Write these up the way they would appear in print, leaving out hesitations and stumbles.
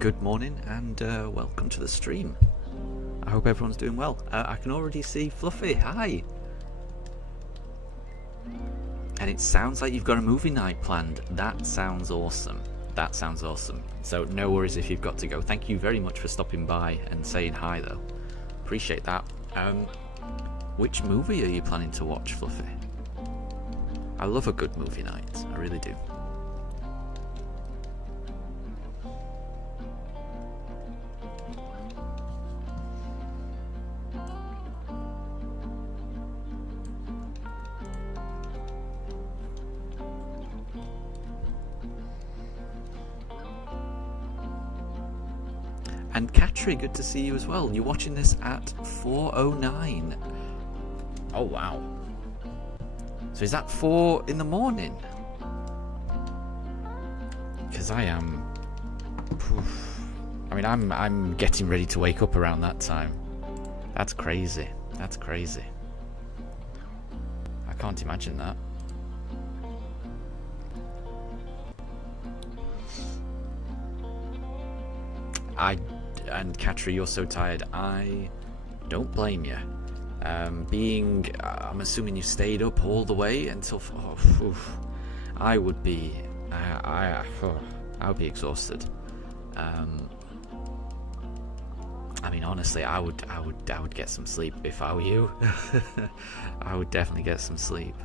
Good morning and welcome to the stream. I hope everyone's doing well. I can already see Fluffy, hi! And it sounds like you've got a movie night planned. That sounds awesome. That sounds awesome. So no worries if you've got to go. Thank you very much for stopping by and saying hi though. Appreciate that. Which movie are you planning to watch, Fluffy? I love a good movie night, I really do. And Katri, good to see you as well. You're watching this at 4:09. Oh wow. So is that 4 in the morning? Because I am. I mean, I'm getting ready to wake up around that time. That's crazy. That's crazy. I can't imagine that. And Katri, you're so tired. I don't blame you. I'm assuming you stayed up all the way until. I would be. I would be exhausted. I mean, honestly, I would get some sleep if I were you. I would definitely get some sleep,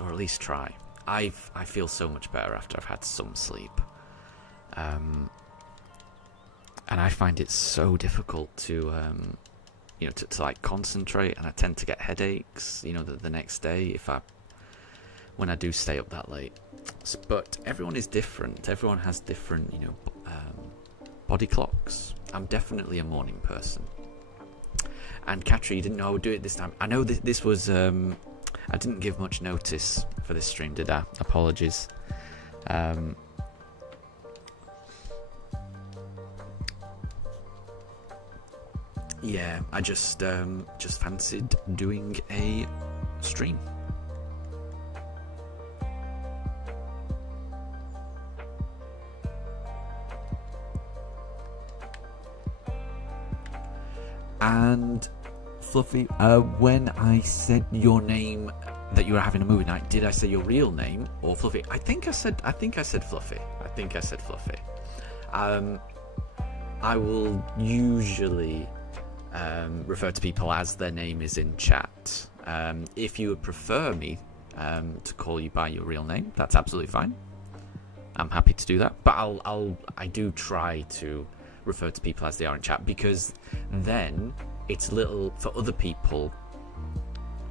or at least try. I feel so much better after I've had some sleep. And I find it so difficult to to like concentrate, and I tend to get headaches, the next day when I do stay up that late. But everyone is different. Everyone has different, body clocks. I'm definitely a morning person. And Katri, you didn't know I would do it this time. I know this was, I didn't give much notice for this stream, did I? Apologies. Yeah, I just fancied doing a stream. And Fluffy, when I said your name that you were having a movie night, did I say your real name or Fluffy? I think I said Fluffy. I will usually refer to people as their name is in chat. If you would prefer me to call you by your real name, that's absolutely fine. I'm happy to do that, but I do try to refer to people as they are in chat, because then it's little for other people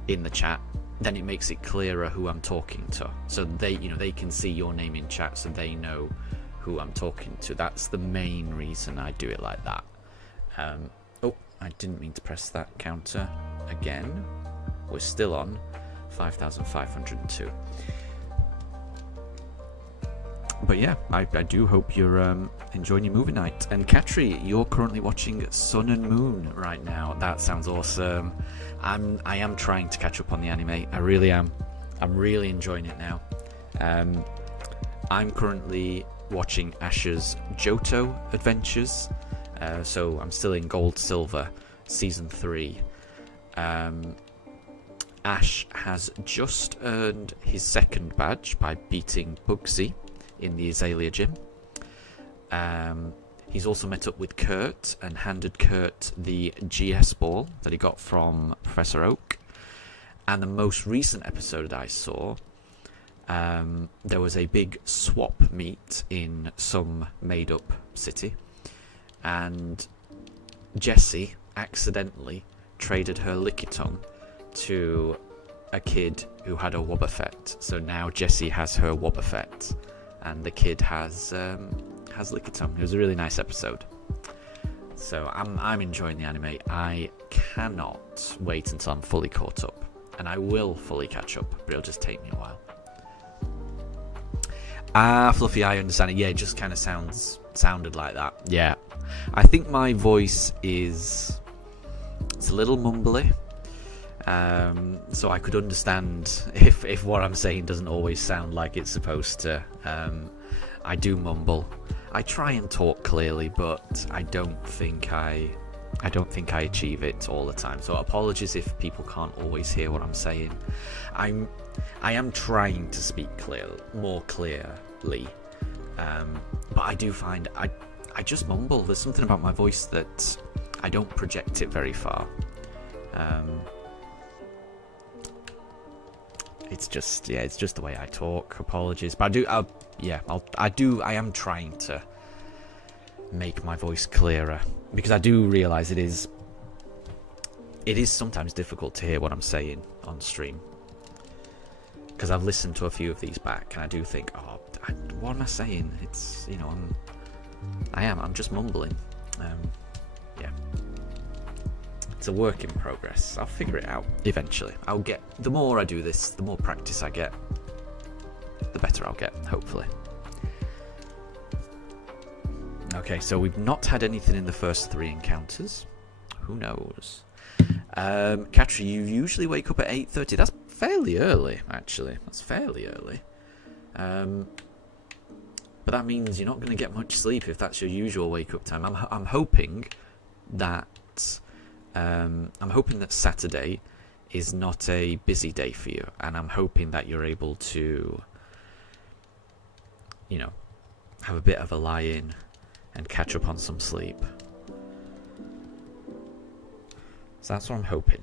in the chat. Then it makes it clearer who I'm talking to, so they can see your name in chat, so they know who I'm talking to. That's the main reason I do it like that. Oh, I didn't mean to press that counter again. We're still on 5,502. But yeah, I do hope you're enjoying your movie night. And Katri, you're currently watching Sun and Moon right now. That sounds awesome. I am trying to catch up on the anime. I really am. I'm really enjoying it now. I'm currently watching Ash's Johto Adventures. So I'm still in Gold Silver Season 3. Ash has just earned his second badge by beating Pugsy in the Azalea Gym. He's also met up with Kurt and handed Kurt the GS ball that he got from Professor Oak. And the most recent episode that I saw, there was a big swap meet in some made-up city, and Jessie accidentally traded her Lickitung to a kid who had a Wobbuffet. So now Jessie has her Wobbuffet, and the kid has Lickitung. It was a really nice episode. So I'm enjoying the anime. I cannot wait until I'm fully caught up, and I will fully catch up, but it'll just take me a while. Fluffy, I understand it. Yeah, it just kind of sounded like that. Yeah, I think my voice it's a little mumbly. So I could understand if what I'm saying doesn't always sound like it's supposed to. I do mumble. I try and talk clearly, but I don't think I achieve it all the time. So apologies if people can't always hear what I'm saying. I am trying to speak more clearly, but I do find I just mumble. There's something about my voice that I don't project it very far. It's just the way I talk. Apologies, but I am trying to make my voice clearer, because I do realise it is sometimes difficult to hear what I'm saying on stream, because I've listened to a few of these back and I do think, what am I saying? It's, I'm just mumbling. It's a work in progress. I'll figure it out eventually. The more I do this, the more practice I get, the better I'll get, hopefully. Okay, so we've not had anything in the first 3 encounters. Who knows? Katri, you usually wake up at 8:30. That's fairly early, actually. That's fairly early. But that means you're not going to get much sleep if that's your usual wake-up time. I'm hoping that Saturday is not a busy day for you, and I'm hoping that you're able to, have a bit of a lie-in and catch up on some sleep. So that's what I'm hoping.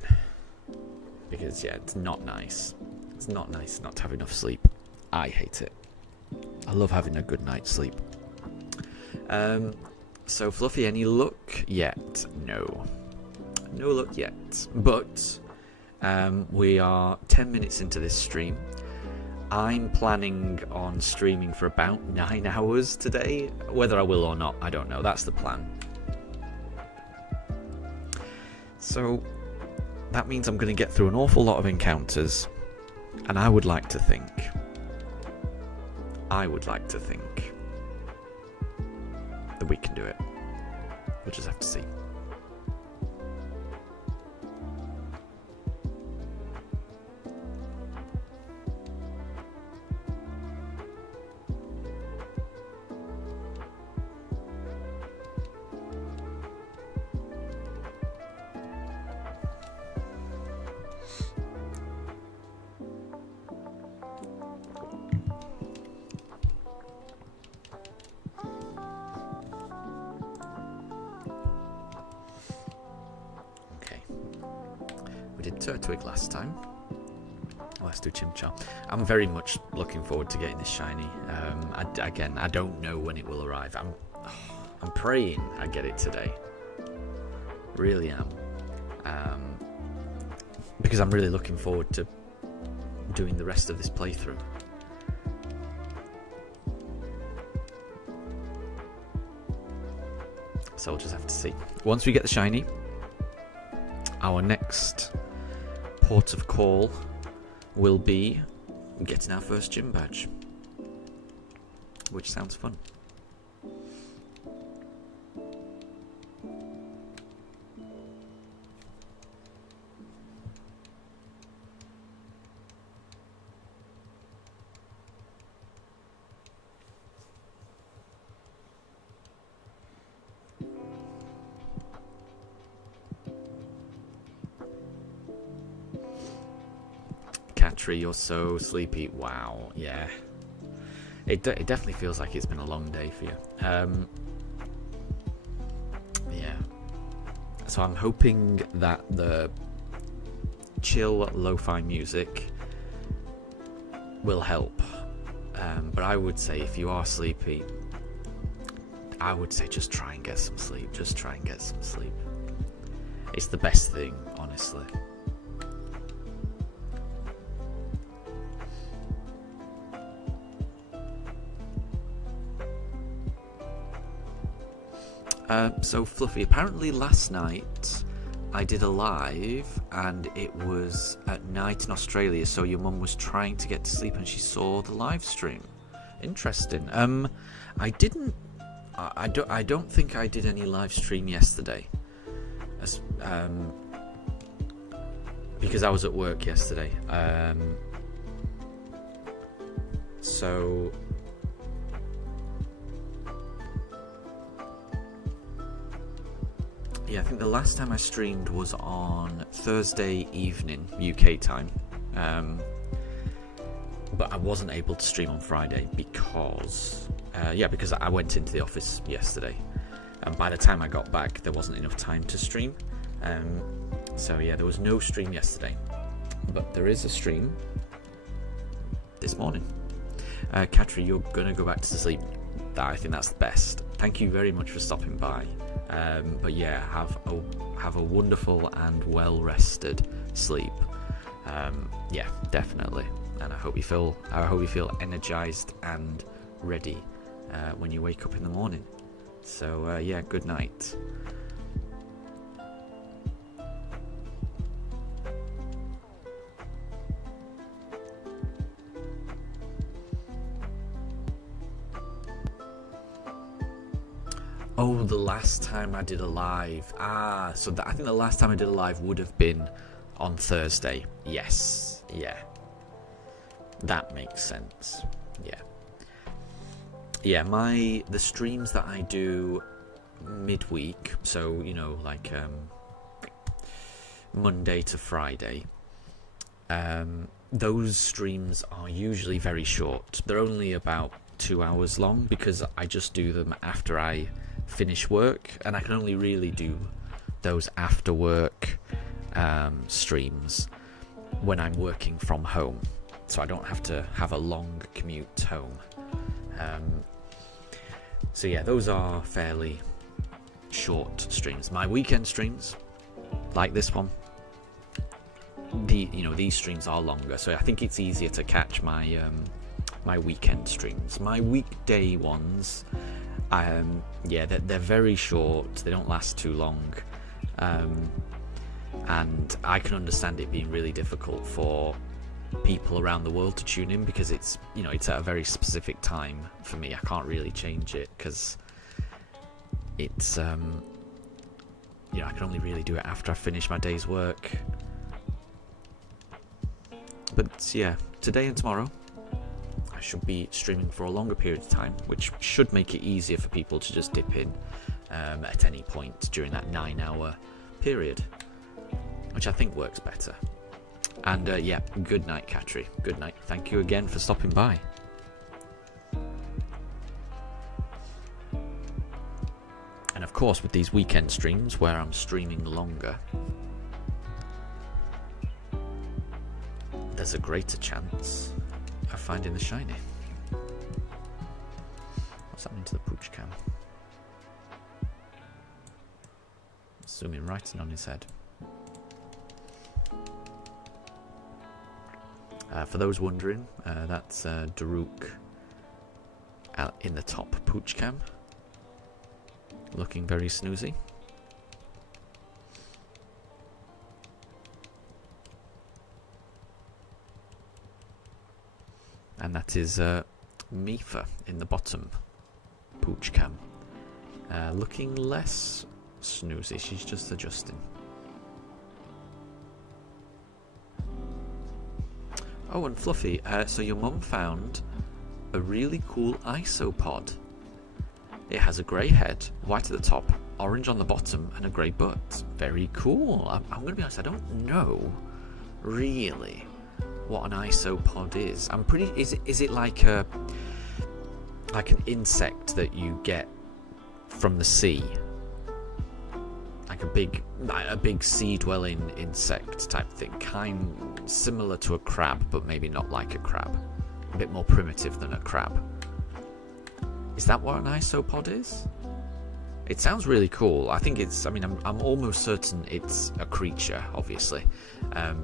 Because, it's not nice. It's not nice not to have enough sleep. I hate it. I love having a good night's sleep. So, Fluffy, any luck yet? No. No luck yet. But we are 10 minutes into this stream. I'm planning on streaming for about 9 hours today. Whether I will or not, I don't know. That's the plan. So that means I'm going to get through an awful lot of encounters. And I would like to think that we can do it. We'll just have to see. Turtwig last time. Let's do Chimchar. I'm very much looking forward to getting this shiny. I don't know when it will arrive. I'm praying I get it today. Really am. Because I'm really looking forward to doing the rest of this playthrough. So we'll just have to see. Once we get the shiny, our next port of call will be getting our first gym badge, which sounds fun. You're so sleepy. Wow, yeah. It definitely feels like it's been a long day for you. Yeah. So I'm hoping that the chill lo-fi music will help. But I would say if you are sleepy, I would say just try and get some sleep. Just try and get some sleep. It's the best thing, honestly. So Fluffy, apparently last night I did a live and it was at night in Australia, so your mum was trying to get to sleep and she saw the live stream. Interesting. I don't think I did any live stream yesterday. Because I was at work yesterday. So Yeah, I think the last time I streamed was on Thursday evening UK time, but I wasn't able to stream on Friday because I went into the office yesterday, and by the time I got back there wasn't enough time to stream. So yeah, there was no stream yesterday, but there is a stream this morning. Katri, you're gonna go back to sleep. I think that's the best. Thank you very much for stopping by. But yeah, have a wonderful and well rested sleep. Yeah, definitely. And I hope you feel energized and ready when you wake up in the morning. So yeah, good night. Oh, the last time I did a live. I think the last time I did a live would have been on Thursday. Yes, yeah. That makes sense. Yeah. Yeah, the streams that I do midweek, so, like Monday to Friday, those streams are usually very short. They're only about 2 hours long because I just do them after I finish work, and I can only really do those after work streams when I'm working from home, so I don't have to have a long commute home. So yeah, those are fairly short streams. My weekend streams, like this one, these streams are longer, so I think it's easier to catch my my weekend streams. My weekday ones, they're very short, they don't last too long, and I can understand it being really difficult for people around the world to tune in because it's at a very specific time for me. I can't really change it because it's I can only really do it after I finish my day's work. But yeah, today and tomorrow I should be streaming for a longer period of time, which should make it easier for people to just dip in at any point during that 9-hour period, which I think works better. And yeah, good night, Katri. Good night. Thank you again for stopping by. And of course, with these weekend streams where I'm streaming longer, there's a greater chance of finding the shiny. What's happening to the Pooch cam? Zooming right in on his head. For those wondering, that's Daruk in the top Pooch cam, looking very snoozy. And that is Mifa in the bottom Pooch cam, looking less snoozy. She's just adjusting. Oh, and Fluffy, so your mum found a really cool isopod. It has a grey head, white at the top, orange on the bottom, and a grey butt. Very cool. I'm going to be honest, I don't know really what an isopod is. Is it like an insect that you get from the sea? Like a big sea-dwelling insect type thing, kind similar to a crab, but maybe not like a crab. A bit more primitive than a crab. Is that what an isopod is? It sounds really cool. I think it's. I mean, I'm almost certain it's a creature, obviously.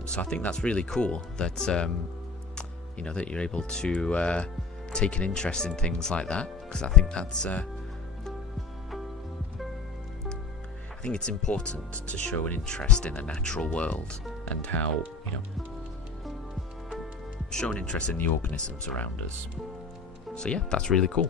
So I think that's really cool that that you're able to take an interest in things like that, because I think that's. I think it's important to show an interest in the natural world and how, show an interest in the organisms around us. So yeah, that's really cool.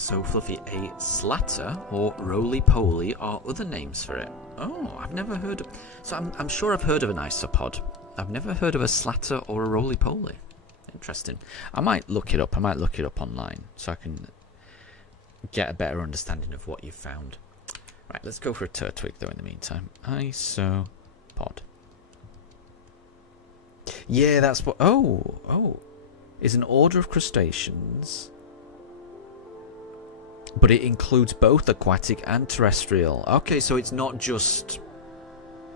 So, Fluffy, a slatter or roly-poly are other names for it. Oh, I've never heard of... So I'm sure I've heard of an isopod. I've never heard of a slatter or a roly-poly. Interesting. I might look it up. I might look it up online so I can get a better understanding of what you've found. Right, let's go for a Turtwig, though, in the meantime. Isopod. Yeah, that's what... Oh. Is an order of crustaceans... But it includes both aquatic and terrestrial. Okay, so it's not just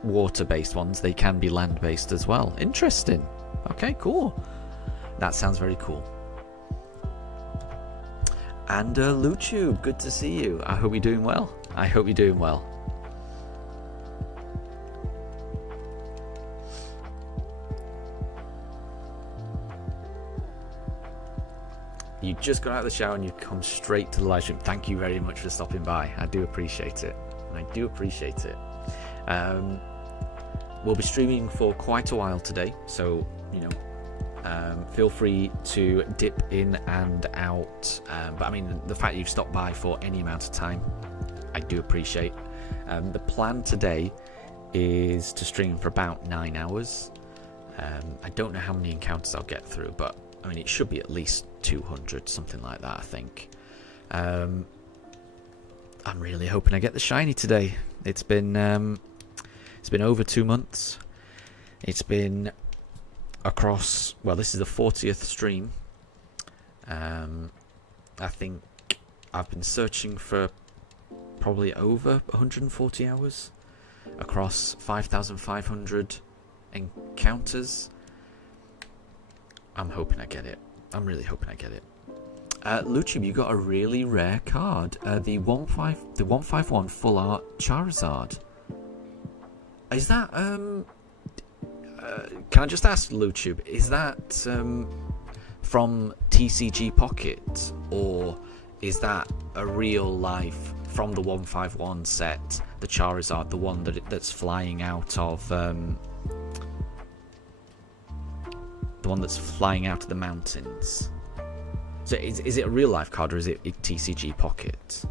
water-based ones. They can be land-based as well. Interesting. Okay, cool. That sounds very cool. And Luchu, good to see you. I hope you're doing well. I hope you're doing well. You just got out of the shower and you've come straight to the live stream. Thank you very much for stopping by. I do appreciate it. We'll be streaming for quite a while today, so feel free to dip in and out. But I mean, the fact you've stopped by for any amount of time, I do appreciate. The plan today is to stream for about 9 hours. I don't know how many encounters I'll get through, but I mean, it should be at least 200, something like that, I think. I'm really hoping I get the shiny today. It's been over 2 months. It's been across... Well, this is the 40th stream. I think I've been searching for probably over 140 hours across 5,500 encounters. I'm hoping I get it. I'm really hoping I get it. Luchib, you got a really rare card. The 151 full art Charizard. Is that can I just ask, Luchib, is that from TCG Pocket, or is that a real life from the 151 set, the Charizard, the one that's flying out of the one that's flying out of the mountains? So is it a real life card, or is it TCG Pocket?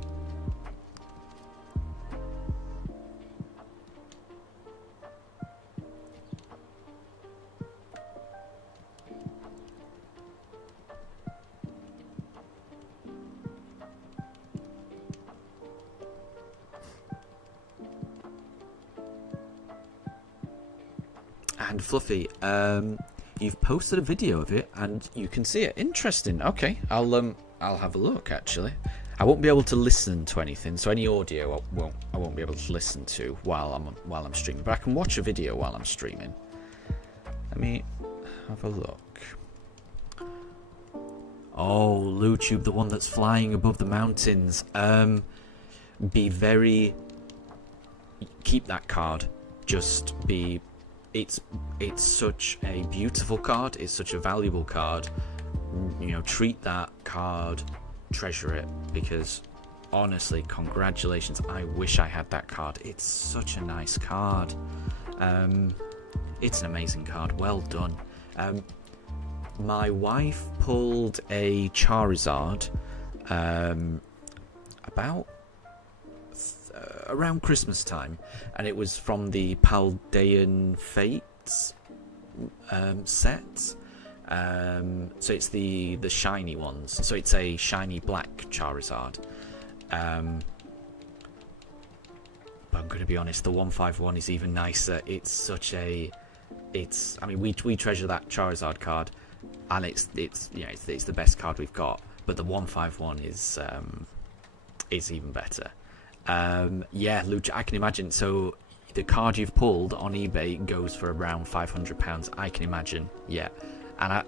And Fluffy, you've posted a video of it, and you can see it. Interesting. Okay, I'll have a look. Actually, I won't be able to listen to anything, so any audio I won't be able to listen to while I'm streaming. But I can watch a video while I'm streaming. Let me have a look. Oh, Luchube, the one that's flying above the mountains. Keep that card. It's such a beautiful card. It's such a valuable card. Treat that card, treasure it, because honestly, congratulations. I wish I had that card. It's such a nice card. It's an amazing card. Well done. My wife pulled a Charizard about around Christmas time, and it was from the Paldean Fates set. So it's the shiny ones. So it's a shiny black Charizard. But I'm going to be honest, the 151 is even nicer. I mean, we treasure that Charizard card, and it's the best card we've got. But the 151 is even better. Yeah, Luch, I can imagine. So the card you've pulled on eBay goes for around £500. I can imagine. Yeah, and I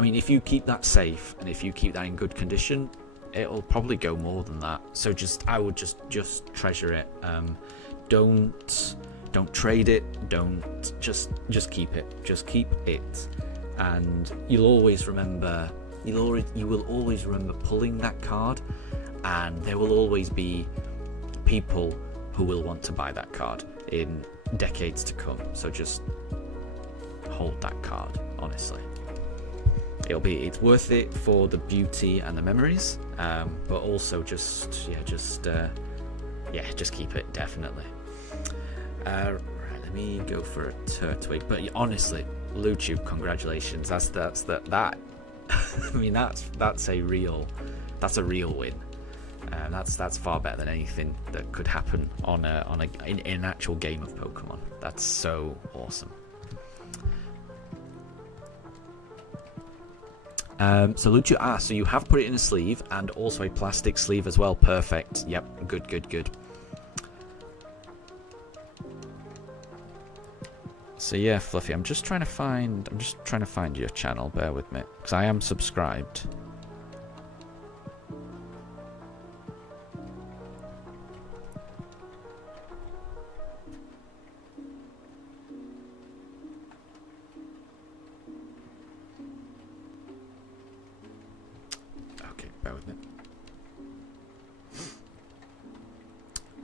mean, if you keep that safe and if you keep that in good condition, it'll probably go more than that. So I would just treasure it. Don't trade it. Don't just keep it. Just keep it, and you will always remember pulling that card, and there will always be people who will want to buy that card in decades to come. So just hold that card, honestly. It's worth it for the beauty and the memories, but also just keep it, definitely. Right, let me go for a Turtwig. But honestly, Luchu, congratulations. That's I mean, that's a real win. That's far better than anything that could happen in an actual game of Pokemon. That's so awesome. So Luchu, so you have put it in a sleeve and also a plastic sleeve as well. Perfect. Yep. Good. So yeah, Fluffy, I'm just trying to find your channel. Bear with me, because I am subscribed. Okay, bear with me.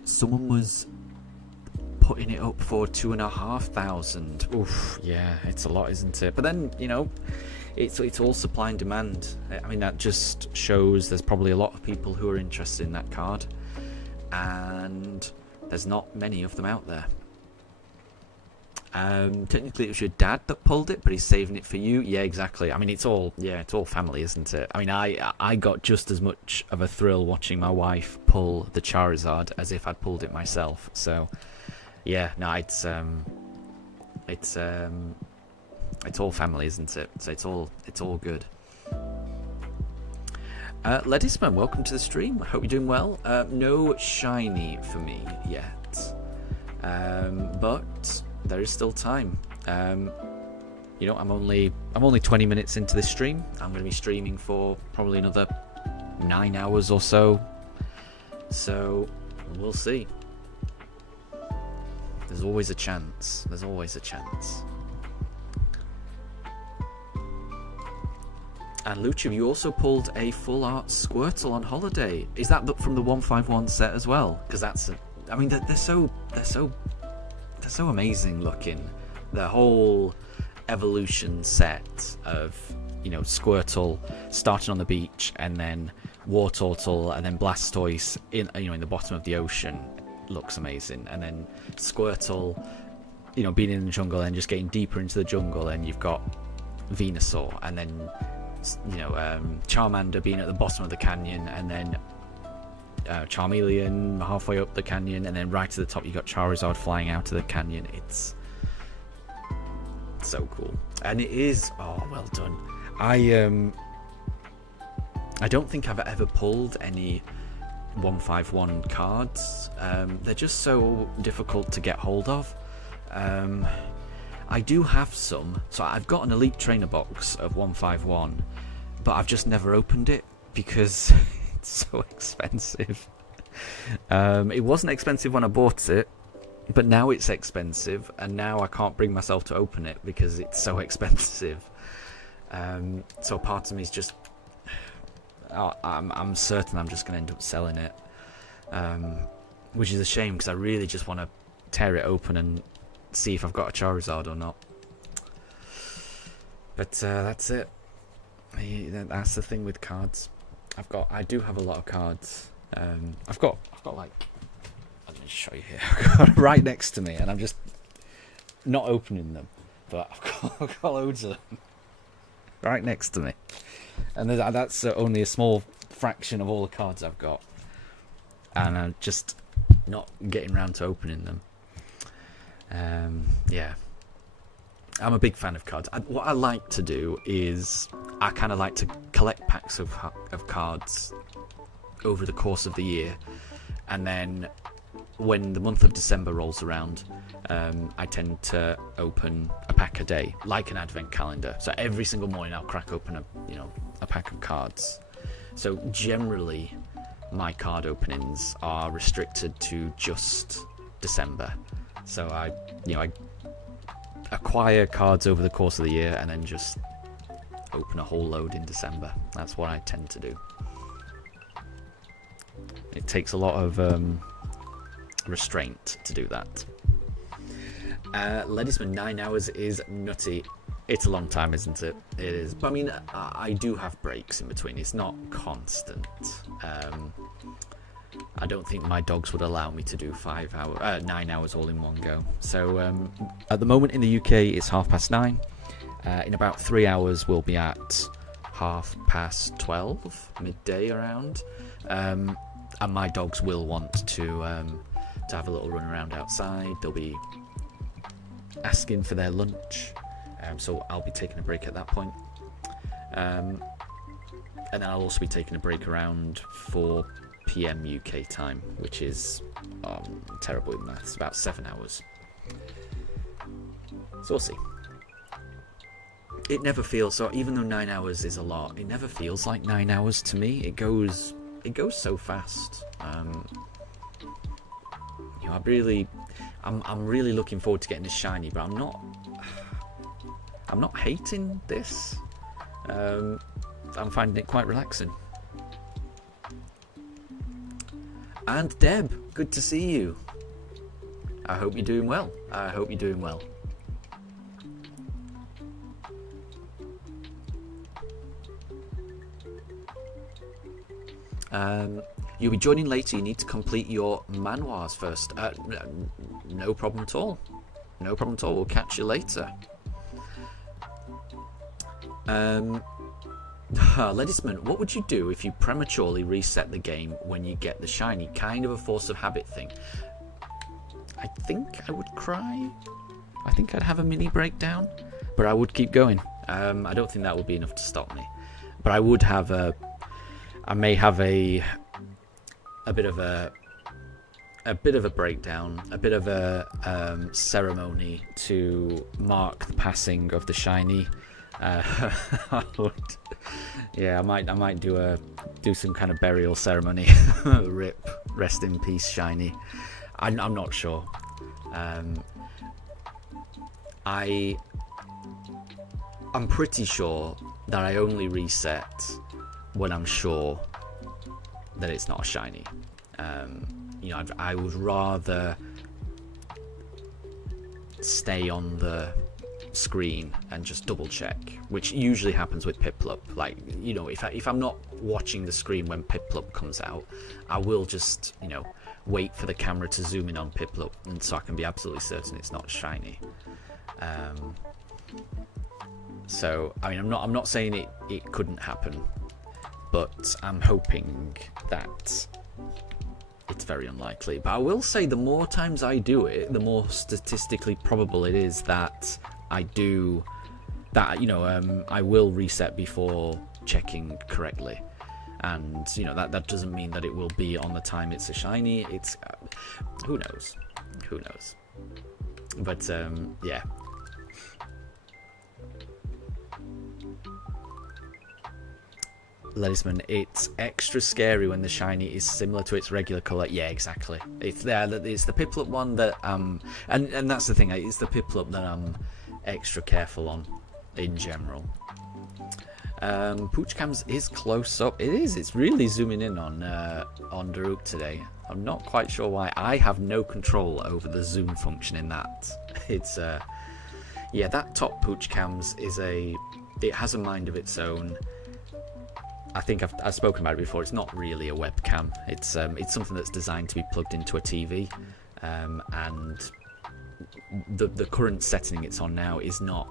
Someone was putting it up for 2,500. Oof, yeah, it's a lot, isn't it? But then, you know, it's all supply and demand. I mean, that just shows there's probably a lot of people who are interested in that card, and there's not many of them out there. Technically it was your dad that pulled it, but he's saving it for you. Yeah, exactly. I mean, it's all family, isn't it? I mean, I got just as much of a thrill watching my wife pull the Charizard as if I'd pulled it myself. So yeah, no, it's all family, isn't it? So it's all good. Ledisman, welcome to the stream. I hope you're doing well. No shiny for me yet, but there is still time. You know, I'm only 20 minutes into this stream. I'm going to be streaming for probably another 9 hours or so. So we'll see. There's always a chance. There's always a chance. And Lucha, you also pulled a full art Squirtle on holiday. Is that from the 151 set as well? Because I mean, they're so amazing looking. The whole evolution set of, you know, Squirtle starting on the beach, and then Wartortle, and then Blastoise in the bottom of the ocean looks amazing, and then Squirtle, you know, being in the jungle and just getting deeper into the jungle, and you've got Venusaur, and then, you know, Charmander being at the bottom of the canyon, and then Charmeleon halfway up the canyon, and then right to the top you got Charizard flying out of the canyon. It's so cool, and it is well done. I don't think I've ever pulled any 151 cards. They're just so difficult to get hold of. I do have some, so I've got an Elite Trainer box of 151, but I've just never opened it because it's so expensive. It wasn't expensive when I bought it, but now it's expensive, and now I can't bring myself to open it because it's so expensive. So part of me is just, I'm certain I'm just going to end up selling it, which is a shame because I really just want to tear it open and see if I've got a Charizard or not. But that's it. That's the thing with cards. I do have a lot of cards. I've got like, let me show you here. I've got right next to me, and I'm just not opening them, but I've got loads of them right next to me, and that's only a small fraction of all the cards I've got, and I'm just not getting around to opening them. Yeah, I'm a big fan of cards. What I like to do is I kind of like to collect packs of cards over the course of the year, and then when the month of December rolls around, I tend to open a pack a day, like an advent calendar. So every single morning I'll crack open a pack of cards. So generally my card openings are restricted to just December. So I acquire cards over the course of the year and then just open a whole load in December. That's what I tend to do. It takes a lot of restraint to do that. Ledisman, 9 hours is nutty. It's a long time, isn't it? It is. But I mean, I do have breaks in between. It's not constant. I don't think my dogs would allow me to do 9 hours all in one go. So at the moment in the UK, it's 9:30. In about 3 hours, we'll be at 12:30, midday around. And my dogs will want to have a little run around outside. They'll be asking for their lunch. So I'll be taking a break at that point. And then I'll also be taking a break around 4 PM UK time, which is terrible in maths, about 7 hours. So we'll see. It never feels so, even though 9 hours is a lot, it never feels like 9 hours to me. It goes so fast. You know, I'm really looking forward to getting this shiny, but I'm not hating this. I'm finding it quite relaxing. And Deb, good to see you. I hope you're doing well. You'll be joining later. You need to complete your manhwas first. No problem at all. We'll catch you later. Ledisman, what would you do if you prematurely reset the game when you get the shiny? Kind of a force of habit thing. I think I would cry. I think I'd have a mini breakdown, but I would keep going. I don't think that would be enough to stop me, but I would have I may have a bit of a breakdown, a bit of a ceremony to mark the passing of the shiny. I might do some kind of burial ceremony. Rip, rest in peace, shiny. I'm not sure. I'm pretty sure that I only reset when I'm sure that it's not a shiny. I would rather stay on the screen and just double check, which usually happens with Piplup. Like, you know, if I'm not watching the screen when Piplup comes out, I will just, you know, wait for the camera to zoom in on Piplup, and so I can be absolutely certain it's not shiny. So I mean, I'm not saying it couldn't happen, but I'm hoping that it's very unlikely. But I will say, the more times I do it, the more statistically probable it is that I do that. You know, I will reset before checking correctly, and you know that doesn't mean that it will be on the time it's a shiny. It's who knows, but yeah. Ledisman, it's extra scary when the shiny is similar to its regular colour. Yeah, exactly. It's the Piplup one that and that's the thing. It's the Piplup that I'm extra careful on in general. Pooch cams is close up. It is. It's really zooming in on Daruk today. I'm not quite sure why. I have no control over the zoom function in that. It's yeah, that top Pooch cams it has a mind of its own. I think I've spoken about it before. It's not really a webcam. It's something that's designed to be plugged into a TV, and the current setting it's on now is not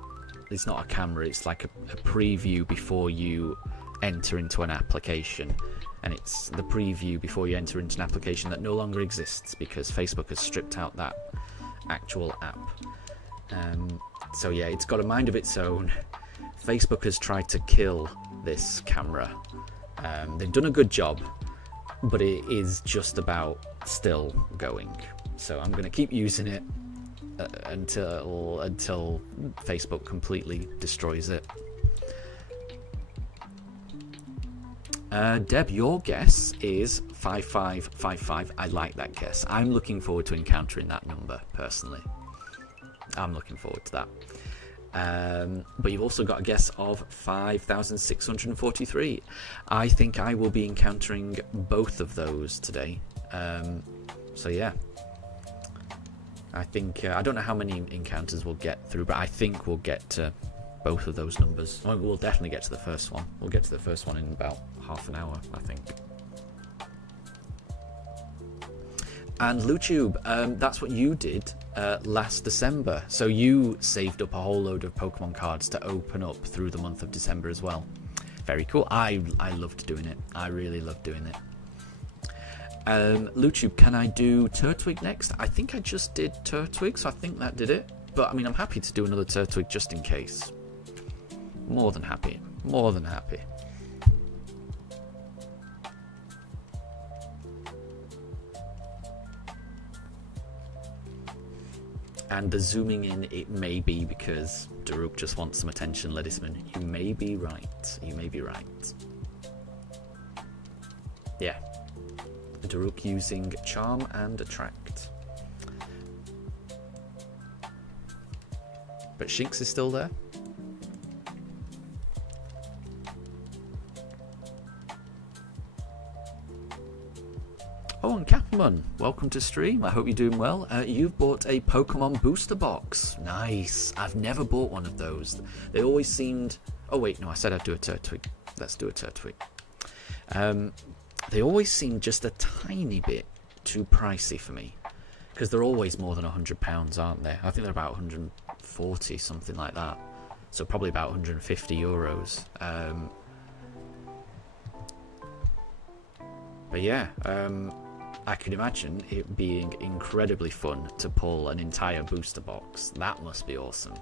a camera. It's like a preview before you enter into an application, and it's the preview before you enter into an application that no longer exists because Facebook has stripped out that actual app. So yeah, it's got a mind of its own. Facebook has tried to kill this camera. They've done a good job, but it is just about still going. So I'm going to keep using it until Facebook completely destroys it. Deb, your guess is 5555. I like that guess. I'm looking forward to encountering that number personally. I'm looking forward to that. But you've also got a guess of 5,643. I think I will be encountering both of those today. So yeah, I think I don't know how many encounters we'll get through, but I think we'll get to both of those numbers. Oh, we'll definitely get to the first one. We'll get to the first one in about half an hour, I think. And LuTube, that's what you did last December. So you saved up a whole load of Pokemon cards to open up through the month of December as well. Very cool. I loved doing it. I really loved doing it. LuTube, can I do Turtwig next? I think I just did Turtwig, so I think that did it. But I mean, I'm happy to do another Turtwig just in case. More than happy. More than happy. And the zooming in, it may be because Daruk just wants some attention, Ledisman. You may be right. You may be right. Yeah. Daruk using Charm and Attract. But Shinx is still there. Oh, and Capman, welcome to stream. I hope you're doing well. You've bought a Pokemon booster box. Nice. I've never bought one of those. They always seemed... Oh, wait, no, I said I'd do a Turtwig. Let's do a Turtwig. They always seem just a tiny bit too pricey for me. Because they're always more than £100, aren't they? I think they're about 140, something like that. So probably about 150 euros. But yeah, I can imagine it being incredibly fun to pull an entire booster box. That must be awesome.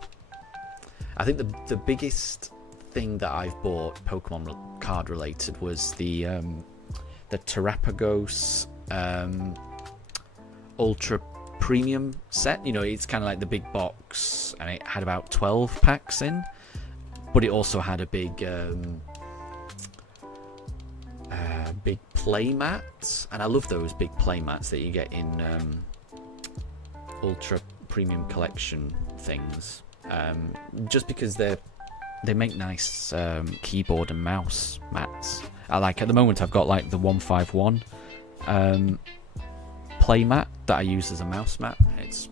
I think the biggest thing that I've bought Pokemon card related was the Terrapagos Ultra Premium set. You know, it's kind of like the big box, and it had about 12 packs in, but it also had a big play mat, and I love those big play mats that you get in Ultra Premium Collection things, just because they make nice keyboard and mouse mats. I like, at the moment I've got like the 151 play mat that I use as a mouse mat. It's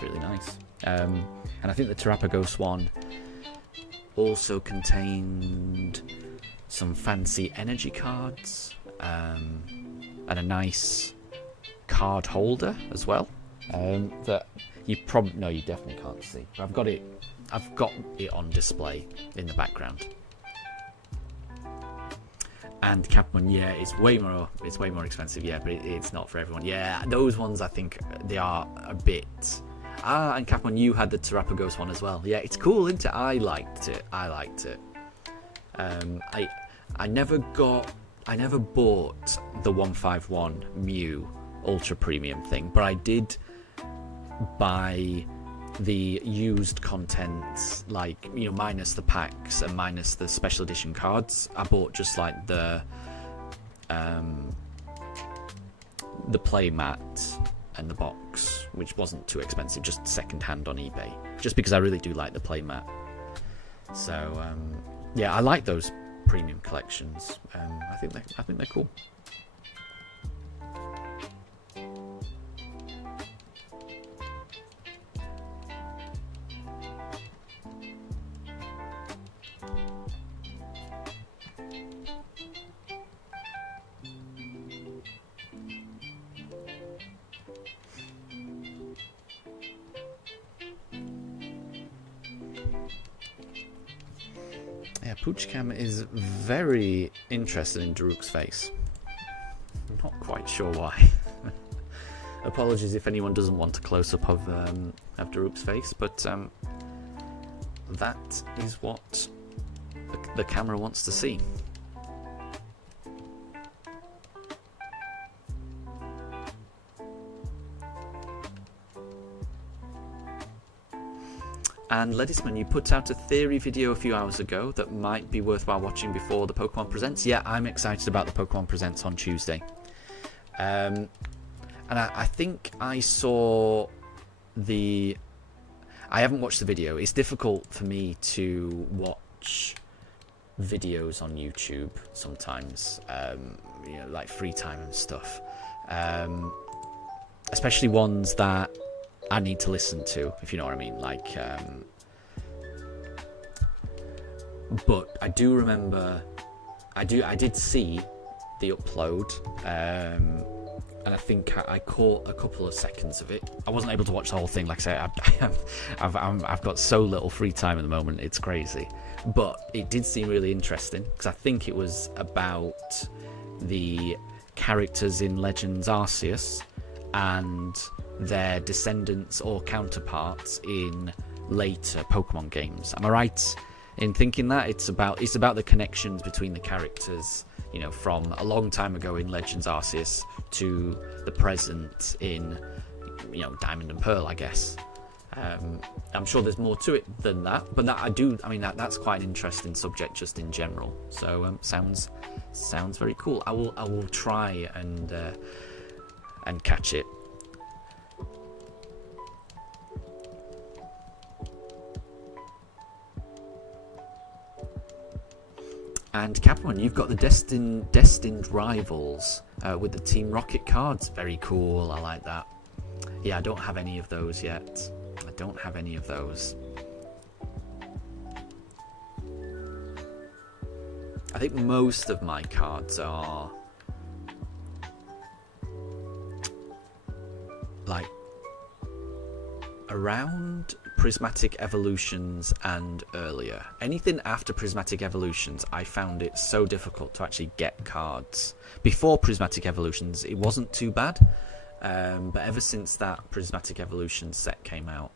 really nice, and I think the Terrapagos one also contained some fancy energy cards, and a nice card holder as well, that you you definitely can't see. I've got it on display in the background. And Capman, yeah, it's way more expensive, yeah, but it's not for everyone. Yeah, those ones, I think they are a bit. And Capman, you had the Terrapagos one as well. Yeah, it's cool, isn't it? I liked it. I never bought the 151 Mew Ultra Premium thing, but I did buy the used contents, like, you know, minus the packs and minus the special edition cards. I bought just like the play mat and the box, which wasn't too expensive, just second hand on eBay, just because I really do like the play mat. So yeah, I like those premium collections. I think they're cool. Yeah, Poochcam is very interested in Daruk's face. I'm not quite sure why. Apologies if anyone doesn't want a close-up of Daruk's face, but that is what the camera wants to see. And Ledisman, you put out a theory video a few hours ago that might be worthwhile watching before the Pokemon Presents. Yeah, I'm excited about the Pokemon Presents on Tuesday. And I think I saw the... I haven't watched the video. It's difficult for me to watch videos on YouTube sometimes, you know, like free time and stuff. Especially ones that I need to listen to, if you know what I mean. Like But I do remember, I did see the upload, and I think I caught a couple of seconds of it. I wasn't able to watch the whole thing. Like I say, I've got so little free time at the moment. It's crazy, but it did seem really interesting because I think it was about the characters in Legends Arceus and their descendants or counterparts in later Pokemon games. Am I right in thinking that it's about the connections between the characters, you know, from a long time ago in Legends Arceus to the present in, you know, Diamond and Pearl, I guess. I'm sure there's more to it than that, but that's quite an interesting subject just in general. So sounds very cool. I will try and catch it. And Capone, you've got the destined rivals with the Team Rocket cards. Very cool. I like that. Yeah, I don't have any of those yet. I don't have any of those. I think most of my cards are like around Prismatic Evolutions and earlier. Anything after Prismatic Evolutions, I found it so difficult to actually get cards. Before Prismatic Evolutions, it wasn't too bad, but ever since that Prismatic Evolutions set came out,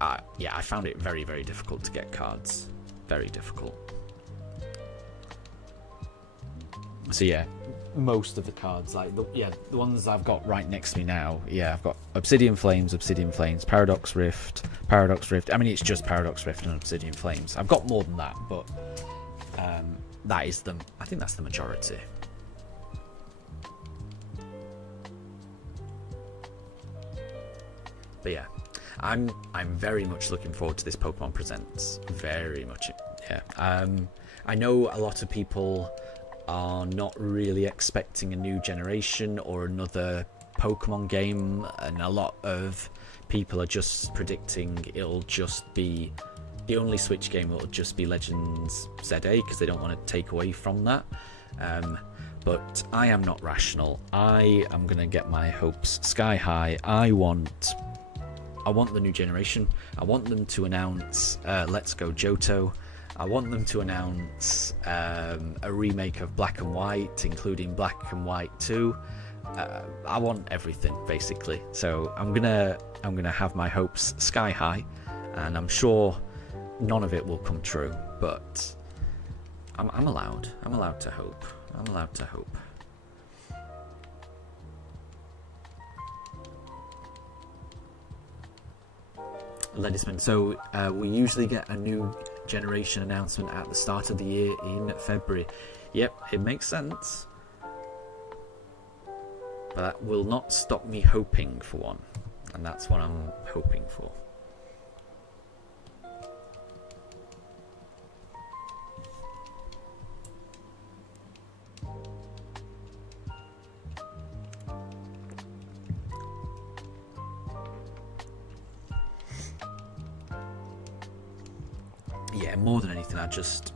I found it very, very difficult to get cards. Very difficult. So yeah, most of the cards, like the ones I've got right next to me now, I've got Obsidian Flames, Paradox Rift. I mean, it's just Paradox Rift and Obsidian Flames. I've got more than that, but that is them. I think that's the majority. But yeah, I'm very much looking forward to this Pokemon Presents. Very much, yeah. I know a lot of people are not really expecting a new generation or another Pokemon game, and a lot of people are just predicting it'll just be the only Switch game will just be Legends ZA because they don't want to take away from that. But I am not rational. I am going to get my hopes sky high. I want the new generation. I want them to announce Let's Go Johto. I want them to announce a remake of Black and White, including Black and White 2. I want everything, basically. So I'm gonna have my hopes sky high, and I'm sure none of it will come true. But I'm allowed to hope. I'm allowed to hope. Ledisman, so we usually get a new generation announcement at the start of the year in February. Yep, it makes sense. But that will not stop me hoping for one. And that's what I'm hoping for. Yeah, more than anything, I just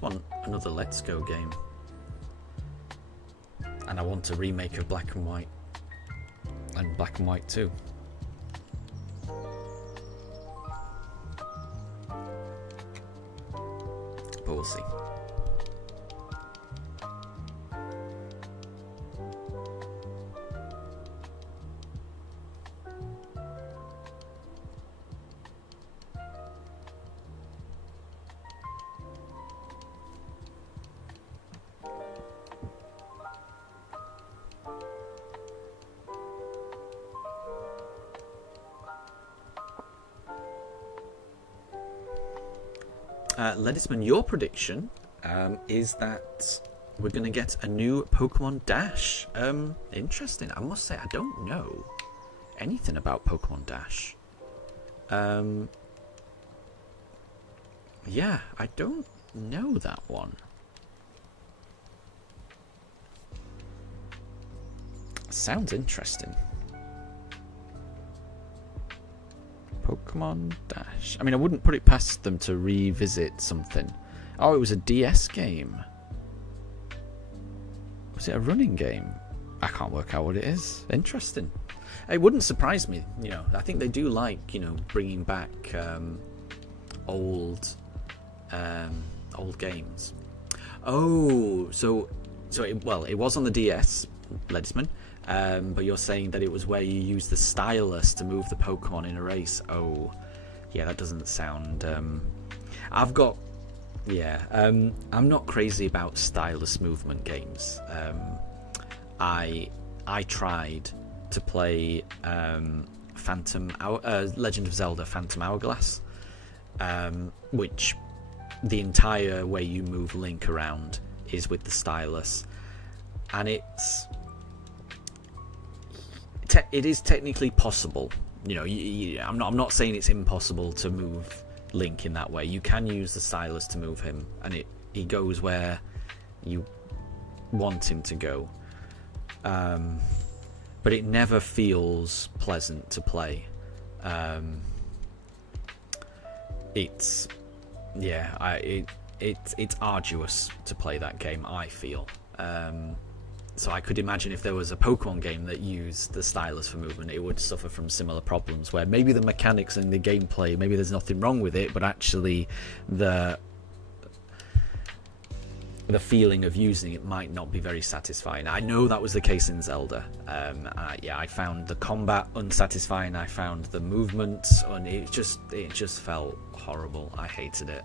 want another Let's Go game. And I want a remake of Black and White. And Black and White 2. But we'll see. Ledisman, your prediction is that we're going to get a new Pokemon Dash. Interesting. I must say, I don't know anything about Pokemon Dash. Yeah, I don't know that one. Sounds interesting. Pokemon Dash. I mean, I wouldn't put it past them to revisit something. Oh, it was a DS game. Was it a running game? I can't work out what it is. Interesting. It wouldn't surprise me. You know, I think they do like, you know, bringing back old games. Oh, so it was on the DS, Ledisman. But you're saying that it was where you use the stylus to move the Pokemon in a race. Oh, yeah, that doesn't sound. I'm not crazy about stylus movement games. I tried to play Legend of Zelda: Phantom Hourglass, which the entire way you move Link around is with the stylus, and it is technically possible. You know, I'm not saying it's impossible to move Link in that way. You can use the stylus to move him, and he goes where you want him to go. But it never feels pleasant to play. It's arduous to play that game, I feel. So I could imagine if there was a Pokemon game that used the stylus for movement, it would suffer from similar problems, where maybe the mechanics and the gameplay, maybe there's nothing wrong with it, but actually the feeling of using it might not be very satisfying. I know that was the case in Zelda. I found the combat unsatisfying. I found the movement, and it just felt horrible. I hated it.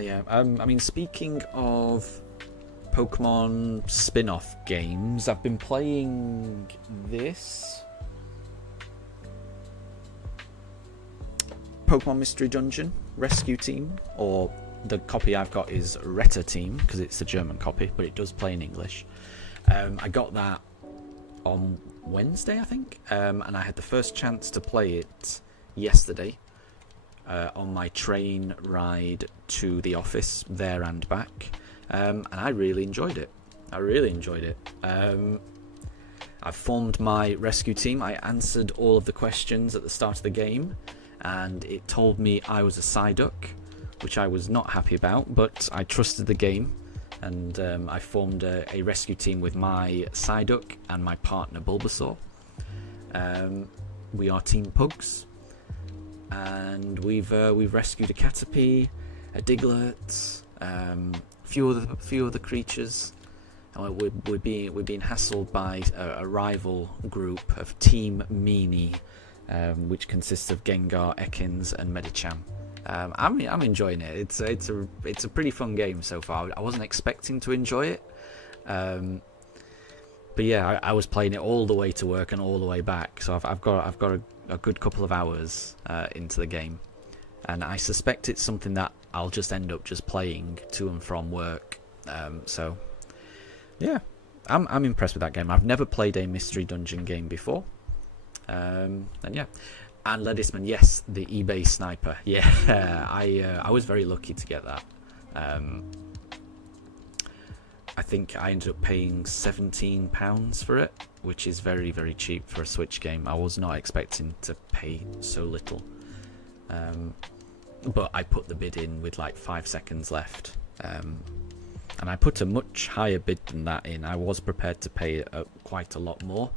Yeah, I mean, speaking of Pokemon spin-off games, I've been playing this Pokemon Mystery Dungeon Rescue Team, or the copy I've got is Retta Team, because it's the German copy, but it does play in English. I got that on Wednesday, I think, and I had the first chance to play it yesterday. On my train ride to the office, there and back, and I really enjoyed it. I've formed my rescue team. I answered all of the questions at the start of the game, and it told me I was a Psyduck, which I was not happy about, but I trusted the game, and I formed a rescue team with my Psyduck and my partner Bulbasaur. We are Team Pugs. And we've rescued a Caterpie, a Diglett, few other creatures, and we're being hassled by a rival group of Team Meanie, which consists of Gengar, Ekans, and Medicham. I'm enjoying it. It's a pretty fun game so far. I wasn't expecting to enjoy it, but yeah, I was playing it all the way to work and all the way back. So I've got a good couple of hours into the game, and I suspect it's something that I'll just end up just playing to and from work. So yeah, I'm impressed with that game. I've never played a Mystery Dungeon game before, and yeah. And Ledisman, yes, the eBay sniper. Yeah, I was very lucky to get that. I think I ended up paying £17 for it, which is very, very cheap for a Switch game. I was not expecting to pay so little. But I put the bid in with like 5 seconds left. And I put a much higher bid than that in. I was prepared to pay quite a lot more,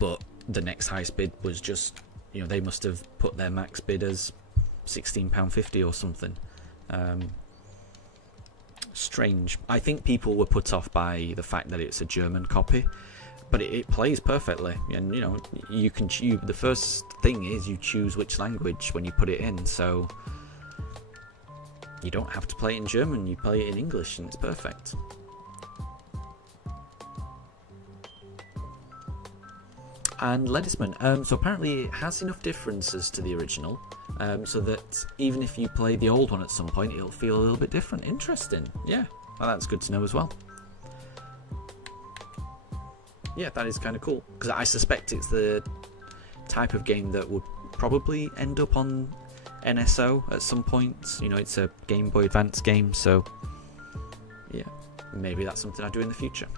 but the next highest bid was just, they must have put their max bid as £16.50 or something. Strange. I think people were put off by the fact that it's a German copy, but it plays perfectly, and you can choose. The first thing is you choose which language when you put it in, so you don't have to play it in German, you play it in English, and it's perfect. And Ledisman, so apparently it has enough differences to the original, so that even if you play the old one at some point, it'll feel a little bit different. Interesting. Yeah, well, that's good to know as well. Yeah, that is kind of cool, because I suspect it's the type of game that would probably end up on NSO at some point. You know, it's a Game Boy Advance game, so yeah, maybe that's something I do in the future.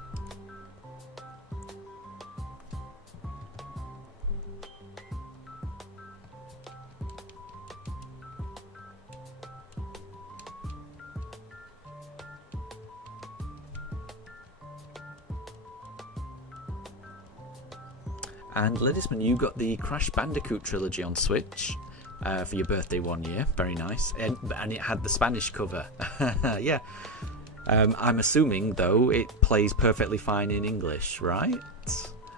And Ledisman, you got the Crash Bandicoot trilogy on Switch for your birthday one year. Very nice. And it had the Spanish cover. Yeah. I'm assuming, though, it plays perfectly fine in English, right?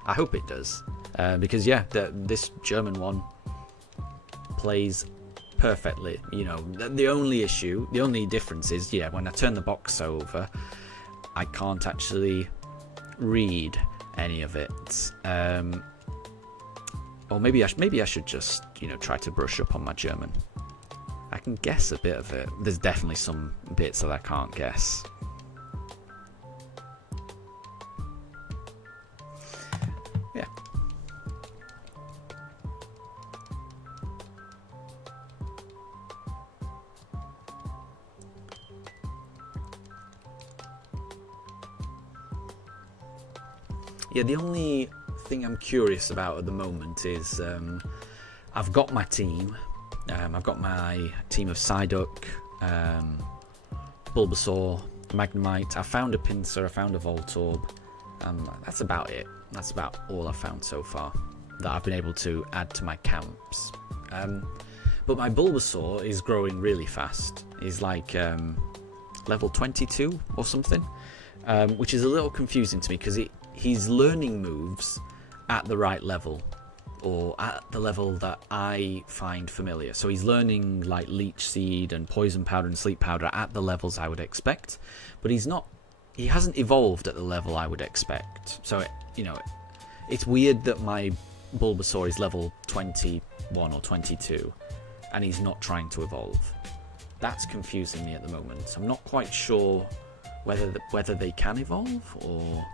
I hope it does. Because, yeah, this German one plays perfectly. You know, the only difference is, yeah, when I turn the box over, I can't actually read any of it. Or maybe I should just, you know, try to brush up on my German. I can guess a bit of it. There's definitely some bits that I can't guess. Yeah. Yeah, the only thing I'm curious about at the moment is I've got my team. I've got my team of Psyduck, Bulbasaur, Magnemite. I found a Pinsir, I found a Voltorb. That's about it. That's about all I've found so far that I've been able to add to my camps. But my Bulbasaur is growing really fast. He's like level 22 or something, which is a little confusing to me because he's learning moves at the right level, or at the level that I find familiar. So he's learning like Leech Seed and Poison Powder and Sleep Powder at the levels I would expect, but he hasn't evolved at the level I would expect. So it's weird that my Bulbasaur is level 21 or 22 and he's not trying to evolve. That's confusing me at the moment. I'm not quite sure whether they can evolve, or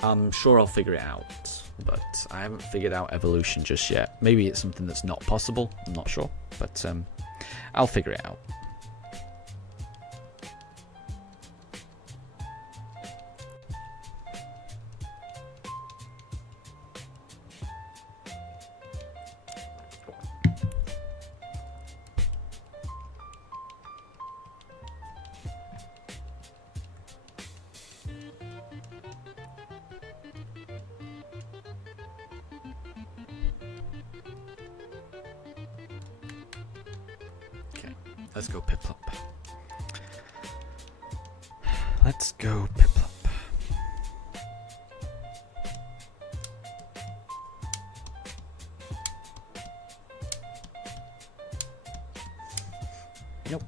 I'm sure I'll figure it out, but I haven't figured out evolution just yet. Maybe it's something that's not possible, I'm not sure, but I'll figure it out. Let's go Piplup. Let's go Piplup. Nope.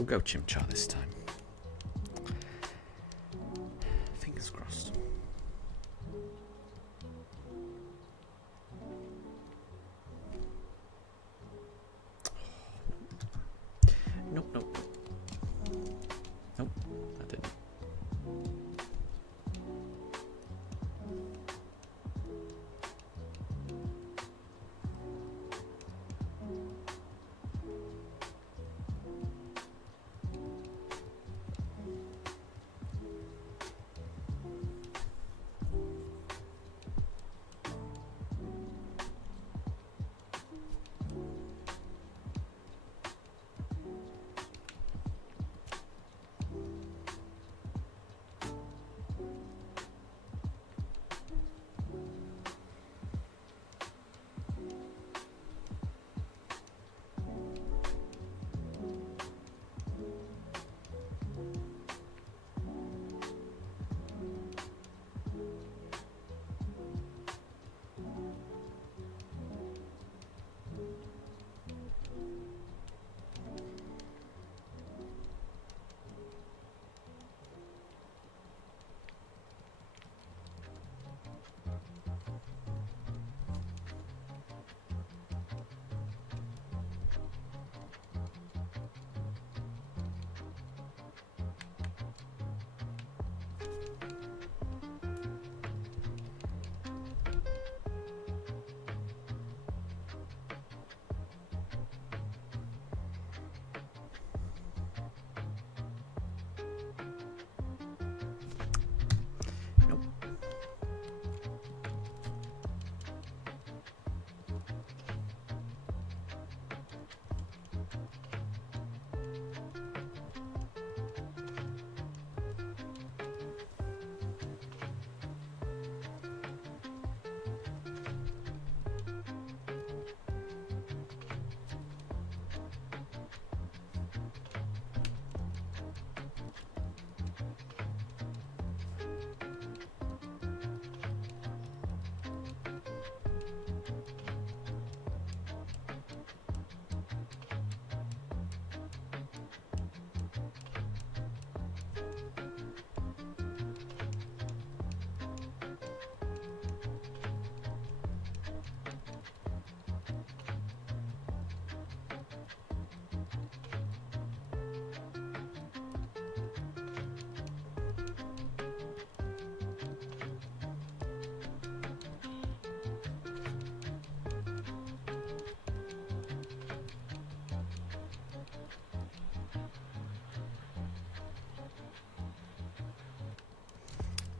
We'll go Chimchar this time. Fingers crossed. Nope, nope. Nope, that didn't.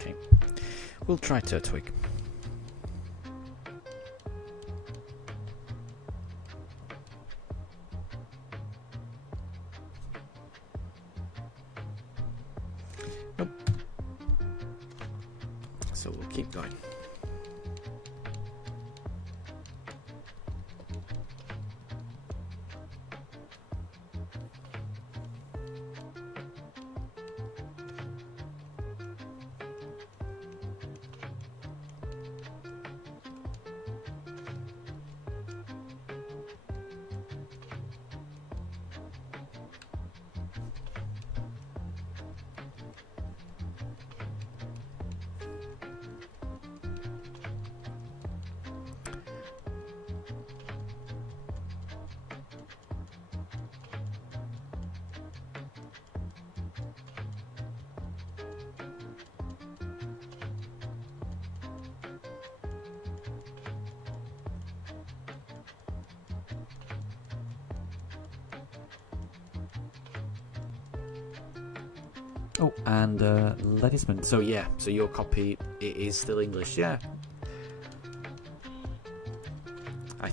Okay, we'll try Turtwig. Nope. So we'll keep going. Oh, and Ledisman. So yeah, so your copy, it is still English. Yeah. I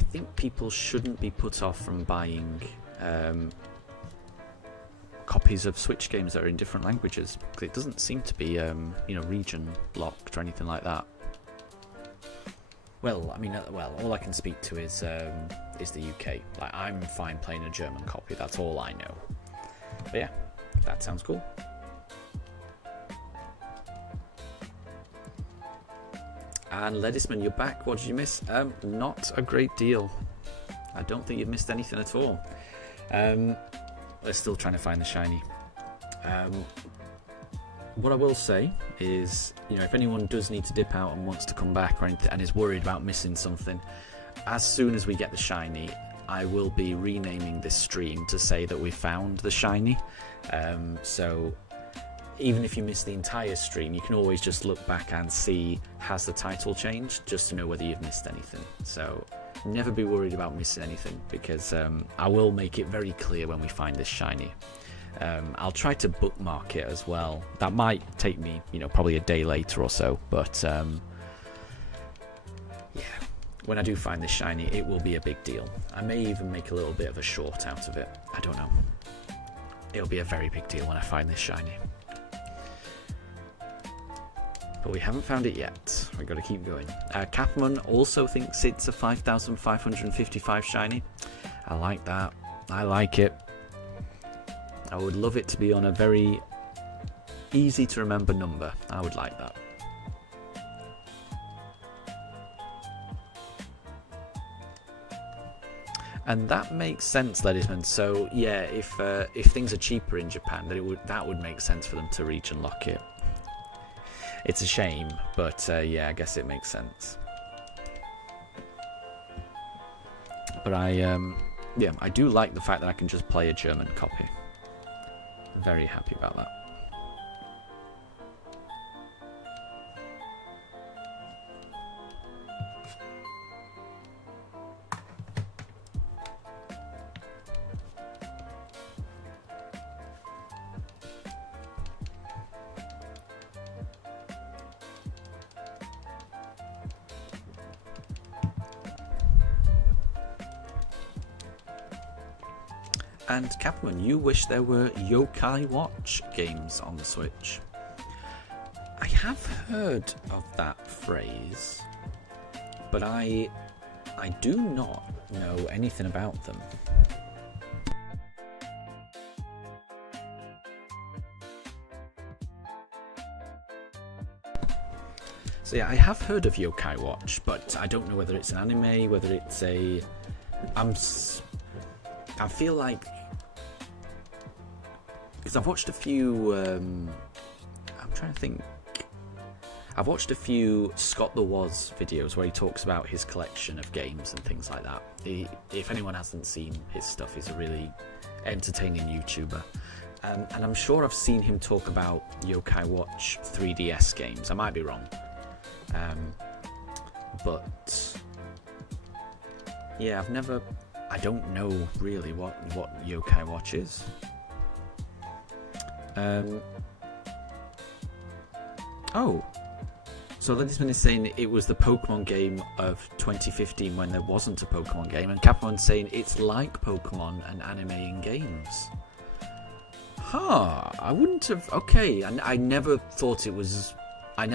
think people shouldn't be put off from buying copies of Switch games that are in different languages, because it doesn't seem to be region locked or anything like that. Well, I mean, all I can speak to is the UK. Like, I'm fine playing a German copy. That's all I know. But yeah, that sounds cool. And Ledisman, you're back. What did you miss? Not a great deal. I don't think you've missed anything at all. We're still trying to find the shiny. What I will say is, if anyone does need to dip out and wants to come back or anything, and is worried about missing something, as soon as we get the shiny, I will be renaming this stream to say that we found the shiny. So even if you miss the entire stream, you can always just look back and see, has the title changed, just to know whether you've missed anything. So never be worried about missing anything, because I will make it very clear when we find this shiny. I'll try to bookmark it as well. That might take me, probably a day later or so, but yeah, when I do find this shiny, it will be a big deal. I may even make a little bit of a short out of it. I don't know. It'll be a very big deal when I find this shiny. But we haven't found it yet. We've got to keep going. Capman also thinks it's a 5,555 shiny. I like that. I like it. I would love it to be on a very easy to remember number. I would like that. And that makes sense, Ledisman. So yeah, if things are cheaper in Japan, then that would make sense for them to region lock it. It's a shame, but yeah, I guess it makes sense. But I do like the fact that I can just play a German copy. Very happy about that. And Capman, you wish there were Yokai Watch games on the Switch. I have heard of that phrase, but I do not know anything about them. So yeah, I have heard of Yokai Watch, but I don't know whether it's an anime, whether it's a... I feel like, because I've watched a few, I'm trying to think, I've watched a few Scott the Woz videos where he talks about his collection of games and things like that. If anyone hasn't seen his stuff, he's a really entertaining YouTuber. And I'm sure I've seen him talk about Yokai Watch 3DS games. I might be wrong. But yeah, I don't know really what Yokai Watch is. Oh, so this one is saying it was the Pokemon game of 2015 when there wasn't a Pokemon game, and Capmon's saying it's like Pokemon and anime in games. I wouldn't have. Okay, I never thought it was. I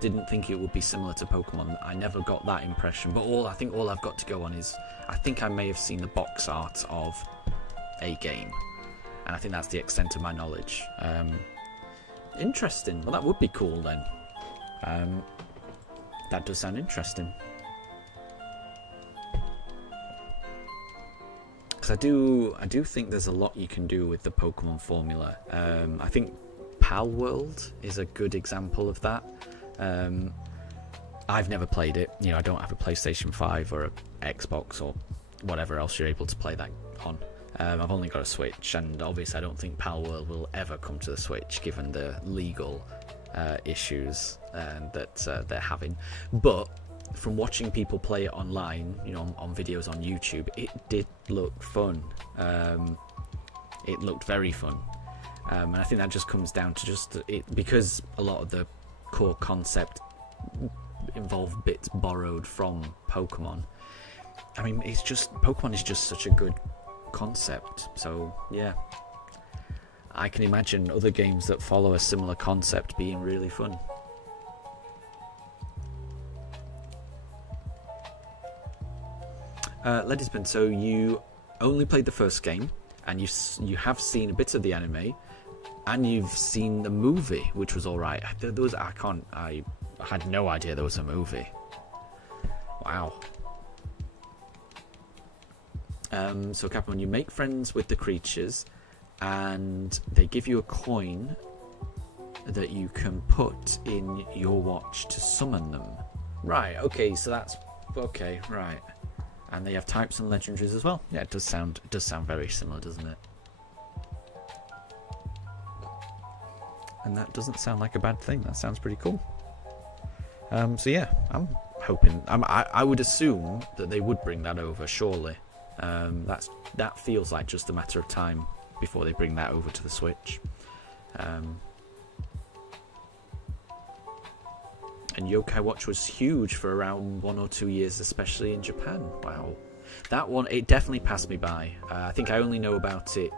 didn't think it would be similar to Pokemon. I never got that impression. But I think all I've got to go on is I think I may have seen the box art of a game, and I think that's the extent of my knowledge. Interesting. Well, that would be cool then. That does sound interesting. Because I do think there's a lot you can do with the Pokemon formula. I think Pal World is a good example of that. I've never played it. I don't have a PlayStation 5 or a Xbox or whatever else you're able to play that on. I've only got a Switch, and obviously I don't think Pal World will ever come to the Switch given the legal issues that they're having. But from watching people play it online, you know, on videos on YouTube, it did look fun. It looked very fun. And I think that just comes down to just it, because a lot of the core concept involve bits borrowed from Pokemon. I mean, it's just, Pokemon is just such a good concept. So yeah, I can imagine other games that follow a similar concept being really fun. Ledisman, so you only played the first game, and you have seen a bit of the anime, and you've seen the movie, which was alright. I had no idea there was a movie. Wow. So Captain, you make friends with the creatures, and they give you a coin that you can put in your watch to summon them. Right, okay, so that's... okay, right. And they have types and legendaries as well. Yeah, it does sound very similar, doesn't it? And that doesn't sound like a bad thing. That sounds pretty cool. So yeah, I'm hoping... I would assume that they would bring that over, surely. That feels like just a matter of time before they bring that over to the Switch. And Yokai Watch was huge for around 1 or 2 years, especially in Japan. Wow. That one, it definitely passed me by. I think I only know about it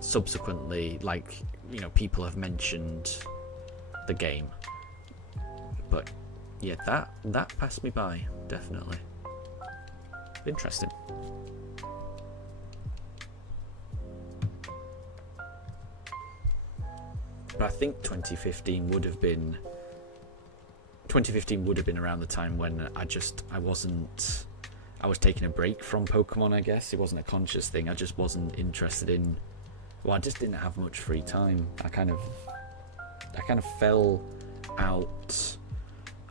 subsequently, like, you know, people have mentioned the game. But, yeah, that passed me by, definitely. Interesting. But I think 2015 would have been around the time when I was taking a break from Pokemon, I guess. It wasn't a conscious thing. I just wasn't interested in... well, I just didn't have much free time. I kind of fell out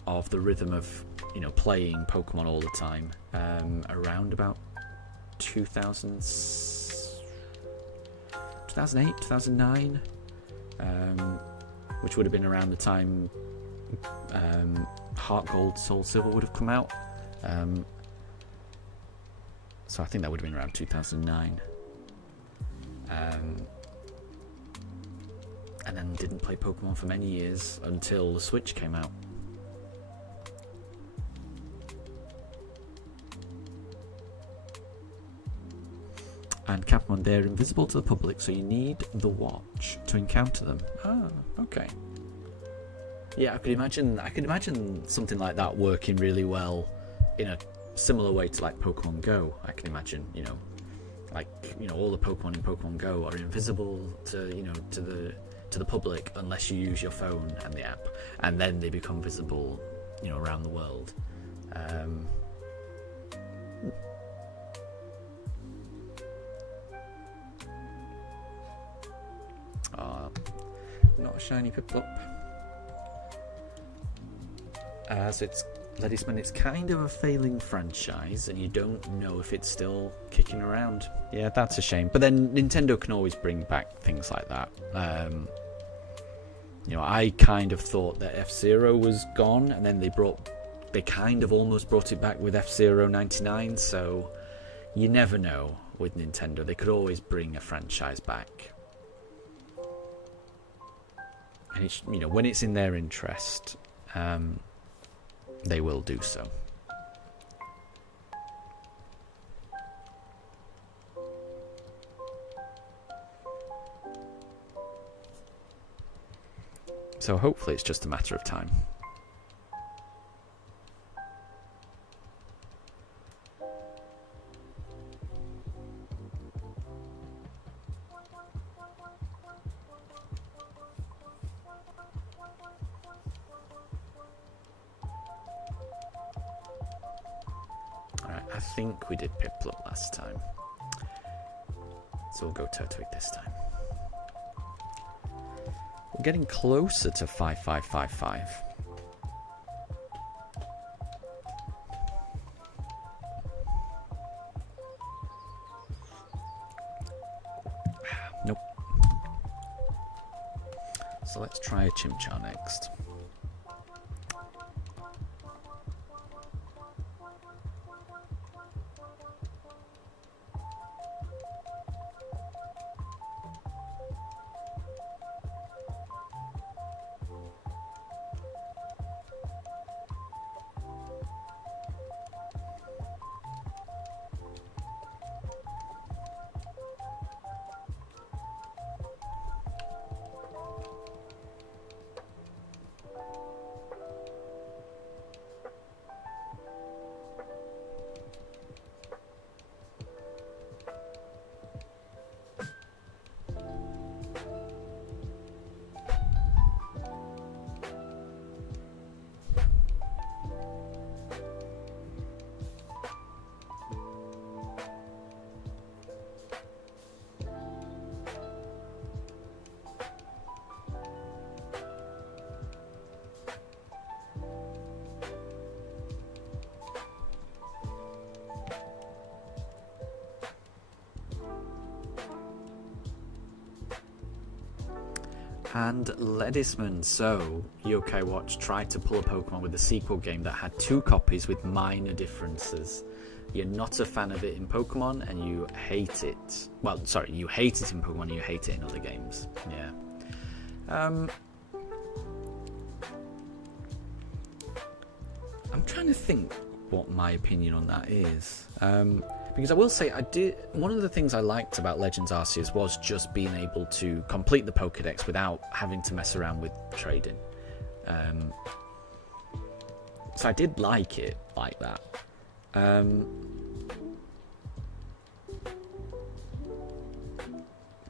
of the rhythm of, you know, playing Pokemon all the time. Around about 2008, 2009, which would have been around the time Heart Gold, Soul Silver would have come out. So I think that would have been around 2009. And then didn't play Pokemon for many years until the Switch came out. And Capmon, they're invisible to the public, so you need the watch to encounter them. Ah, okay. Yeah, I could imagine something like that working really well in a similar way to like Pokemon Go. I can imagine, you know, like, you know, all the Pokemon in Pokemon Go are invisible to, you know, to the public unless you use your phone and the app, and then they become visible, you know, around the world. Not a shiny Piplup. So it's Ledisman, it's kind of a failing franchise, and you don't know if it's still kicking around. Yeah, that's a shame. But then Nintendo can always bring back things like that. You know, I kind of thought that F-Zero was gone, and then they kind of almost brought it back with F-Zero 99. So you never know with Nintendo. They could always bring a franchise back. And it's, you know, when it's in their interest, they will do so. So hopefully it's just a matter of time. I think we did Piplup last time, so we'll go Turtwig this time. We're getting closer to 5555. Nope. So let's try a Chimchar next. And Ledisman, so Yokai Watch tried to pull a Pokemon with a sequel game that had 2 copies with minor differences. You're not a fan of it in Pokemon and you hate it. Well, sorry, you hate it in Pokemon and you hate it in other games. Yeah. I'm trying to think what my opinion on that is. Because I will say, one of the things I liked about Legends Arceus was just being able to complete the Pokédex without having to mess around with trading. So I did like it like that.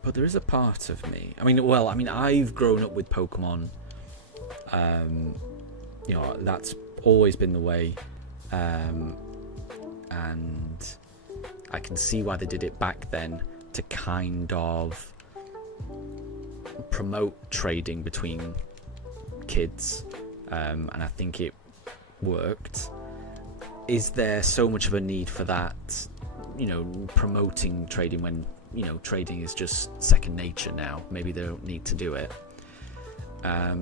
But there is a part of me. I've grown up with Pokemon. That's always been the way. And I can see why they did it back then, to kind of promote trading between kids, and I think it worked. Is there so much of a need for that, promoting trading when, trading is just second nature now? Maybe they don't need to do it. I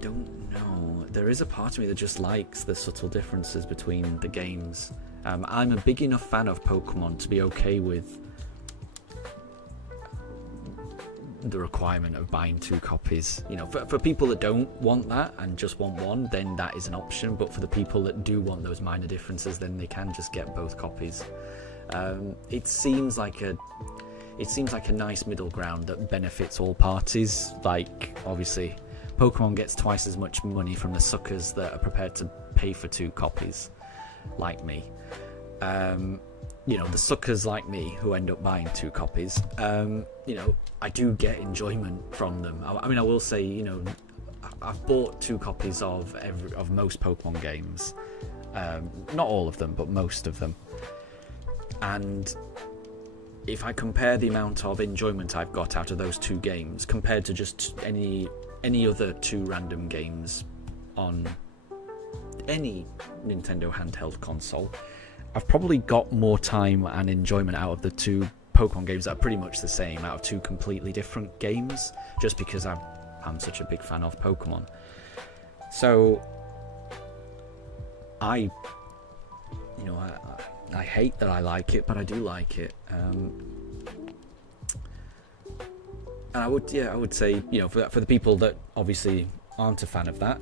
don't know. There is a part of me that just likes the subtle differences between the games. I'm a big enough fan of Pokemon to be okay with the requirement of buying 2 copies. For people that don't want that and just want one, then that is an option. But for the people that do want those minor differences, then they can just get both copies. It seems like a nice middle ground that benefits all parties. Like, obviously, Pokemon gets twice as much money from the suckers that are prepared to pay for 2 copies, like me. The suckers like me who end up buying 2 copies, I do get enjoyment from them. I will say, I've bought 2 copies of most Pokemon games. Not all of them, but most of them. And if I compare the amount of enjoyment I've got out of those 2 games compared to just any other 2 random games on any Nintendo handheld console, I've probably got more time and enjoyment out of the 2 Pokemon games that are pretty much the same, out of 2 completely different games, just because I'm such a big fan of Pokemon. So I hate that I like it, but I do like it. And I would say, for the people that obviously aren't a fan of that,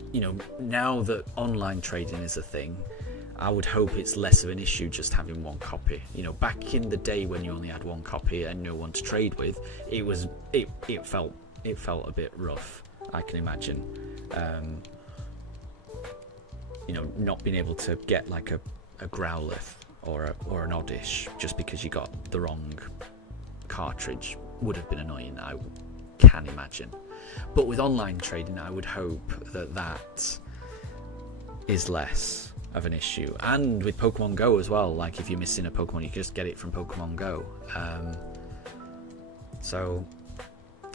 now that online trading is a thing, I would hope it's less of an issue just having 1 copy. Back in the day when you only had 1 copy and no one to trade with, it felt a bit rough, I can imagine. Not being able to get like a Growlithe or an Oddish just because you got the wrong cartridge would have been annoying, I can imagine. But with online trading, I would hope that is less of an issue. And with Pokemon Go as well, like if you're missing a Pokemon, you can just get it from Pokemon Go. So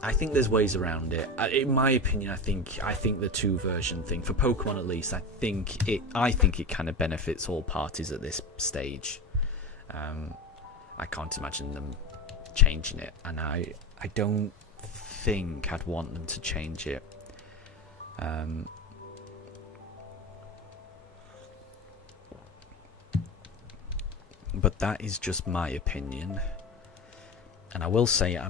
I think there's ways around it. In my opinion, I think the 2 version thing, for Pokemon at least, I think it kind of benefits all parties at this stage. I can't imagine them changing it, and I don't think I'd want them to change it. But that is just my opinion. And I will say I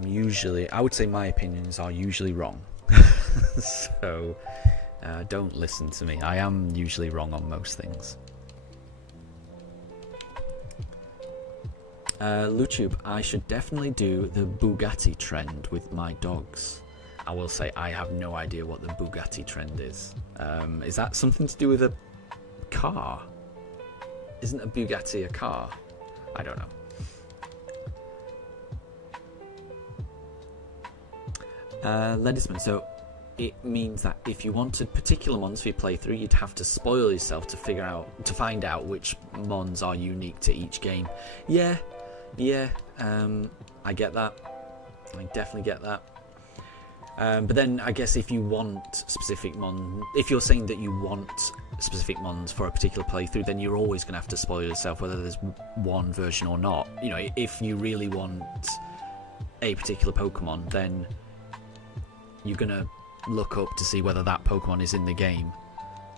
would say my opinions are usually wrong. So don't listen to me. I am usually wrong on most things. Lutube, I should definitely do the Bugatti trend with my dogs. I will say I have no idea what the Bugatti trend is. Is that something to do with a car? Isn't a Bugatti a car? I don't know. Ledisman, so it means that if you wanted particular mons for your playthrough, you'd have to spoil yourself to find out which mons are unique to each game. Yeah, I get that. I definitely get that. But then I guess if you want specific mons, if you're saying that you want specific mons for a particular playthrough, then you're always going to have to spoil yourself whether there's one version or not. If you really want a particular Pokemon, then you're gonna look up to see whether that Pokemon is in the game.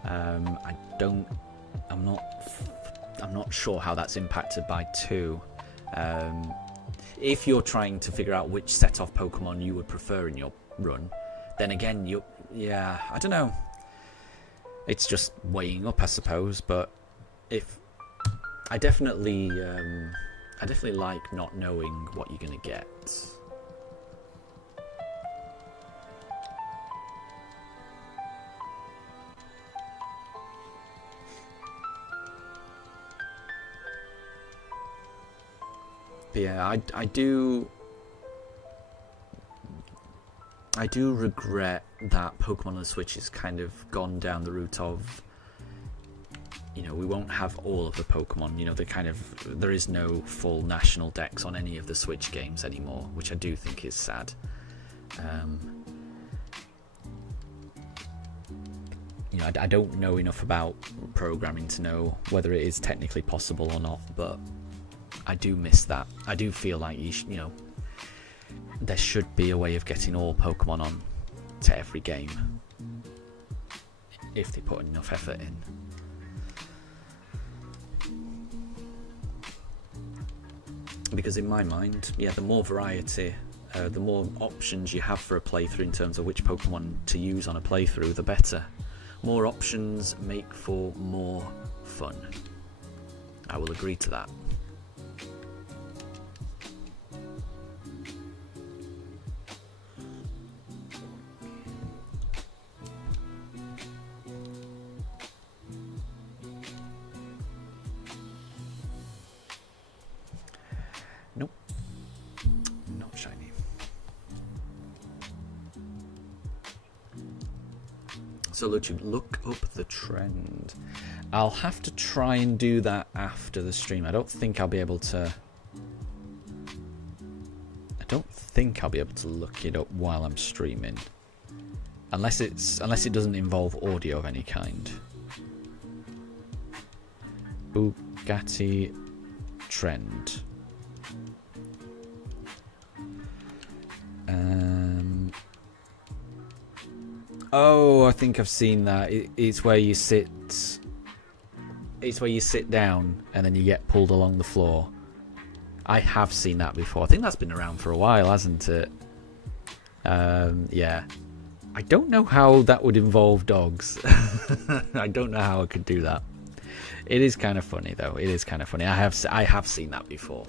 I'm not sure how that's impacted by 2. If you're trying to figure out which set of Pokemon you would prefer in your run, then again, I don't know. It's just weighing up, I suppose. But if I definitely like not knowing what you're gonna get. But yeah, I do regret that Pokemon on the Switch has kind of gone down the route of, we won't have all of the Pokemon. There is no full national dex on any of the Switch games anymore, which I do think is sad. I don't know enough about programming to know whether it is technically possible or not, but I do miss that. I do feel like there should be a way of getting all Pokemon on to every game if they put enough effort in. Because in my mind, the more variety, the more options you have for a playthrough in terms of which Pokemon to use on a playthrough, the better. More options make for more fun. I will agree to that. Nope. Not shiny. So look up the trend. I'll have to try and do that after the stream. I don't think I'll be able to look it up while I'm streaming. Unless it doesn't involve audio of any kind. Bugatti trend. Oh, I think I've seen that. It's where you sit. It's where you sit down and then you get pulled along the floor. I have seen that before. I think that's been around for a while, hasn't it? Yeah. I don't know how that would involve dogs. I don't know how I could do that. It is kind of funny though. It is kind of funny. I have seen that before,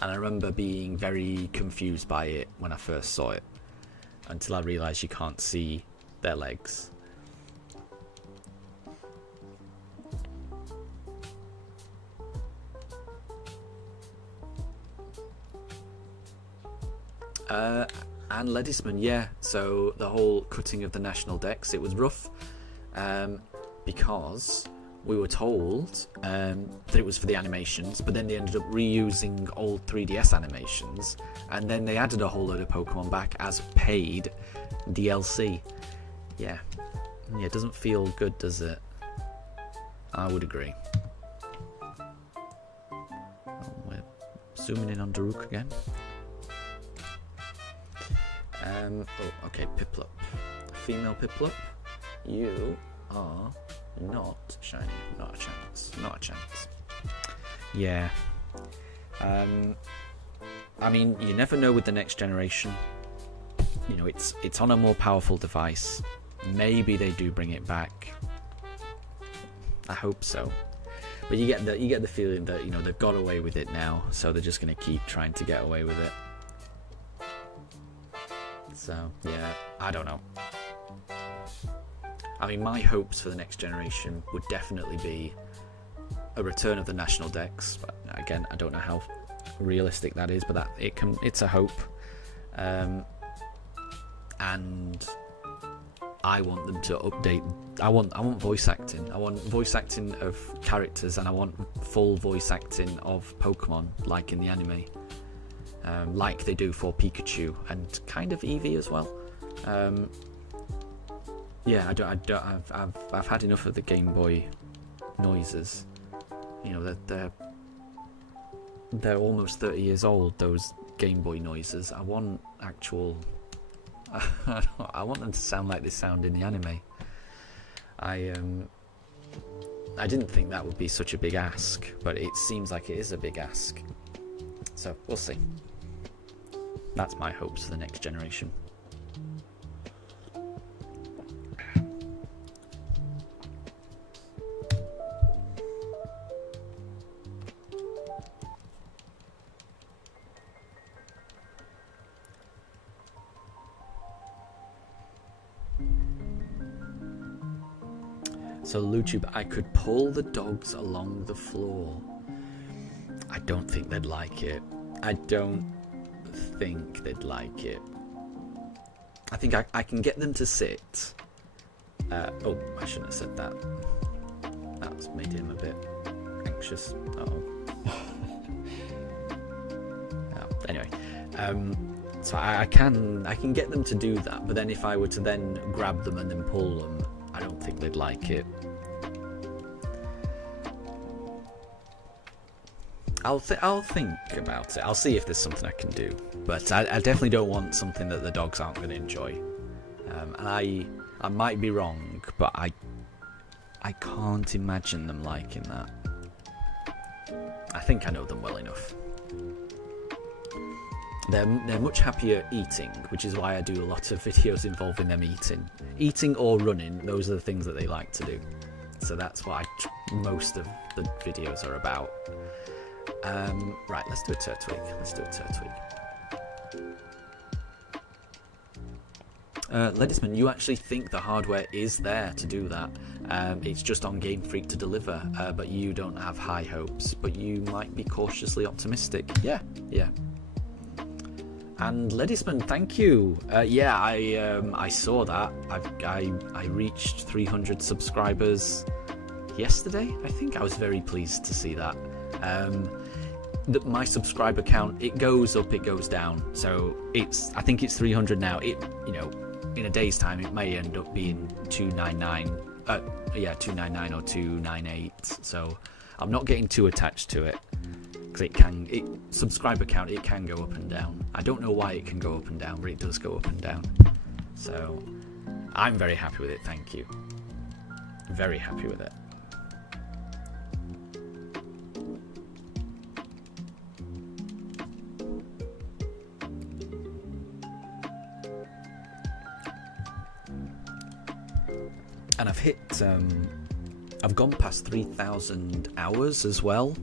and I remember being very confused by it when I first saw it, until I realised you can't see their legs. And Ledisman, yeah. So the whole cutting of the national dex, it was rough, because we were told that it was for the animations, but then they ended up reusing old 3DS animations, and then they added a whole load of Pokemon back as paid DLC. Yeah, it doesn't feel good, does it? I would agree. Oh, we're zooming in on Daruk again. Oh, okay, Piplup. Female Piplup, you are not shiny. Not a chance. Not a chance. Yeah. I mean, you never know with the next generation. It's on a more powerful device. Maybe they do bring it back. I hope so. But you get the feeling that they've got away with it now, so they're just going to keep trying to get away with it. So yeah, I don't know. I mean, my hopes for the next generation would definitely be a return of the national dex. But again, I don't know how realistic that is, but it's a hope. And I want them to update. I want voice acting. I want voice acting of characters, and I want full voice acting of Pokemon, like in the anime, like they do for Pikachu and kind of Eevee as well. Yeah, I've had enough of the Game Boy noises. They're almost 30 years old. Those Game Boy noises. I want actual... I want them to sound like they sound in the anime. I didn't think that would be such a big ask, but it seems like it is a big ask. So, we'll see. That's my hopes for the next generation. So Lutube, I could pull the dogs along the floor. I don't think they'd like it. I don't think they'd like it. I think I can get them to sit. Oh, I shouldn't have said that. That's made him a bit anxious. Uh-oh. Oh, anyway, so I can get them to do that, but then if I were to then grab them and then pull them, I don't think they'd like it. I'll think about it. I'll see if there's something I can do. But I definitely don't want something that the dogs aren't going to enjoy. And I might be wrong, but I can't imagine them liking that. I think I know them well enough. They're much happier eating, which is why I do a lot of videos involving them eating. Eating or running, those are the things that they like to do. So that's what most of the videos are about. Right, let's do a Turtwig. Ledisman, you actually think the hardware is there to do that. It's just on Game Freak to deliver, but you don't have high hopes. But you might be cautiously optimistic. Yeah. And Ledisman, thank you. Yeah, I saw that. I reached 300 subscribers yesterday. I think I was very pleased to see that. My subscriber count, it goes up, it goes down. So I think it's 300 now. In a day's time, it may end up being 299. 299 or 298. So I'm not getting too attached to it, because subscriber count, it can go up and down. I don't know why it can go up and down, but it does go up and down. So I'm very happy with it. Thank you. Very happy with it. And I've gone past 3,000 hours as well.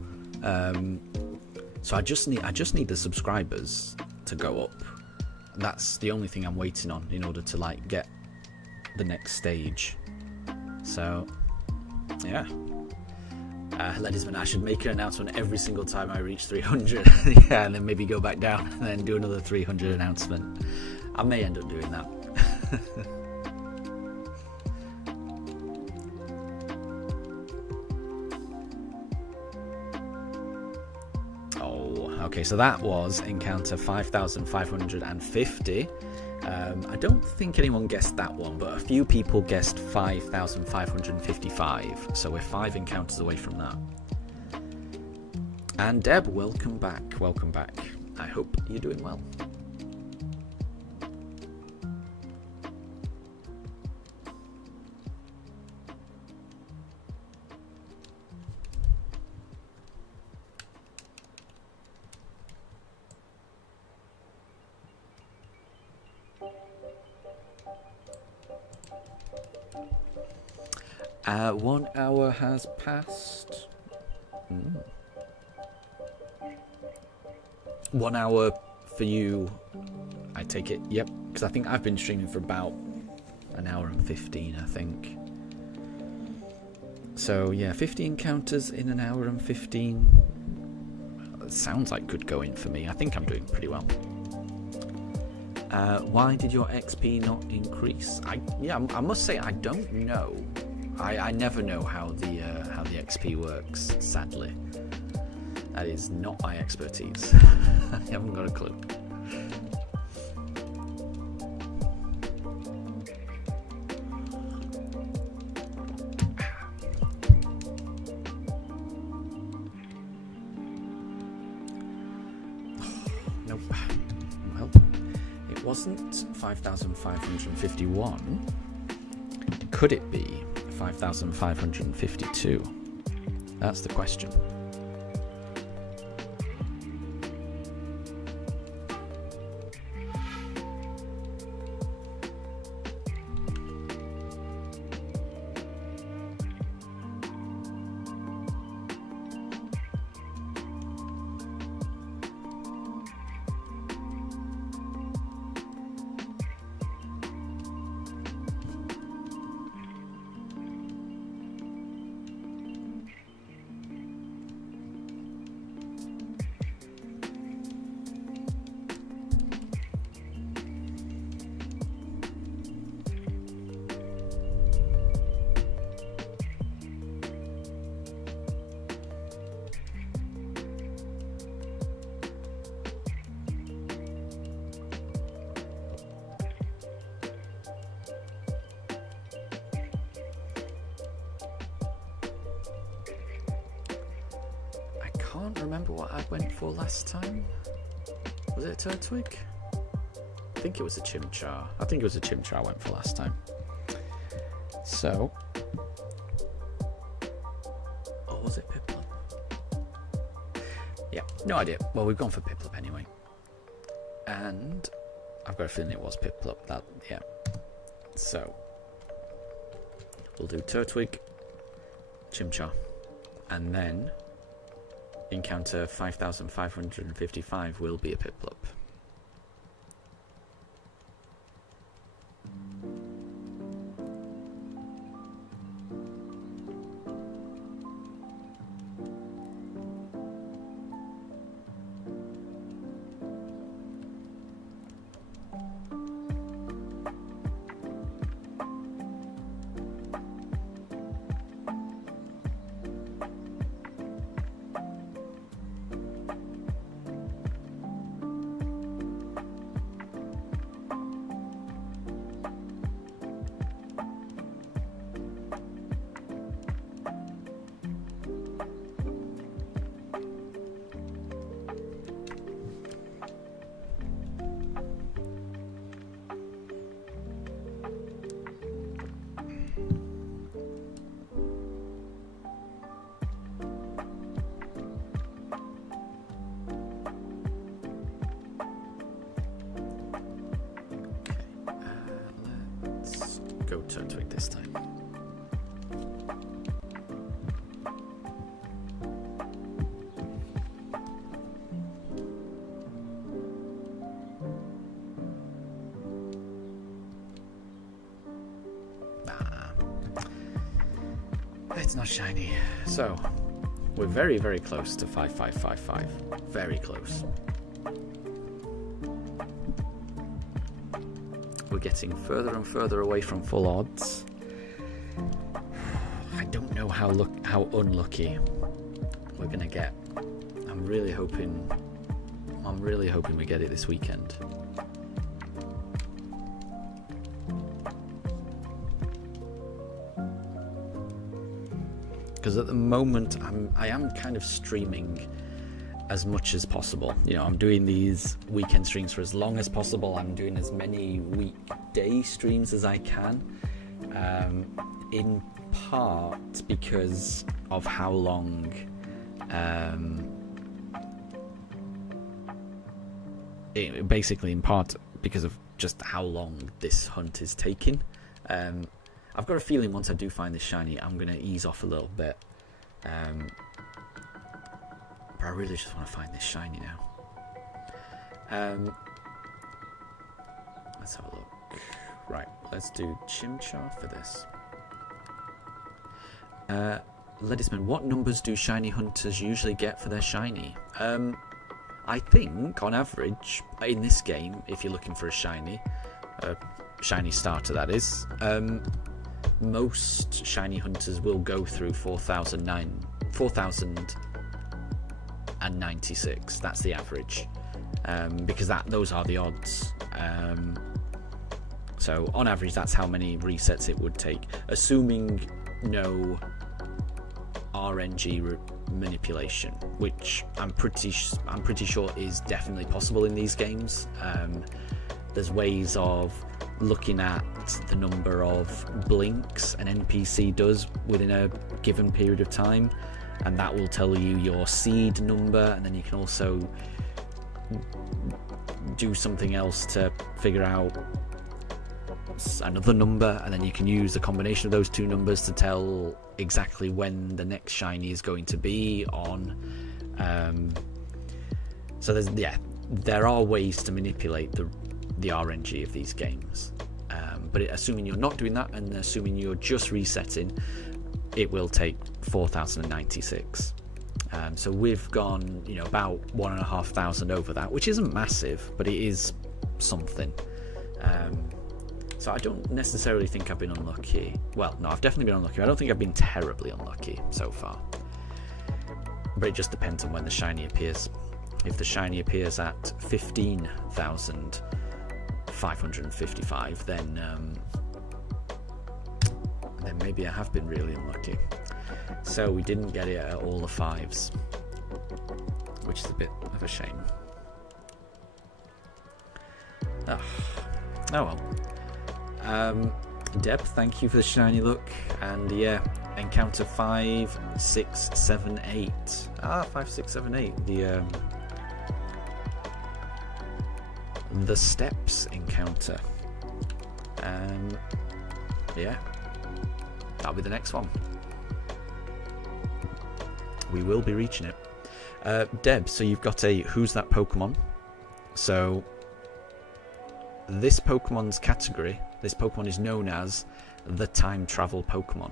So I just need the subscribers to go up. That's the only thing I'm waiting on in order to get the next stage. So yeah. Ledisman, I should make an announcement every single time I reach 300. Yeah, and then maybe go back down and then do another 300 announcement. I may end up doing that. Okay, so that was encounter 5,550. I don't think anyone guessed that one, but a few people guessed 5,555. So we're 5 encounters away from that. And Deb, welcome back. Welcome back. I hope you're doing well. One hour has passed. 1 hour for you, I take it. Yep, because I think I've been streaming for about an hour and 15, I think. So yeah, 50 encounters in an hour and 15. That sounds like good going for me. I think I'm doing pretty well. Why did your XP not increase? I must say I don't know. I never know how the XP works, sadly. That is not my expertise. I haven't got a clue. Nope. wasn't 5,551, could it be 5,552? That's the question. I can't remember what I went for last time. Was it a Turtwig? I think it was a Chimchar. I think it was a Chimchar I went for last time. So... or was it Piplup? Yeah, no idea. Well, we've gone for Piplup anyway. And I've got a feeling it was Piplup. That, yeah. So, we'll do Turtwig, Chimchar, and then encounter 5,555 will be a Piplup. Go Turtwig this time. It's not shiny. So, we're very, very close to 5555. Very close. We're getting further and further away from full odds. I don't know how unlucky we're gonna get. I'm really hoping we get it this weekend. Because at the moment I am kind of streaming as much as possible. You know, I'm doing these weekend streams for as long as possible. I'm doing as many weekday streams as I can, in part because of how long basically in part because of just how long this hunt is taking. I've got a feeling once I do find this shiny, I'm going to ease off a little bit. But I really just want to find this shiny now. Let's have a look. Right, let's do Chimchar for this. Ledisman, what numbers do shiny hunters usually get for their shiny? I think, on average, in this game, if you're looking for a shiny starter that is, most shiny hunters will go through 4,096. That's the average, because those are the odds. So on average, that's how many resets it would take, assuming no RNG manipulation, which I'm pretty sure is definitely possible in these games. There's ways of looking at the number of blinks an NPC does within a given period of time, and that will tell you your seed number, and then you can also do something else to figure out another number, and then you can use the combination of those two numbers to tell exactly when the next shiny is going to be on. So there are ways to manipulate the RNG of these games, but assuming you're not doing that, and assuming you're just resetting, it will take 4096. So we've gone, about 1,500 over that, which isn't massive, but it is something. So I don't necessarily think I've been unlucky. Well, no, I've definitely been unlucky. I don't think I've been terribly unlucky so far. But it just depends on when the shiny appears. If the shiny appears at 15,555, then maybe I have been really unlucky. So we didn't get it at all the 5s, which is a bit of a shame. Oh well. Deb, thank you for the shiny look, and yeah, encounter 5, 6, 7, 8. 5, 6, 7, 8. The steps encounter. Yeah, that'll be the next one. We will be reaching it. Deb, so you've got a Who's That Pokemon? So this Pokemon's category, this Pokemon is known as the Time Travel Pokemon.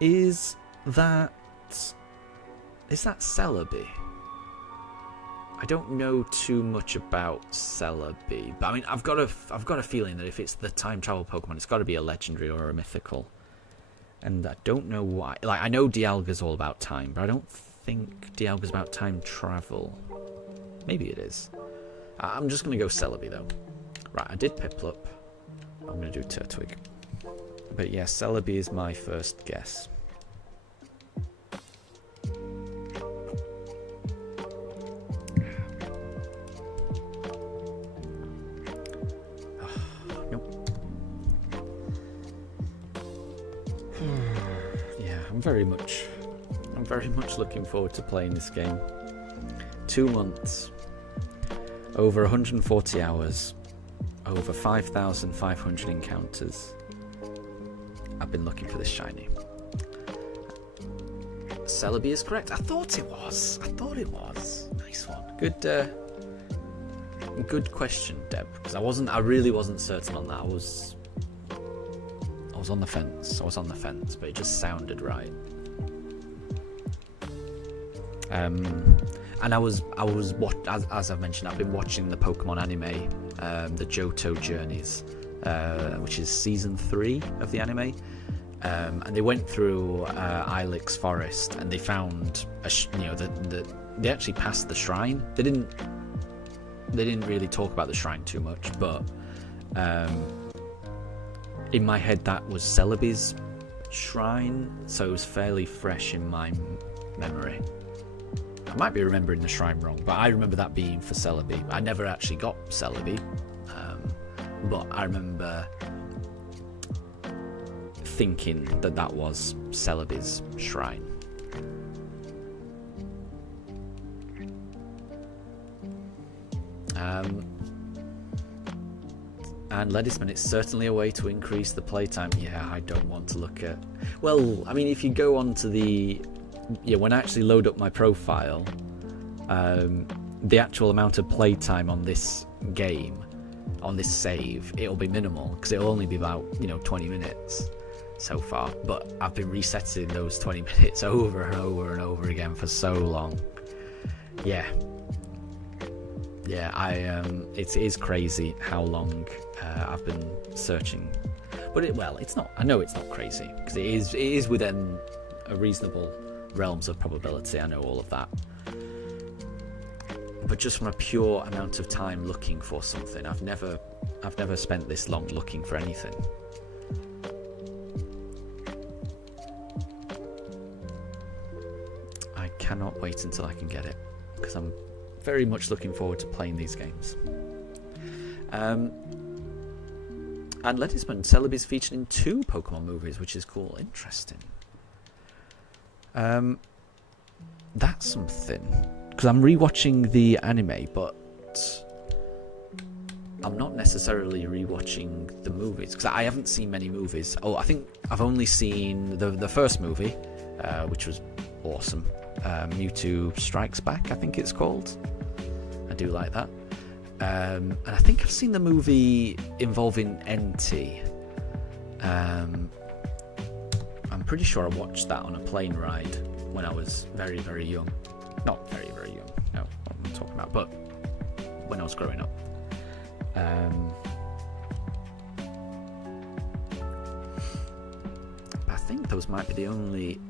Is that Celebi? I don't know too much about Celebi, but I mean, I've got a feeling that if it's the Time Travel Pokemon, it's got to be a legendary or a mythical. And I don't know why. Like, I know Dialga's all about time, but I don't think Dialga's about time travel. Maybe it is. I'm just going to go Celebi, though. Right, I did Piplup. I'm going to do Turtwig. But yeah, Celebi is my first guess. I'm very much looking forward to playing this game. 2 months, over 140 hours, over 5,500 encounters. I've been looking for this shiny. Celebi is correct. I thought it was. Nice one. Good question, Deb. Because I really wasn't certain on that. I was on the fence. But it just sounded right. And as I've mentioned, I've been watching the Pokemon anime, the Johto Journeys, which is season 3 of the anime, and they went through Ilex Forest, and they found they actually passed the shrine. They didn't really talk about the shrine too much, but in my head that was Celebi's shrine, so it was fairly fresh in my memory. I might be remembering the shrine wrong, but I remember that being for Celebi. I never actually got Celebi, but I remember thinking that was Celebi's shrine. And Ledisman, it's certainly a way to increase the playtime. Yeah, I don't want to look at... Well, I mean, if you go on to the... Yeah, when I actually load up my profile, the actual amount of playtime on this game, on this save, it'll be minimal, because it'll only be about, 20 minutes so far. But I've been resetting those 20 minutes over and over and over again for so long. Yeah, it is crazy how long I've been searching. But it's not. I know it's not crazy, because it is within a reasonable realms of probability. I know all of that. But just from a pure amount of time looking for something, I've never spent this long looking for anything. I cannot wait until I can get it, because I'm very much looking forward to playing these games. And Ledisman, Celebi's featured in 2 Pokemon movies, which is cool. Interesting. That's something. Because I'm rewatching the anime, but I'm not necessarily rewatching the movies. Because I haven't seen many movies. Oh, I think I've only seen the first movie, which was awesome. Mewtwo Strikes Back, I think it's called. I do like that. And I think I've seen the movie involving NT. I'm pretty sure I watched that on a plane ride when I was very, very young. Not very, very young. No, what I'm talking about. But when I was growing up. I think those might be the only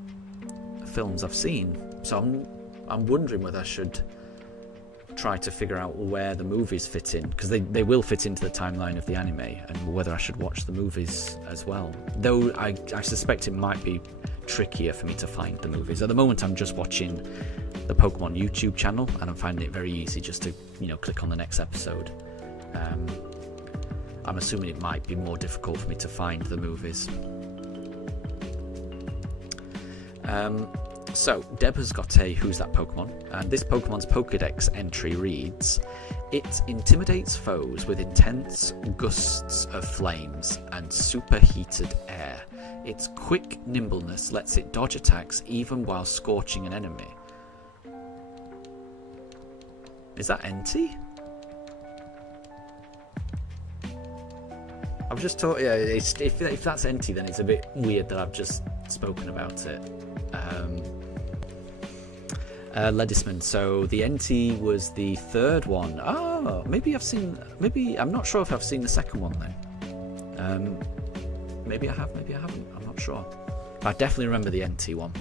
films I've seen. So I'm wondering whether I should try to figure out where the movies fit in, because they will fit into the timeline of the anime, and whether I should watch the movies as well. Though I suspect it might be trickier for me to find the movies. At the moment I'm just watching the Pokemon YouTube channel, and I'm finding it very easy just to, click on the next episode. I'm assuming it might be more difficult for me to find the movies. So, Deb has got a Who's That Pokemon? And this Pokemon's Pokedex entry reads, it intimidates foes with intense gusts of flames and superheated air. Its quick nimbleness lets it dodge attacks even while scorching an enemy. Is that NT? I've just thought, yeah, if that's NT, then it's a bit weird that I've just spoken about it. Ledisman, so the NT was the 3rd one. Oh, maybe I'm not sure if I've seen the 2nd one then. Maybe I have, maybe I haven't, I'm not sure. But I definitely remember the NT one.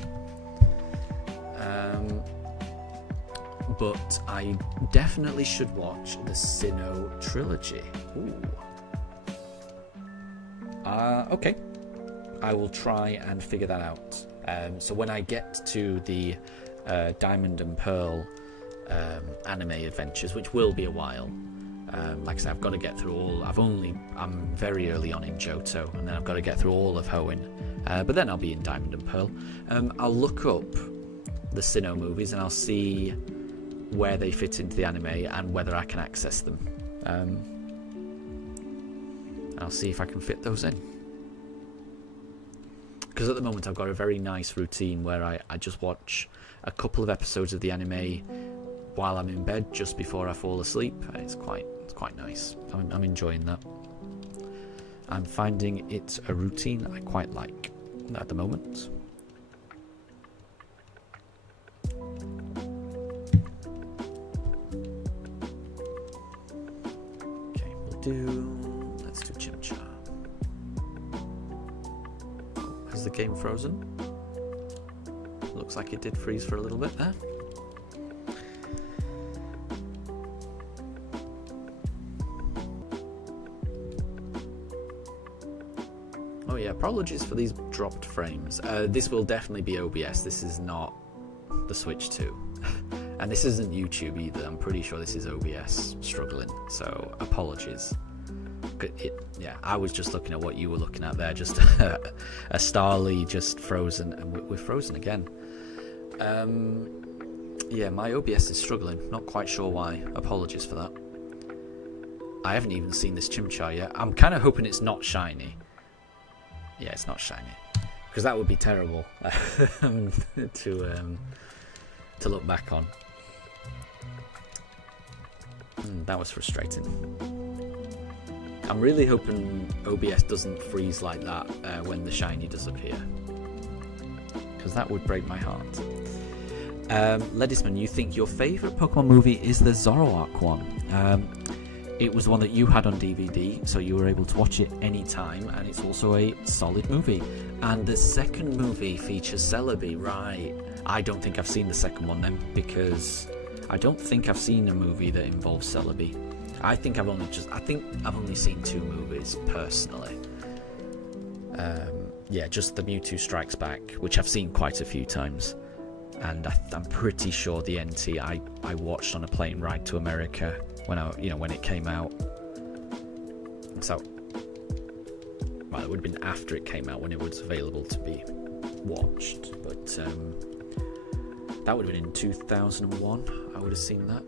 But I definitely should watch the Sinnoh trilogy. Ooh. Okay. I will try and figure that out. So when I get to the Diamond and Pearl anime adventures, which will be a while, like I said, I've got to get through all. I'm very early on in Johto, and then I've got to get through all of Hoenn. But then I'll be in Diamond and Pearl. I'll look up the Sinnoh movies and I'll see where they fit into the anime and whether I can access them. I'll see if I can fit those in. Because at the moment I've got a very nice routine where I just watch a couple of episodes of the anime while I'm in bed just before I fall asleep. It's quite nice. I'm enjoying that. I'm finding it a routine I quite like at the moment. Okay, let's do Chimchar. Has the game frozen? Looks like it did freeze for a little bit there. Oh yeah, apologies for these dropped frames. This will definitely be OBS. This is not the Switch 2. And this isn't YouTube either. I'm pretty sure this is OBS struggling. So apologies. Yeah, I was just looking at what you were looking at there. Just a Starly just frozen, and we're frozen again. Yeah, my OBS is struggling. Not quite sure why. Apologies for that. I haven't even seen this Chimchar yet. I'm kind of hoping it's not shiny. Yeah, it's not shiny, because that would be terrible to look back on. That was frustrating. I'm really hoping OBS doesn't freeze like that when the shiny does appear, because that would break my heart. Ledisman, you think your favourite Pokemon movie is the Zoroark one? It was one that you had on DVD, so you were able to watch it anytime, and it's also a solid movie. And the second movie features Celebi, right? I don't think I've seen the second one then, because I don't think I've seen a movie that involves Celebi. I think I've only seen 2 movies personally. Yeah, just the Mewtwo Strikes Back, which I've seen quite a few times. and I'm pretty sure the NT I watched on a plane ride to America when it came out. So, well, it would have been after it came out when it was available to be watched, but that would have been in 2001. I would have seen that.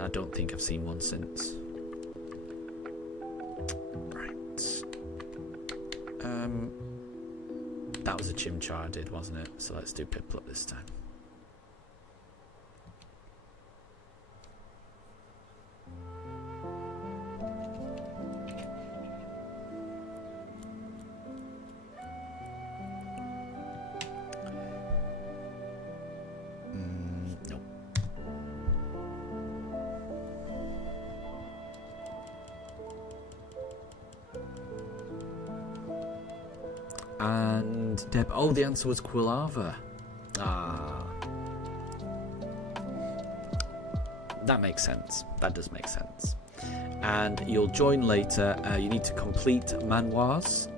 I don't think I've seen one since. Right. That was a Chimchar I did, wasn't it? So let's do Piplup this time. No. And Deb, oh, the answer was Quilava. Ah. That makes sense. That does make sense. And you'll join later. You need to complete Manoirs.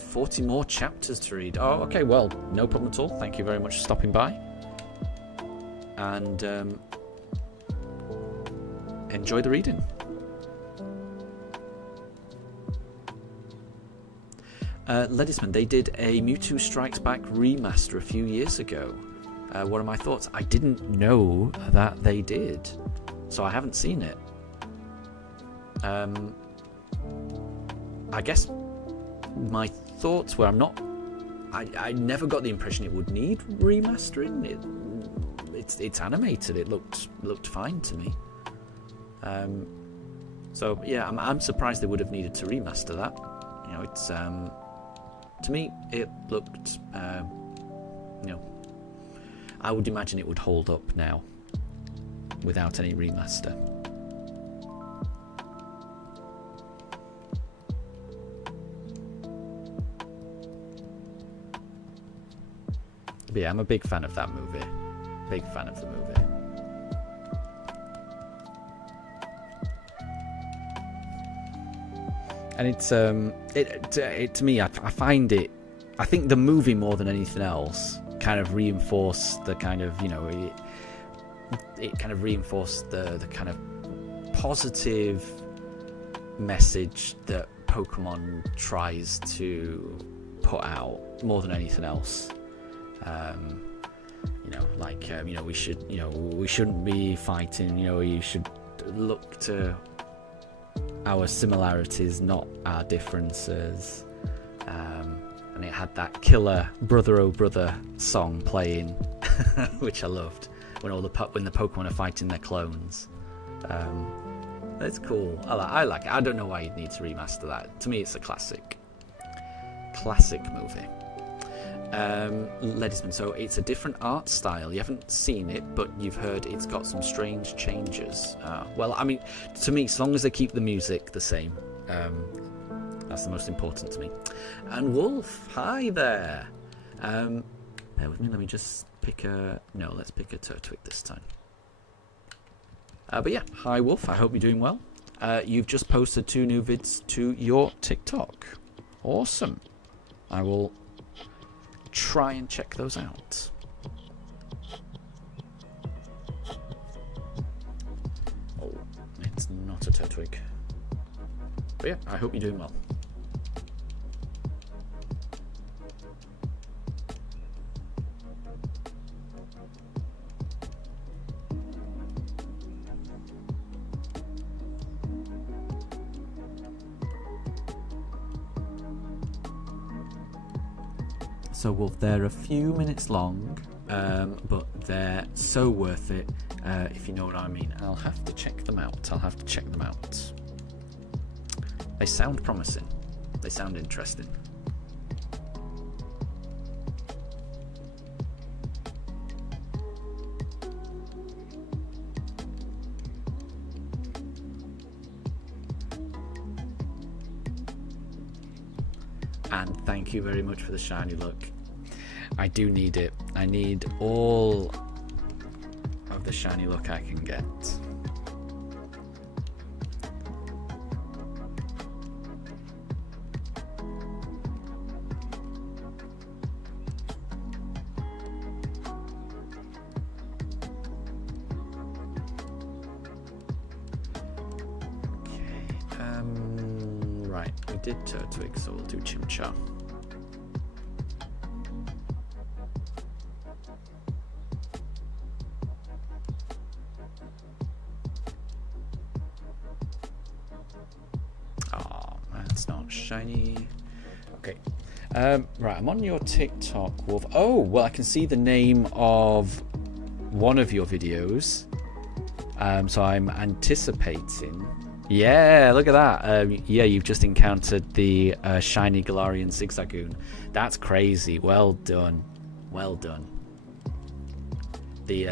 40 more chapters to read. Oh, okay, well, no problem at all. Thank you very much for stopping by. And enjoy the reading. Ledisman, they did a Mewtwo Strikes Back remaster a few years ago. What are my thoughts? I didn't know that they did, so I haven't seen it. I guess my thoughts were I never got the impression it would need remastering. It's animated. It looked fine to me. So yeah, I'm surprised they would have needed to remaster that. You know, it's to me it looked I would imagine it would hold up now without any remaster. But yeah, I'm a big fan of that movie. Big fan of the movie. And it's to me, I find it. I think the movie more than anything else kind of reinforced the kind of it kind of reinforced the kind of positive message that Pokemon tries to put out more than anything else. We shouldn't be fighting. You should look to our similarities, not our differences. And it had that killer "Brother Oh Brother" song playing, which I loved. When the Pokemon are fighting their clones, it's cool. I like it. I don't know why you'd need to remaster that. To me, it's a classic movie. Ledisman, so it's a different art style. You haven't seen it, but you've heard it's got some strange changes. Well, I mean, to me, as long as they keep the music the same, that's the most important to me. And Wolf, hi there. Bear with me, let me just pick let's pick a Turtwig this time. But yeah, hi Wolf, I hope you're doing well. You've just posted 2 new vids to your TikTok. Awesome. I will try and check those out. Oh, it's not a Turtwig. But yeah, I hope you're doing well. So Wolf, they're a few minutes long, but they're so worth it, if you know what I mean. I'll have to check them out. They sound promising. They sound interesting. And thank you very much for the shiny look. I do need it. I need all of the shiny look I can get. Right, we did Turtwig, so we'll do Chimchar. Oh, that's not shiny. Okay. Right, I'm on your TikTok, Wolf. Oh, well, I can see the name of one of your videos. So I'm anticipating. Yeah, look at that. Yeah, you've just encountered the shiny Galarian Zigzagoon. That's crazy. Well done. Well done. The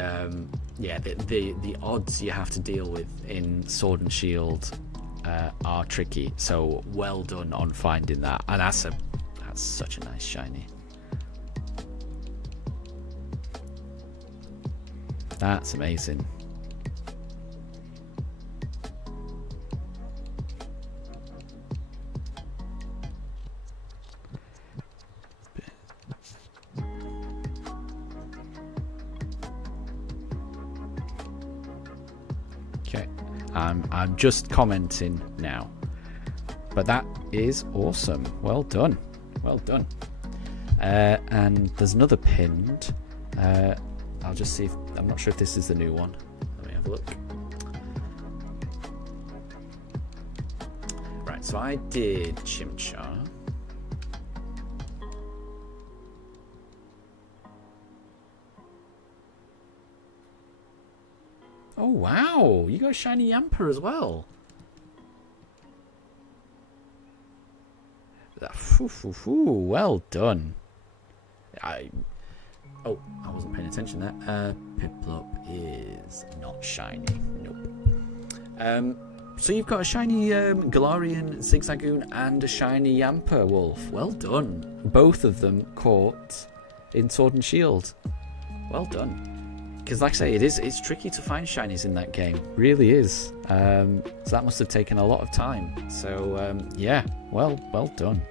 odds you have to deal with in Sword and Shield are tricky. So well done on finding that. And that's such a nice shiny. That's amazing. Okay, I'm just commenting now, but that is awesome. Well done, well done. And there's another pinned. I'll just see if I'm not sure if this is the new one. Let me have a look. Right, so I did Chimchar. Oh wow, you got shiny Yamper as well. Well done. I wasn't paying attention there. Piplup is not shiny. Nope. So you've got a shiny Galarian Zigzagoon and a shiny Yamper, Wolf. Well done. Both of them caught in Sword and Shield. Well done. Because like I say, it's tricky to find shinies in that game. Really is. So that must have taken a lot of time. So yeah, well done.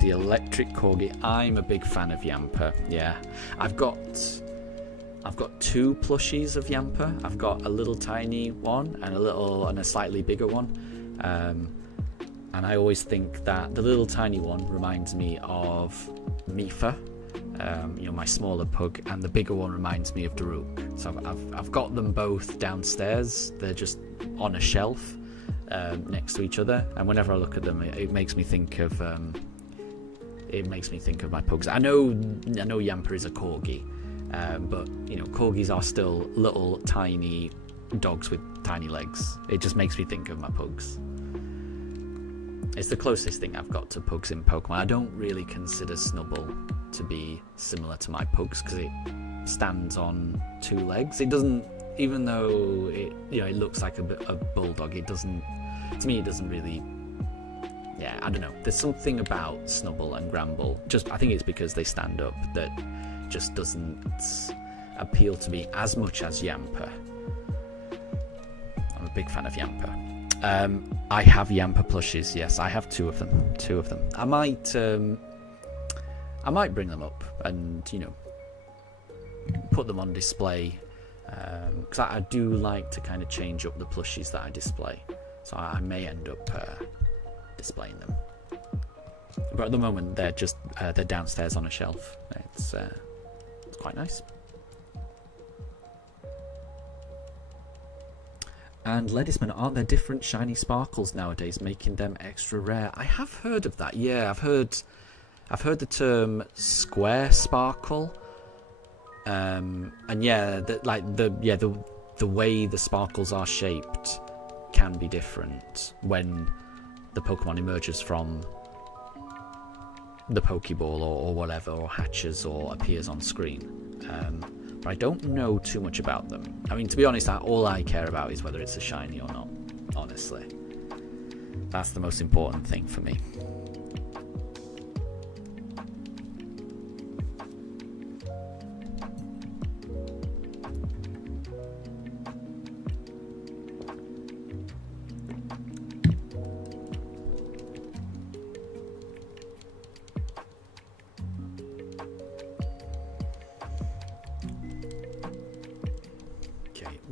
The electric corgi. I'm a big fan of Yamper. Yeah, I've got two plushies of Yamper. I've got a little tiny one and a slightly bigger one. And I always think that the little tiny one reminds me of Mifa, my smaller pug, and the bigger one reminds me of Daruk. So I've got them both downstairs. They're just on a shelf next to each other, and whenever I look at them, it makes me think of my pugs. I know Yamper is a corgi, but corgis are still little tiny dogs with tiny legs. It just makes me think of my pugs. It's the closest thing I've got to pugs in Pokemon. I don't really consider Snubbull to be similar to my pugs because it stands on two legs. It doesn't, even though it looks like a bulldog. It doesn't. To me, it doesn't really. Yeah, I don't know. There's something about Snubbull and Gramble. I think it's because they stand up that just doesn't appeal to me as much as Yamper. I'm a big fan of Yamper. I have Yamper plushies. Yes, I have two of them. I might bring them up and put them on display because I do like to kind of change up the plushies that I display. So I may end up displaying them. But at the moment they're downstairs on a shelf. It's quite nice. And Ledisman, aren't there different shiny sparkles nowadays, making them extra rare? I have heard of that. Yeah, I've heard the term square sparkle. And yeah, the way the sparkles are shaped can be different when the Pokemon emerges from the Pokeball or whatever, or hatches or appears on screen. But I don't know too much about them. I mean, to be honest, all I care about is whether it's a shiny or not, honestly. That's the most important thing for me.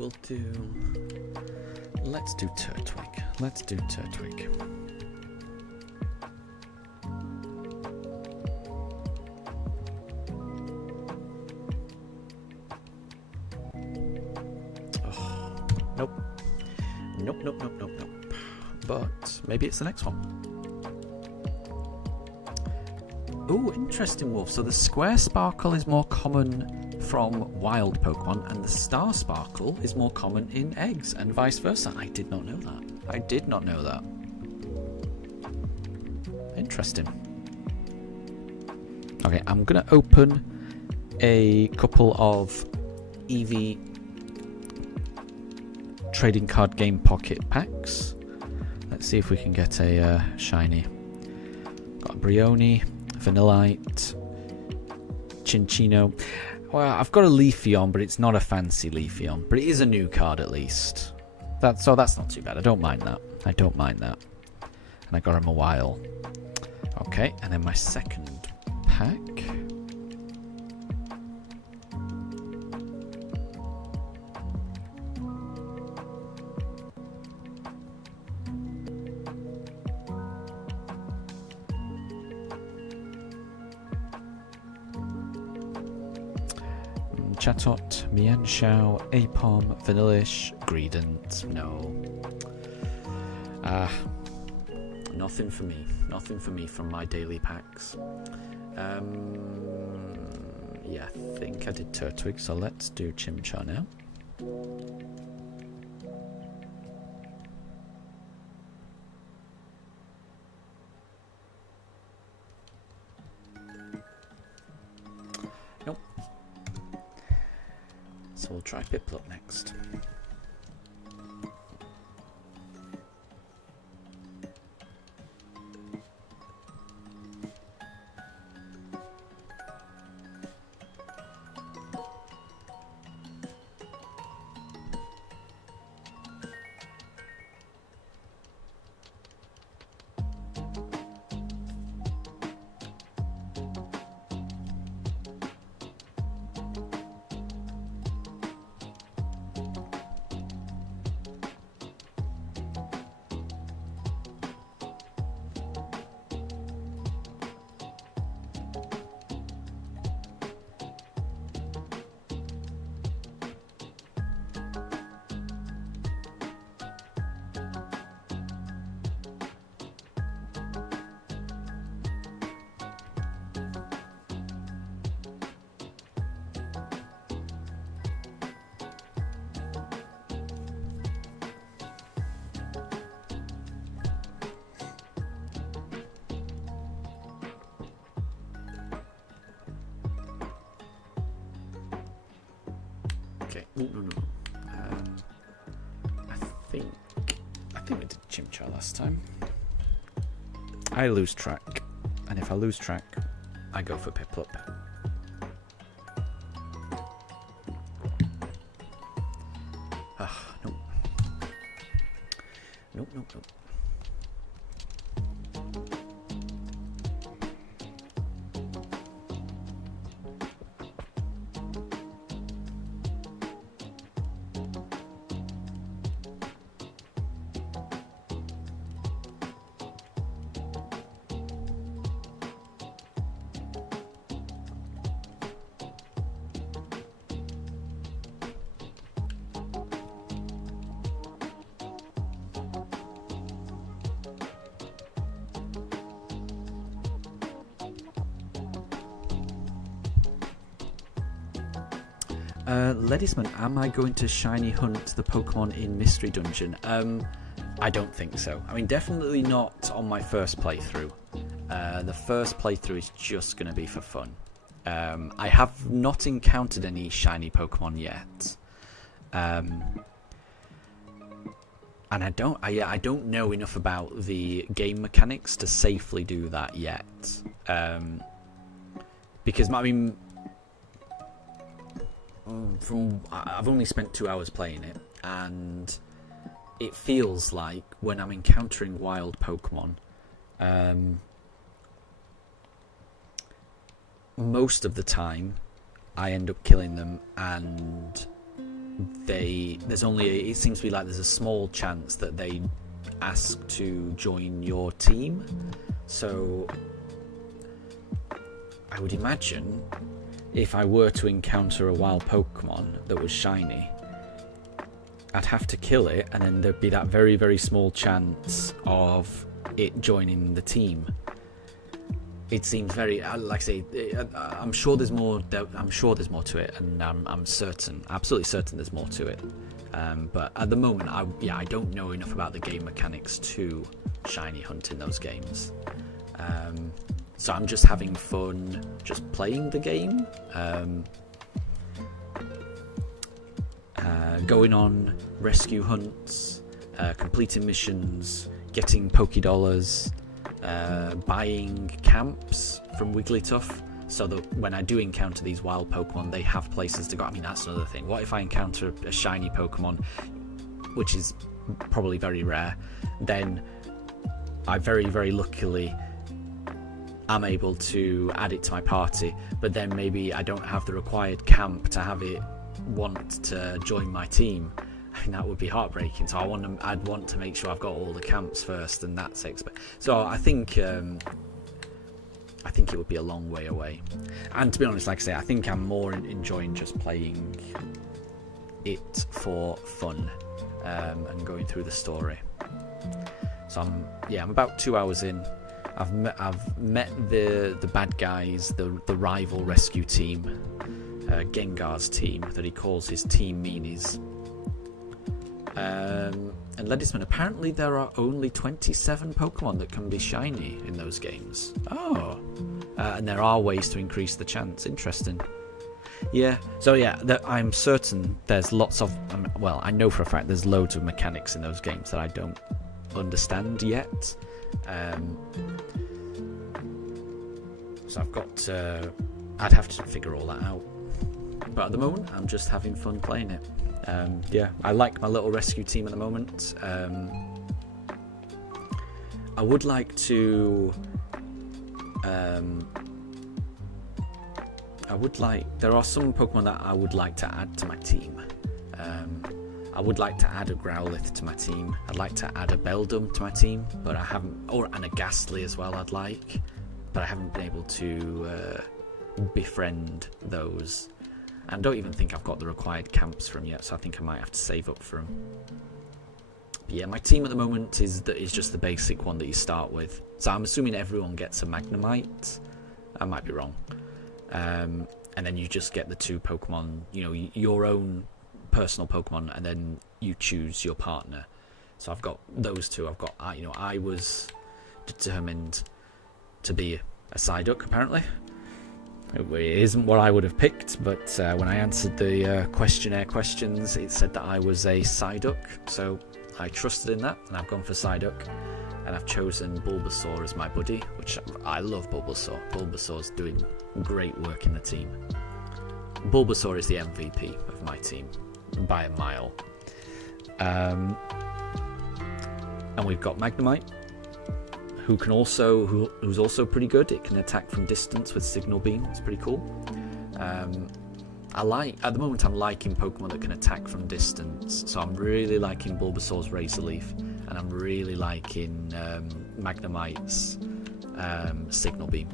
Let's do Turtwig. Let's do Turtwig. Oh, nope. Nope. But maybe it's the next one. Ooh, interesting, Wolf. So the square sparkle is more common from wild Pokemon, and the star sparkle is more common in eggs, and vice versa. I did not know that. Interesting. Okay, I'm going to open a couple of EV trading card game pocket packs. Let's see if we can get a shiny. Got a Brioni, Vanillite, Chinchino. Well, I've got a Leafeon, but it's not a fancy Leafeon. But it is a new card at least. That's not too bad. I don't mind that. And I got him a while. Okay, and then my second pack. Chatot, Mienshao, Apom, Vanillish, Greedent. No. Nothing for me. Nothing for me from my daily packs. Yeah, I think I did Turtwig, so let's do Chimchar now. Nope. So we'll try Piplup next. Okay. Oh, no. I think we did Chimchar last time. I lose track, and if I lose track, I go for Piplup. Ah, nope. Nope. Ledisman, am I going to shiny hunt the Pokemon in Mystery Dungeon? I don't think so. I mean, definitely not on my first playthrough. The first playthrough is just going to be for fun. I have not encountered any shiny Pokemon yet. And I don't know enough about the game mechanics to safely do that yet. Because, I mean, I've only spent 2 hours playing it, and it feels like when I'm encountering wild Pokemon, most of the time I end up killing them and it seems to be like there's a small chance that they ask to join your team. So I would imagine if I were to encounter a wild Pokemon that was shiny, I'd have to kill it, and then there'd be that very, very small chance of it joining the team. It seems very, like I say, I'm sure there's more. I'm sure there's more to it, and I'm certain, absolutely certain, there's more to it. But at the moment, I don't know enough about the game mechanics to shiny hunt in those games. So I'm just having fun, just playing the game, going on rescue hunts, completing missions, getting Pokédollars. Buying camps from Wigglytuff, so that when I do encounter these wild Pokemon, they have places to go. I mean, that's another thing. What if I encounter a shiny Pokemon, which is probably very rare, then I very, very luckily am able to add it to my party, but then maybe I don't have the required camp to have it want to join my team. I mean, that would be heartbreaking. So I'd want to make sure I've got all the camps first, and that's so I think it would be a long way away. And to be honest, like I say, I think I'm more enjoying just playing it for fun, and going through the story. So I'm about 2 hours in. I've met the bad guys, the rival rescue team, Gengar's team that he calls his team meanies. And Ledisman, apparently there are only 27 Pokemon that can be shiny in those games. And there are ways to increase the chance. Interesting. Yeah, so I'm certain there's lots of, I know for a fact there's loads of mechanics in those games that I don't understand yet. So I've got I'd have to figure all that out. But at the moment, I'm just having fun playing it. I like my little rescue team at the moment. I would like to. There are some Pokemon that I would like to add to my team. I would like to add a Growlithe to my team. I'd like to add a Beldum to my team, but I haven't. And a Ghastly as well. I'd like, but I haven't been able to befriend those. And don't even think I've got the required camps for them yet, so I think I might have to save up for them. But yeah, my team at the moment is just the basic one that you start with. So I'm assuming everyone gets a Magnemite. I might be wrong. And then you just get the two Pokemon, your own personal Pokemon, and then you choose your partner. So I've got those two. I was determined to be a Psyduck, apparently. It isn't what I would have picked, but when I answered the questionnaire questions, it said that I was a Psyduck, so I trusted in that, and I've gone for Psyduck, and I've chosen Bulbasaur as my buddy, which I love Bulbasaur. Bulbasaur's doing great work in the team. Bulbasaur is the MVP of my team, by a mile. And we've got Magnemite, who's also pretty good. It can attack from distance with Signal Beam. It's pretty cool. At the moment I'm liking Pokemon that can attack from distance. So I'm really liking Bulbasaur's Razor Leaf, and I'm really liking Magnemite's Signal Beam.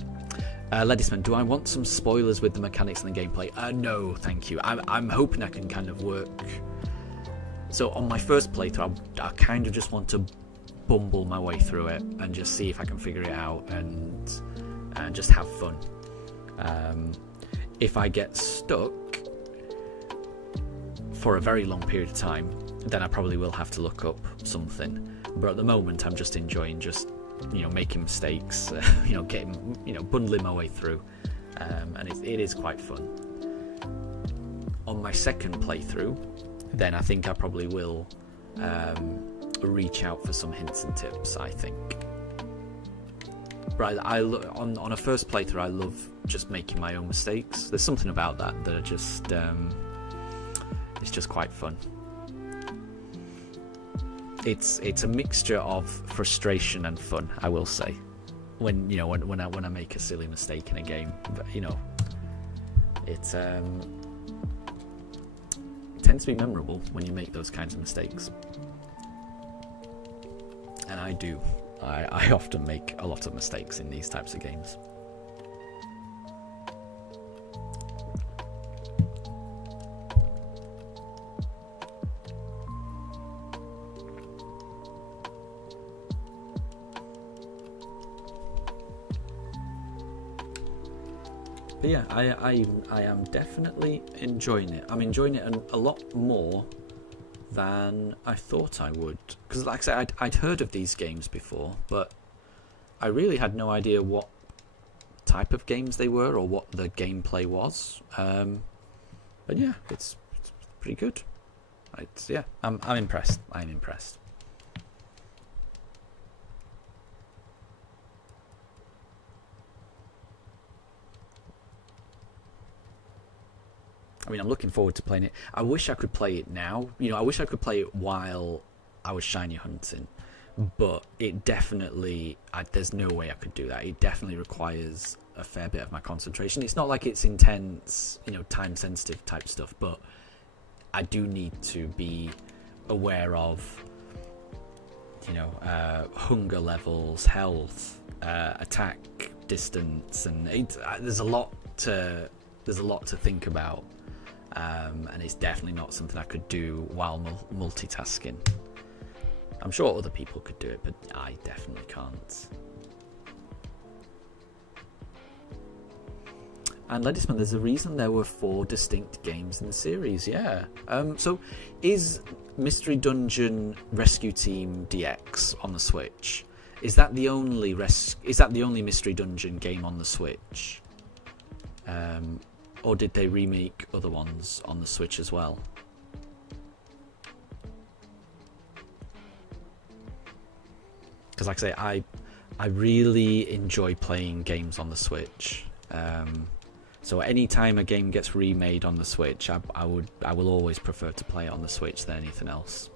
Ledisman, do I want some spoilers with the mechanics and the gameplay? No, thank you. I'm hoping I can kind of work. So on my first playthrough, I kind of just want to bumble my way through it and just see if I can figure it out and just have fun. If I get stuck for a very long period of time, then I probably will have to look up something. But at the moment, I'm just enjoying making mistakes, bundling my way through, and it is quite fun. On my second playthrough, then I think I probably will reach out for some hints and tips, I think. But on a first playthrough, I love just making my own mistakes. There's something about that are just it's just quite fun. It's a mixture of frustration and fun, I will say. When I make a silly mistake in a game, but it tend to be memorable when you make those kinds of mistakes. And I do. I often make a lot of mistakes in these types of games. But yeah, I am definitely enjoying it. I'm enjoying it a lot more than I thought I would. Because like I said, I'd heard of these games before, but I really had no idea what type of games they were or what the gameplay was. But yeah, it's pretty good. I'm impressed. I'm impressed. I mean, I'm looking forward to playing it. I wish I could play it now. You know, I wish I could play it while I was shiny hunting. But it definitely... there's no way I could do that. It definitely requires a fair bit of my concentration. It's not like it's intense, you know, time-sensitive type stuff. But I do need to be aware of, you know, hunger levels, health, attack distance. And there's a lot to think about. And it's definitely not something I could do while multitasking. I'm sure other people could do it, but I definitely can't. And Ledisman, there's a reason there were 4 distinct games in the series, yeah. So is Mystery Dungeon Rescue Team DX on the Switch? Is that the only Mystery Dungeon game on the Switch? Or did they remake other ones on the Switch as well? Because like I say, I really enjoy playing games on the Switch. So anytime a game gets remade on the Switch, I will always prefer to play it on the Switch than anything else.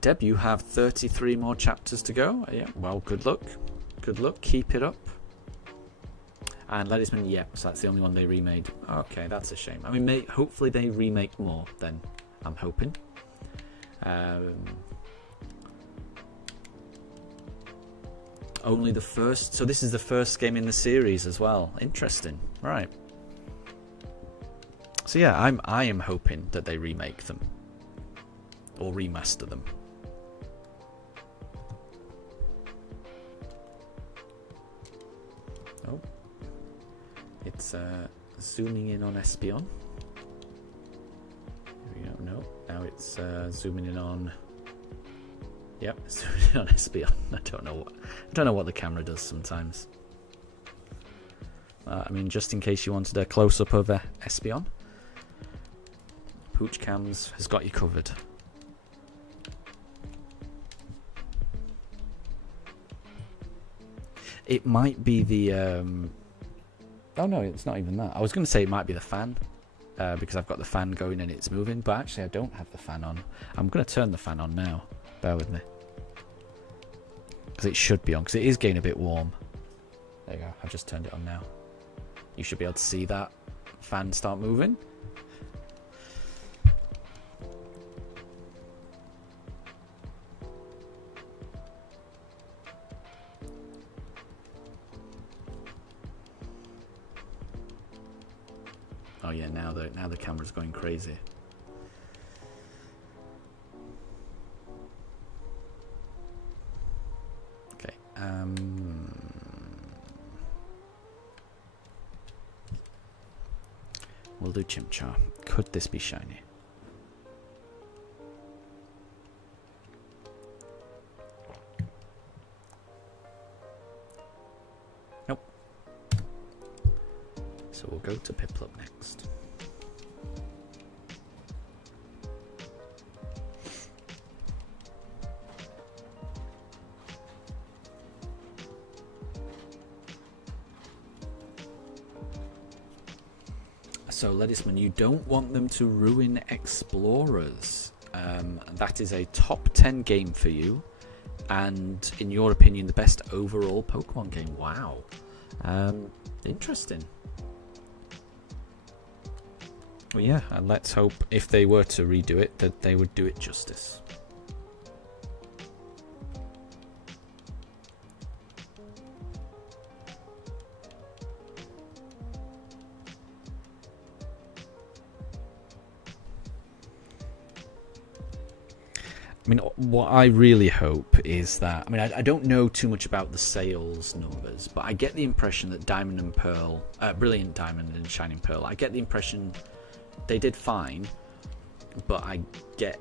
Deb, you have 33 more chapters to go. Yeah, well, good luck. Good luck. Keep it up. And Ledisman, yeah, so that's the only one they remade. Okay, that's a shame. I mean, hopefully they remake more then. I'm hoping. Only the first. So this is the first game in the series as well. Interesting. Right. So yeah, I am hoping that they remake them. Or remaster them. Oh. It's zooming in on Espion. We don't know. Now it's zooming in on... Yep, zooming in on Espion. I don't know what the camera does sometimes. I mean, just in case you wanted a close-up of Espion, Pooch Cams has got you covered. It might be the... Oh no, it's not even that. I was going to say it might be the fan, because I've got the fan going and it's moving, but actually I don't have the fan on. I'm going to turn the fan on now. Bear with me. Because it should be on, because it is getting a bit warm. There you go, I've just turned it on now. You should be able to see that fan start moving. Oh yeah, now the camera's going crazy. Okay. We'll do Chimchar. Could this be shiny? Nope. So we'll go to Piplup next. So, Ledisman, you don't want them to ruin Explorers. That is a top 10 game for you. And, in your opinion, the best overall Pokemon game. Wow. Interesting. Well, yeah, and let's hope if they were to redo it, that they would do it justice. I mean, what I really hope is that... I mean, I don't know too much about the sales numbers, but I get the impression that Diamond and Pearl... Brilliant Diamond and Shining Pearl, I get the impression they did fine, but I get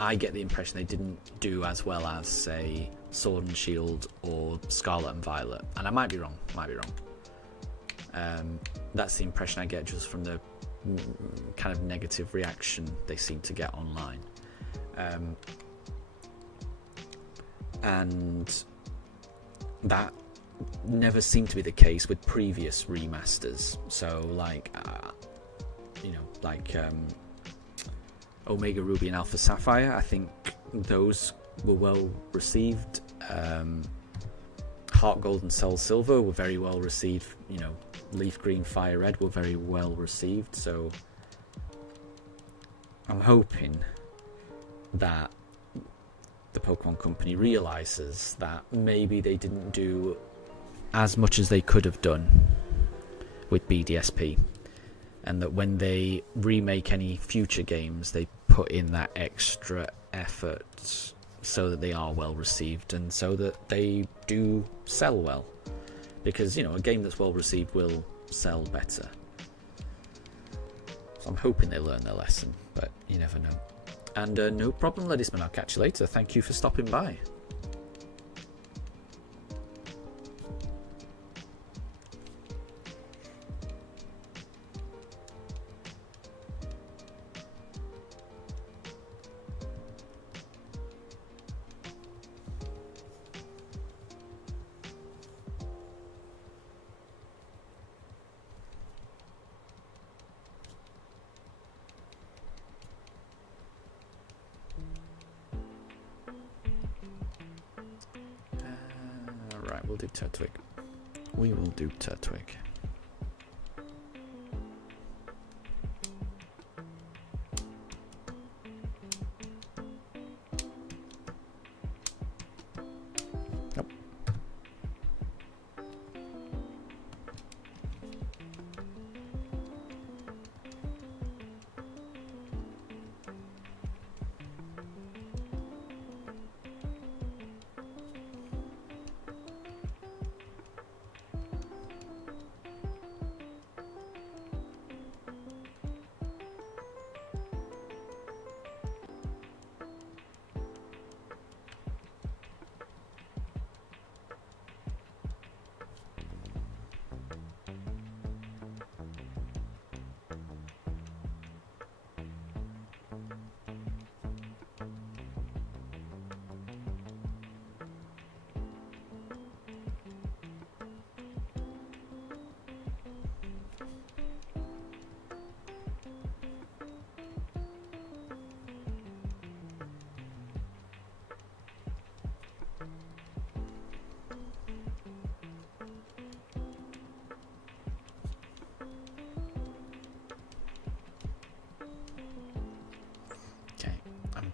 the impression they didn't do as well as, say, Sword and Shield or Scarlet and Violet. And I might be wrong, that's the impression I get just from the kind of negative reaction they seem to get online. And that never seemed to be the case with previous remasters. So, like, Omega Ruby and Alpha Sapphire, I think those were well received. Heart Gold and Soul Silver were very well received. Leaf Green, Fire Red were very well received. So, I'm hoping that the Pokemon Company realizes that maybe they didn't do as much as they could have done with BDSP, and that when they remake any future games, they put in that extra effort so that they are well received and so that they do sell well, because a game that's well received will sell better. So I'm hoping they learn their lesson, but you never know. And no problem, Ledisman. I'll catch you later. Thank you for stopping by. We'll do Turtwig. We will do Turtwig. Nope.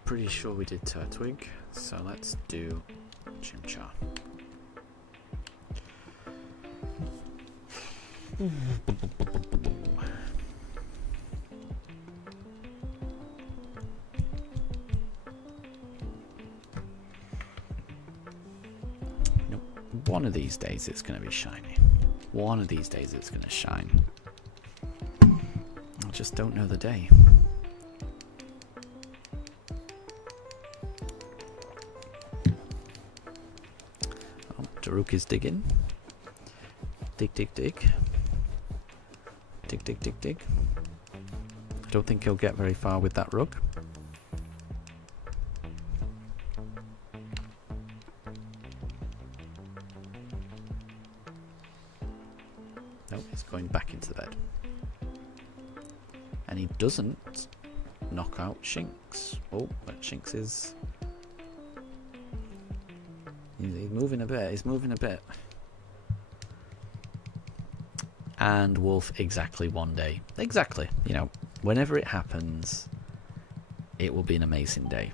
Pretty sure we did Turtwig, so let's do Chimchar. One of these days it's going to be shiny. One of these days it's going to shine. I just don't know the day. Daruk is digging. Dig, dig, dig. Dig, dig, dig, dig. I don't think he'll get very far with that rug. Nope, he's going back into the bed. and he doesn't knock out Shinx. Oh, but Shinx is... He's moving a bit, he's moving a bit. And Wolf, exactly one day. Exactly, you know, whenever it happens, it will be an amazing day.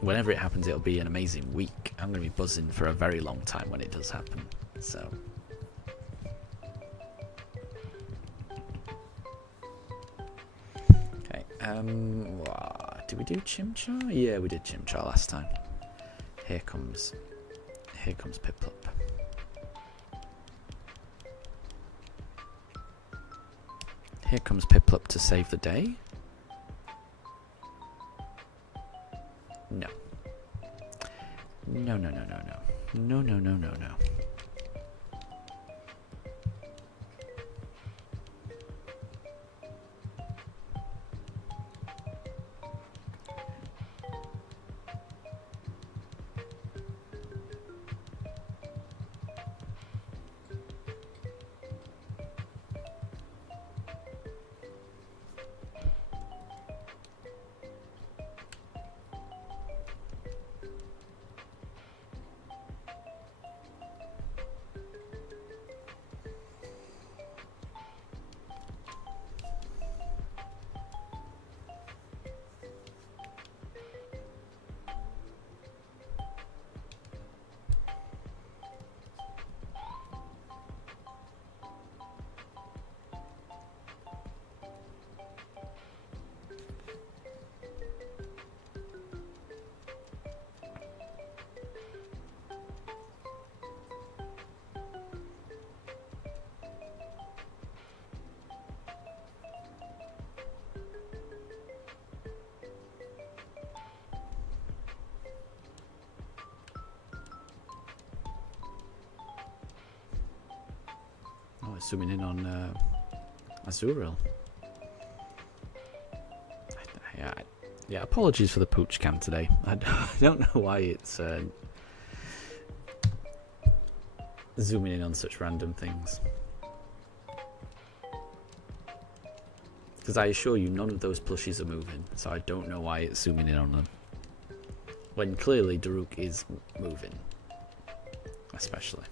Whenever it happens, it'll be an amazing week. I'm going to be buzzing for a very long time when it does happen, so... Okay, did we do Chimchar? Yeah, we did Chimchar last time. Here comes Piplup. Here comes Piplup to save the day. No. No, no, no, no, no. No, no, no, no, no. Zooming in on Azurill. Yeah, apologies for the Pooch cam today. I don't know why it's zooming in on such random things. Because I assure you, none of those plushies are moving, so I don't know why it's zooming in on them. When clearly Daruk is moving, especially.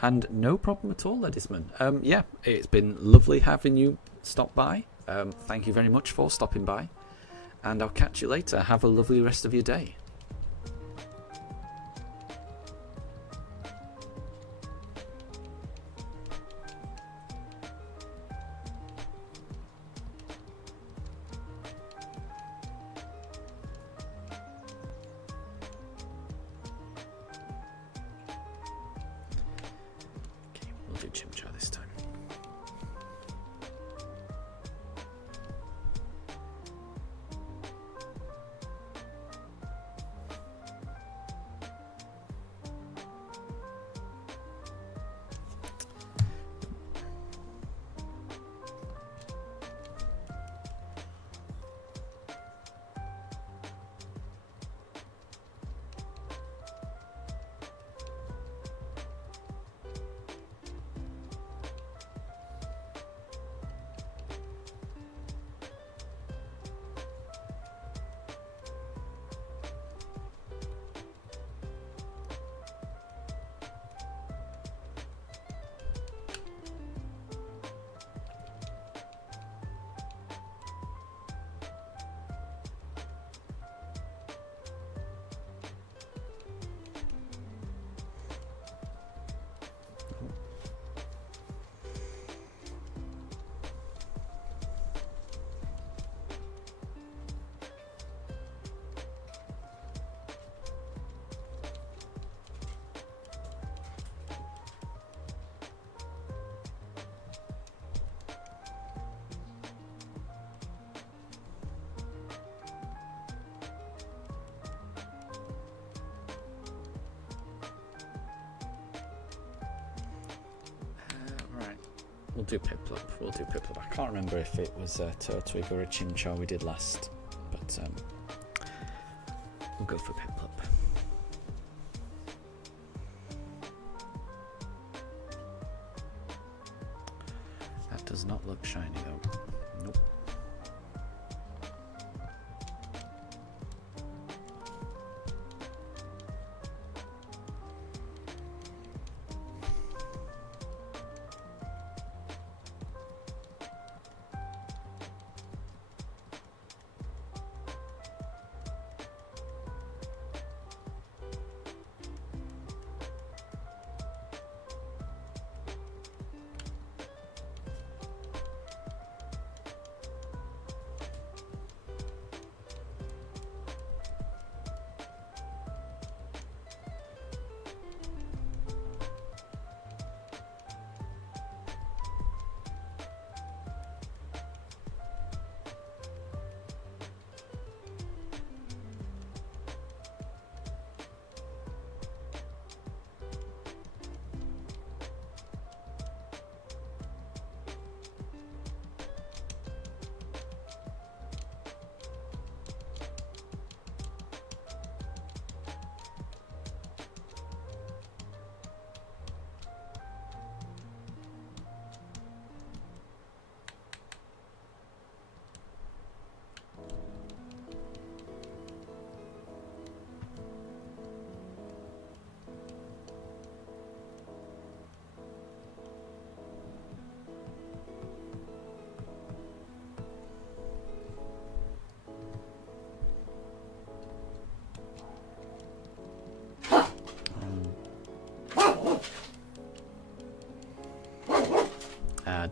And no problem at all, Ledisman. Yeah, it's been lovely having you stop by. Thank you very much for stopping by. And I'll catch you later. Have a lovely rest of your day. We'll do Chimchar this time. We'll do Piplup. I can't remember if it was a Turtwig or a Chimchar we did last, but we'll go for Piplup. That does not look shiny though. Nope.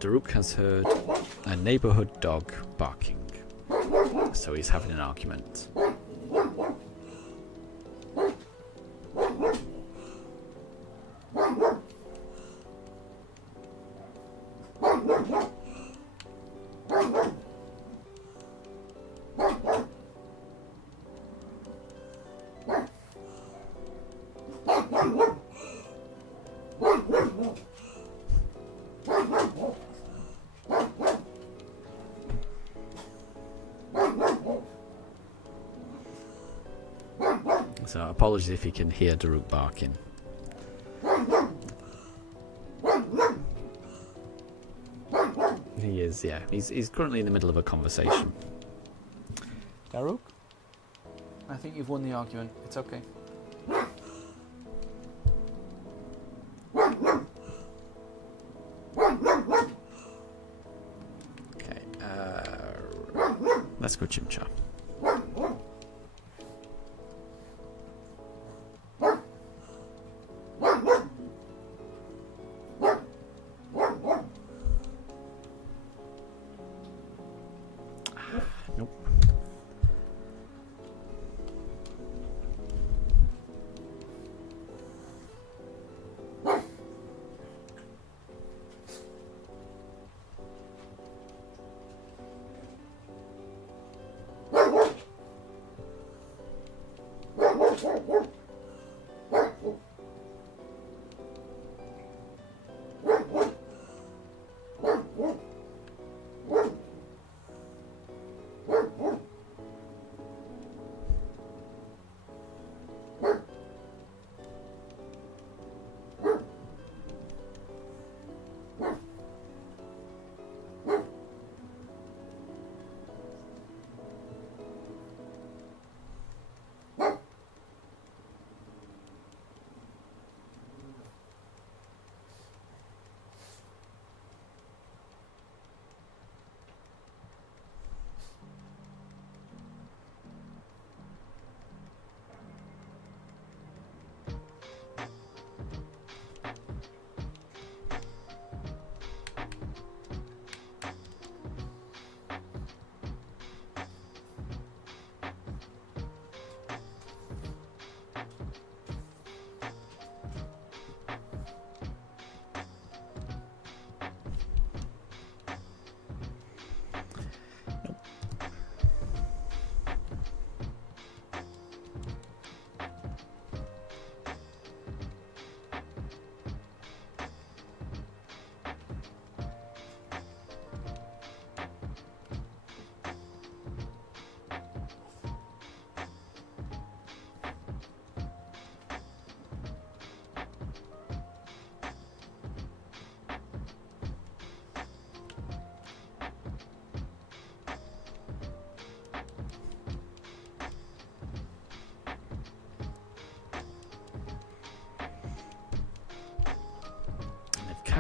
Daruk has heard a neighborhood dog barking, so he's having an argument. So apologies if you can hear Daruk barking. He is, yeah. He's currently in the middle of a conversation. Daruk? I think you've won the argument. It's okay. Okay, let's go Chimchar.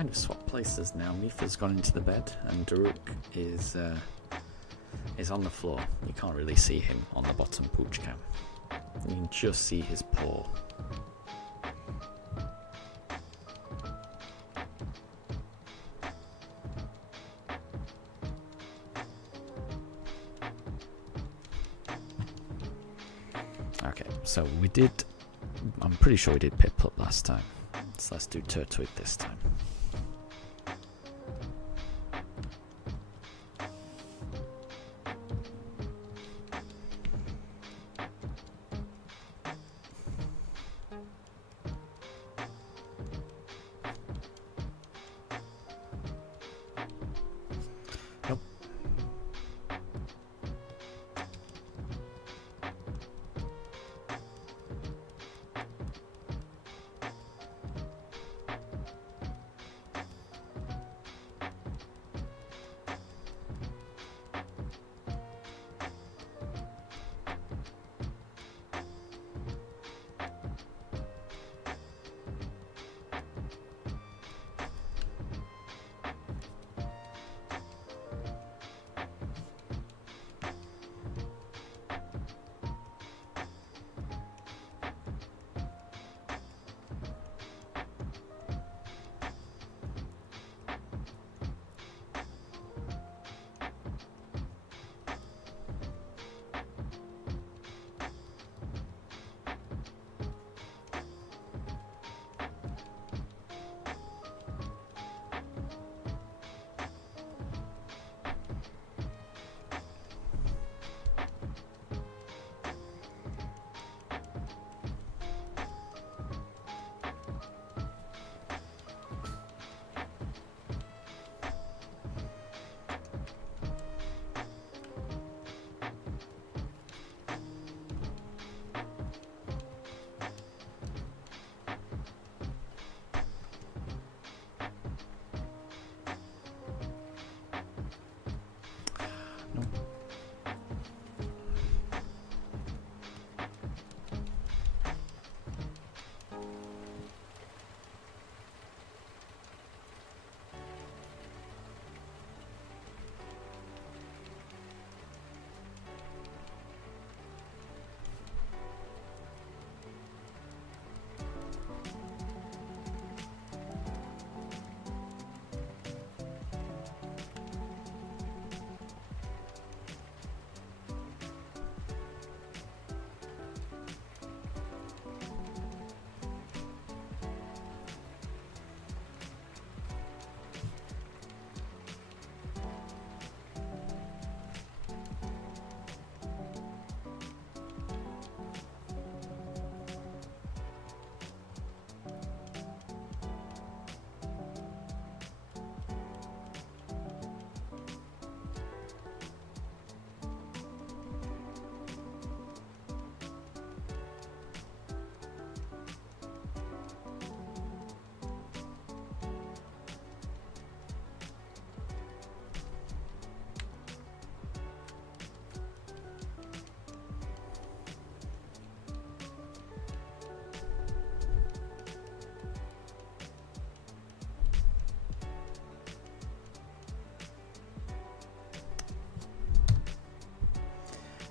kind of swapped places now. Mifa's gone into the bed, and Daruk is on the floor. You can't really see him on the bottom Pooch cam. You can just see his paw. Okay, so I'm pretty sure we did Piplup last time. So let's do Turtwig this time. Nope.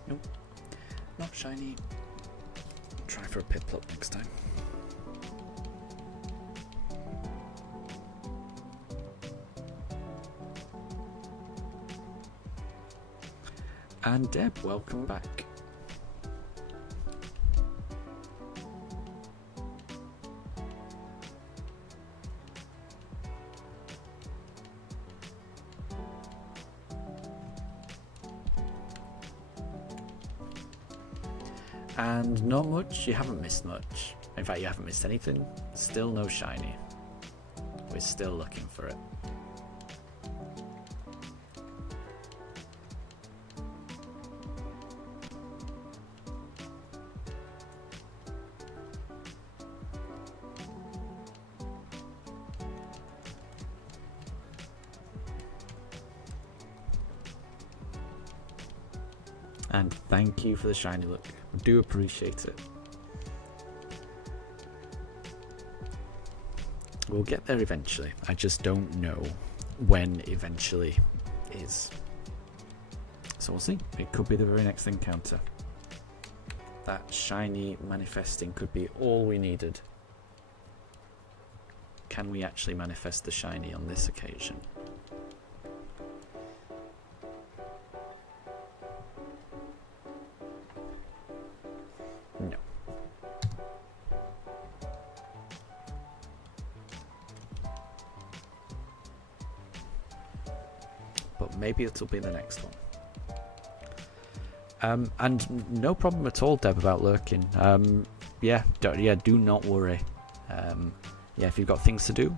Nope. Not shiny. Try for a Piplup next time. And Deb, welcome back. And not much, you haven't missed much. In fact, you haven't missed anything. Still no shiny. We're still looking for it. And thank you for the shiny look. I do appreciate it. We'll get there eventually. I just don't know when eventually is. So we'll see. It could be the very next encounter. That shiny manifesting could be all we needed. Can we actually manifest the shiny on this occasion? No. But maybe it'll be the next one. And no problem at all, Deb, about lurking. Do not worry. Yeah, if you've got things to do.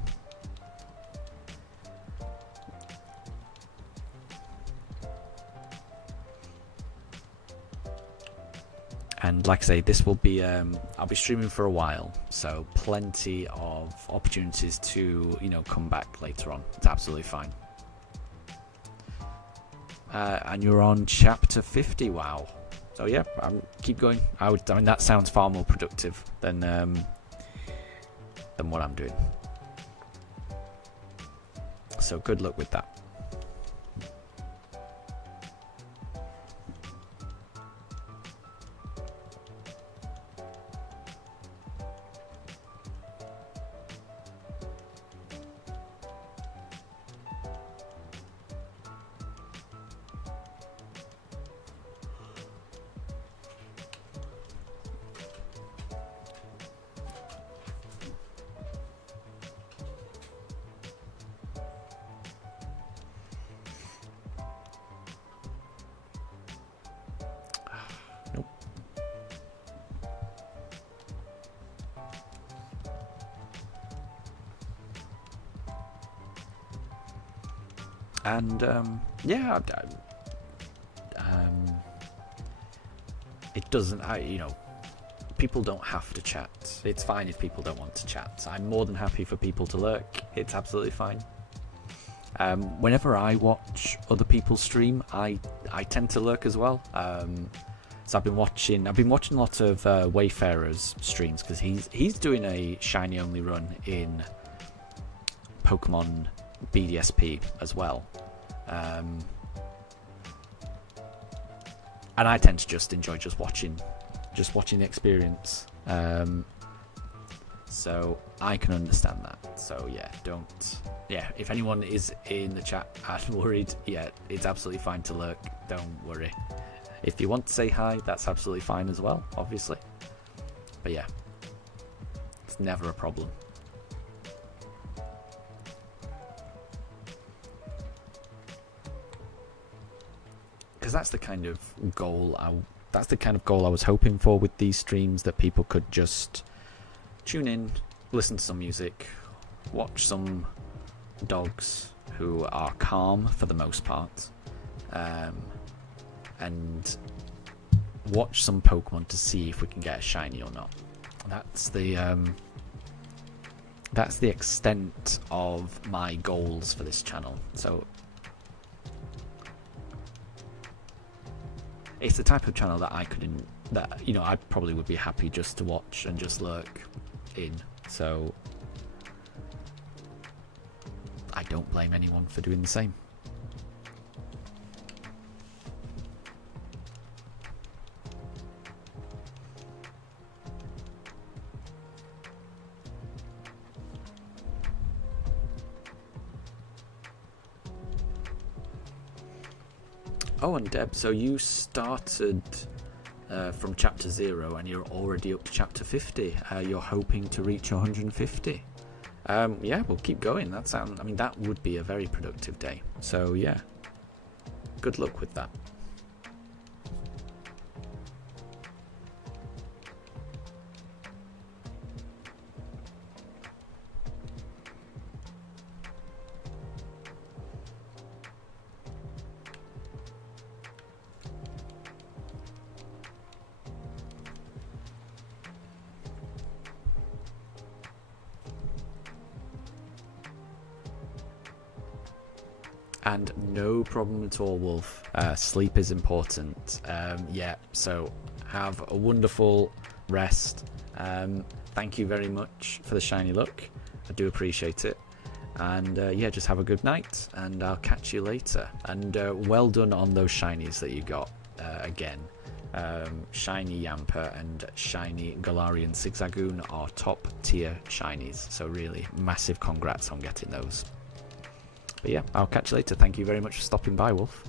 And like I say, this will be, I'll be streaming for a while, so plenty of opportunities to, come back later on. It's absolutely fine. And you're on chapter 50, wow. So yeah, keep going. I mean, that sounds far more productive than what I'm doing. So good luck with that. And it doesn't. People don't have to chat. It's fine if people don't want to chat. I'm more than happy for people to lurk. It's absolutely fine. Whenever I watch other people stream, I tend to lurk as well. So I've been watching a lot of Wayfarer's streams because he's doing a shiny only run in Pokemon BDSP as well, and I tend to just enjoy watching the experience, so I can understand that. So if anyone is in the chat and worried, it's absolutely fine to lurk, don't worry. If you want to say hi, that's absolutely fine as well, obviously, but yeah, it's never a problem. Because that's the kind of goal I was hoping for with these streams, that people could just tune in, listen to some music, watch some dogs who are calm for the most part, and watch some Pokemon to see if we can get a shiny or not. That's the extent of my goals for this channel. So it's the type of channel that I probably would be happy just to watch and just lurk in. So I don't blame anyone for doing the same. Oh, and Deb, so you started from chapter 0 and you're already up to chapter 50. You're hoping to reach 150. Yeah, we'll keep going. That would be a very productive day. So yeah, good luck with that. And no problem at all, Wolf. Sleep is important. Yeah, so have a wonderful rest. Thank you very much for the shiny look. I do appreciate it. And yeah, just have a good night, and I'll catch you later. And well done on those shinies that you got again. Shiny Yamper and shiny Galarian Zigzagoon are top tier shinies, so really massive congrats on getting those. But yeah, I'll catch you later. Thank you very much for stopping by, Wolf.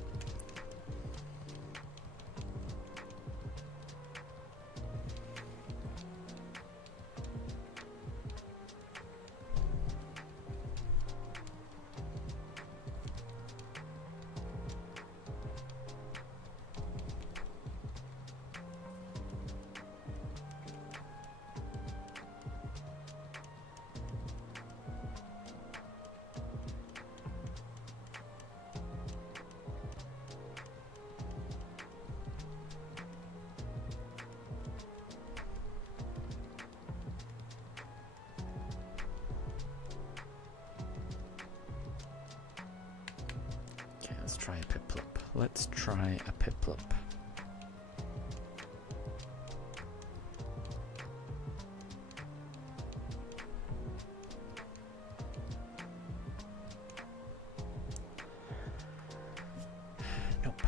Let's try a Piplup. Let's try a Piplup. Nope.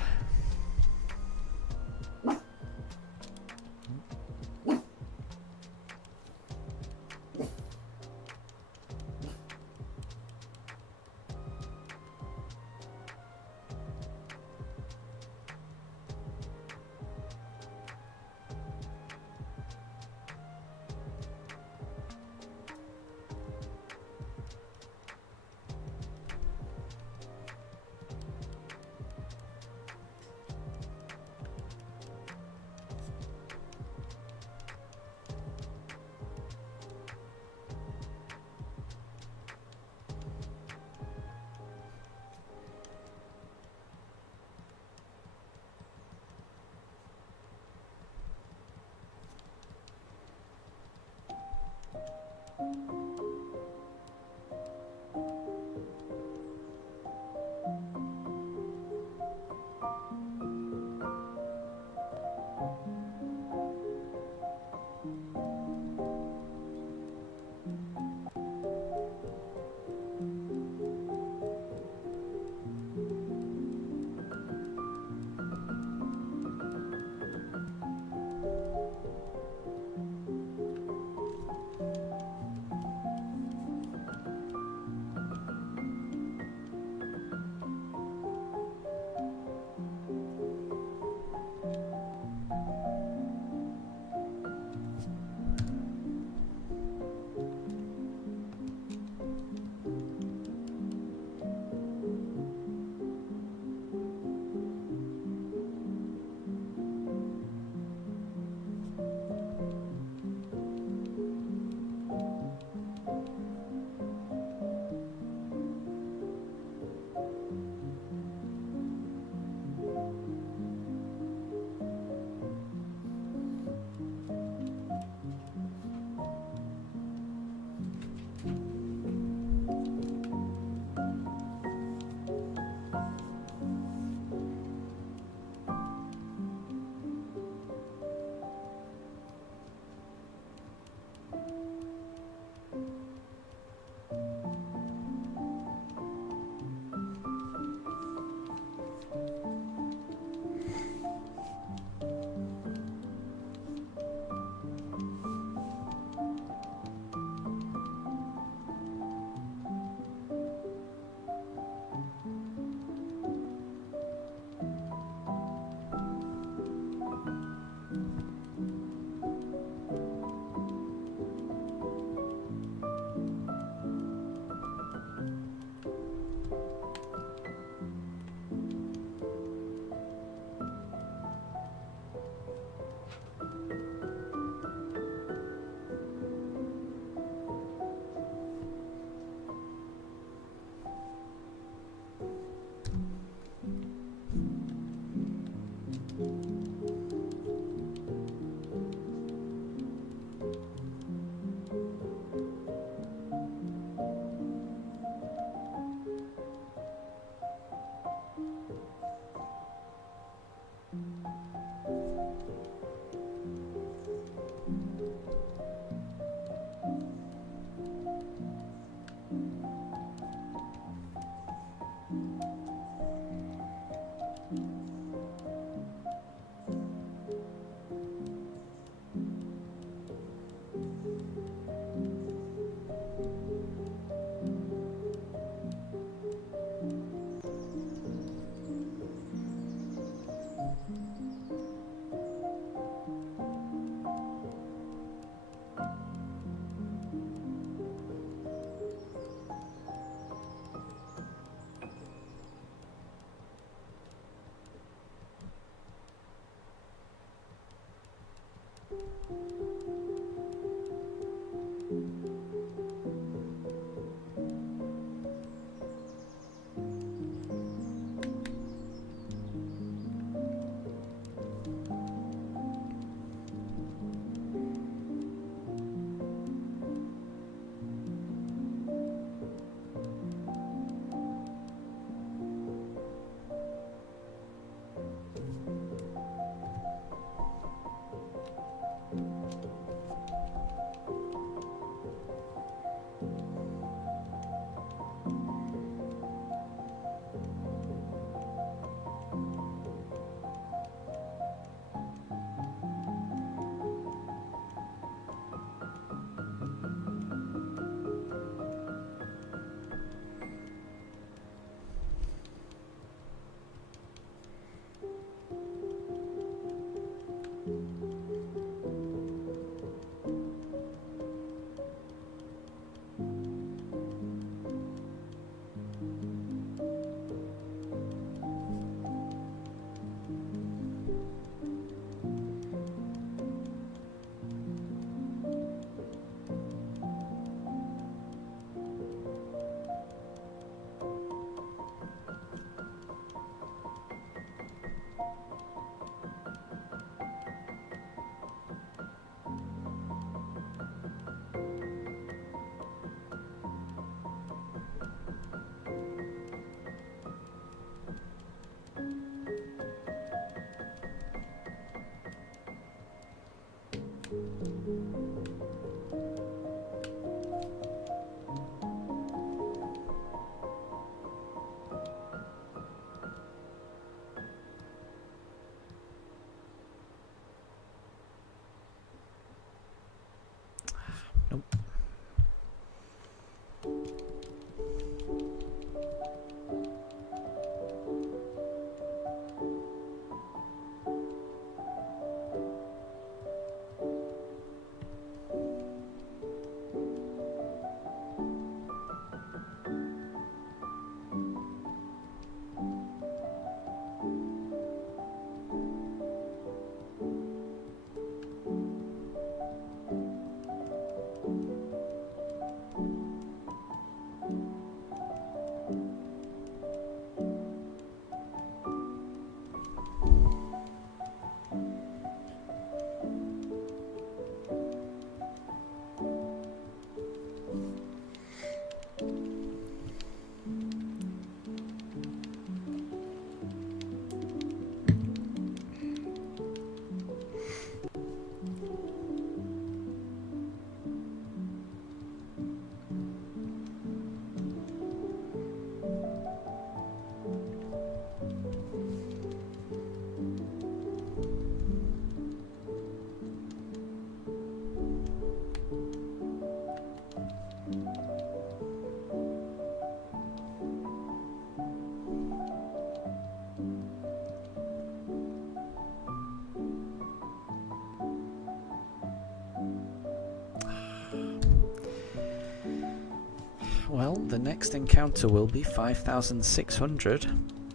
Well, the next encounter will be 5,600.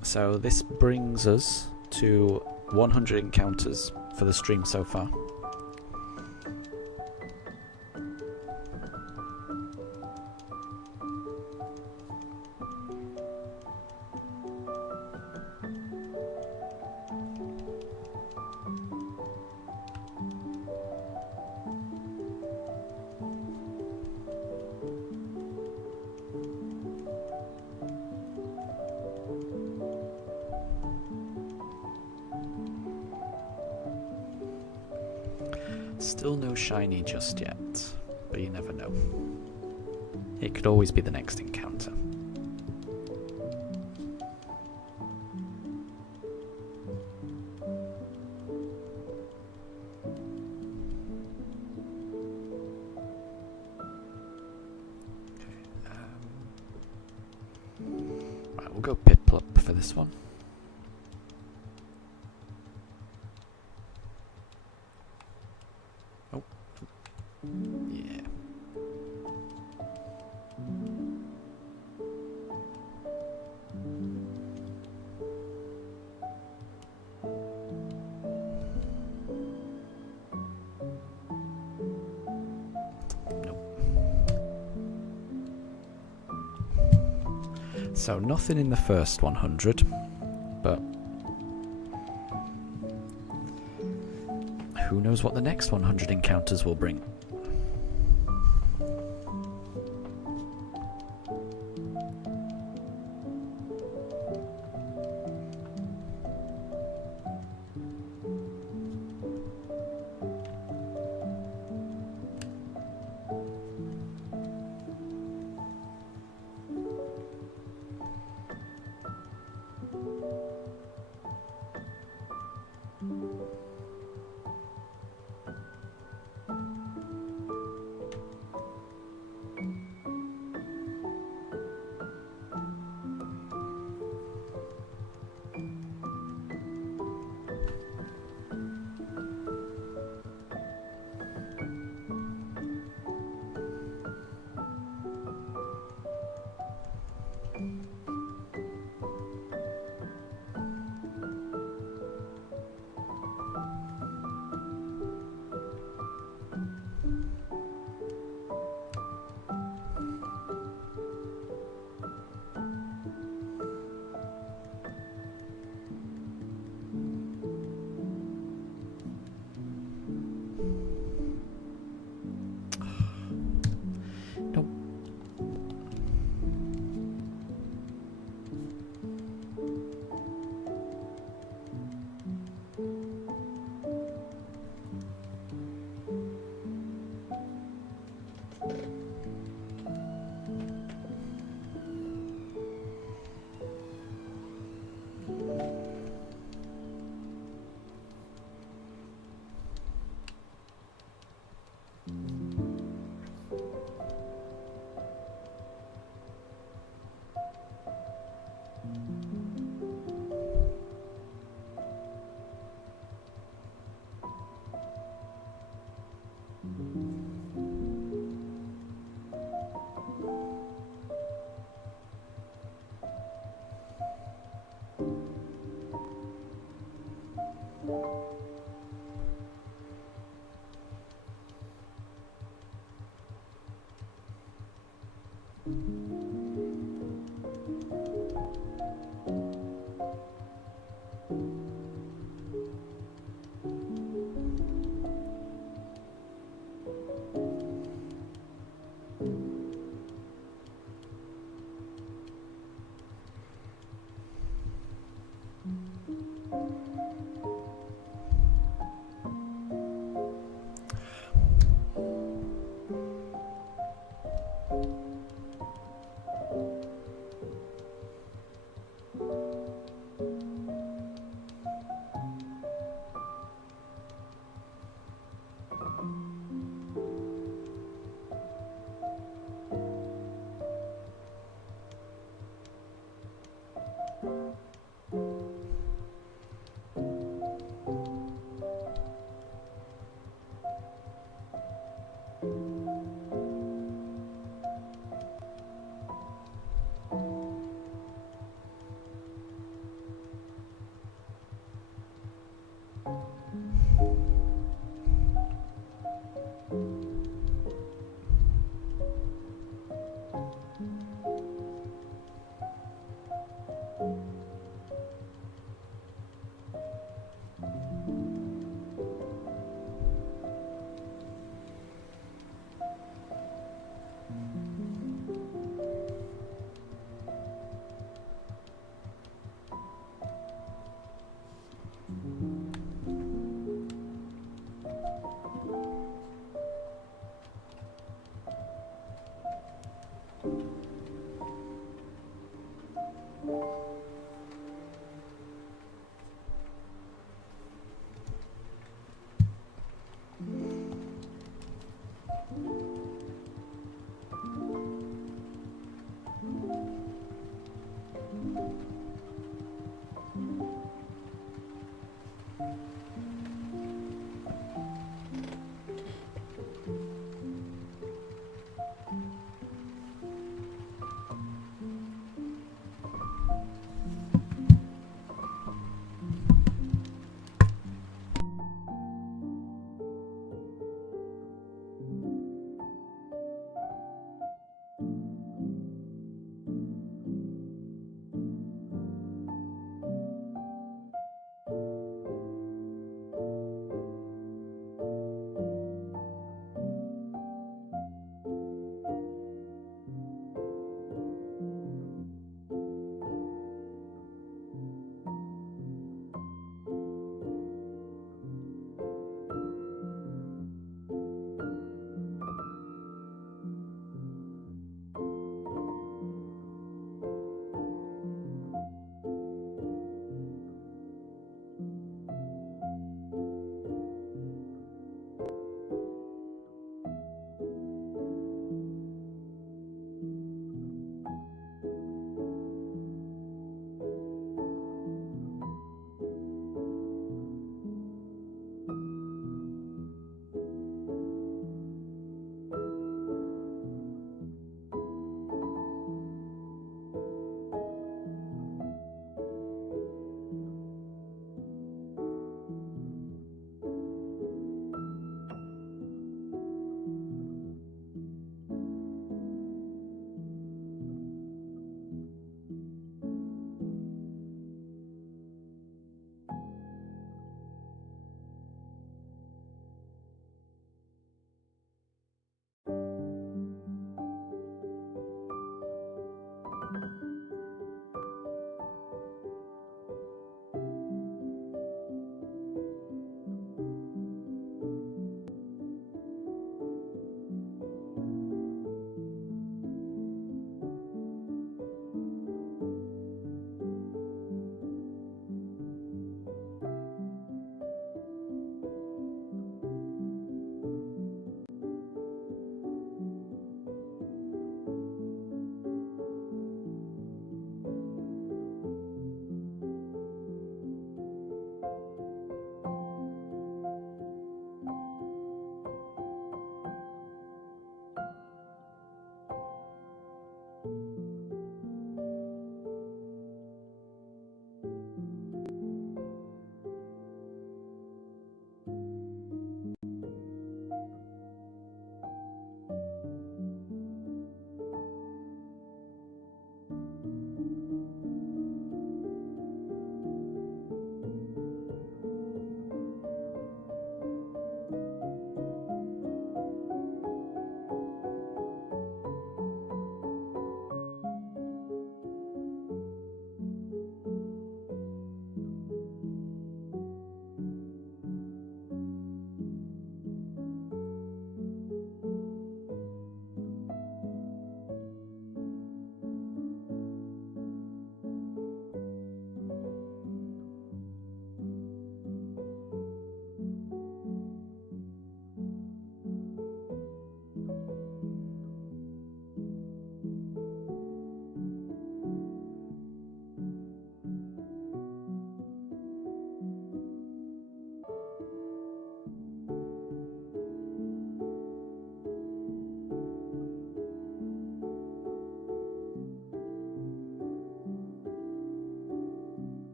So this brings us to 100 encounters for the stream so far. Still no shiny just yet, but you never know. It could always be the next encounter. Right, we'll go Piplup for this one. Yeah. Nope. So nothing in the first 100, but who knows what the next 100 encounters will bring.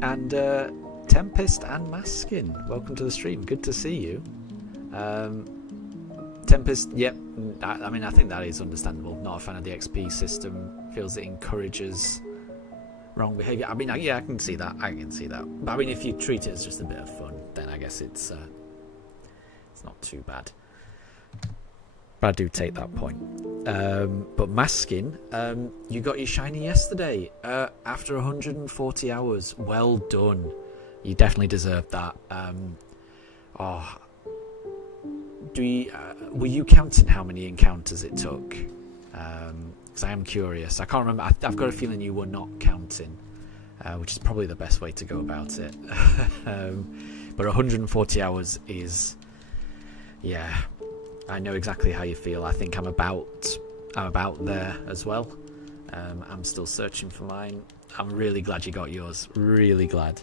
And Tempest and Maskin, welcome to the stream. Good to see you. Tempest, yep. I mean, I think that is understandable. Not a fan of the XP system. Feels it encourages wrong behaviour. I mean, yeah, I can see that. I can see that. But I mean, if you treat it as just a bit of fun, then I guess it's not too bad. But I do take that point. But Maskin, you got your shiny yesterday after 140 hours. Well done. You definitely deserved that. Were you counting how many encounters it took? Because I am curious. I can't remember. I've got a feeling you were not counting, which is probably the best way to go about it. But 140 hours is, yeah. I know exactly how you feel. I think I'm about there as well. I'm still searching for mine. I'm really glad you got yours. Really glad.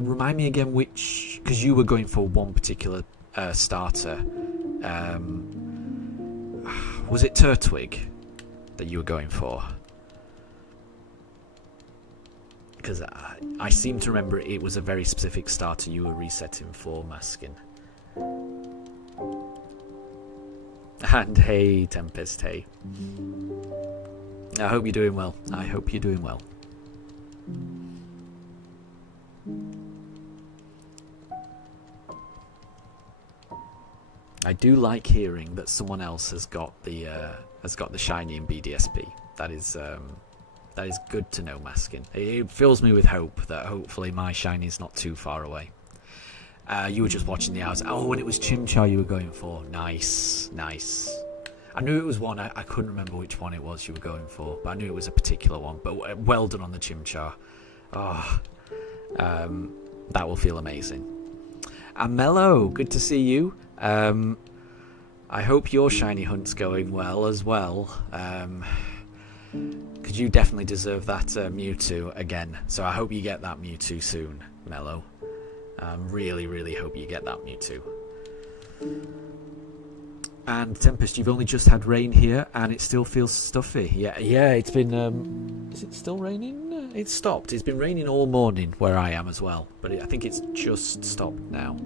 Remind me again which, because you were going for one particular starter. Was it Turtwig that you were going for? Because I seem to remember it was a very specific starter you were resetting for, Maskin. And hey, Tempest, hey. I hope you're doing well. I hope you're doing well. I do like hearing that someone else has got the shiny in BDSP. That is good to know, Maskin. It fills me with hope that hopefully my shiny is not too far away. You were just watching the hours. Oh, and it was Chimchar you were going for. Nice, nice. I knew it was one. I couldn't remember which one it was you were going for, but I knew it was a particular one. But well done on the Chimchar. Oh, that will feel amazing. And Mello, good to see you. I hope your shiny hunt's going well as well. Because you definitely deserve that Mewtwo again. So I hope you get that Mewtwo soon, Mello. Really, really hope you get that Mewtwo. And Tempest, you've only just had rain here, and it still feels stuffy. Yeah, it's been. Is it still raining? It's stopped. It's been raining all morning where I am as well, but I think it's just stopped now.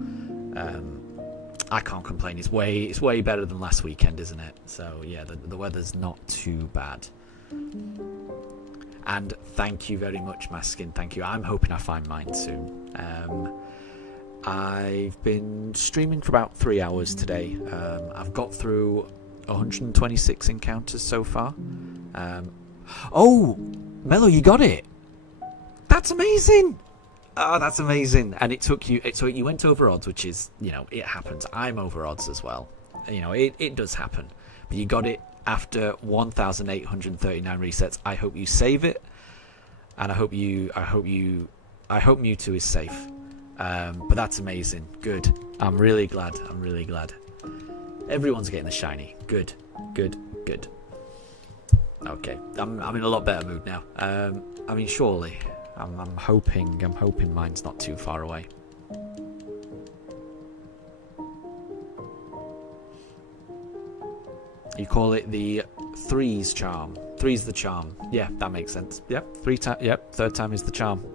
I can't complain. It's way better than last weekend, isn't it? So yeah, the weather's not too bad. And thank you very much, Maskin. Thank you. I'm hoping I find mine soon. I've been streaming for about 3 hours today. I've got through 126 encounters so far. Oh, Mello, you got it! That's amazing! Oh, that's amazing! And it took you. So you went over odds, which is, it happens. I'm over odds as well. It does happen. But you got it after 1,839 resets. I hope you save it, and I hope Mewtwo is safe. But that's amazing. Good. I'm really glad. Everyone's getting the shiny. Good. Okay, I'm in a lot better mood now. I mean, surely. I'm hoping mine's not too far away. You call it the threes charm. Three's the charm. Yeah, that makes sense. Yep, third time is the charm.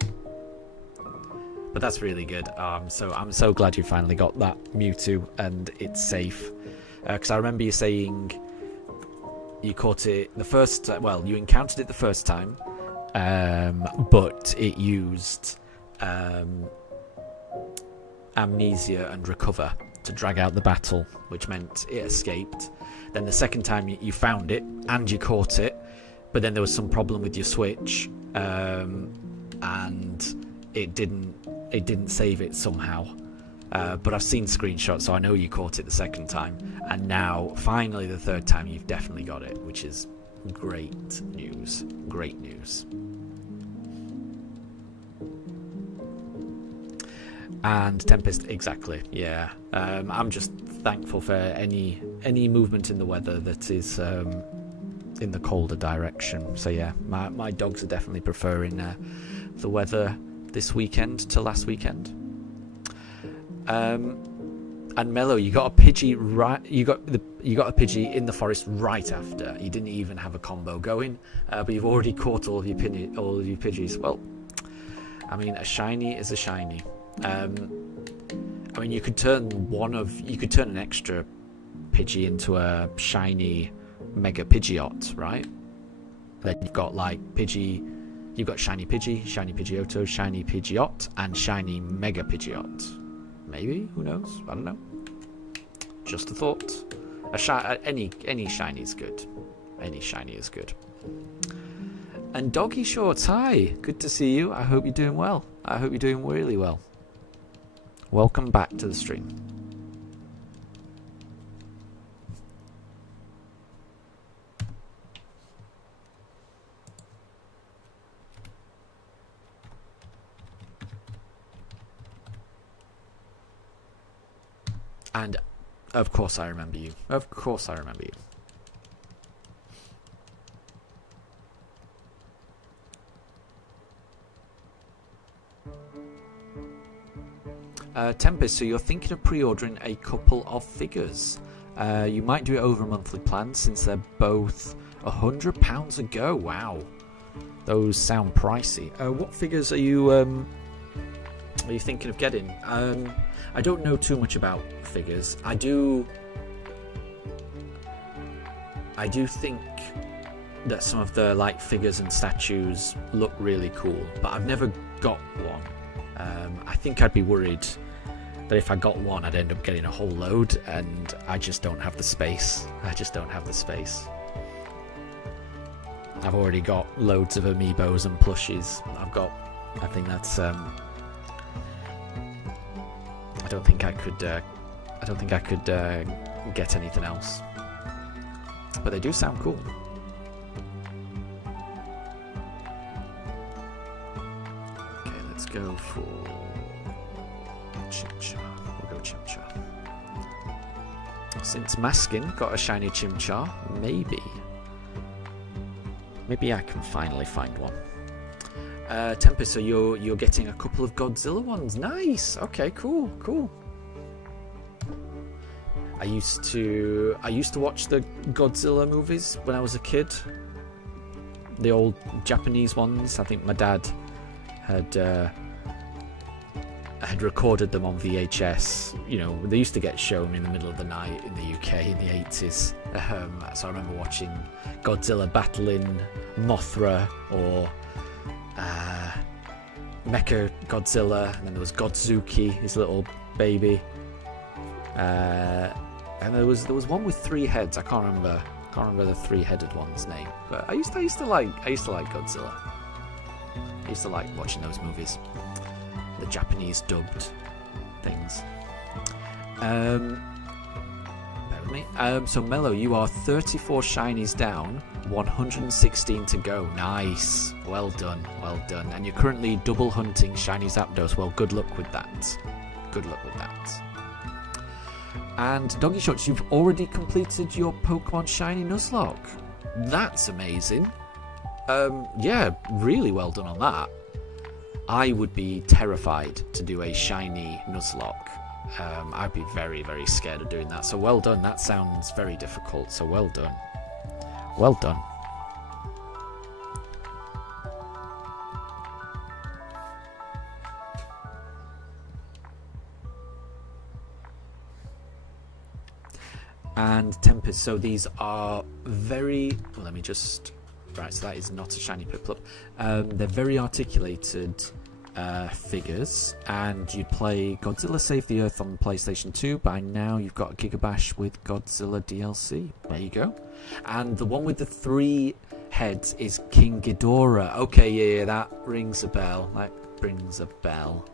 But that's really good. I'm so glad you finally got that Mewtwo and it's safe. Because I remember you saying you caught it the first. Well, you encountered it the first time, but it used amnesia and recover to drag out the battle, which meant it escaped. Then the second time you found it and you caught it, but then there was some problem with your Switch, and it didn't save it somehow. But I've seen screenshots, so I know you caught it the second time. And now, finally, the third time, you've definitely got it, which is great news. Great news. And Tempest, exactly, yeah. I'm just thankful for any movement in the weather that is in the colder direction. So yeah, my dogs are definitely preferring the weather this weekend to last weekend. And Mello, you got a Pidgey right. You got a Pidgey in the forest right after. You didn't even have a combo going, but you've already caught all of your Pidgeys. Well, I mean, a shiny is a shiny. I mean, you could turn an extra Pidgey into a shiny Mega Pidgeot, right? Then you've got like Pidgey. You've got shiny Pidgey, shiny Pidgeotto, shiny Pidgeot, and shiny Mega Pidgeot. Maybe, who knows? I don't know. Just a thought. Any shiny is good. Any shiny is good. And Doggy Shorts, hi. Good to see you. I hope you're doing well. I hope you're doing really well. Welcome back to the stream. And of course I remember you. Of course I remember you. Tempest, so you're thinking of pre-ordering a couple of figures. You might do it over a monthly plan since they're both £100 a go. Wow. Those sound pricey. What figures are you thinking of getting? I don't know too much about figures. I do think that some of the like figures and statues look really cool, but I've never got one. I think I'd be worried that if I got one, I'd end up getting a whole load, and I just don't have the space. I've already got loads of amiibos and plushies. I think that's. I don't think I could get anything else. But they do sound cool. Okay, let's go for Chimchar. We'll go Chimchar. Since Maskin got a shiny Chimchar, maybe I can finally find one. Tempest, so you're getting a couple of Godzilla ones. Nice. Okay, cool. I used to watch the Godzilla movies when I was a kid. The old Japanese ones. I think my dad had recorded them on VHS. You know, they used to get shown in the middle of the night in the UK in the 80s. So I remember watching Godzilla battling Mothra or Mecha Godzilla, and then there was Godzuki, his little baby, and there was one with 3 heads. I can't remember the 3-headed one's name, but I used to like Godzilla. I used to like watching those movies, the Japanese dubbed things. Bear with me. So Mello, you are 34 shinies down, 116 to go. Nice. Well done. And you're currently double hunting shiny Zapdos. Well, good luck with that. And Doggy Shots, you've already completed your Pokemon Shiny Nuzlocke. That's amazing. Yeah, really well done on that. I would be terrified to do a shiny Nuzlocke. I'd be very, very scared of doing that. So well done. That sounds very difficult. So well done. Well done. And Tempest. So these are very... Well, let me just... Right, so that is not a shiny Piplup. They're very articulated figures, and you play Godzilla Save the Earth on PlayStation 2. By now, you've got Gigabash with Godzilla DLC. There you go. And the one with the 3 heads is King Ghidorah. Okay, yeah, that rings a bell. That brings a bell.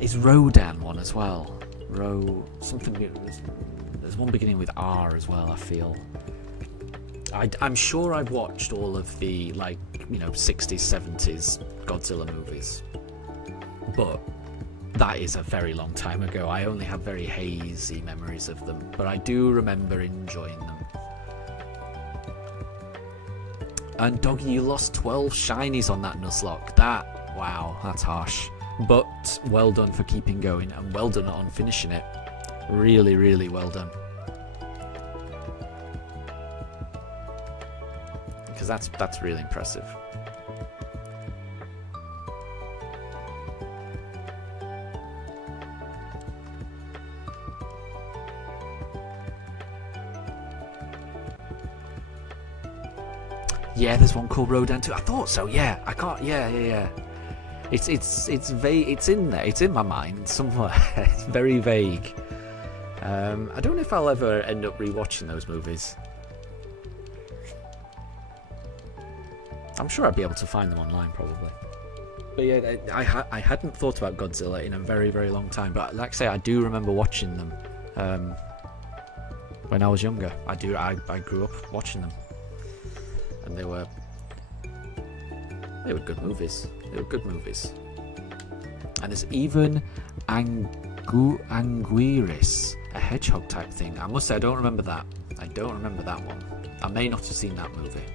Is Rodan one as well? Something. There's one beginning with R as well, I feel. I'm sure I've watched all of the 60s, 70s Godzilla movies, but that is a very long time ago. I only have very hazy memories of them, but I do remember enjoying them. And Doggy, you lost 12 shinies on that Nuzlocke. Wow, that's harsh. But well done for keeping going, and well done on finishing it. Really, really well done. Because that's really impressive. Yeah, there's one called Rodan too. I thought so. Yeah, I can't. Yeah. It's vague. It's in there. It's in my mind somewhere. It's very vague. I don't know if I'll ever end up rewatching those movies. I'm sure I'd be able to find them online, probably. But yeah, I hadn't thought about Godzilla in a very, very long time. But like I say, I do remember watching them when I was younger. I grew up watching them, and they were good movies. They were good movies. And there's even Anguirus, a hedgehog type thing. I must say, I don't remember that. I don't remember that one. I may not have seen that movie.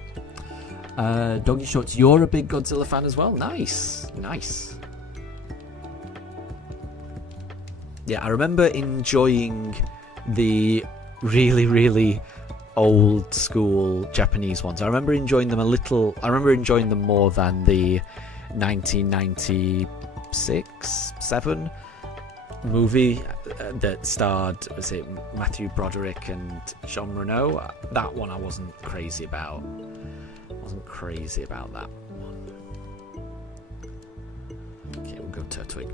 Doggy Shorts, you're a big Godzilla fan as well. Nice. Yeah, I remember enjoying the really, really old school Japanese ones. I remember enjoying them more than the 1996-7 movie that starred, was it Matthew Broderick and Jean Reno? That one I wasn't crazy about. That one. Okay, we'll go Turtwig.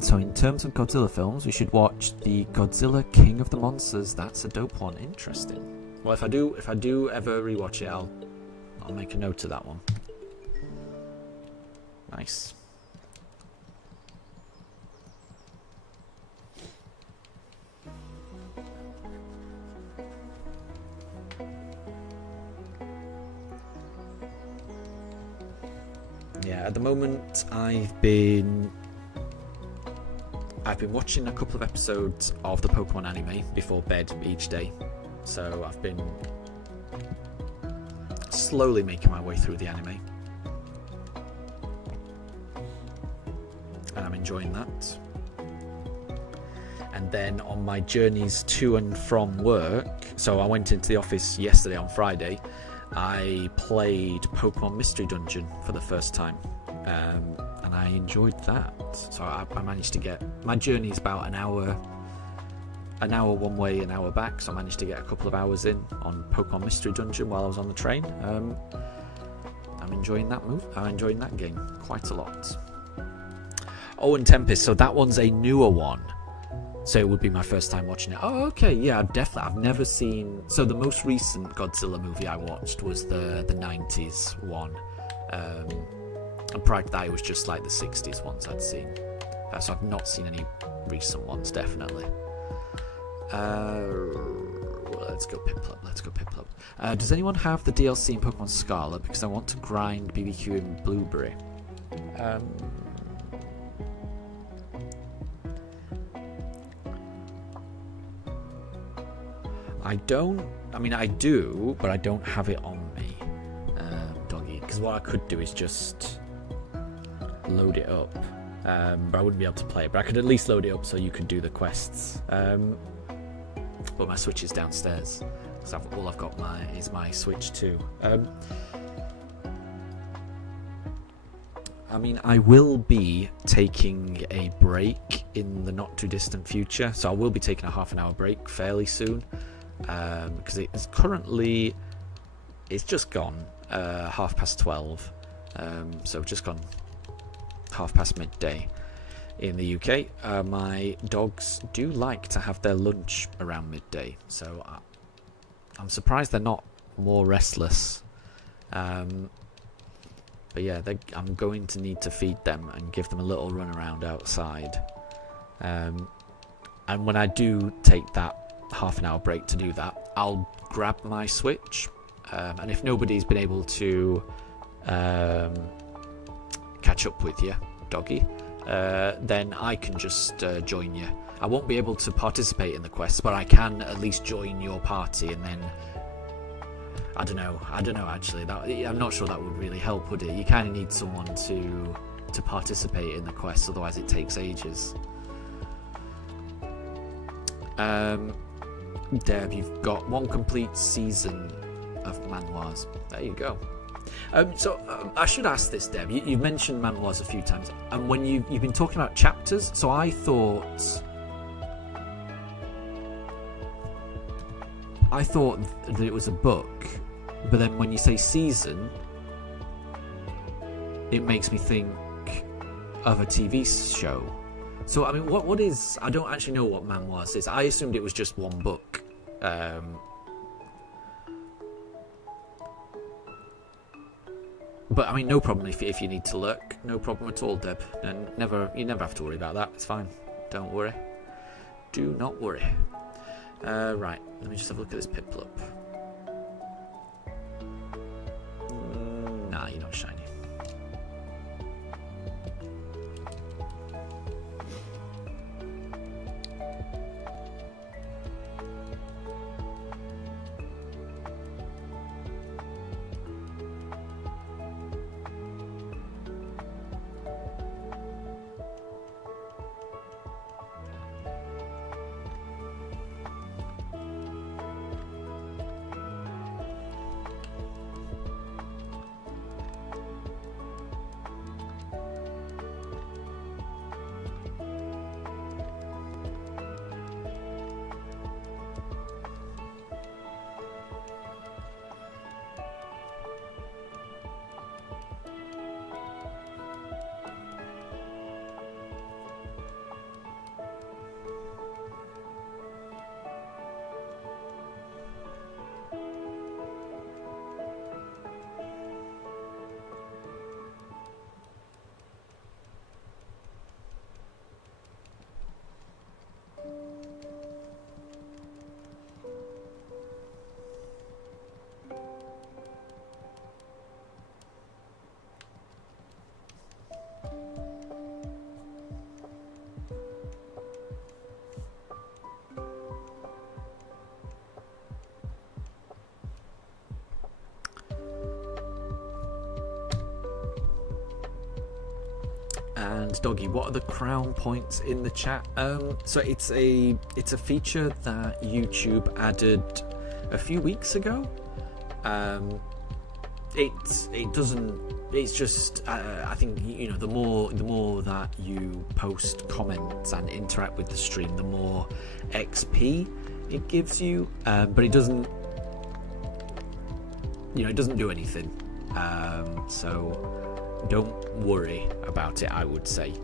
So in terms of Godzilla films, we should watch the Godzilla King of the Monsters. That's a dope one. Interesting. Well, if I do ever rewatch it, I'll make a note of that one. Nice. Yeah, at the moment I've been watching a couple of episodes of the Pokemon anime before bed each day. So I've been slowly making my way through the anime. And I'm enjoying that. And then on my journeys to and from work, so I went into the office yesterday on Friday, I played Pokemon Mystery Dungeon for the first time. And I enjoyed that. So I managed to get... My journey is about an hour one way, an hour back, so I managed to get a couple of hours in on Pokemon Mystery Dungeon while I was on the train. I'm enjoying that move. I'm enjoying that game quite a lot. Oh, and Tempest, so that one's a newer one. So it would be my first time watching it. Oh, okay, yeah, I've never seen... So the most recent Godzilla movie I watched was the 90s one. And prior to that, it was just like the 60s ones I'd seen. So I've not seen any recent ones, definitely. Well, let's go Piplup. Does anyone have the DLC in Pokemon Scarlet? Because I want to grind BBQ and Blueberry. I don't. I mean, I do, but I don't have it on me, doggy. Because what I could do is just load it up, but I wouldn't be able to play it. But I could at least load it up so you could do the quests. But my Switch is downstairs, so all I've got is my Switch 2. I mean, I will be taking a break in the not too distant future, so I will be taking a half an hour break fairly soon, because it's currently, it's just gone 12:30, so just gone 12:30 midday in the UK. My dogs do like to have their lunch around midday, so I'm surprised they're not more restless. But yeah, I'm going to need to feed them and give them a little run around outside. And when I do take that half an hour break to do that, I'll grab my Switch. And if nobody's been able to catch up with you, doggy, then I can just join you. I won't be able to participate in the quests, but I can at least join your party, and then I don't know actually, I'm not sure that would really help, would it? You kind of need someone to participate in the quest, otherwise it takes ages. Deb, you've got 1 complete season of manhwas. There you go. So I should ask this, Deb. You've mentioned manhwas a few times, and when you've been talking about chapters, so I thought that it was a book, but then when you say season, it makes me think of a TV show. So I mean, what is? I don't actually know what manhwas is. I assumed it was just one book. But I mean, no problem if you need to look. No problem at all, Deb. And you never have to worry about that. It's fine. Don't worry. Do not worry. Right. Let me just have a look at this Piplup. Nah, you're not shiny. And Doggy, what are the crown points in the chat? So it's a feature that YouTube added a few weeks ago. It doesn't. It's just I think the more that you post comments and interact with the stream, the more XP it gives you. But it doesn't. It doesn't do anything. So don't worry about it, I would say.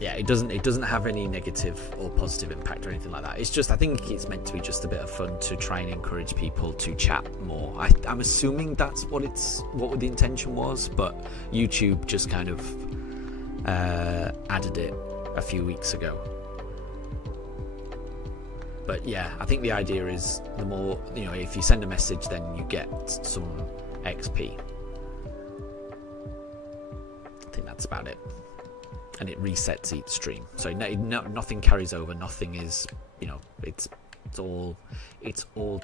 It doesn't have any negative or positive impact or anything like that. It's just, I think it's meant to be just a bit of fun to try and encourage people to chat more. I'm assuming that's what the intention was, but YouTube just kind of added it a few weeks ago. But yeah, I think the idea is the more, if you send a message, then you get some XP. I think that's about it. and it resets each stream. So nothing carries over. Nothing is, it's all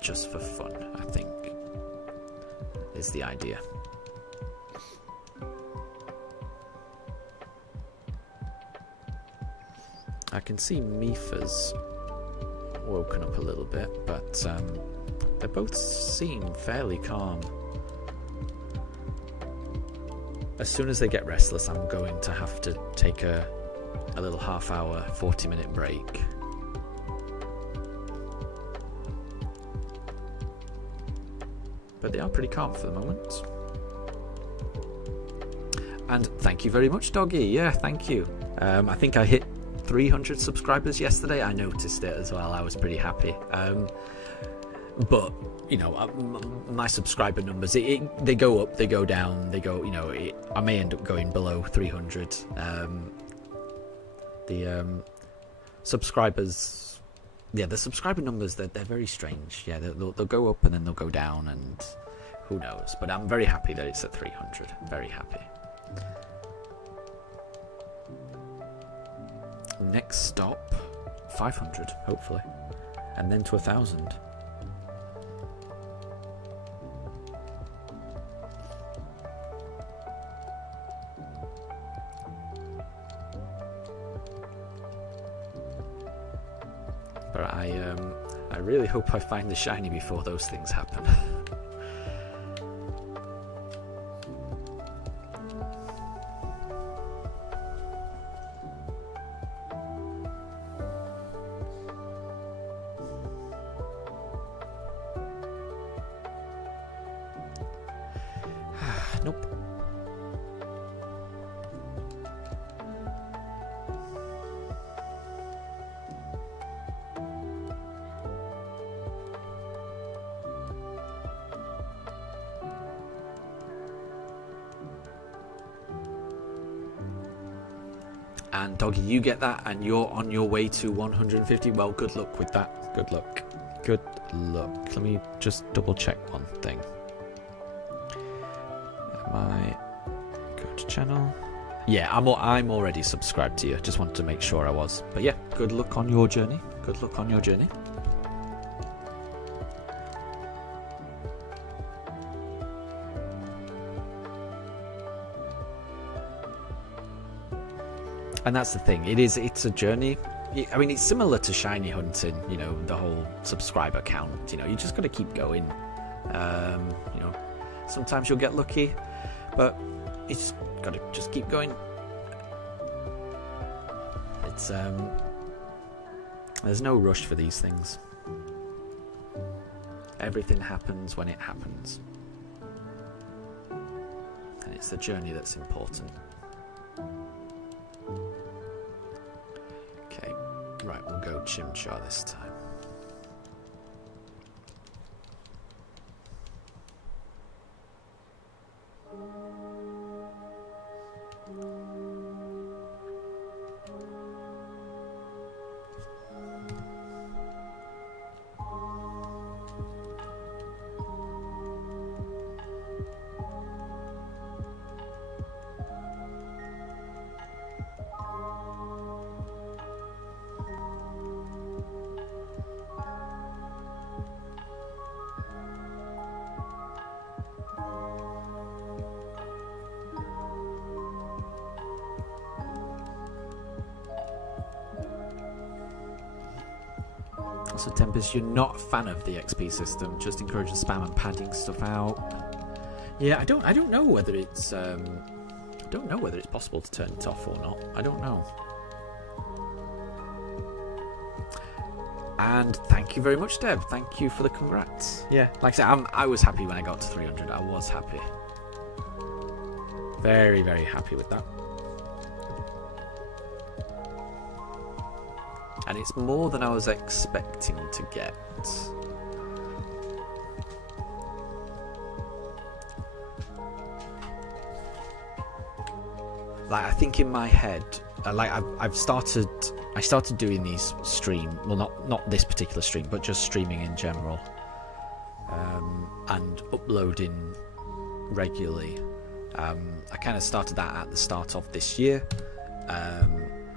just for fun. I think is the idea. I can see Mifa's woken up a little bit, but they both seem fairly calm. As soon as they get restless, I'm going to have to take a little half-hour, 40-minute break. But they are pretty calm for the moment. And thank you very much, Doggy. Yeah, thank you. I think I hit 300 subscribers yesterday. I noticed it as well. I was pretty happy. But my subscriber numbers, they go up, they go down, they go. I may end up going below 300. The subscribers, the subscriber numbers, they're very strange. Yeah, they'll go up and then they'll go down, and who knows. But I'm very happy that it's at 300. Very happy. Next stop, 500, hopefully, and then to 1,000. But I really hope I find the shiny before those things happen. Nope. And Doggy, you get that, and you're on your way to 150. Well, good luck with that. Good luck. Good luck. Let me just double check one thing. My coach channel. Yeah, I'm already subscribed to you. Just wanted to make sure I was. But yeah, good luck on your journey. Good luck on your journey. And that's the thing. It's a journey. I mean, it's similar to shiny hunting. The whole subscriber count. You just got to keep going. Sometimes you'll get lucky. But you just gotta keep going. It's there's no rush for these things. Everything happens when it happens. And it's the journey that's important. Okay, right, we'll go Chimchar this time. So Tempest, you're not a fan of the XP system. Just encouraging spam and padding stuff out. Yeah, I don't know whether it's possible to turn it off or not. I don't know. And thank you very much, Deb. Thank you for the congrats. Yeah, like I said, I was happy when I got to 300. I was happy. Very, very happy with that. And it's more than I was expecting to get. Like, I think in my head, I started doing these well, not this particular stream, but just streaming in general, and uploading regularly. I kind of started that at the start of this year,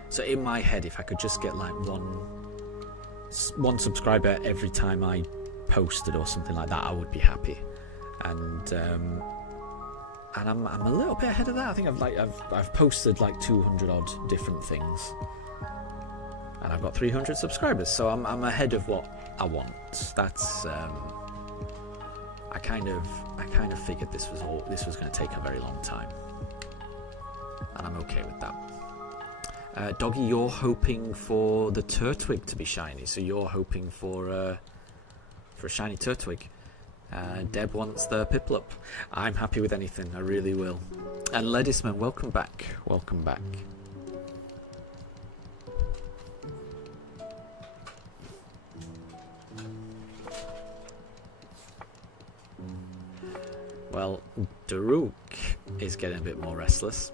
So in my head, if I could just get like one subscriber every time I posted or something like that, I would be happy. And I'm a little bit ahead of that. I think I've posted like 200 odd different things, and I've got 300 subscribers. So I'm ahead of what I want. That's I kind of figured this was going to take a very long time, and I'm okay with that. Doggy, you're hoping for the Turtwig to be shiny, so you're hoping for a shiny Turtwig. Deb wants the Piplup. I'm happy with anything, I really will. And Ledisman, welcome back. Welcome back. Well, Daruk is getting a bit more restless.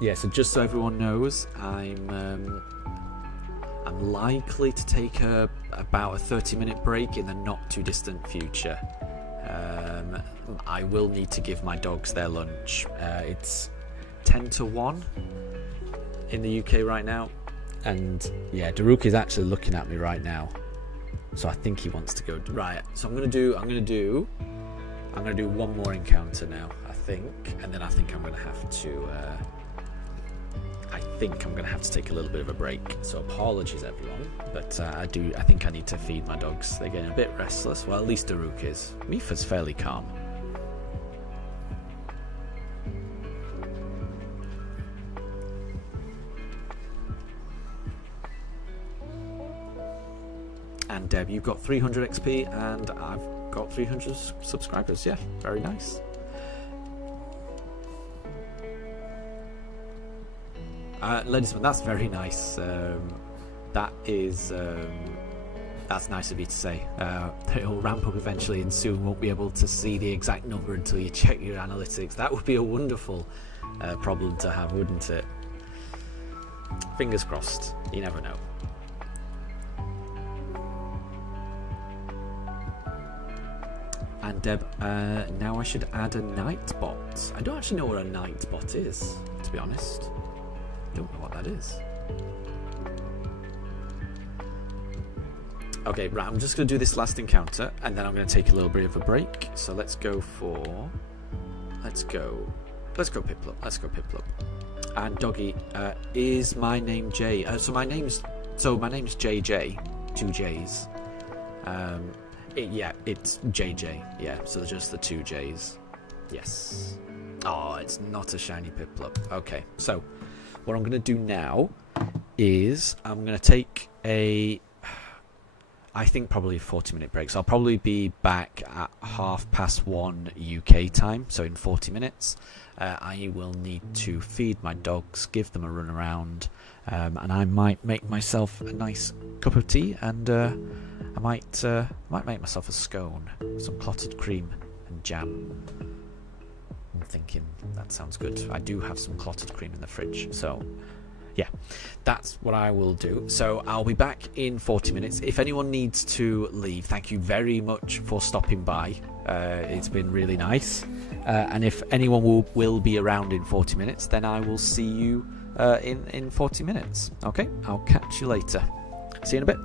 Yeah, so just so everyone knows, I'm likely to take about a 30-minute break in the not too distant future. I will need to give my dogs their lunch. It's 10 to 1 in the UK right now, and yeah, Daruk is actually looking at me right now, so I think he wants to go. Right, so I'm gonna do one more encounter now, I think, and then I think I'm gonna have to. I think I'm going to have to take a little bit of a break, so apologies everyone, but I think I need to feed my dogs. They're getting a bit restless. Well, at least Daruk is. Mifa's fairly calm. And Deb, you've got 300 XP and I've got 300 subscribers. Yeah, very nice. Ladies, that's very nice. That's nice of you to say. It'll ramp up eventually, and soon won't be able to see the exact number until you check your analytics. That would be a wonderful problem to have, wouldn't it? Fingers crossed. You never know. And Deb, now I should add a Nightbot. I don't actually know what a Nightbot is, to be honest. Don't know what that is. Okay, right, I'm just going to do this last encounter and then I'm going to take a little bit of a break. So let's go Piplup. Let's go Piplup. And Doggy, is my name Jay? So my name's JJ, 2 J's. It's JJ. Yeah, so just the 2 J's. Yes. Oh, it's not a shiny Piplup. Okay, so what I'm going to do now is I'm going to take I think probably a 40-minute break. So I'll probably be back at 1:30 UK time, so in 40 minutes. I will need to feed my dogs, give them a run around, and I might make myself a nice cup of tea, and I might make myself a scone, some clotted cream and jam. I'm thinking that sounds good. I do have some clotted cream in the fridge, so yeah, that's what I will do. So I'll be back in 40 minutes. If anyone needs to leave, thank you very much for stopping by. It's been really nice. And if anyone will be around in 40 minutes, then I will see you in 40 minutes. Okay, I'll catch you later. See you in a bit.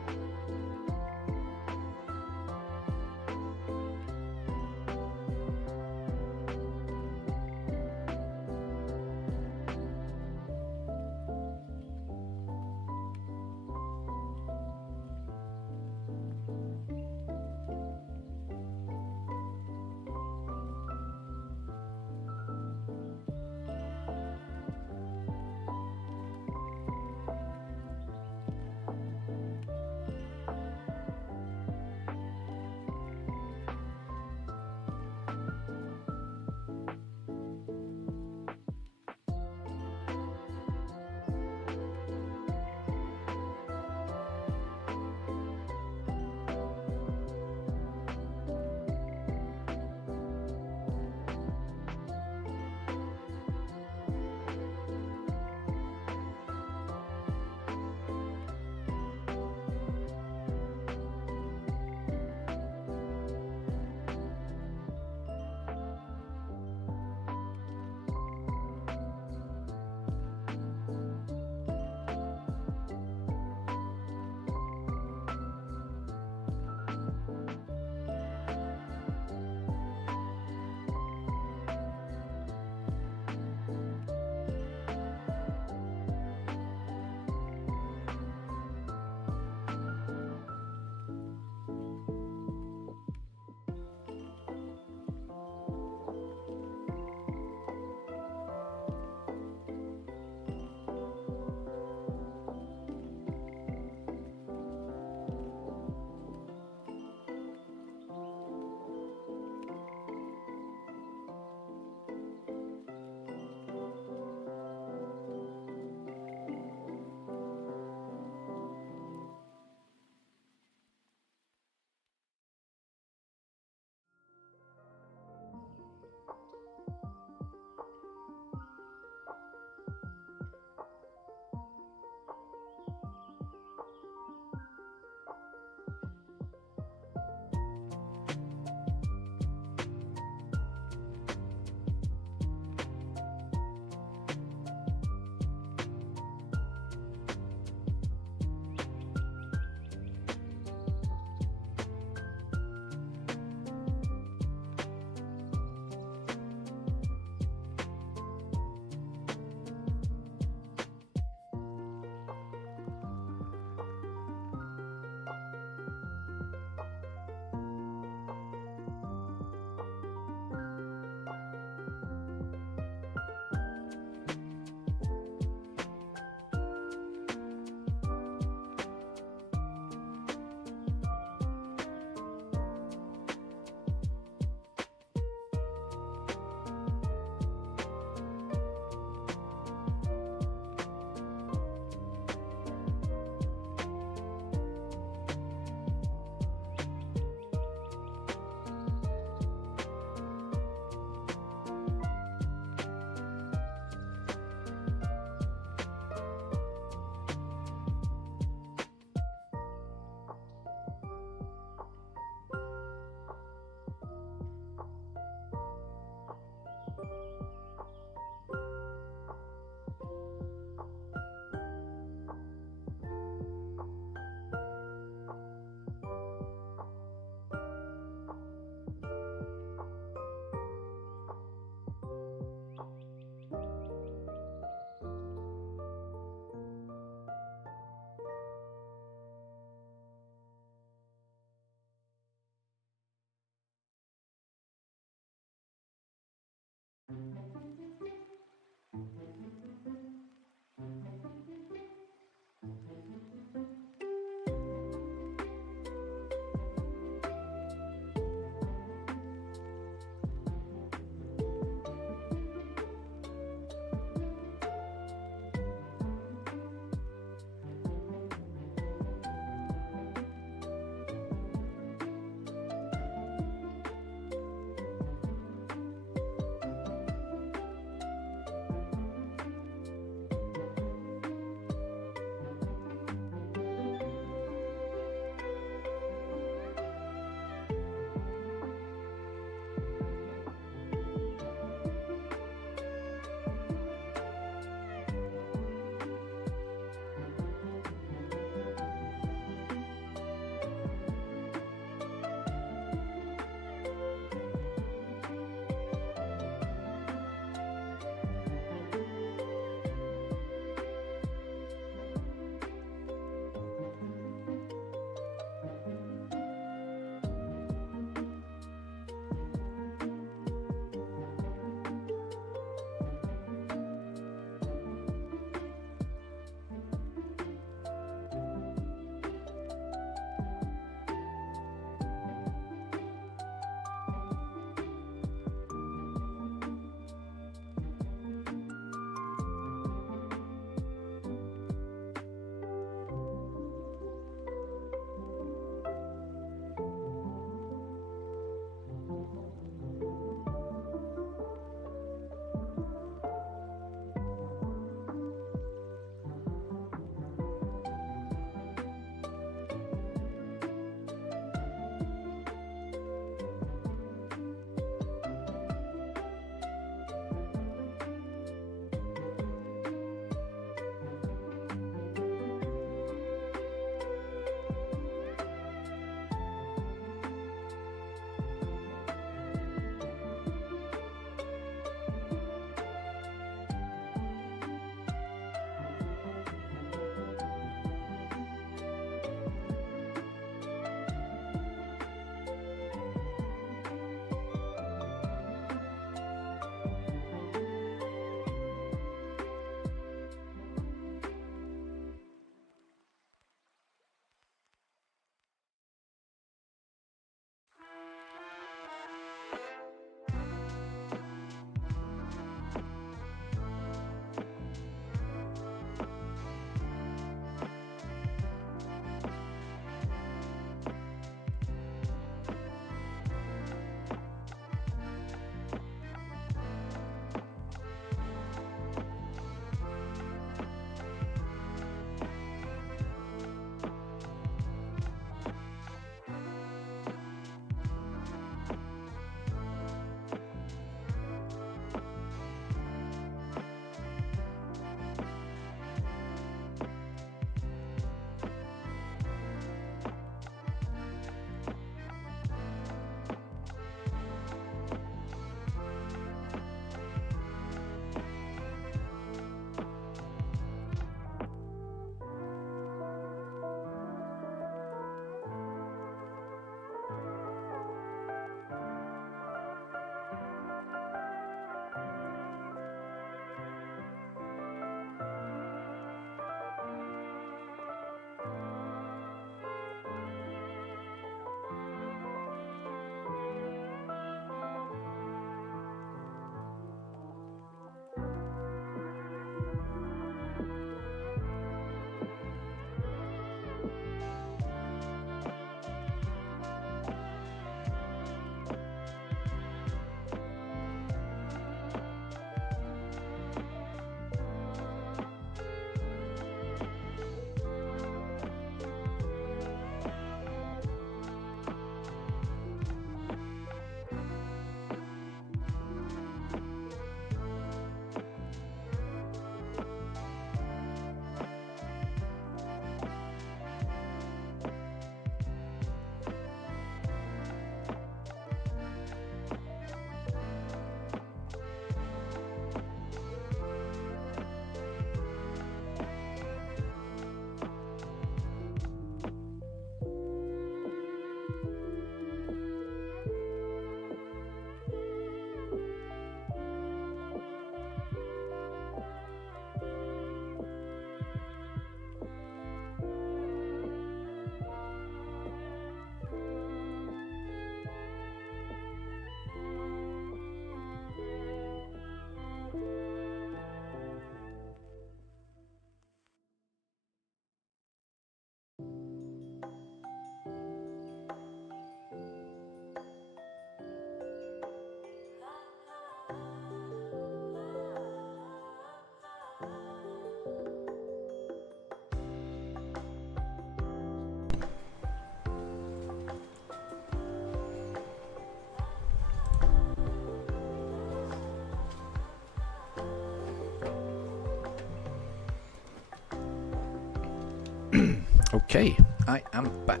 Okay, I am back.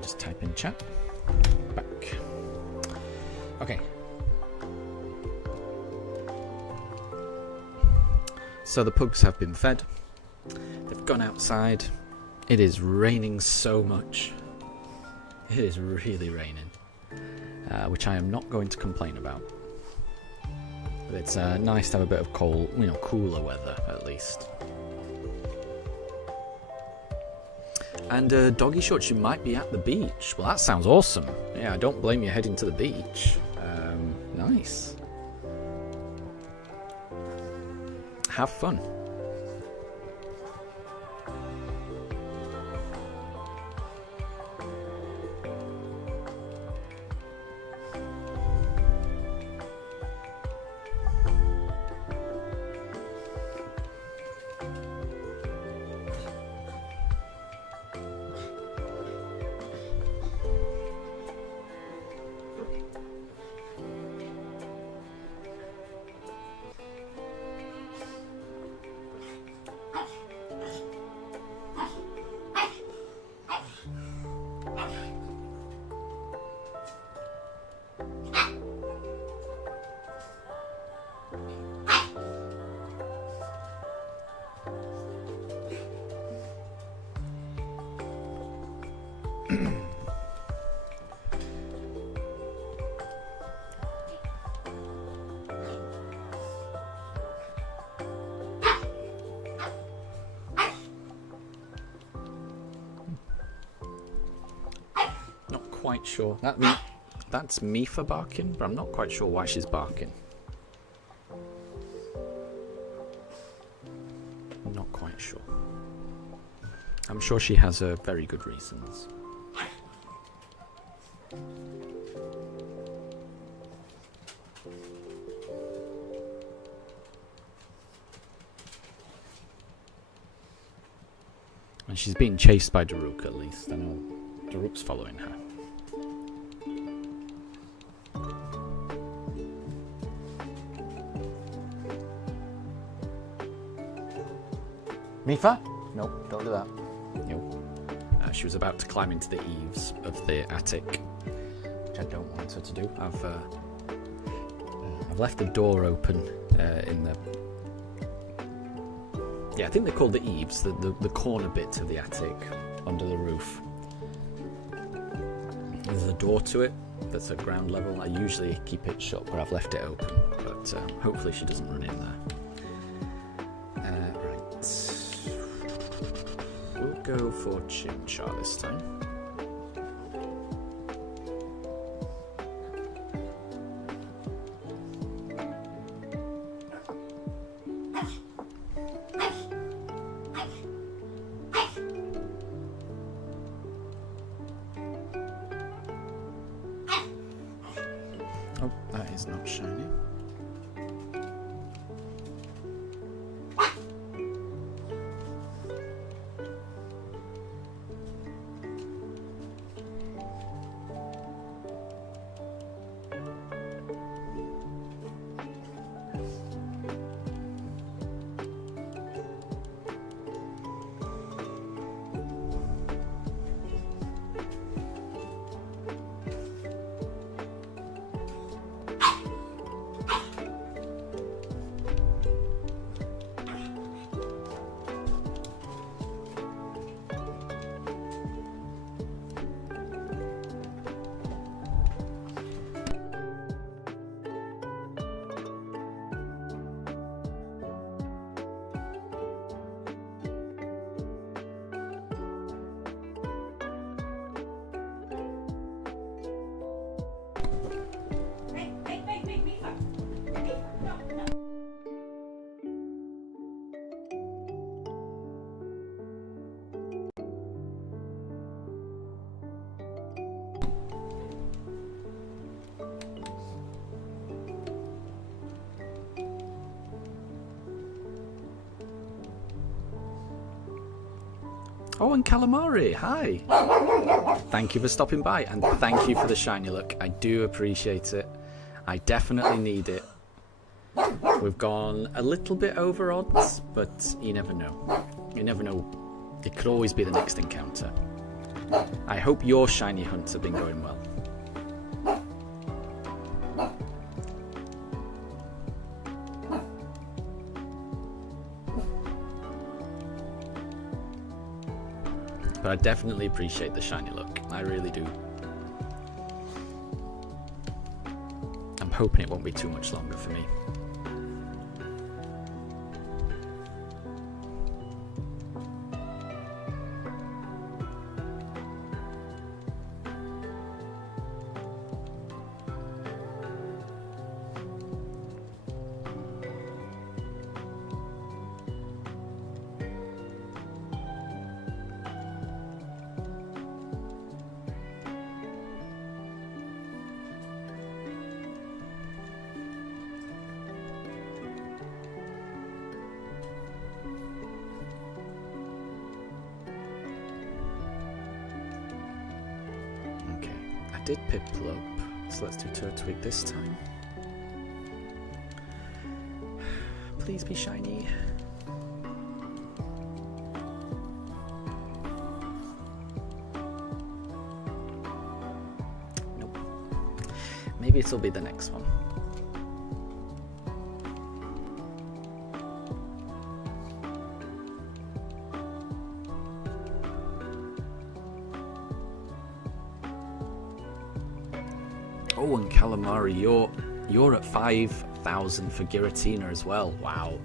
Just type in chat. Back. Okay. So the pugs have been fed. They've gone outside. It is raining so much. It is really raining, which I am not going to complain about. But it's nice to have a bit of cooler weather at least. And Doggy Shorts, you might be at the beach. Well, that sounds awesome. Yeah, I don't blame you heading to the beach. Nice. Have fun. Quite sure that's Mifa barking, but I'm not quite sure why she's barking. Not quite sure. I'm sure she has her very good reasons. And she's being chased by Daruk at least. I know Daruk's following her. Mifa? Nope, don't do that. Nope. She was about to climb into the eaves of the attic, which I don't want her to do. I've left the door open in the... Yeah, I think they're called the eaves, the corner bits of the attic under the roof. There's a door to it that's at ground level. I usually keep it shut, but I've left it open. But hopefully she doesn't run in there. We'll go for Chimchar this time. Oh, that is not shiny. Oh, and Calamari, hi! Thank you for stopping by, and thank you for the shiny look. I do appreciate it. I definitely need it. We've gone a little bit over odds, but you never know. You never know It could always be the next encounter. I hope your shiny hunts have been going well. But I definitely appreciate the shiny look. I really do. I'm hoping it won't be too much longer for me. Did Piplup, so let's do Turtwig this time. Please be shiny. Nope. Maybe it'll be the next one. Oh, and Calamari, you're at 5,000 for Giratina as well. Wow.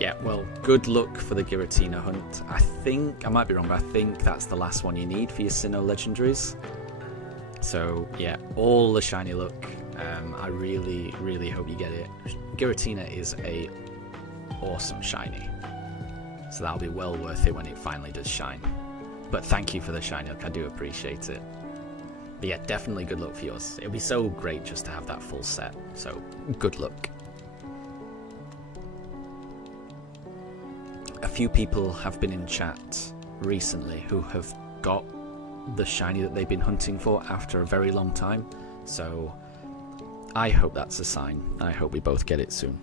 Yeah, well, good luck for the Giratina hunt. I think, I might be wrong, but I think that's the last one you need for your Sinnoh legendaries. So, yeah, all the shiny luck. I really, really hope you get it. Giratina is a awesome shiny. So that'll be well worth it when it finally does shine. But thank you for the shiny luck, I do appreciate it. But yeah, definitely good luck for yours. It'll be so great just to have that full set. So, good luck. A few people have been in chat recently who have got the shiny that they've been hunting for after a very long time. So, I hope that's a sign. I hope we both get it soon.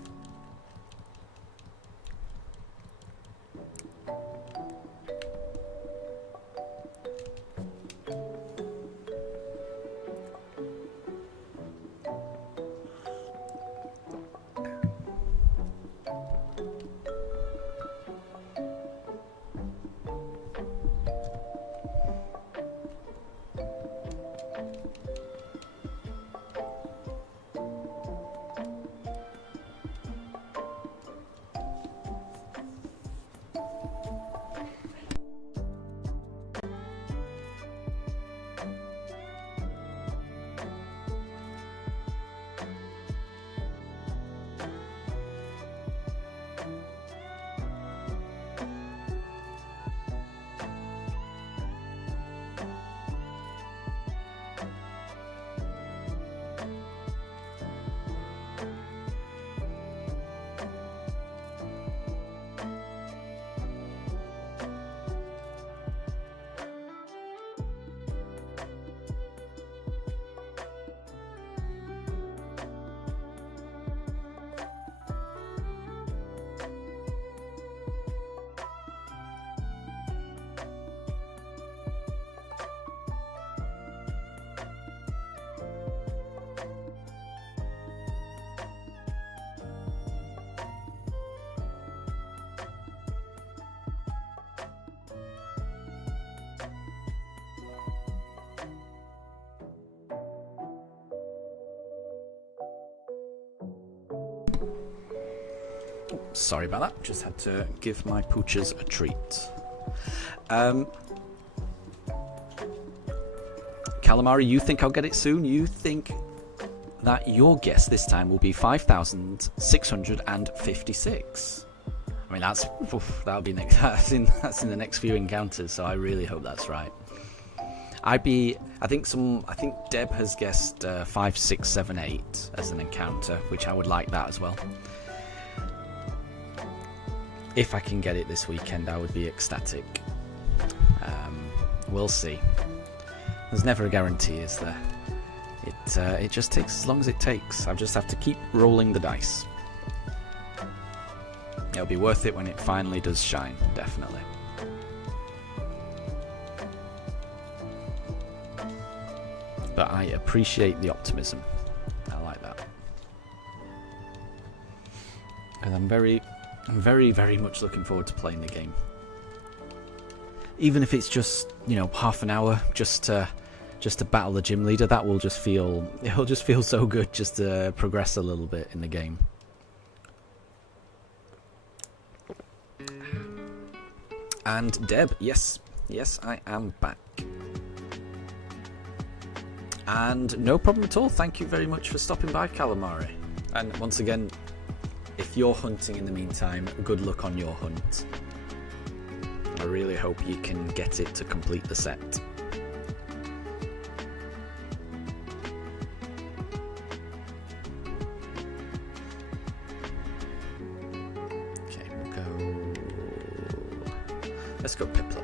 Sorry about that, just had to give my pooches a treat. Calamari, you think I'll get it soon? You think that your guess this time will be 5,656? I mean, that's that'll be next. That's in the next few encounters. So I really hope that's right. I think Deb has guessed 5678 as an encounter, which I would like that as well. If I can get it this weekend, I would be ecstatic. We'll see. There's never a guarantee, is there? It just takes as long as it takes. I just have to keep rolling the dice. It'll be worth it when it finally does shine, definitely. but I appreciate the optimism. I like that. And I'm very, very much looking forward to playing the game. Even if it's just, you know, half an hour just to battle the gym leader, it'll just feel so good just to progress a little bit in the game. And Deb, yes, I am back. And no problem at all. Thank you very much for stopping by, Calamari. And once again, if you're hunting in the meantime, good luck on your hunt. I really hope you can get it to complete the set. Okay, we'll go... Let's go Piplup.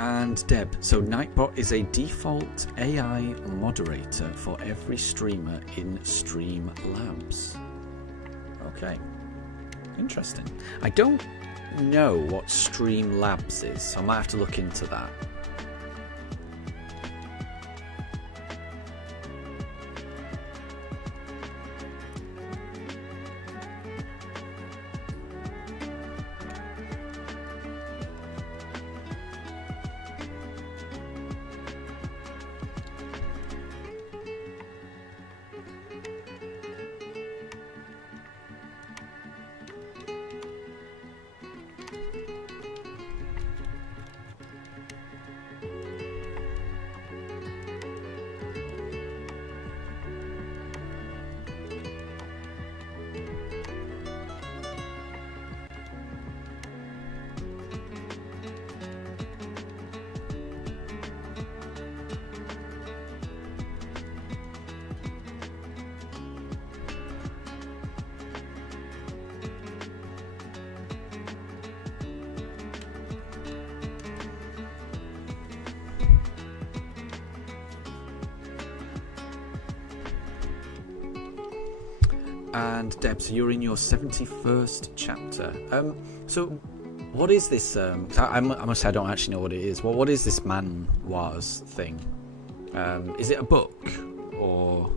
And Deb, so Nightbot is a default AI moderator for every streamer in Streamlabs. Okay, interesting. I don't know what Streamlabs is, so I might have to look into that. And Deb, so you're in your 71st chapter. So what is this? I must say I don't actually know what it is. Well, what is this man was thing? Is it a book, or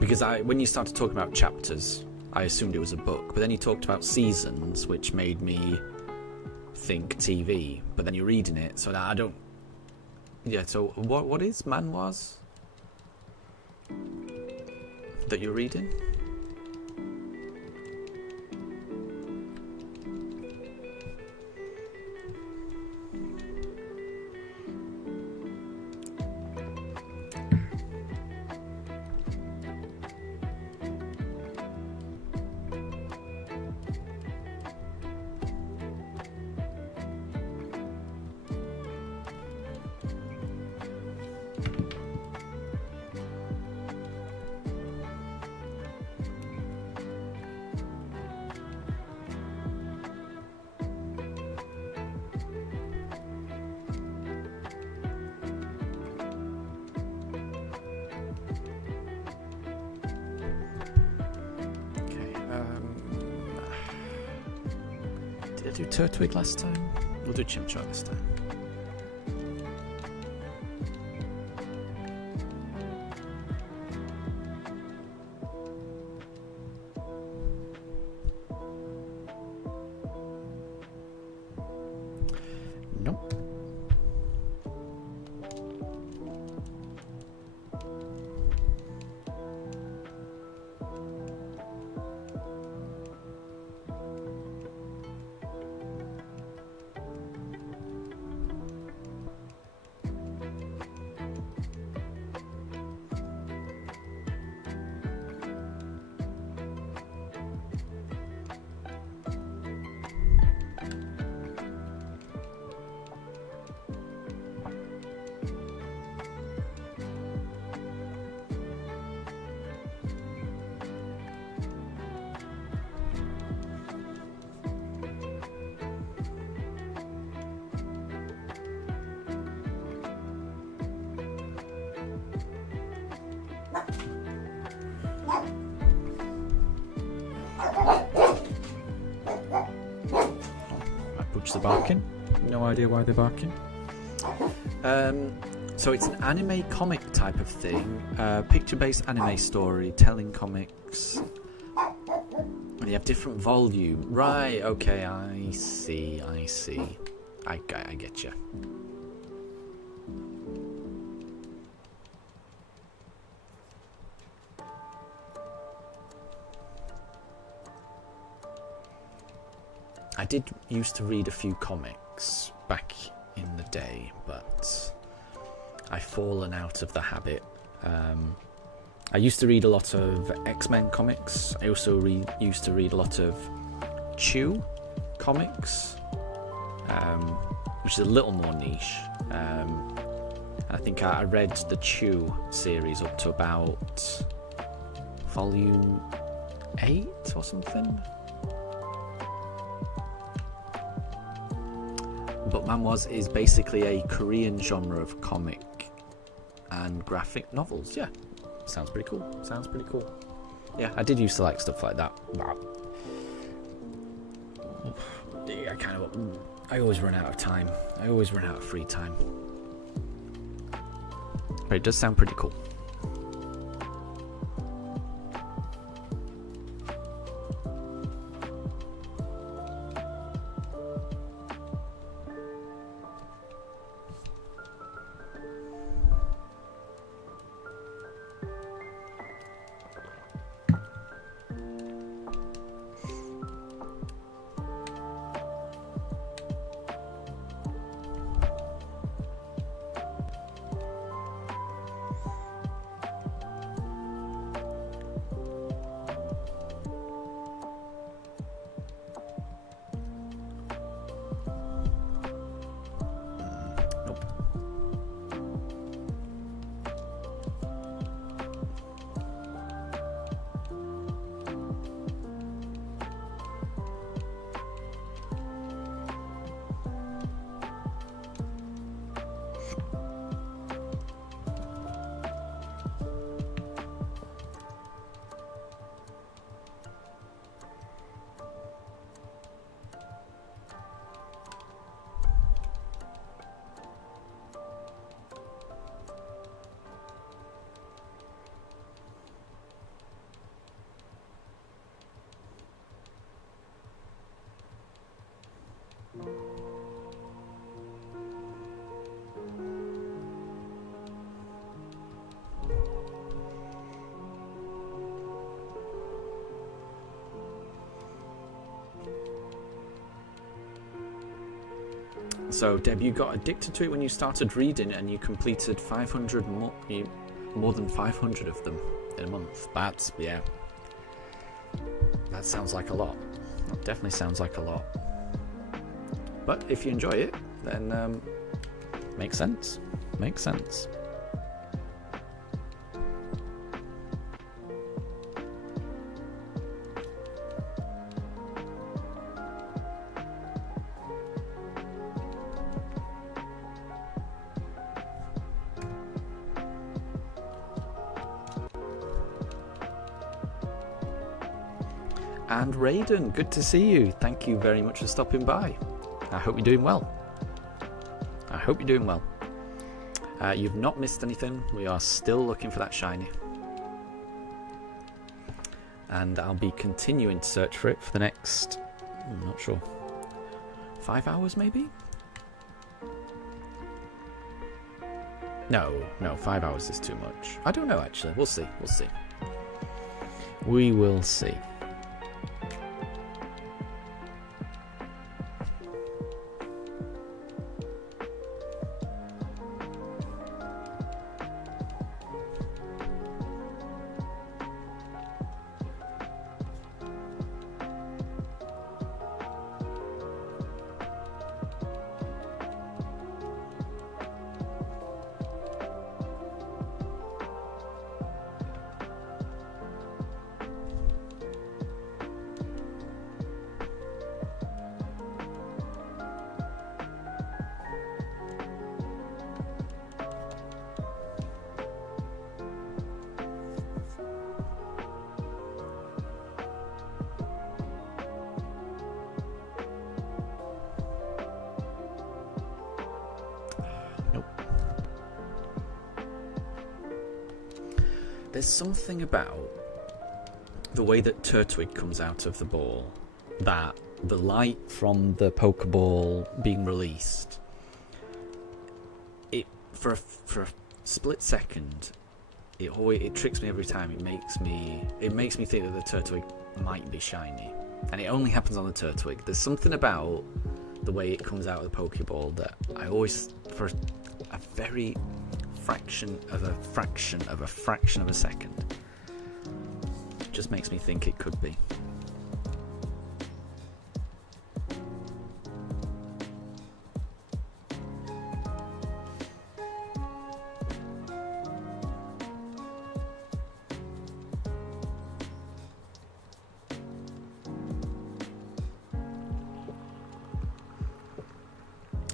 because when you started talking about chapters, I assumed it was a book, but then you talked about seasons, which made me think TV. But then you're reading it, so I don't. Yeah. So what is man was that you're reading? Did I do Turtwig last time? We'll do Chimchar this time. Nope. Pooch the barking. No idea why they're barking. So it's an anime comic type of thing. Picture-based anime story, telling comics. And you have different volume. Right, okay, I see. I get you. I did used to read a few comics back in the day, but I've fallen out of the habit. I used to read a lot of X-Men comics. I also used to read a lot of Chew comics, which is a little more niche. I think I read the Chew series up to about volume 8 or something. But Manhwas is basically a Korean genre of comic and graphic novels. Yeah, sounds pretty cool. Yeah, I did used to like stuff like that. I always run out of time. I always run out of free time. But it does sound pretty cool. So, Deb, you got addicted to it when you started reading and you completed 500 more than 500 of them in a month. That sounds like a lot. That definitely sounds like a lot. But if you enjoy it, then makes sense. Makes sense. And Raiden, good to see you. Thank you very much for stopping by. I hope you're doing well. You've not missed anything. We are still looking for that shiny. And I'll be continuing to search for it for the next, I'm not sure, 5 hours maybe? No, 5 hours is too much. I don't know actually. We'll see. We will see. there's something about the way that Turtwig comes out of the ball, that the light from the Pokeball being released, it for a split second, it tricks me every time. It makes me think that the Turtwig might be shiny, and it only happens on the Turtwig. There's something about the way it comes out of the Pokeball that I always, for a very fraction of a second, just makes me think it could be.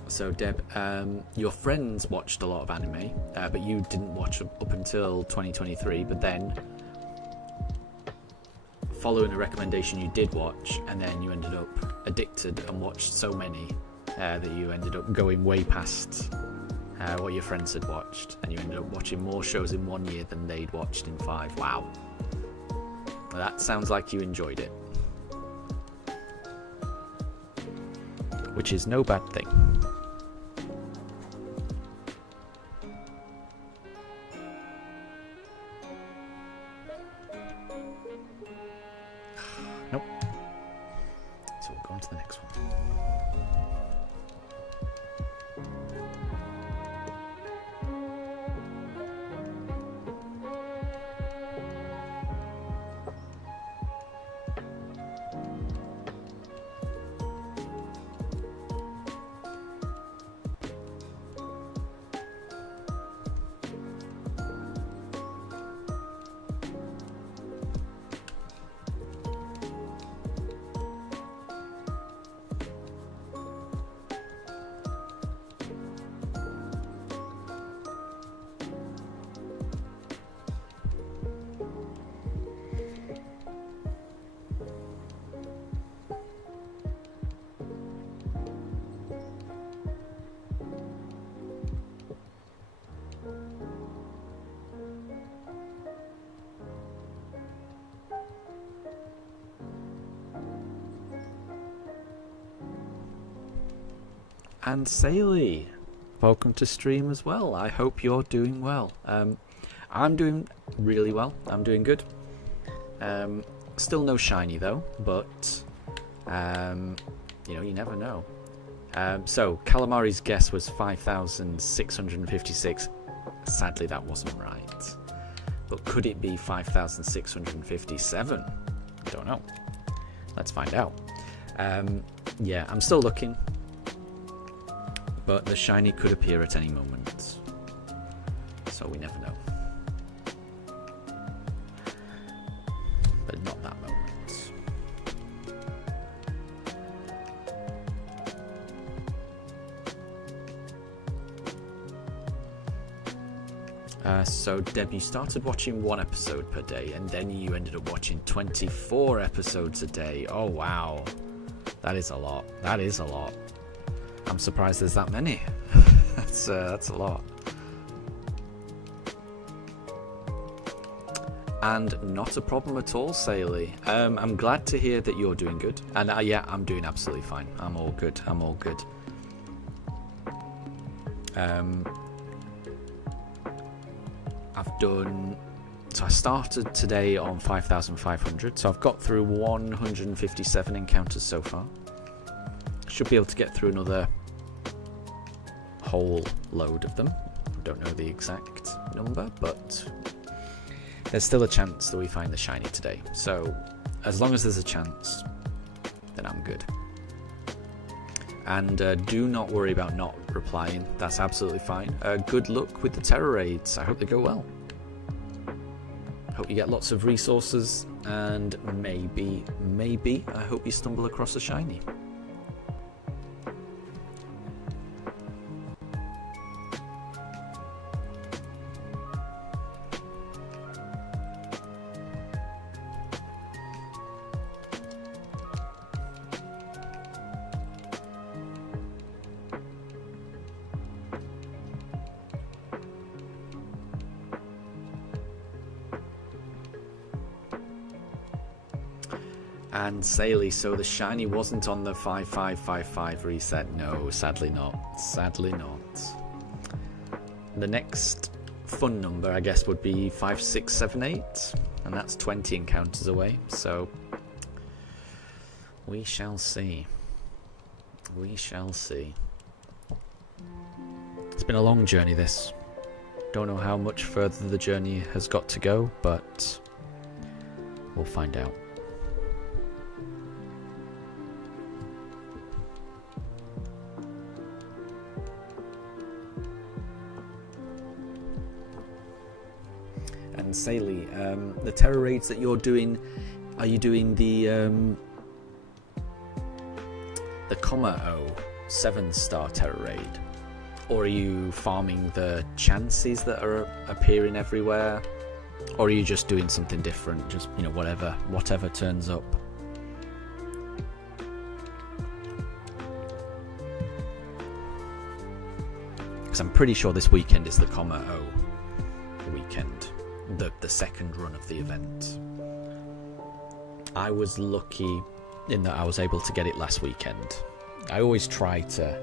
So Deb, your friends watched a lot of anime, but you didn't watch up until 2023, but then following a recommendation you did watch, and then you ended up addicted and watched so many that you ended up going way past what your friends had watched, and you ended up watching more shows in 1 year than they'd watched in 5. Wow. Well, that sounds like you enjoyed it. Which is no bad thing. Nope. So we'll go on to the next one. And Saley, welcome to stream as well. I hope you're doing well. I'm doing really well. I'm doing good. Still no shiny though, but you know, you never know. So Calamari's guess was 5,656. Sadly, that wasn't right. But could it be 5,657? I don't know. Let's find out. Yeah, I'm still looking. But the shiny could appear at any moment, so we never know. But not that moment. So Deb, you started watching 1 episode per day, and then you ended up watching 24 episodes a day. Oh wow, that is a lot. That is a lot. I'm surprised there's that many. That's a lot. And not a problem at all, Saley. I'm glad to hear that you're doing good. And yeah, I'm doing absolutely fine. I'm all good. I'm all good. I've done... So I started today on 5,500. So I've got through 157 encounters so far. Should be able to get through another whole load of them. Don't know the exact number, but there's still a chance that we find the shiny today. So as long as there's a chance, then I'm good. And do not worry about not replying. That's absolutely fine. Good luck with the terror raids. I hope they go well. Hope you get lots of resources, and maybe I hope you stumble across a shiny. And Saley, so the shiny wasn't on the 5555 reset? No, sadly not. Sadly not. The next fun number, I guess, would be 5678, and that's 20 encounters away, so we shall see. We shall see. It's been a long journey, this. Don't know how much further the journey has got to go, but we'll find out. And Saley, the terror raids that you're doing, are you doing the comma O 7-star terror raid, or are you farming the chances that are appearing everywhere, or are you just doing something different, just, you know, whatever turns up? Because I'm pretty sure this weekend is the comma O weekend, the second run of the event. I was lucky in that I was able to get it last weekend. I always try to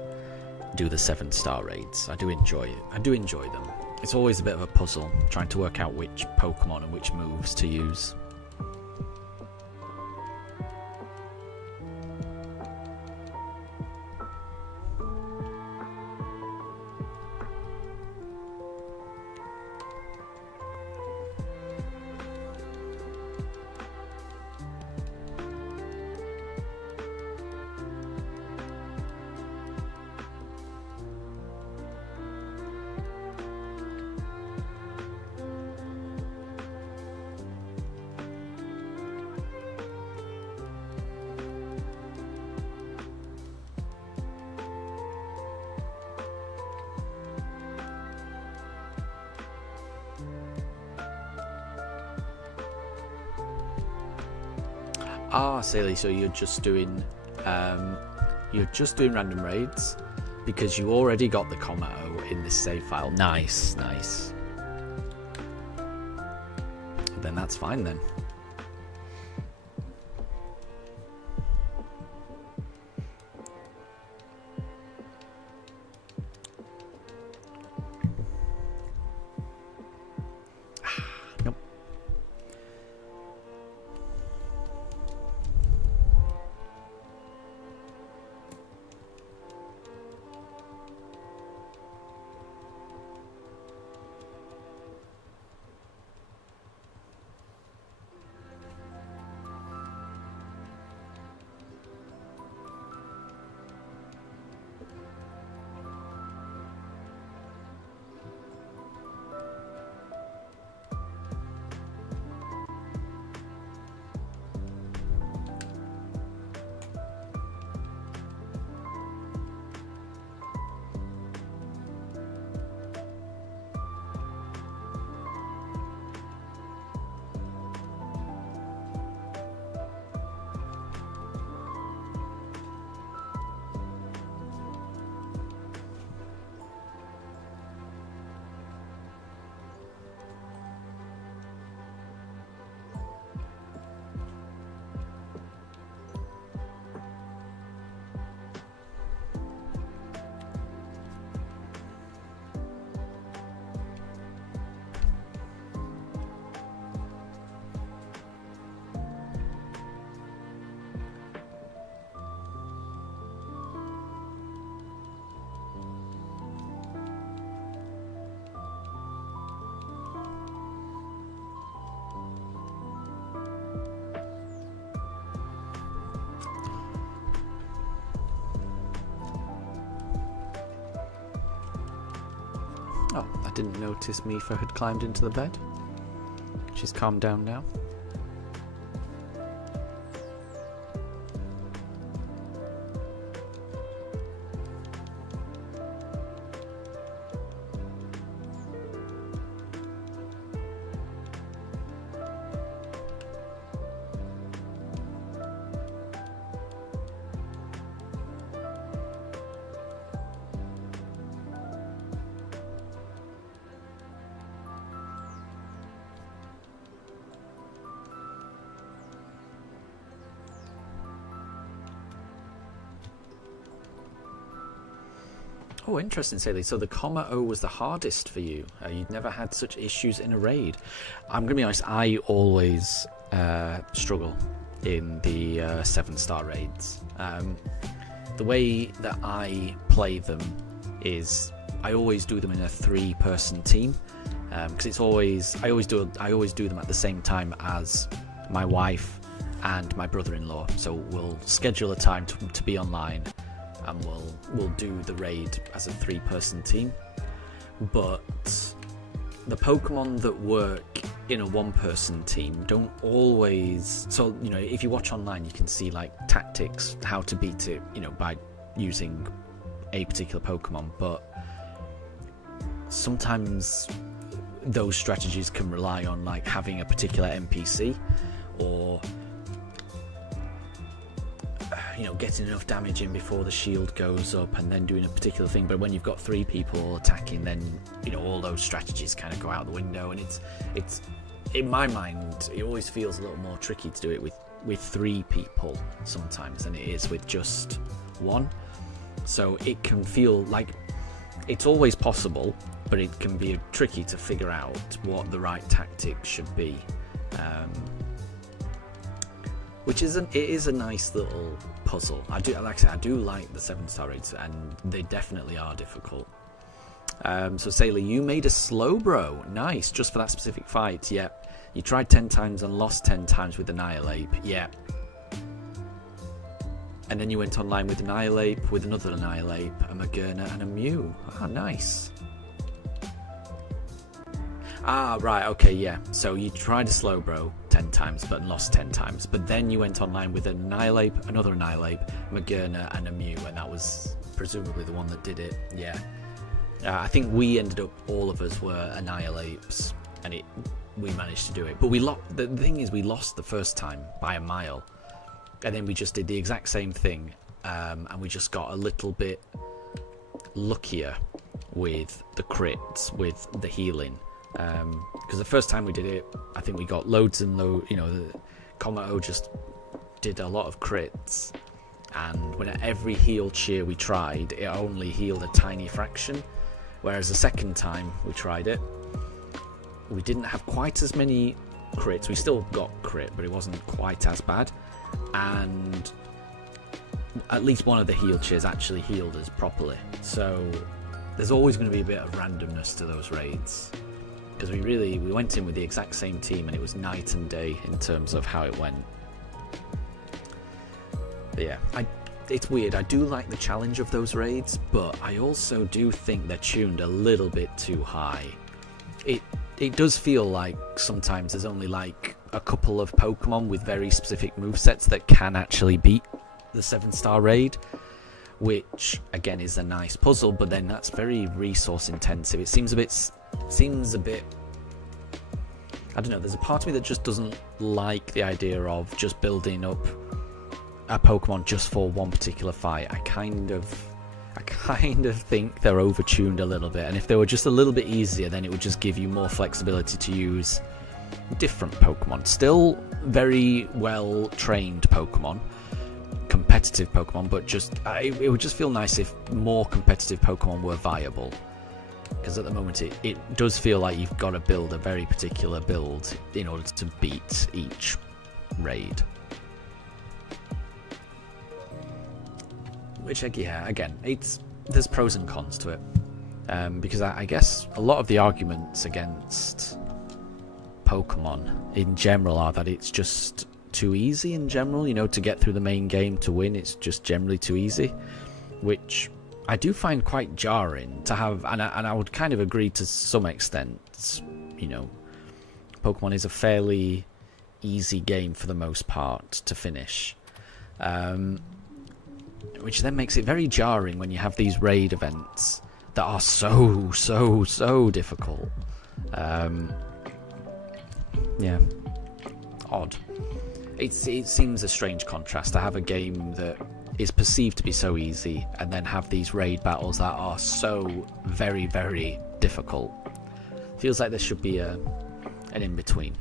do the 7-star raids. I do enjoy it. I do enjoy them. It's always a bit of a puzzle trying to work out which Pokemon and which moves to use. Ah, Saley, so you're just doing random raids because you already got the comma O in this save file. Nice, nice. Then that's fine then. Nope. Oh, I didn't notice Mifa had climbed into the bed. She's calmed down now. Oh, interesting, Saley. So the comma O was the hardest for you. You'd never had such issues in a raid. I'm going to be honest, I always struggle in the 7-star raids. The way that I play them is I always do them in a 3-person team, because it's always I always do them at the same time as my wife and my brother-in-law. So we'll schedule a time to be online, and we'll do the raid as a 3-person team. But the Pokemon that work in a 1-person team don't always. So if you watch online, you can see like tactics, how to beat it, by using a particular Pokemon. But sometimes those strategies can rely on like having a particular NPC, or getting enough damage in before the shield goes up, and then doing a particular thing. But when you've got 3 people all attacking, then all those strategies kind of go out the window. And it's in my mind, it always feels a little more tricky to do it with 3 people sometimes than it is with just 1. So it can feel like it's always possible, but it can be tricky to figure out what the right tactic should be. Which it is a nice little puzzle. I do like the 7-star raids, and they definitely are difficult. So Sailor, you made a Slowbro. Nice, just for that specific fight. Yeah. You tried 10 times and lost 10 times with Annihilate. Yeah. And then you went online with Annihilate, with another Annihilate, a Magerna, and a Mew. Ah, nice. Ah, right, okay, yeah. So you tried a Slowbro 10 times, but lost 10 times. But then you went online with an Annihilate, another Annihilate, Magerna, and a Mew, and that was presumably the one that did it. Yeah. I think we ended up, all of us were Annihilates, and we managed to do it. But the thing is, we lost the first time by a mile. And then we just did the exact same thing, and we just got a little bit luckier with the crits, with the healing. Because the first time we did it, I think we got loads and loads. The Comma O just did a lot of crits, and when at every heal cheer we tried, it only healed a tiny fraction. Whereas the second time we tried it, we didn't have quite as many crits. We still got crit, but it wasn't quite as bad. And at least one of the heal cheers actually healed us properly. So there's always going to be a bit of randomness to those raids, because we went in with the exact same team, and it was night and day in terms of how it went. But yeah, it's weird. I do like the challenge of those raids, but I also do think they're tuned a little bit too high. It does feel like sometimes there's only like a couple of Pokemon with very specific movesets that can actually beat the 7-star raid, which again is a nice puzzle, but then that's very resource intensive. It seems a bit I don't know, there's a part of me that just doesn't like the idea of just building up a Pokemon just for one particular fight. I kind of think they're overtuned a little bit, and if they were just a little bit easier, then it would just give you more flexibility to use different Pokemon. Still very well trained Pokemon, competitive Pokemon, but it would just feel nice if more competitive Pokemon were viable. Because at the moment it does feel like you've got to build a very particular build in order to beat each raid. Which, yeah, again, there's pros and cons to it. Because I guess a lot of the arguments against Pokemon in general are that it's just too easy in general, to get through the main game to win. It's just generally too easy, which I do find quite jarring to have, and I would kind of agree to some extent. Pokemon is a fairly easy game for the most part to finish, which then makes it very jarring when you have these raid events that are so difficult. Yeah, odd. It seems a strange contrast to have a game that is perceived to be so easy, and then have these raid battles that are so very, very difficult. Feels like there should be an in-between.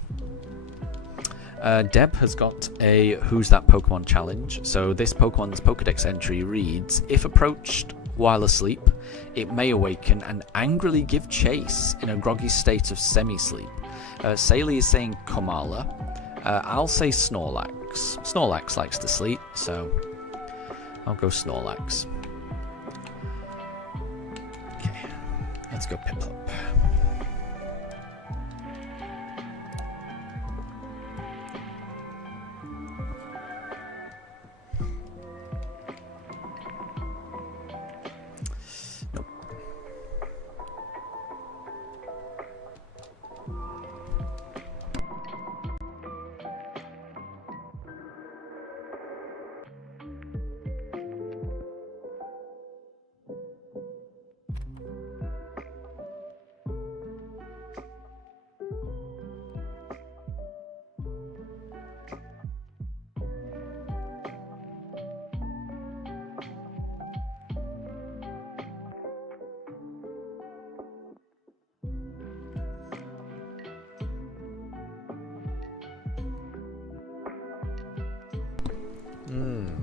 Deb has got a Who's That Pokemon challenge. So this Pokemon's Pokedex entry reads, if approached while asleep, it may awaken and angrily give chase in a groggy state of semi-sleep. Saley is saying Komala. I'll say Snorlax. Snorlax likes to sleep, so I'll go Snorlax. Okay, let's go Piplup.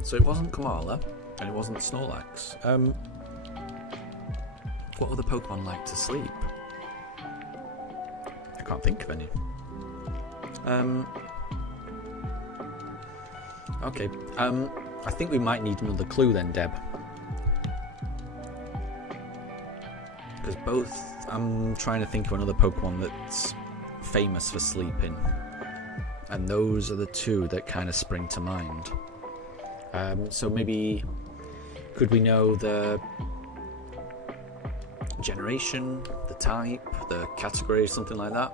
So it wasn't Komala, and it wasn't Snorlax. What other Pokemon like to sleep? I can't think of any. Okay. I think we might need another clue then, Deb. Because I'm trying to think of another Pokemon that's famous for sleeping. And those are the two that kind of spring to mind. So maybe, could we know the generation, the type, the category, something like that?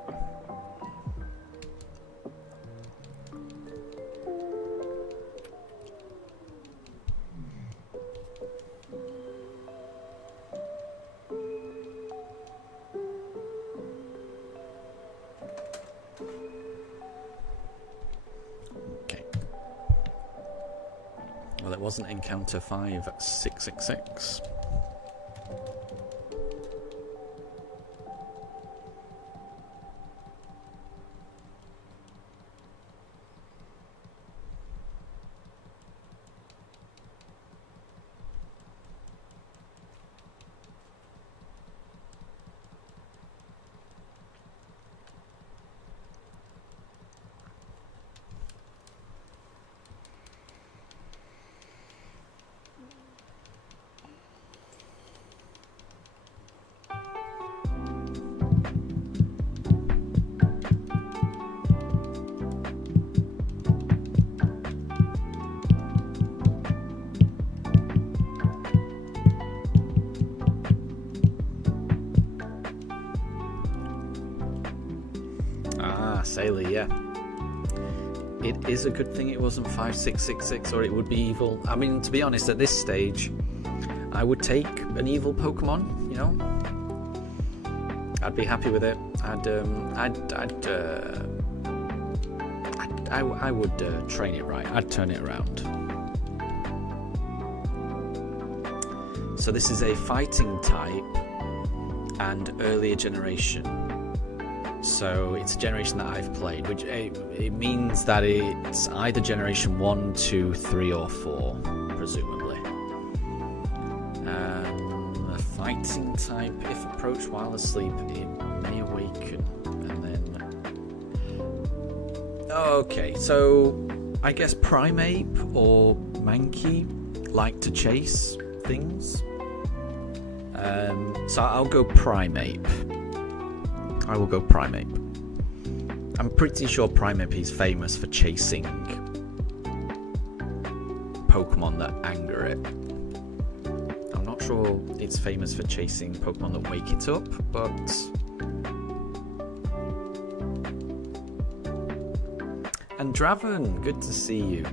Well, it wasn't Encounter 5666. Sailor, yeah. It is a good thing it wasn't 5666, or it would be evil. I mean, to be honest, at this stage, I would take an evil Pokemon, you know? I'd be happy with it. I would train it right. I'd turn it around. So this is a fighting type and earlier generation. So it's a generation that I've played, which it means that it's either generation 1, 2, 3 or 4, presumably. A fighting type, if approached while asleep, it may awaken, and then... Okay, so I guess Primeape or Mankey like to chase things. So I'll go Primeape. I will go Primeape. I'm pretty sure Primeape is famous for chasing Pokemon that anger it. I'm not sure it's famous for chasing Pokemon that wake it up, but... And Draven, good to see you.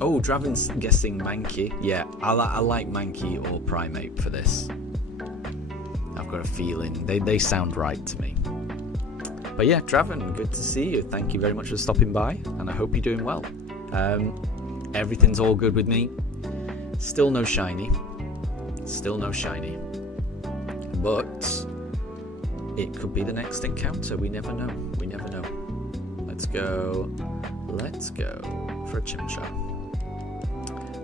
Oh, Draven's guessing Mankey. Yeah, I like Mankey or Primeape for this. I've got a feeling. They sound right to me. But yeah, Draven, good to see you. Thank you very much for stopping by, and I hope you're doing well. Everything's all good with me. Still no shiny. Still no shiny. But it could be the next encounter. We never know. We never know. Let's go for a Chimchar.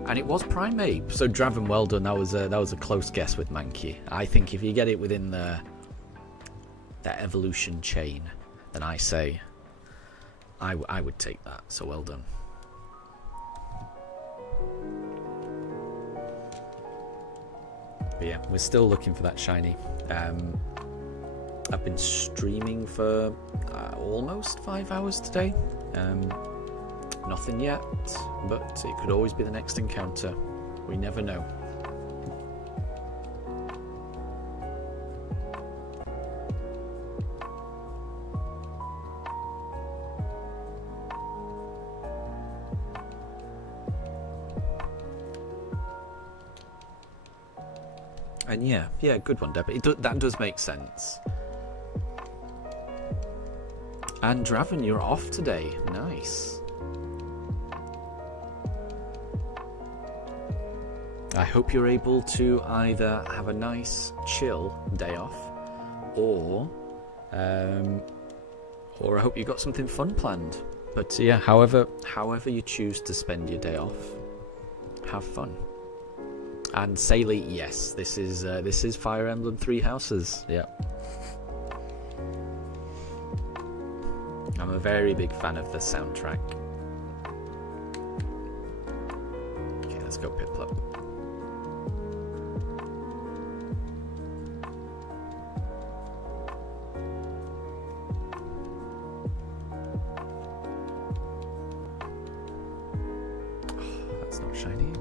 And it was Primate. So Draven, well done. That was a close guess with Mankey. I think if you get it within that evolution chain, then I say I would take that. So well done. But yeah, we're still looking for that shiny. I've been streaming for almost 5 hours today. Nothing yet, but it could always be the next encounter. We never know. And yeah, good one, Deb. That does make sense. And Draven, you're off today. Nice. I hope you're able to either have a nice, chill day off, or I hope you got something fun planned. But yeah, however you choose to spend your day off, have fun. And Saily, yes, this is Fire Emblem Three Houses. Yeah. I'm a very big fan of the soundtrack. Okay, let's go Piplup. Oh, that's not shiny.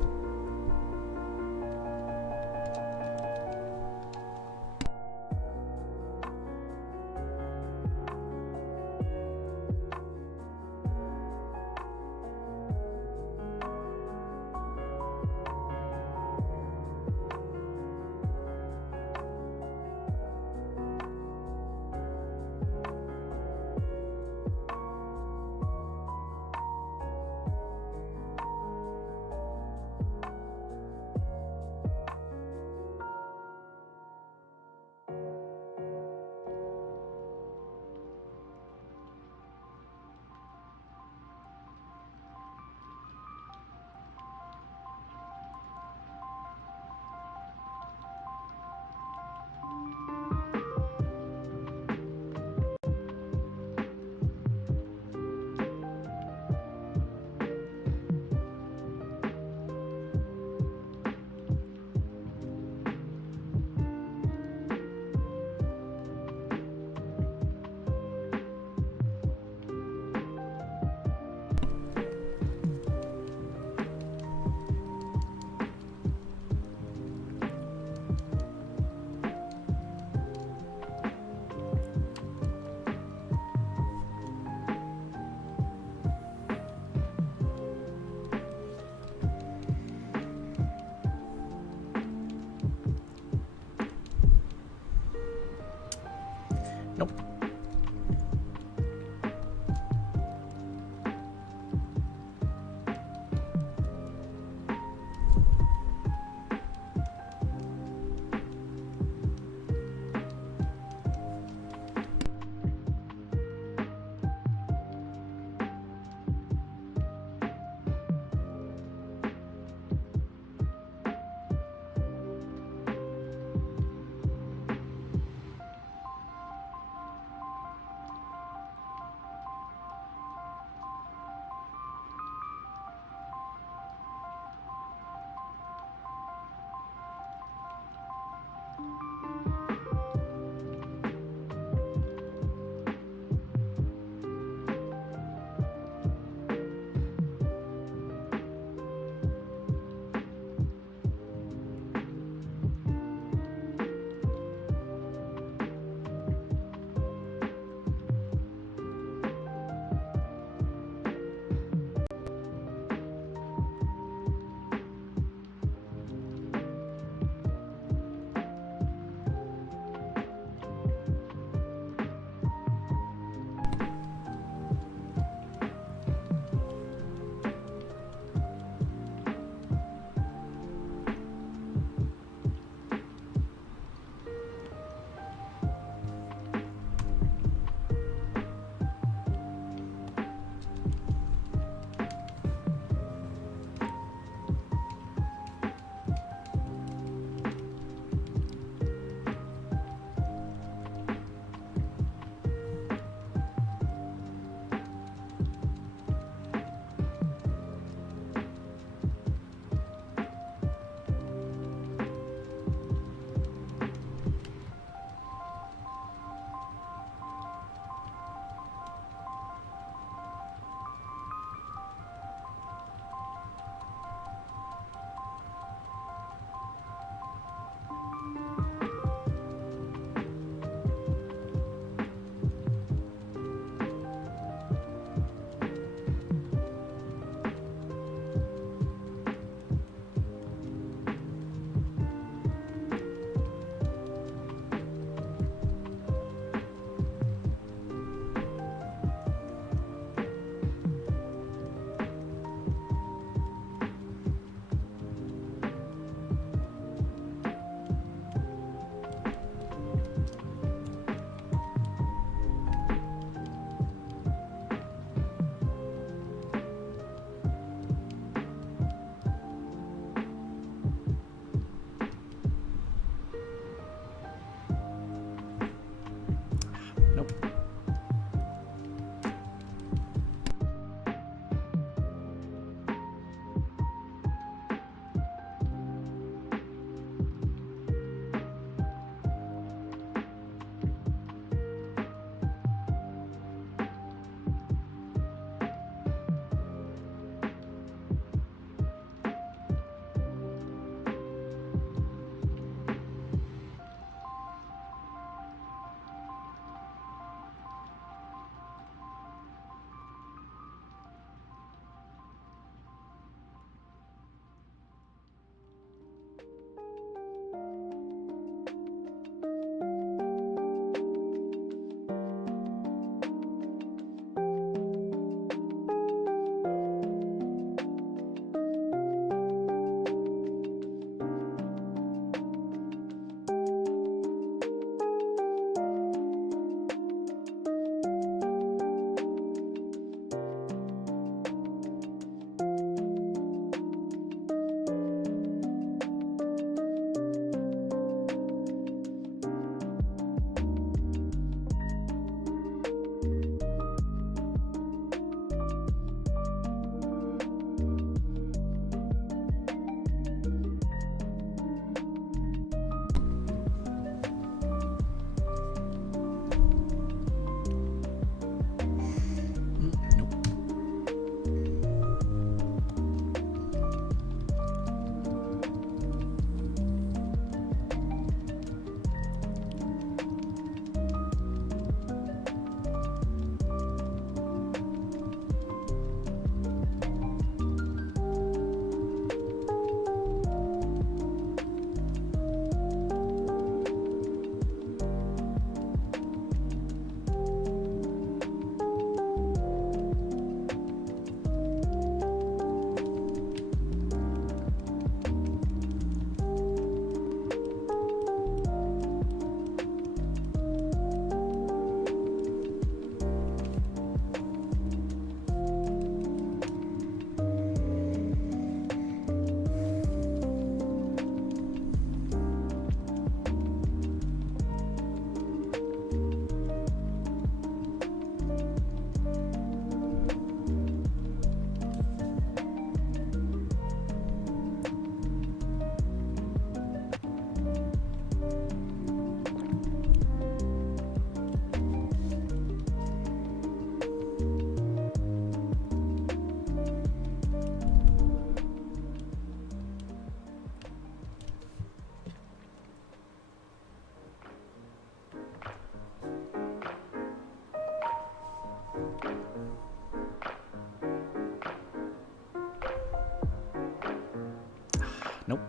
Nope.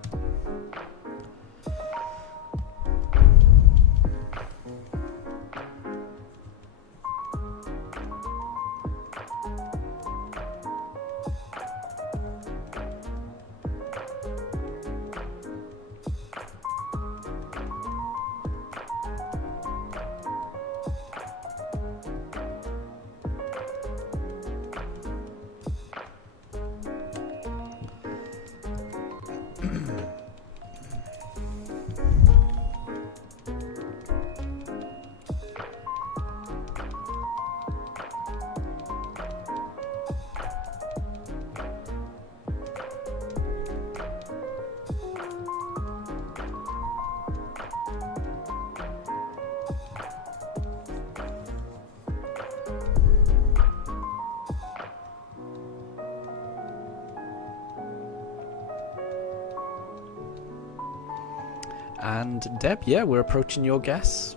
And Deb, yeah, we're approaching your guess.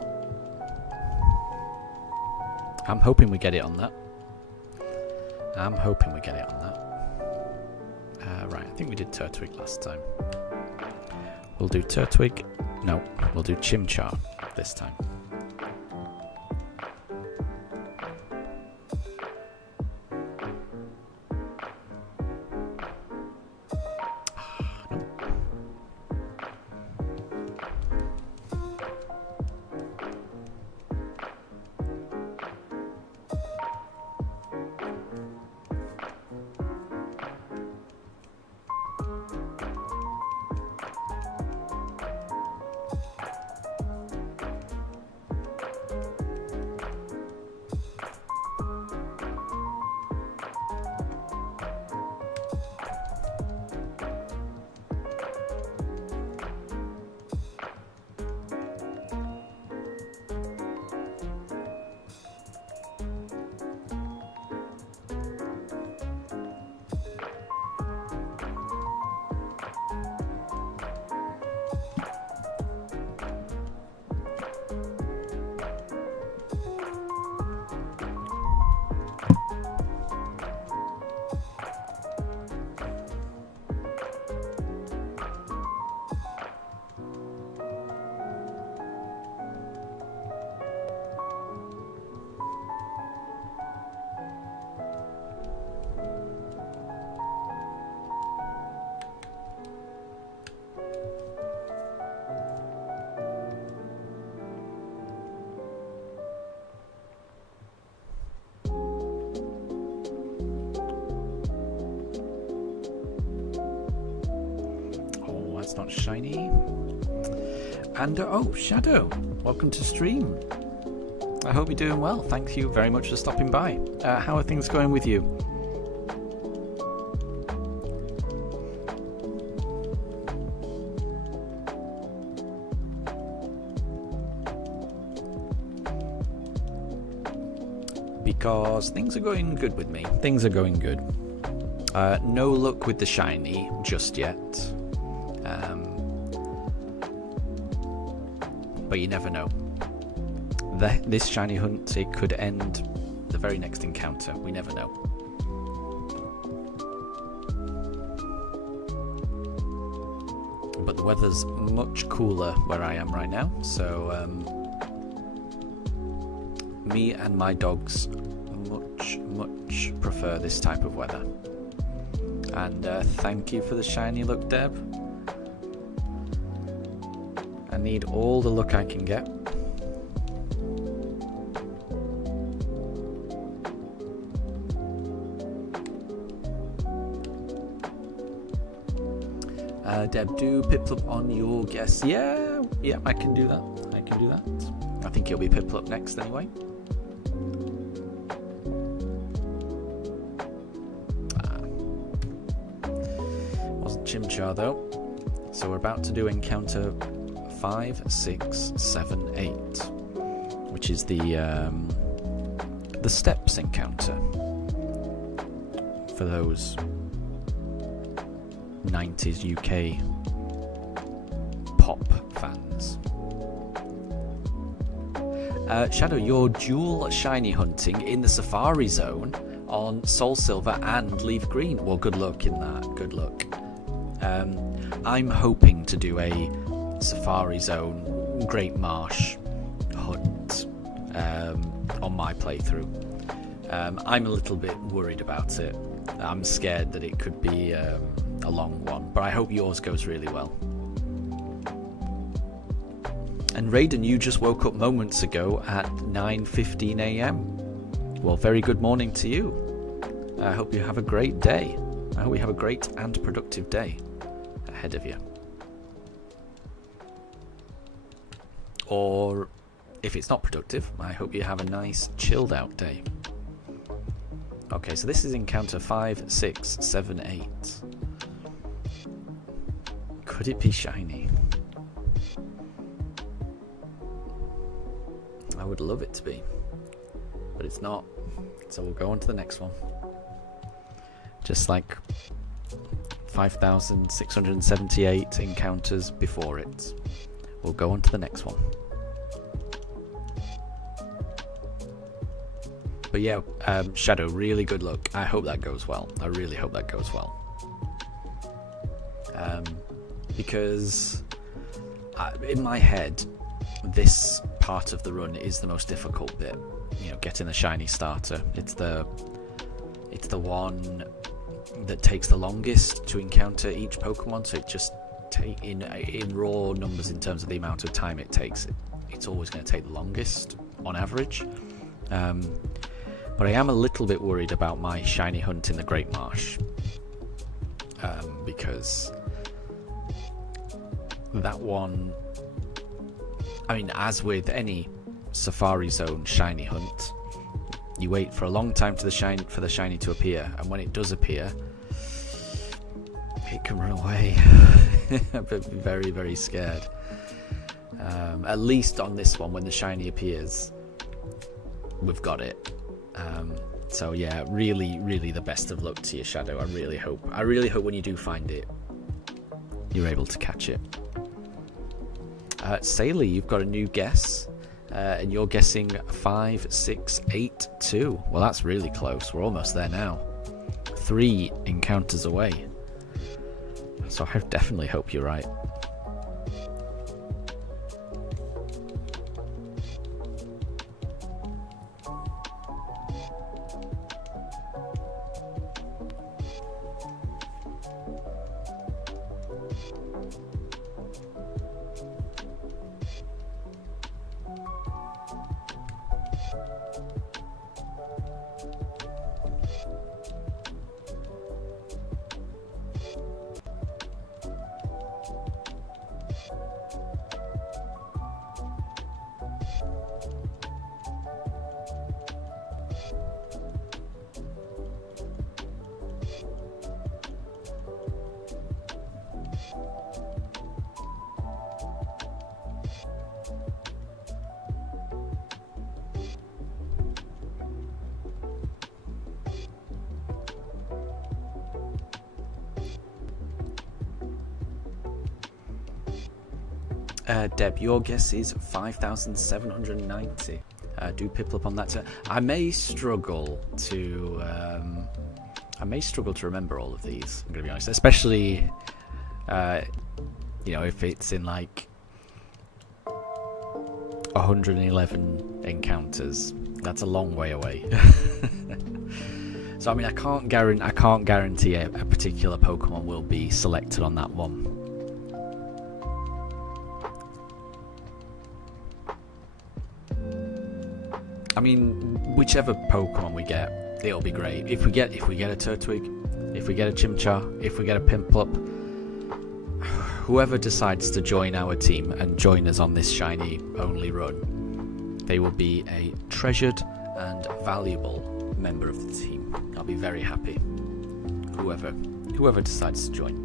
I'm hoping we get it on that. Right, I think we did Turtwig last time. We'll do Turtwig. No, we'll do Chimchar this time. It's not shiny. And oh, Shadow, welcome to stream. I hope you're doing well. Thank you very much for stopping by. How are things going with you? Because things are going good with me. Things are going good. No luck with the shiny just yet. But you never know. This shiny hunt, it could end the very next encounter. We never know. But the weather's much cooler where I am right now, so me and my dogs much prefer this type of weather. And thank you for the shiny look, Deb. I need all the luck I can get. Deb, do Piplup on your guess. Yeah, I can do that. I think it'll be Piplup next anyway. Wasn't Chimchar though. So we're about to do encounter 5, 6, 7, 8, which is the steps encounter for those 90s UK pop fans. Shadow, you're dual shiny hunting in the Safari Zone on Soul Silver and Leaf Green. Well, good luck in that. Good luck. I'm hoping to do a Safari Zone Great Marsh hunt on my playthrough. I'm a little bit worried about it. I'm scared that it could be a long one, but I hope yours goes really well. And Raiden, you just woke up moments ago at 9:15 a.m. Well, very good morning to you. I hope you have a great day. I hope you have a great and productive day ahead of you. Or if it's not productive, I hope you have a nice chilled out day. Okay, so this is encounter 5, 6, 7, 8. Could it be shiny? I would love it to be, but it's not. So we'll go on to the next one. Just like 5,678 encounters before it. We'll go on to the next one. But yeah, Shadow, really good luck. I hope that goes well. I really hope that goes well. Because in my head, this part of the run is the most difficult bit. You know, getting the shiny starter. It's the one that takes the longest to encounter each Pokemon. So it just in raw numbers in terms of the amount of time it takes, it's always going to take the longest on average. But I am a little bit worried about my shiny hunt in the Great Marsh, because that one, I mean, as with any Safari Zone shiny hunt, you wait for a long time for the shiny to appear, and when it does appear, it can run away. I'm very, very scared. At least on this one, when the shiny appears, we've got it. So yeah, really, really the best of luck to you, Shadow. I really hope when you do find it, you're able to catch it. Sailor, you've got a new guess, and you're guessing 5, 6, 8, 2. Well, that's really close. We're almost there now. 3 encounters away. So I definitely hope you're right. Deb, your guess is 5,790. Do Piplup on that too. I may struggle to remember all of these, I'm gonna be honest, especially you know, if it's in like 111 encounters. That's a long way away. So I mean, I can't guarantee a particular Pokemon will be selected on that one. I mean, whichever Pokemon we get, it'll be great. If we get a Turtwig, if we get a Chimchar, if we get a Piplup, whoever decides to join our team and join us on this shiny only run, they will be a treasured and valuable member of the team. I'll be very happy. Whoever decides to join.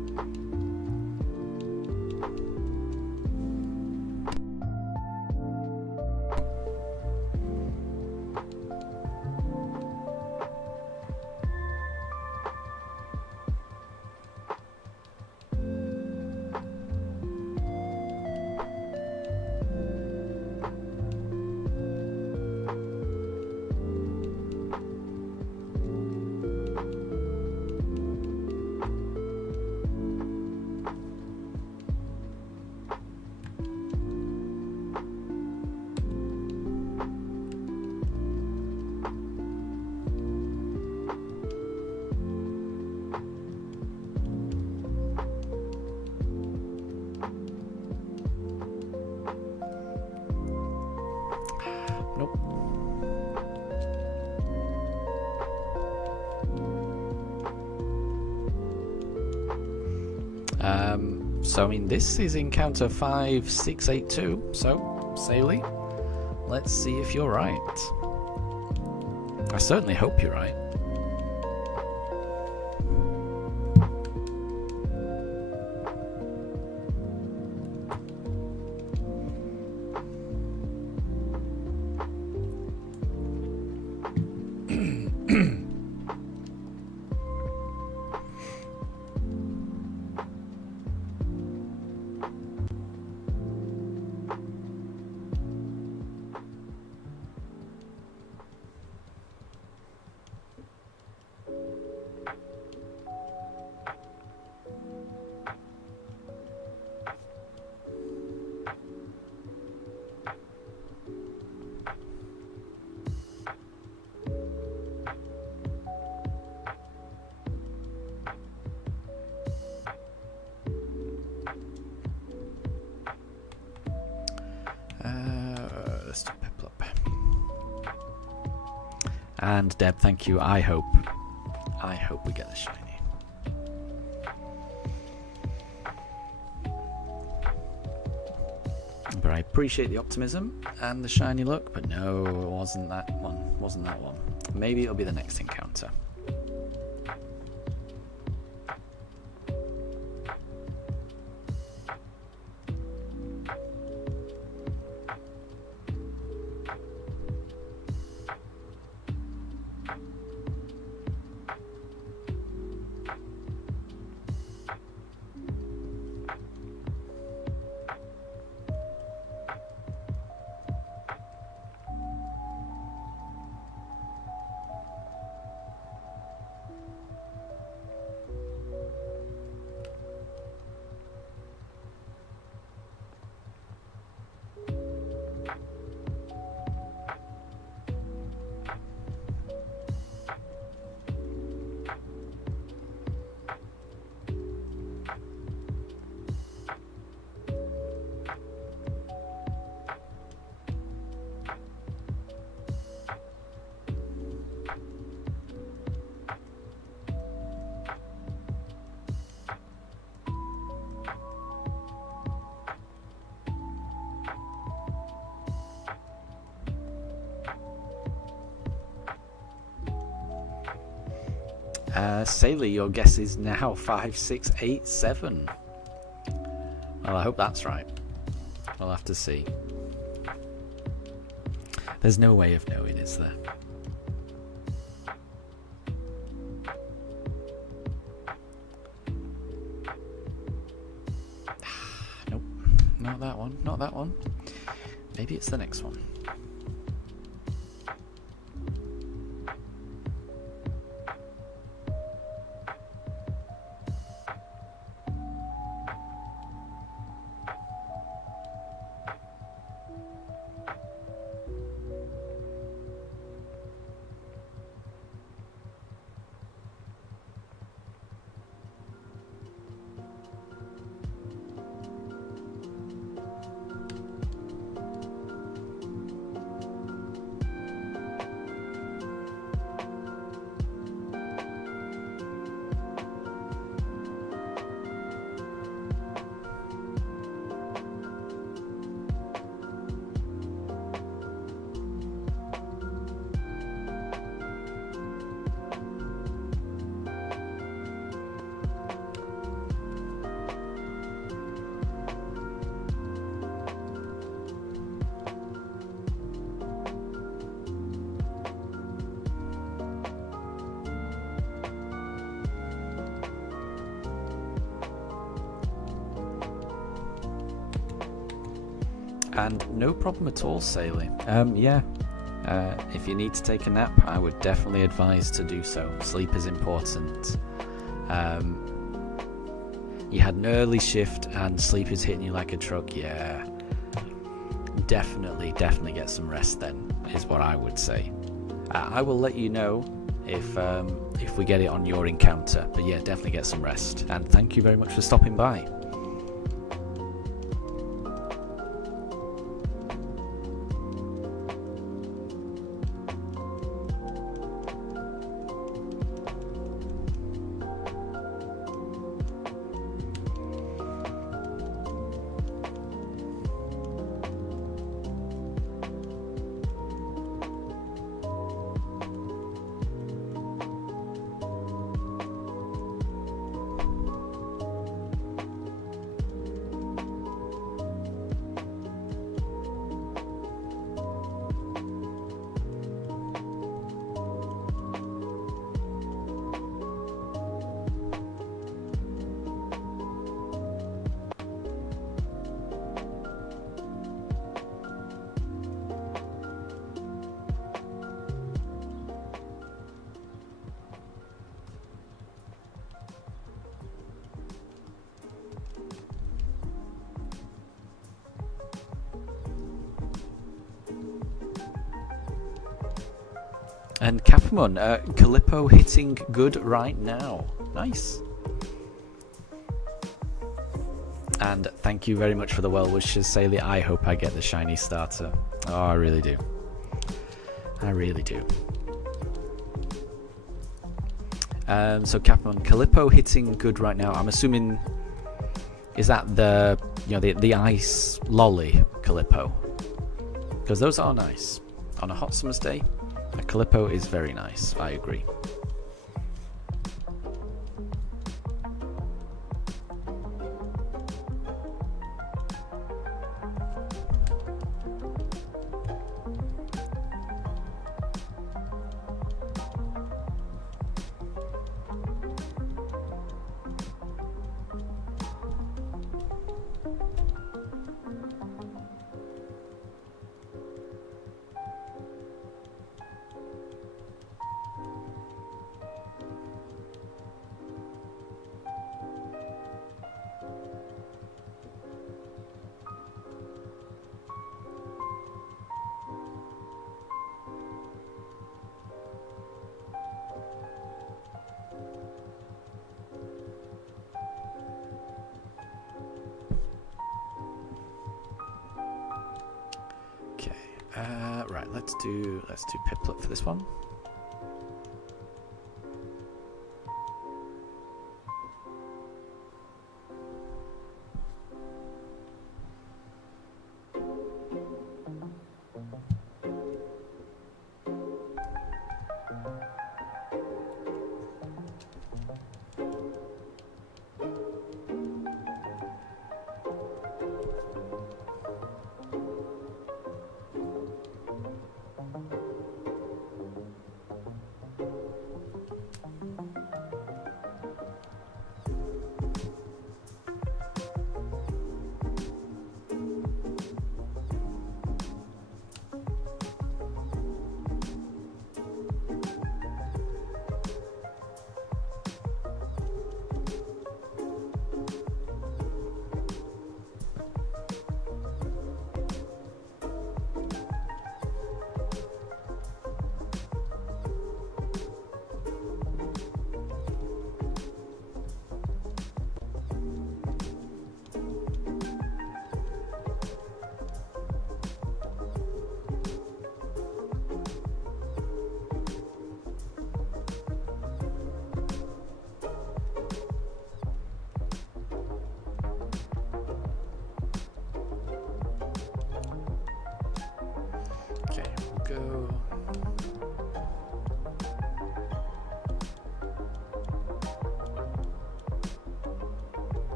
So, I mean, this is encounter 5682. So, Saley, let's see if you're right. I certainly hope you're right. Let's do Piplup. And Deb, thank you. I hope we get the shiny. But I appreciate the optimism and the shiny look, but no, it wasn't that one. Wasn't that one. Maybe it'll be the next encounter. Sailor, your guess is now 5687. Well, I hope that's right. We'll have to see. There's no way of knowing, is there? Nope, not that one, not that one. Maybe it's the next one. And no problem at all, Saley. Yeah, if you need to take a nap, I would definitely advise to do so. Sleep is important. You had an early shift and sleep is hitting you like a truck. Yeah, definitely get some rest then, is what I would say. I will let you know if we get it on your encounter. But yeah, definitely get some rest. And thank you very much for stopping by. And Capamon, Calippo hitting good right now. Nice. And thank you very much for the well wishes, Saley. I hope I get the shiny starter. Oh, I really do. I really do. So Capamon, Calippo hitting good right now. I'm assuming, is that the the ice lolly Calippo? Because those are nice. On a hot summer's day, a Calippo is very nice. I agree. Right, let's do Piplup for this one.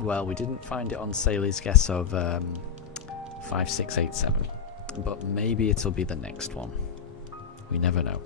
Well, we didn't find it on Saley's guess of 5687, but maybe it'll be the next one. We never know.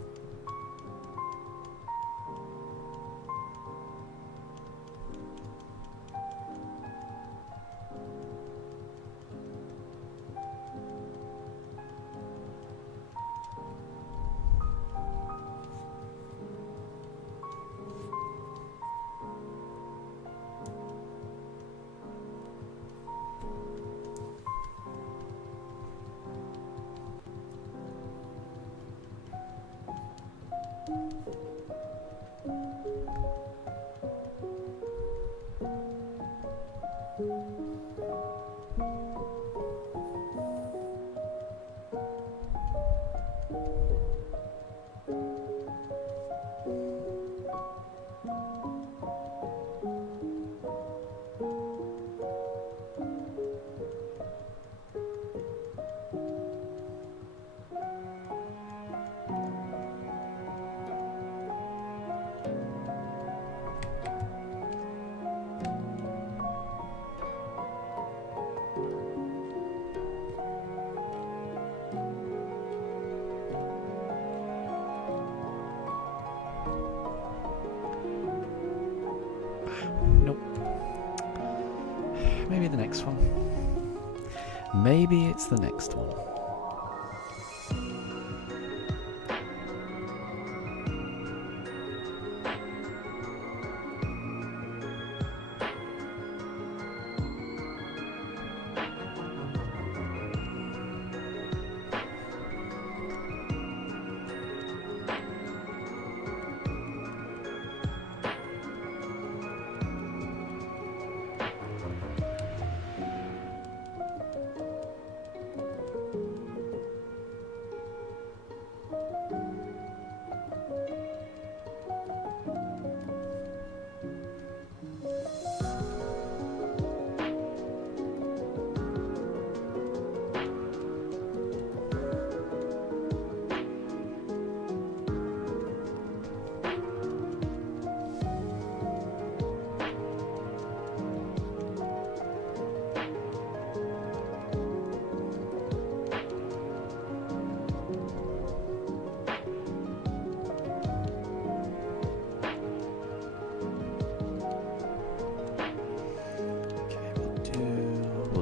Maybe the next one. Maybe it's the next one.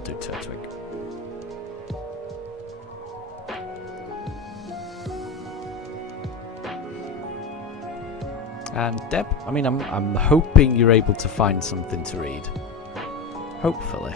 do Turtwig. And Deb, I mean, I'm hoping you're able to find something to read. Hopefully.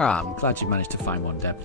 Ah, I'm glad you managed to find one, Deb.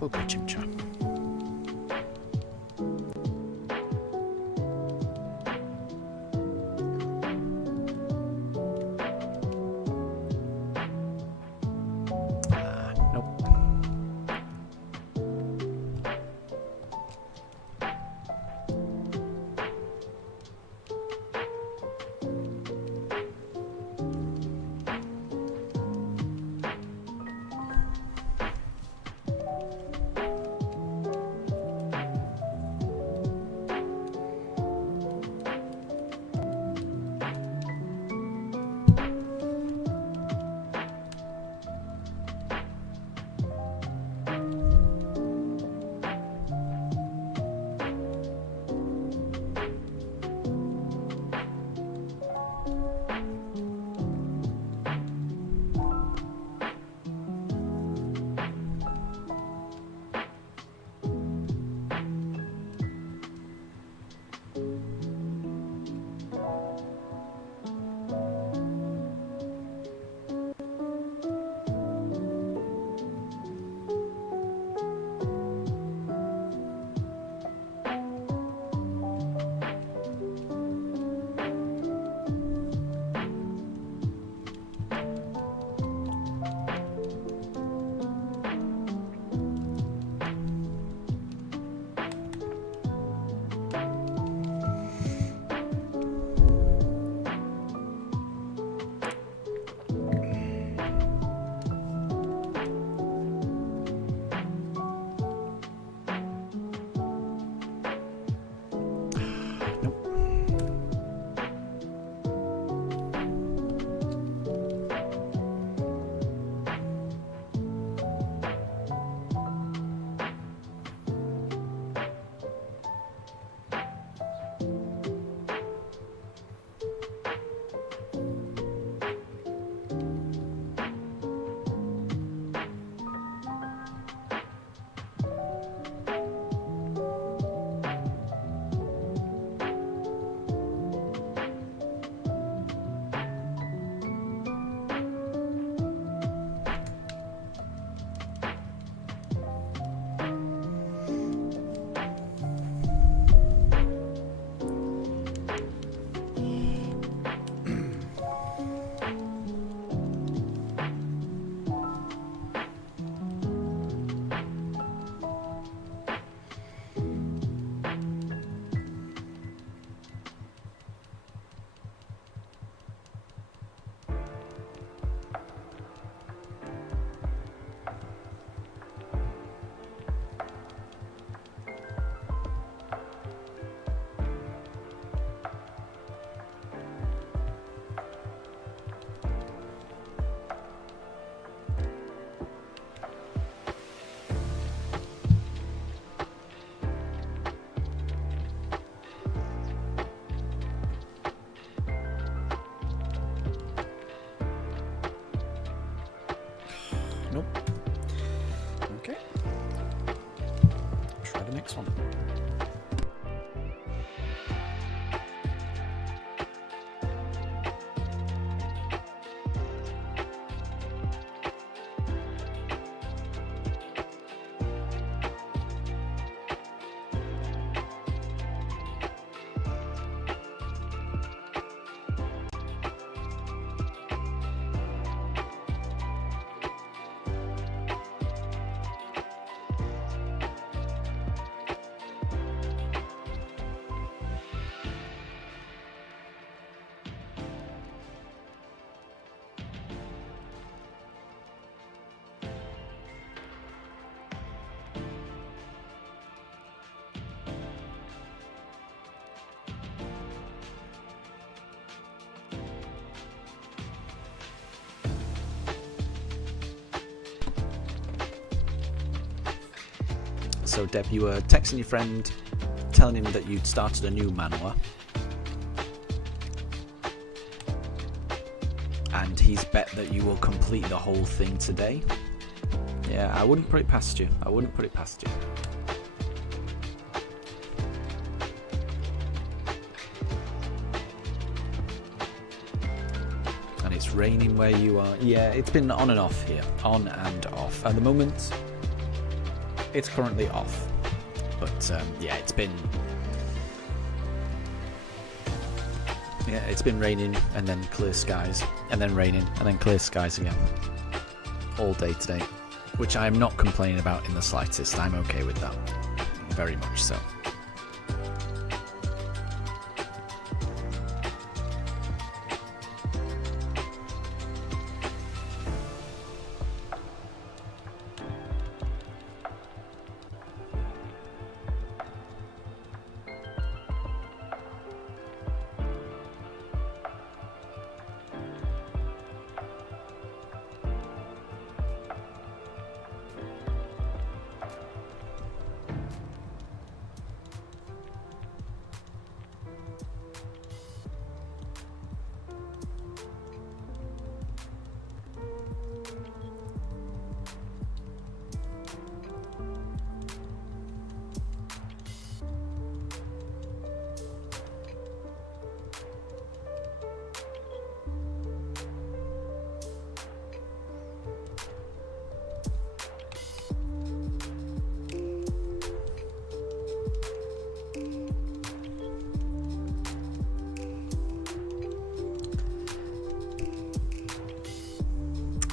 We'll go Chimcha. Nope. Nope. Okay. Try the next one. So Deb, you were texting your friend, telling him that you'd started a new manhwa, and he's bet that you will complete the whole thing today. Yeah, I wouldn't put it past you. I wouldn't put it past you. And it's raining where you are. Yeah, it's been on and off here. On and off. At the moment, it's currently off. But yeah, it's been raining and then clear skies, and then raining and then clear skies again. All day today. Which I'm not complaining about in the slightest. I'm okay with that. Very much so.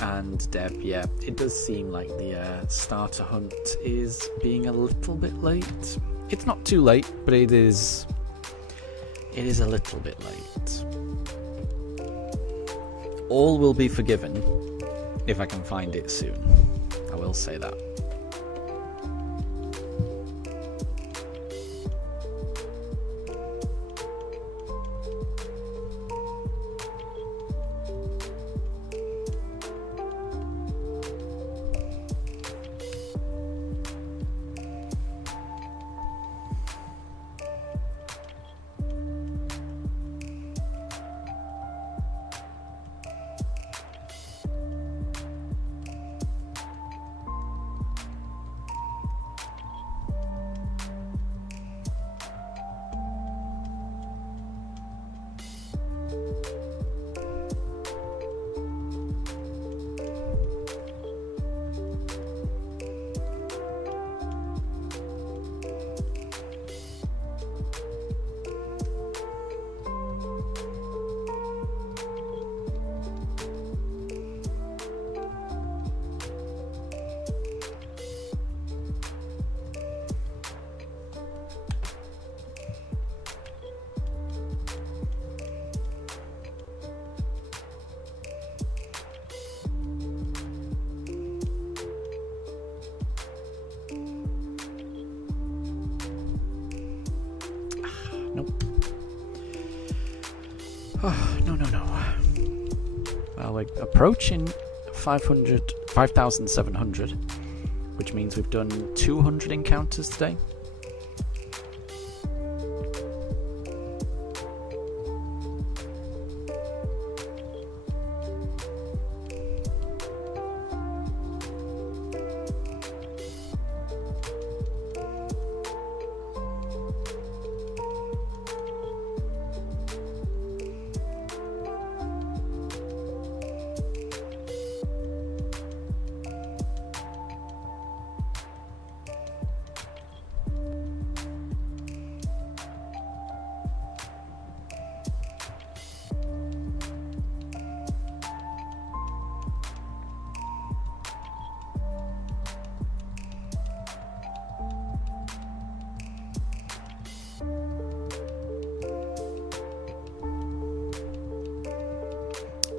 And Deb, yeah, it does seem like the starter hunt is being a little bit late. It's not too late, but it is a little bit late. All will be forgiven if I can find it soon. I will say that. Nope. Oh, no. Well, we're approaching 5,700, which means we've done 200 encounters today.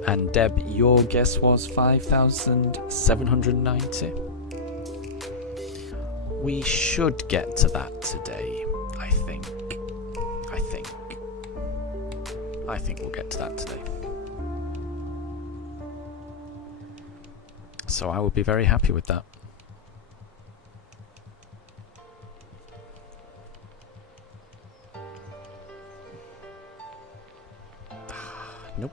And Deb, your guess was 5,790. We should get to that today, I think. I think we'll get to that today. So I would be very happy with that. Nope.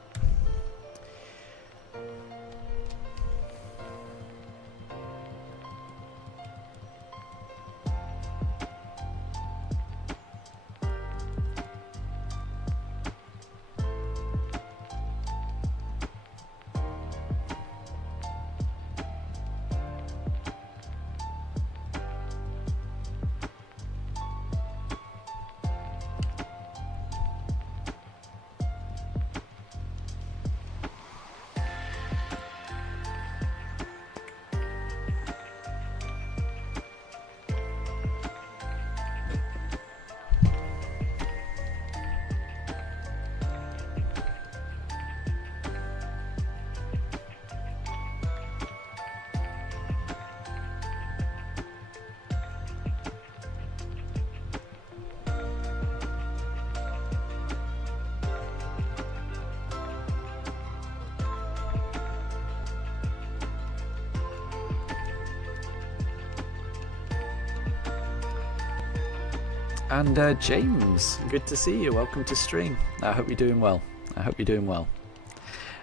And James, good to see you. Welcome to stream. I hope you're doing well.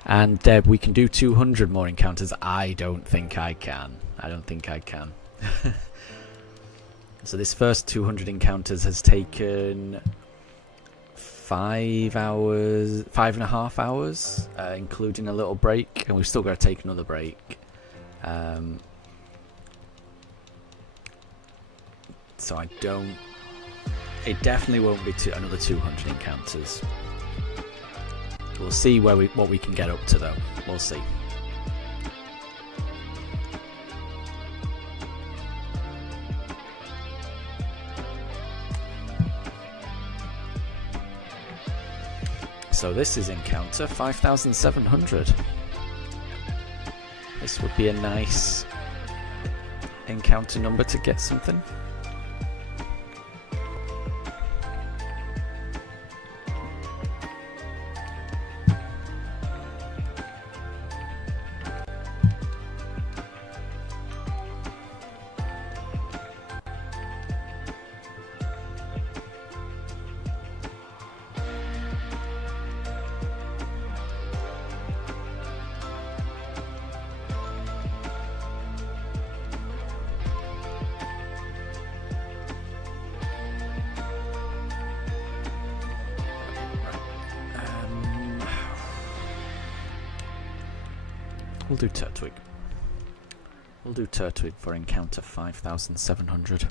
And Deb, we can do 200 more encounters. I don't think I can. So this first 200 encounters has taken 5.5 hours, including a little break, and we've still got to take another break. So I don't. It definitely won't be another 200 encounters. We'll see what we can get up to, though. We'll see. So this is encounter 5,700. This would be a nice encounter number to get something. We'll do Turtwig. We'll do Turtwig for encounter 5,700.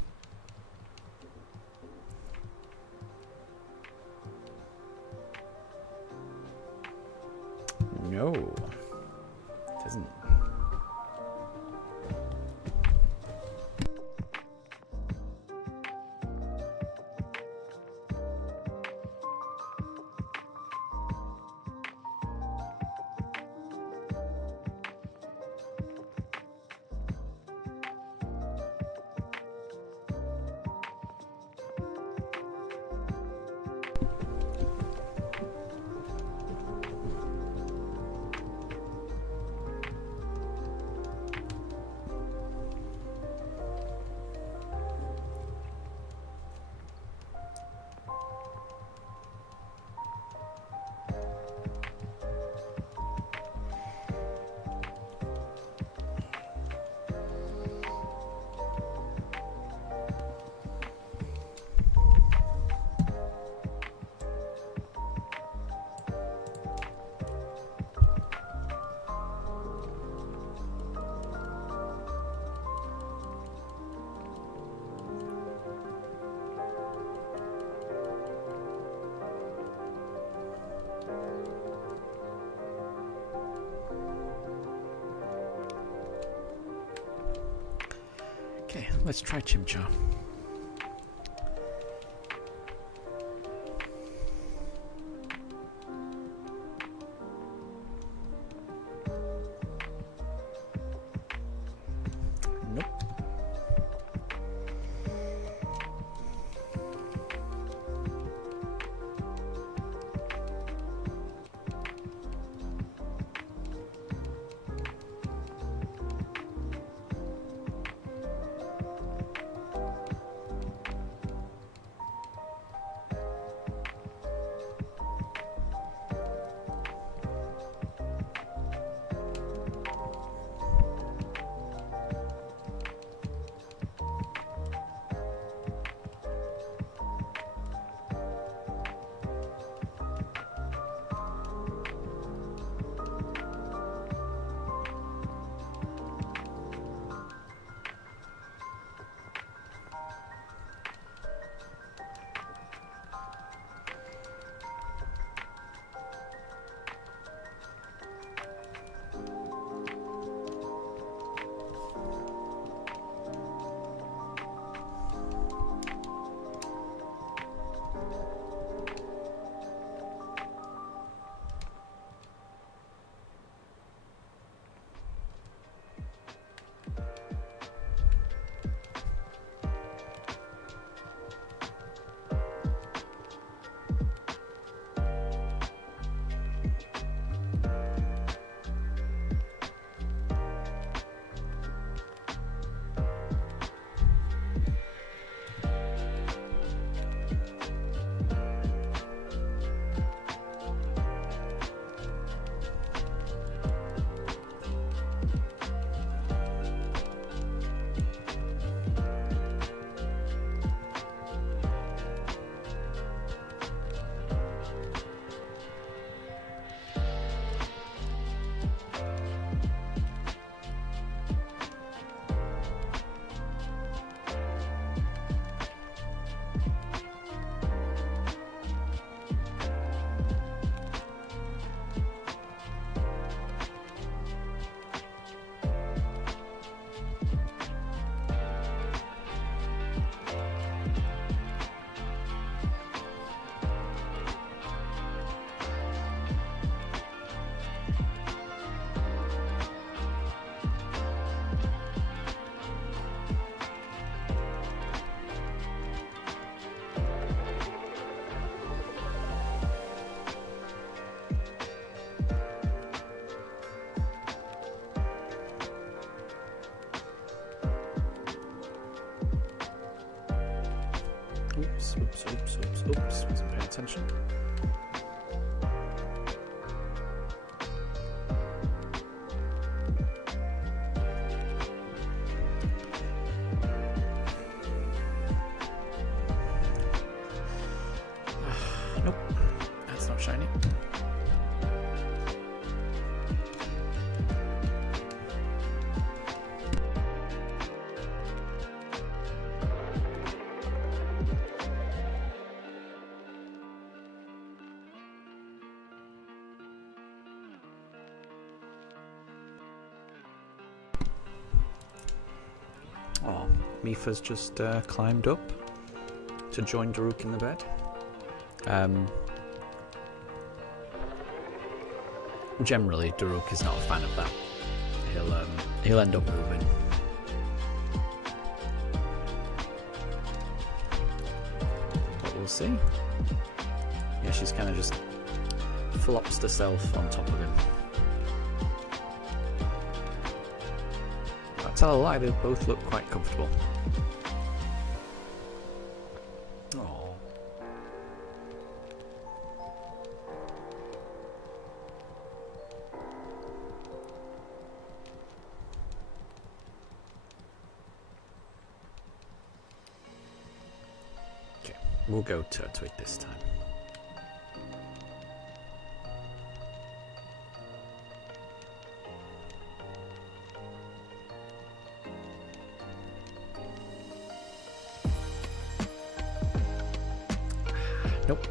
No, it isn't. Okay, let's try Chimchar. attention. Nope, that's not shiny. Oh, Mifa's just climbed up to join Daruk in the bed. Generally, Daruk is not a fan of that. He'll end up moving. But we'll see. Yeah, she's kind of just flops herself on top of him. I tell a lie, they both look quite comfortable. Oh. Okay, we'll go Turtwig this time. Nope.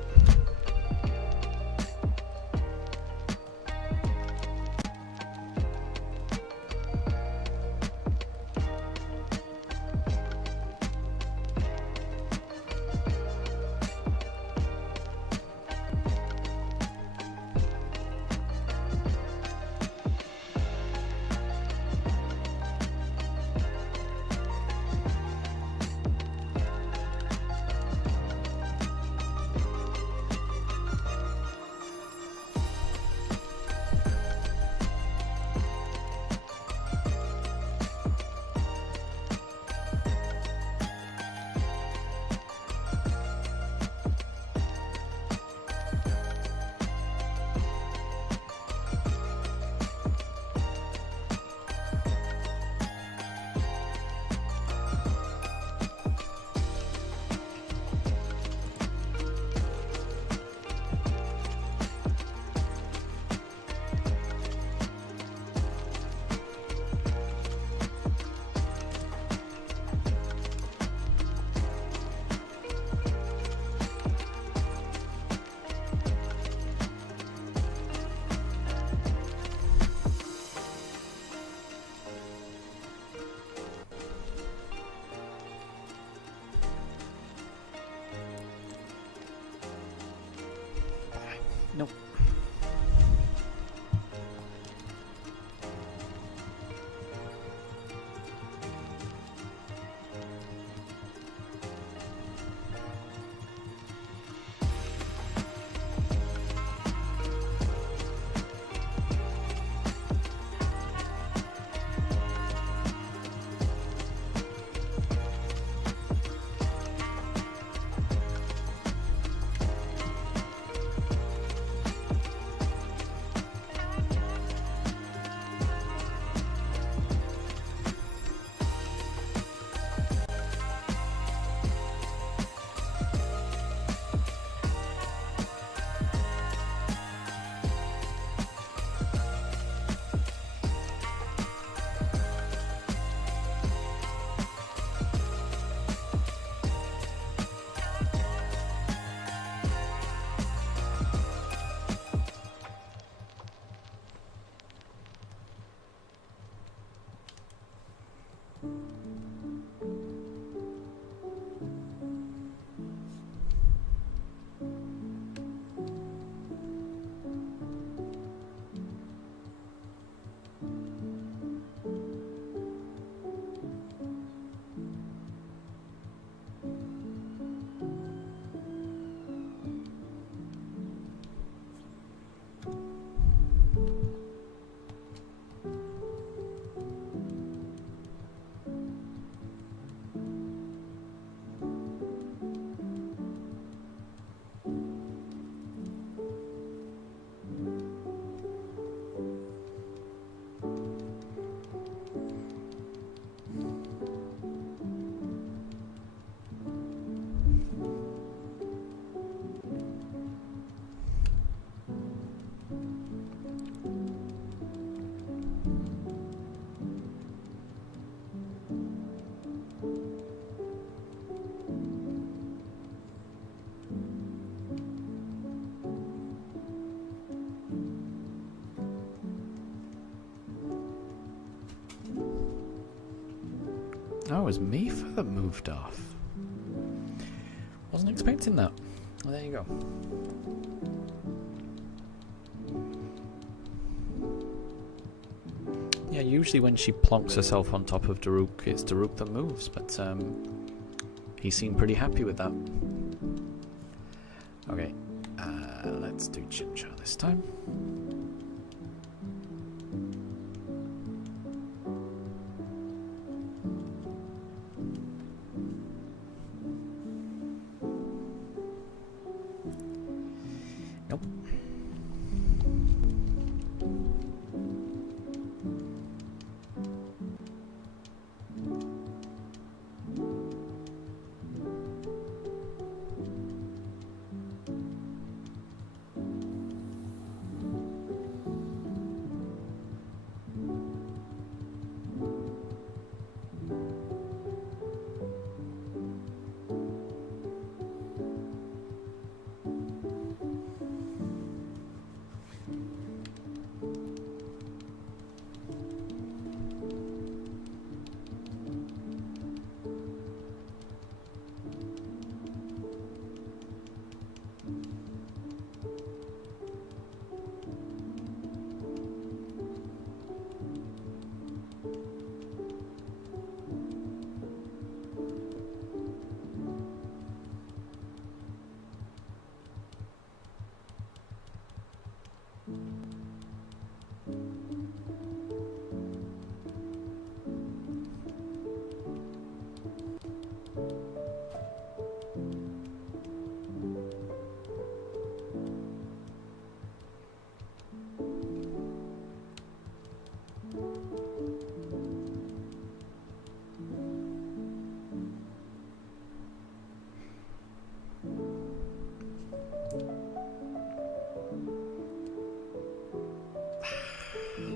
Oh, it was Mifa that moved off. Wasn't expecting that. Well, there you go. Yeah, usually when she plonks herself on top of Daruk, it's Daruk that moves, but he seemed pretty happy with that. Okay, let's do Chimchar this time.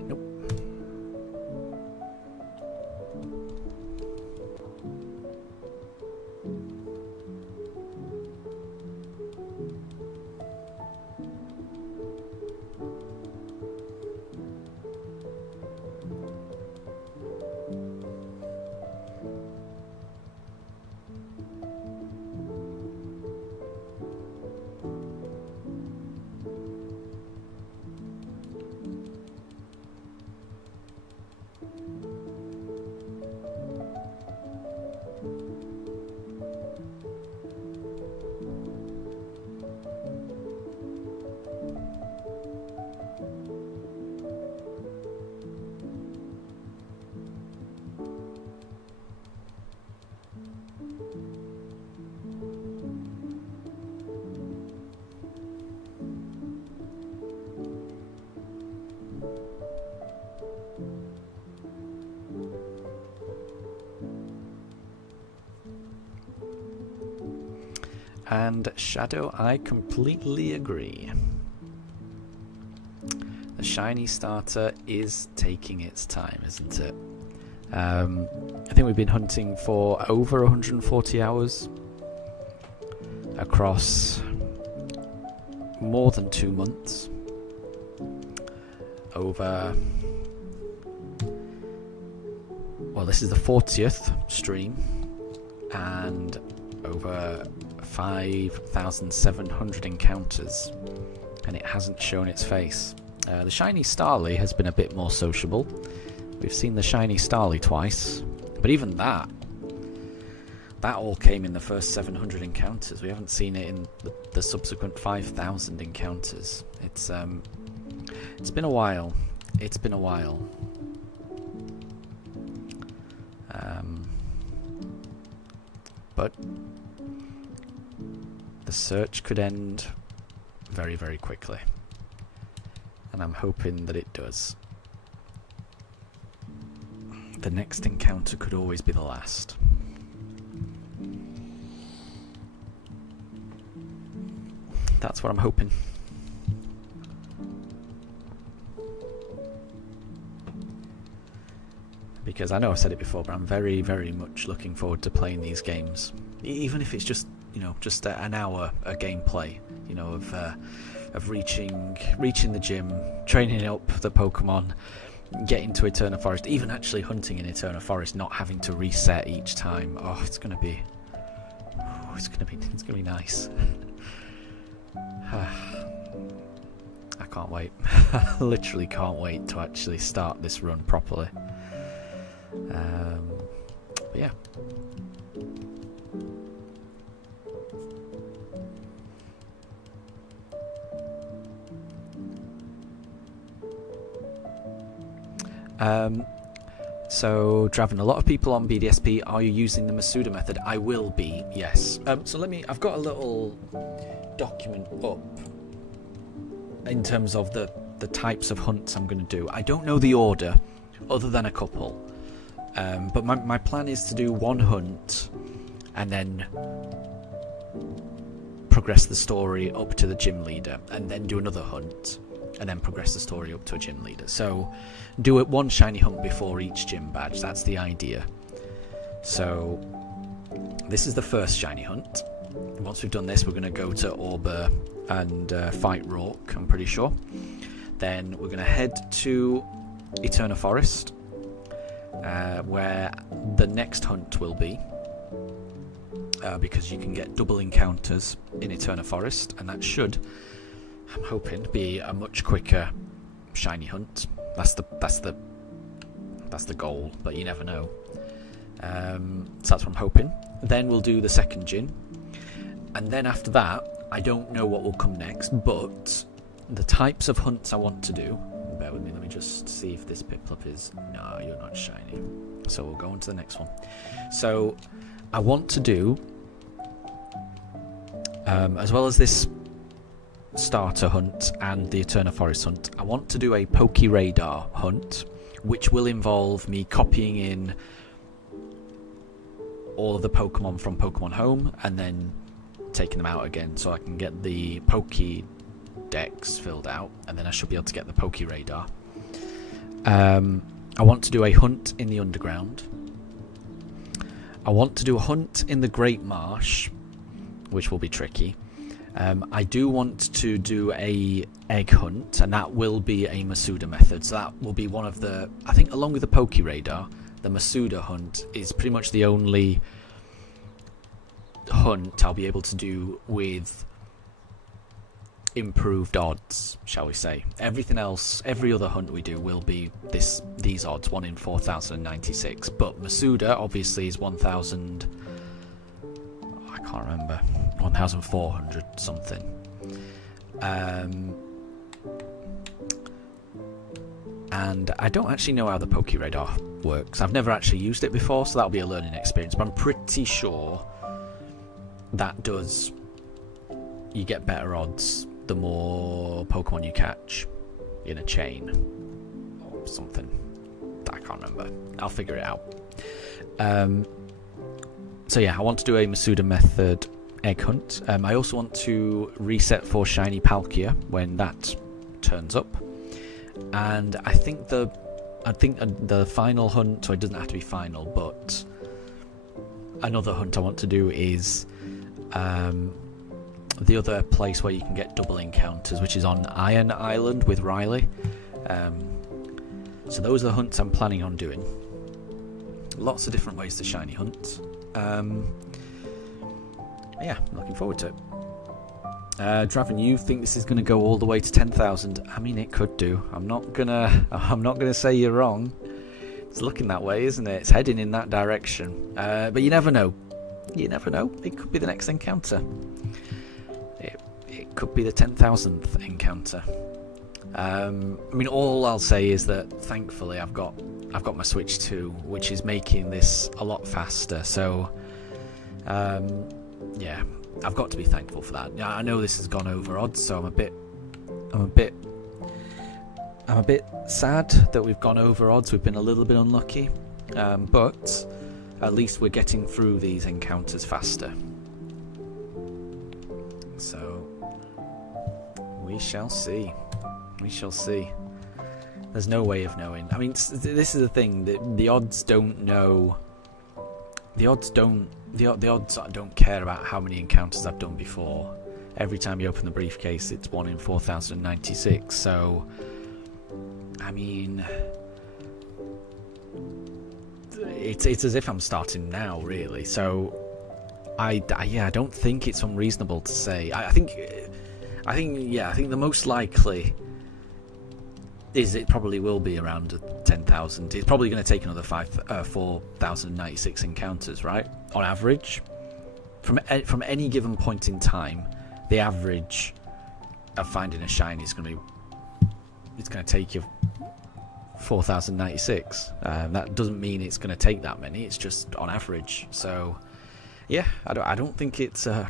Nope. And Shadow, I completely agree. The shiny starter is taking its time, isn't it? I think we've been hunting for over 140 hours across more than 2 months. Over, well, this is the 40th stream, and over 5,700 encounters, and it hasn't shown its face. The shiny Starly has been a bit more sociable. We've seen the shiny Starly twice, but even that all came in the first 700 encounters. We haven't seen it in the subsequent 5,000 encounters. It's been a while. It's been a while. But the search could end very, very quickly, and I'm hoping that it does. The next encounter could always be the last. That's what I'm hoping. Because I know I've said it before, but I'm very, very much looking forward to playing these games. Even if it's just, just an hour of gameplay, of reaching the gym, training up the Pokemon, getting to Eterna Forest, even actually hunting in Eterna Forest, not having to reset each time. Oh, it's gonna be nice. I can't wait. I literally can't wait to actually start this run properly. But yeah. So, Draven, a lot of people on BDSP, are you using the Masuda method? I will be, yes. So I've got a little document up in terms of the types of hunts I'm going to do. I don't know the order, other than a couple. But my plan is to do one hunt and then progress the story up to the gym leader, and then do another hunt and then progress the story up to a gym leader. So do it one shiny hunt before each gym badge. That's the idea. So this is the first shiny hunt. Once we've done this, we're going to go to Orber and fight Rourke, I'm pretty sure. Then we're going to head to Eterna Forest, where the next hunt will be, because you can get double encounters in Eterna Forest, and that should, I'm hoping, be a much quicker shiny hunt. That's the goal, but you never know. So that's what I'm hoping. Then we'll do the second gym, and then after that, I don't know what will come next, but the types of hunts I want to do. Bear with me. Let me just see if this Piplup is. No, you're not shiny. So we'll go on to the next one. So I want to do, as well as this starter hunt and the Eterna Forest hunt, I want to do a Poke Radar hunt, which will involve me copying in all of the Pokemon from Pokemon Home and then taking them out again, so I can get the Pokédex filled out, and then I should be able to get the Poke Radar. I want to do a hunt in the underground. I want to do a hunt in the Great Marsh, which will be tricky. I do want to do a egg hunt, and that will be a Masuda method. So that will be one of the, I think, along with the Poke Radar, the Masuda hunt is pretty much the only hunt I'll be able to do with improved odds, shall we say. Everything else, every other hunt we do will be these odds, 1 in 4096. But Masuda obviously is 1000. I can't remember, 1400 something. And I don't actually know how the Poke Radar works. I've never actually used it before, so that'll be a learning experience. But I'm pretty sure that does, you get better odds the more Pokemon you catch in a chain or something. I can't remember. I'll figure it out. So yeah, I want to do a Masuda method egg hunt. I also want to reset for Shiny Palkia when that turns up. And I think the final hunt, so it doesn't have to be final, but another hunt I want to do is the other place where you can get double encounters, which is on Iron Island with Riley. So those are the hunts I'm planning on doing. Lots of different ways to shiny hunt. Yeah, looking forward to it. Draven, you think this is going to go all the way to 10,000? I mean, it could do. I'm not gonna say you're wrong. It's looking that way, isn't it? It's heading in that direction. But you never know. You never know. It could be the next encounter. It could be the 10,000th encounter. I mean, all I'll say is that thankfully I've got my Switch 2, which is making this a lot faster. So, yeah, I've got to be thankful for that. I know this has gone over odds, so I'm a bit sad that we've gone over odds. We've been a little bit unlucky, but at least we're getting through these encounters faster. So we shall see. We shall see. There's no way of knowing. I mean, this is the thing. The odds don't know. The odds don't care about how many encounters I've done before. Every time you open the briefcase, it's 1 in 4096. So, I mean, it's as if I'm starting now, really. So I don't think it's unreasonable to say. I think the most likely is it probably will be around 10,000. It's probably going to take another 4,096 encounters, right? On average, from any given point in time, the average of finding a shiny is going to take you 4,096. That doesn't mean it's going to take that many. It's just on average. So, yeah, I don't think it's a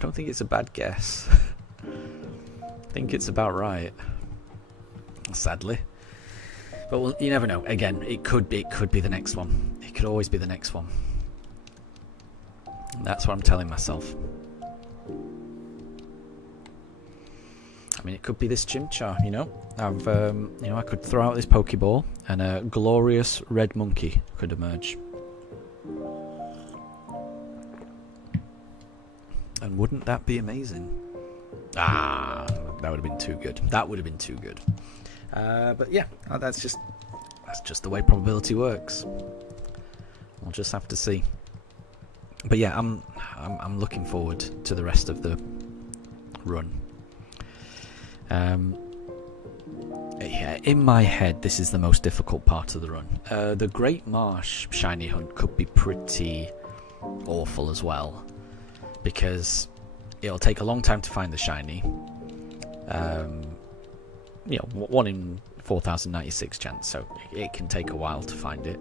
bad guess. I think it's about right. Sadly. But well, you never know. Again, it could be the next one. It could always be the next one. That's what I'm telling myself. I mean, it could be this Chimchar. I could throw out this Pokeball, and a glorious red monkey could emerge. And wouldn't that be amazing? That would have been too good. That would have been too good. But yeah, that's just the way probability works. We'll just have to see. But yeah, I'm looking forward to the rest of the run. Yeah, in my head, this is the most difficult part of the run. The Great Marsh shiny hunt could be pretty awful as well, because it'll take a long time to find the shiny. 1 in 4,096 chance, so it can take a while to find it.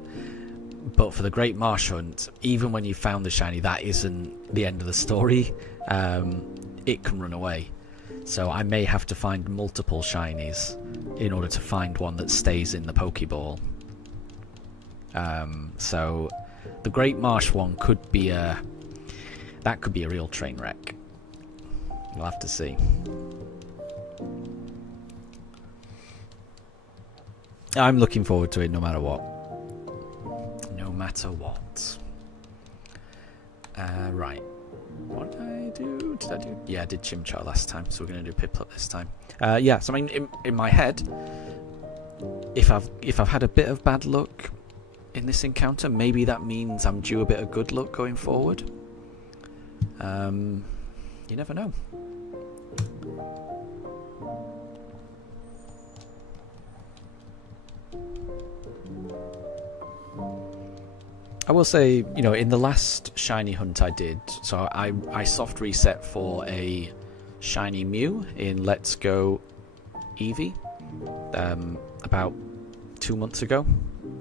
But for the Great Marsh hunt, even when you found the shiny, that isn't the end of the story. It can run away. So I may have to find multiple shinies in order to find one that stays in the Pokeball. So the Great Marsh one could be a real train wreck. We'll have to see. I'm looking forward to it no matter what. No matter what. Right. What did I do? Yeah, I did Chimchar last time, so we're going to do Piplup this time. So I mean, in my head, if I've had a bit of bad luck in this encounter, maybe that means I'm due a bit of good luck going forward. You never know. I will say, in the last shiny hunt I did, so I soft reset for a shiny Mew in Let's Go Eevee about 2 months ago,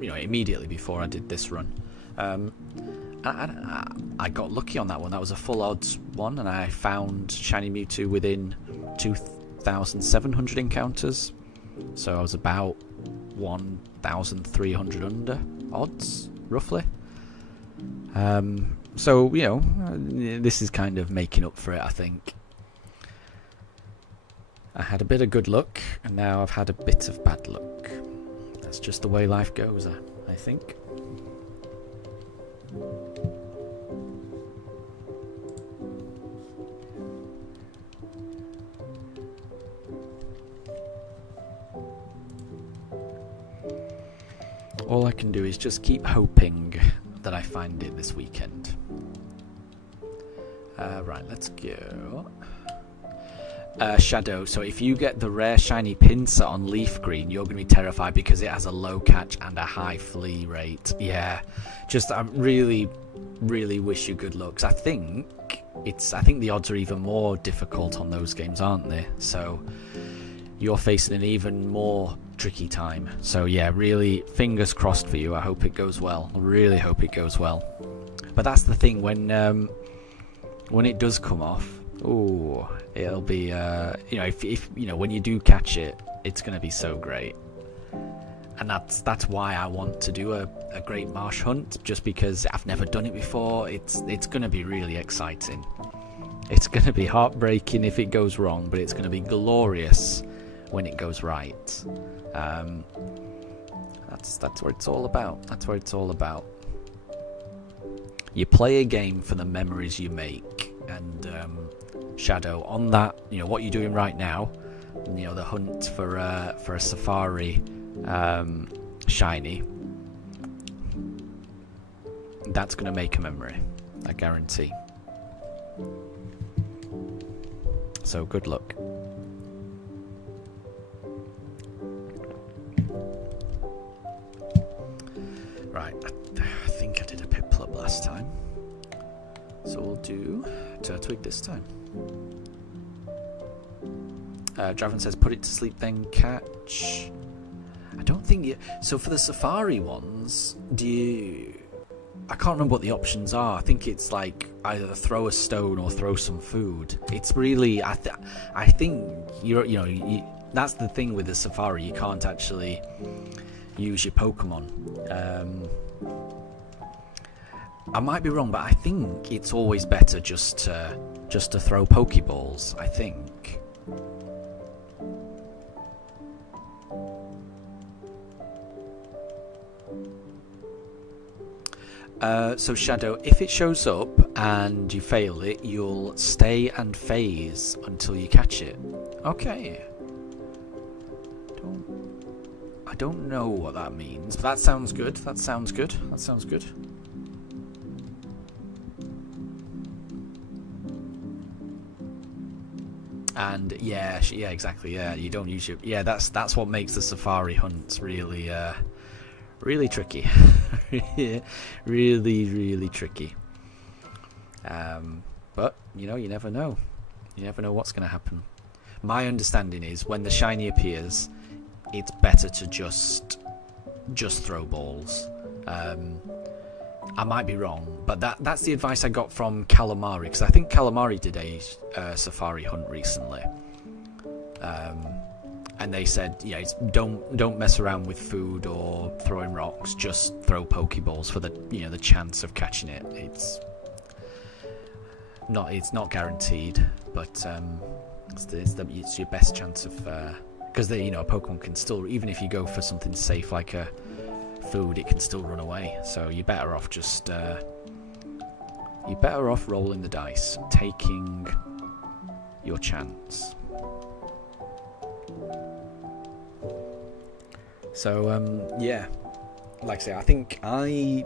immediately before I did this run. I got lucky on that one. That was a full odds one, and I found shiny Mewtwo within 2,700 encounters, so I was about 1,300 under odds, roughly. So, this is kind of making up for it, I think. I had a bit of good luck, and now I've had a bit of bad luck. That's just the way life goes, I think. All I can do is just keep hoping that I find it this weekend. Right, let's go. Shadow. So if you get the rare shiny Pinsir on Leaf Green, you're going to be terrified because it has a low catch and a high flee rate. Yeah, I really, really wish you good luck. I think the odds are even more difficult on those games, aren't they? So you're facing an even more tricky time. So yeah, really fingers crossed for you. I hope it goes well. I really hope it goes well. But that's the thing, when it does come off, it'll be if when you do catch it, it's going to be so great. And that's why I want to do a Great Marsh hunt, just because I've never done it before. It's going to be really exciting. It's going to be heartbreaking if it goes wrong, but it's going to be glorious when it goes right. That's what it's all about. That's what it's all about. You play a game for the memories you make, and Shadow, on that, what you're doing right now, the hunt for a Safari shiny, That's going to make a memory, I guarantee. So good luck. Right, I think I did a Piplup last time. So we'll do Turtwig this time. Draven says put it to sleep then catch. I don't think you... So for the safari ones, I can't remember what the options are. I think it's like either throw a stone or throw some food. It's really... I think, that's the thing with the safari. You can't actually use your Pokemon. I might be wrong, but I think it's always better just to throw Pokeballs, I think. So Shadow, if it shows up and you fail it, you'll stay and phase until you catch it. Okay. I don't know what that means, but that sounds good. That sounds good. And yeah, exactly. Yeah, you don't use your... Yeah, that's what makes the safari hunts really tricky. really tricky. But you never know. You never know what's going to happen. My understanding is when the shiny appears, it's better to just throw balls. I might be wrong, but that's the advice I got from Calamari, because I think Calamari did a safari hunt recently. And they said, don't mess around with food or throwing rocks. Just throw Pokeballs for the chance of catching it. It's not guaranteed, but it's your best chance of because a Pokemon can still, even if you go for something safe like a food, it can still run away. So you're better off rolling the dice, taking your chance. So, like I say, I think I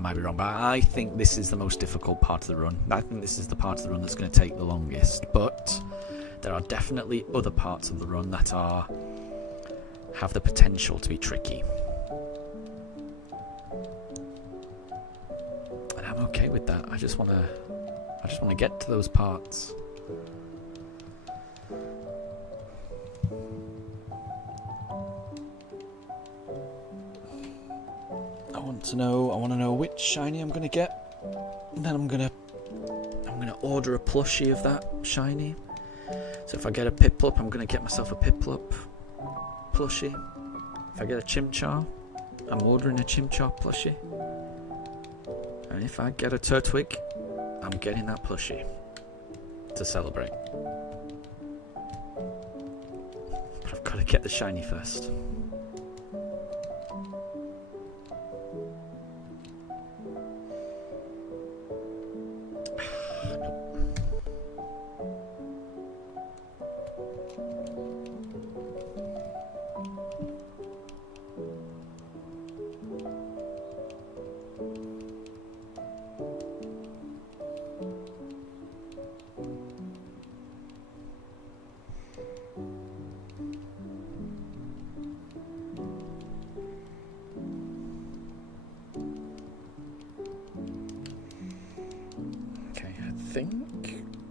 might be wrong, but I think this is the most difficult part of the run. I think this is the part of the run that's going to take the longest, but there are definitely other parts of the run that have the potential to be tricky. And I'm okay with that. I just want to get to those parts. I want to know which shiny I'm going to get, and then I'm going to order a plushie of that shiny. So if I get a Piplup, I'm going to get myself a Piplup plushie. If I get a Chimchar, I'm ordering a Chimchar plushie. And if I get a Turtwig, I'm getting that plushie to celebrate. But I've got to get the shiny first.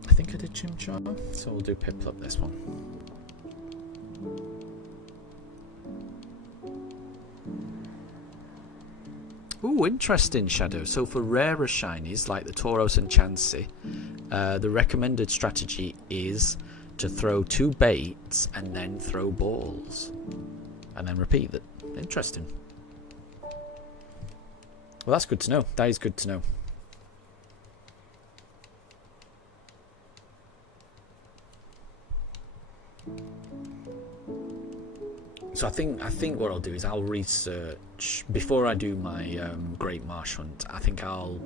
I think I did Chimchar, so we'll do Piplup this one. Ooh, interesting, Shadow. So for rarer shinies like the Tauros and Chansey, the recommended strategy is to throw 2 baits and then throw balls. And then repeat that. Interesting. Well, that's good to know. That is good to know. So I think what I'll do is I'll research before I do my Great Marsh Hunt. I think I'll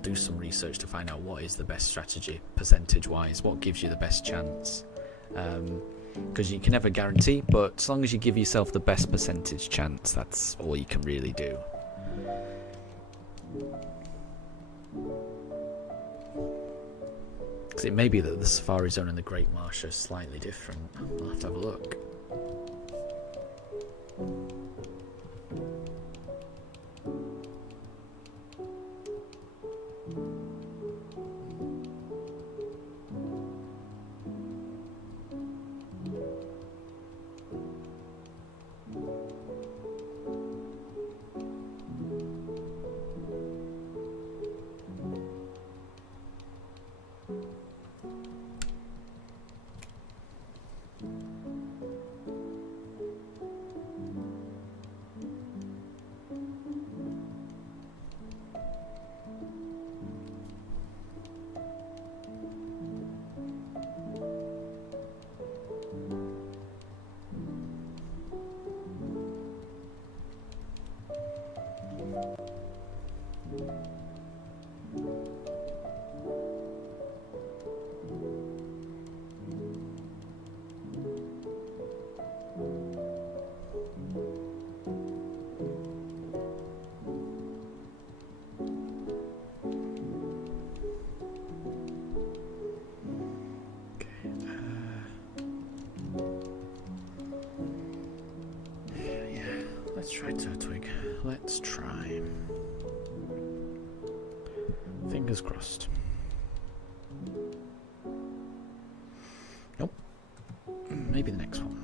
do some research to find out what is the best strategy percentage-wise, what gives you the best chance. Because you can never guarantee, but as long as you give yourself the best percentage chance, that's all you can really do. Because it may be that the Safari Zone and the Great Marsh are slightly different. I'll have to have a look. Let's try Turtwig. Let's try. Fingers crossed. Nope. Maybe the next one.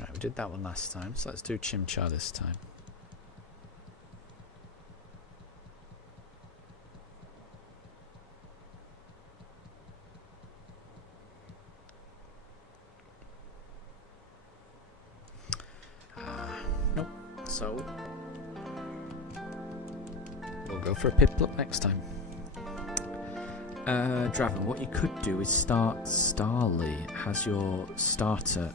Right, we did that one last time, so let's do Chimchar this time. Nope, so we'll go for a Piplup next time. Draven, what you could do is start Starly as your starter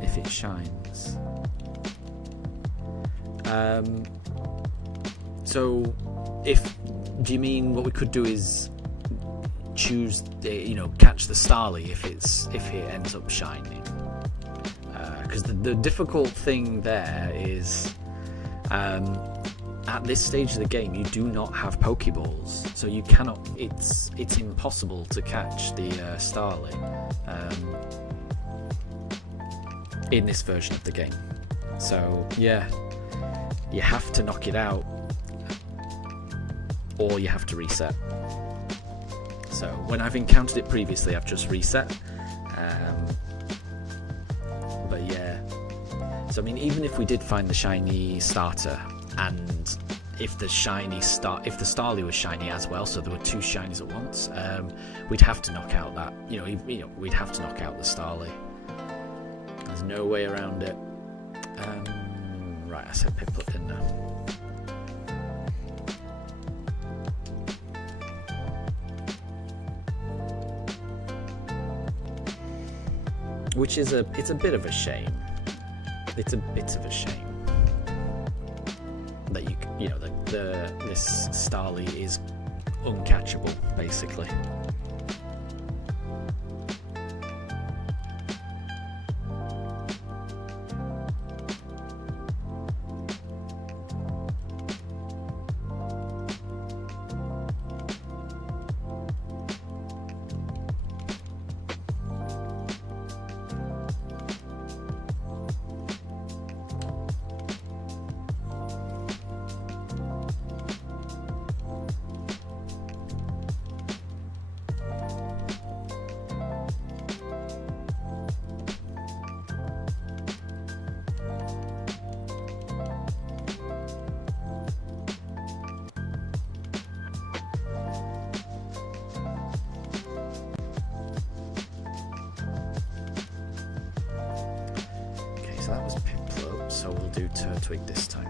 if it shines. So, do you mean what we could do is choose, catch the Starly if it ends up shining? Because the difficult thing there is, at this stage of the game, you do not have Pokeballs, so you cannot. It's impossible to catch the Starly in this version of the game. So yeah, you have to knock it out, or you have to reset. So when I've encountered it previously, I've just reset. But yeah, so I mean, even if we did find the shiny starter, and if the Starly was shiny as well, so there were two shinies at once, we'd have to knock out that. We'd have to knock out the Starly. There's no way around it. Right, I said Piplup, didn't I? Which is it's a bit of a shame. It's a bit of a shame that this Starly is uncatchable, basically. do Turtwig this time.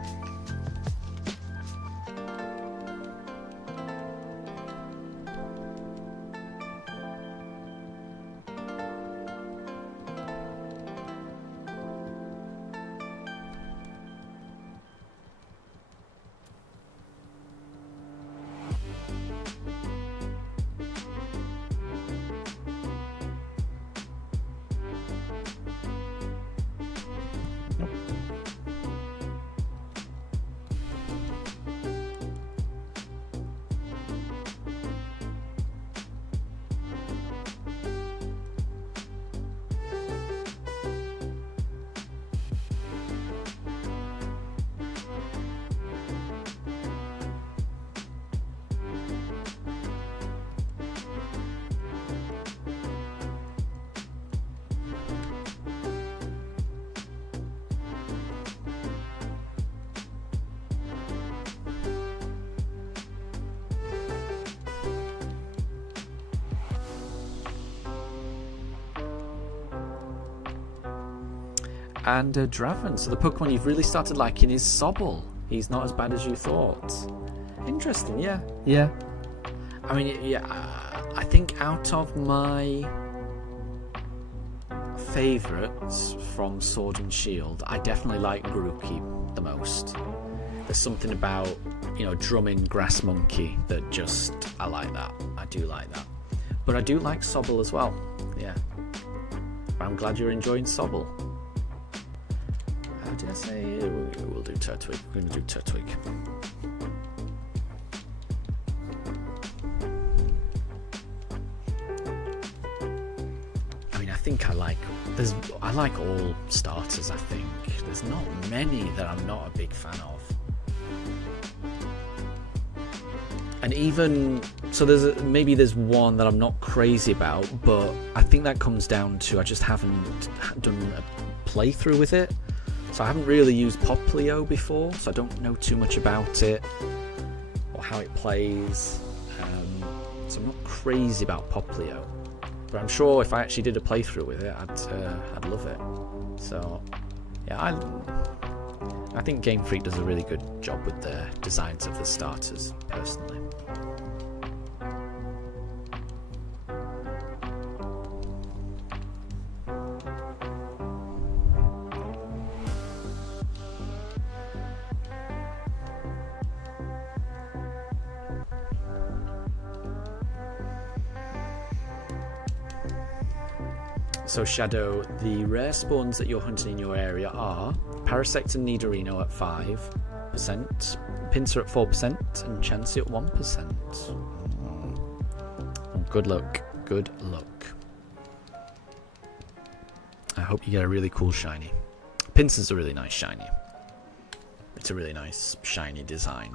And Draven, so the Pokemon you've really started liking is Sobble. He's not as bad as you thought. Interesting, yeah. I mean, yeah, I think out of my favourites from Sword and Shield, I definitely like Grookey the most. There's something about, you know, drumming Grass Monkey that just, I like that. I do like that. But I do like Sobble as well, yeah. I'm glad you're enjoying Sobble. Did I say we'll do Turtwig? We're going to do Turtwig. I mean, I think I like all starters. I think there's not many that I'm not a big fan of. And even so, maybe there's one that I'm not crazy about, but I think that comes down to I just haven't done a playthrough with it. So I haven't really used Poplio before, so I don't know too much about it or how it plays. So I'm not crazy about Poplio, but I'm sure if I actually did a playthrough with it, I'd love it. So yeah, I think Game Freak does a really good job with the designs of the starters, personally. So Shadow, the rare spawns that you're hunting in your area are Parasect and Nidorino at 5%, Pinsir at 4%, and Chansey at 1%. Good luck, good luck. I hope you get a really cool shiny. Pinsir's a really nice shiny. It's a really nice shiny design.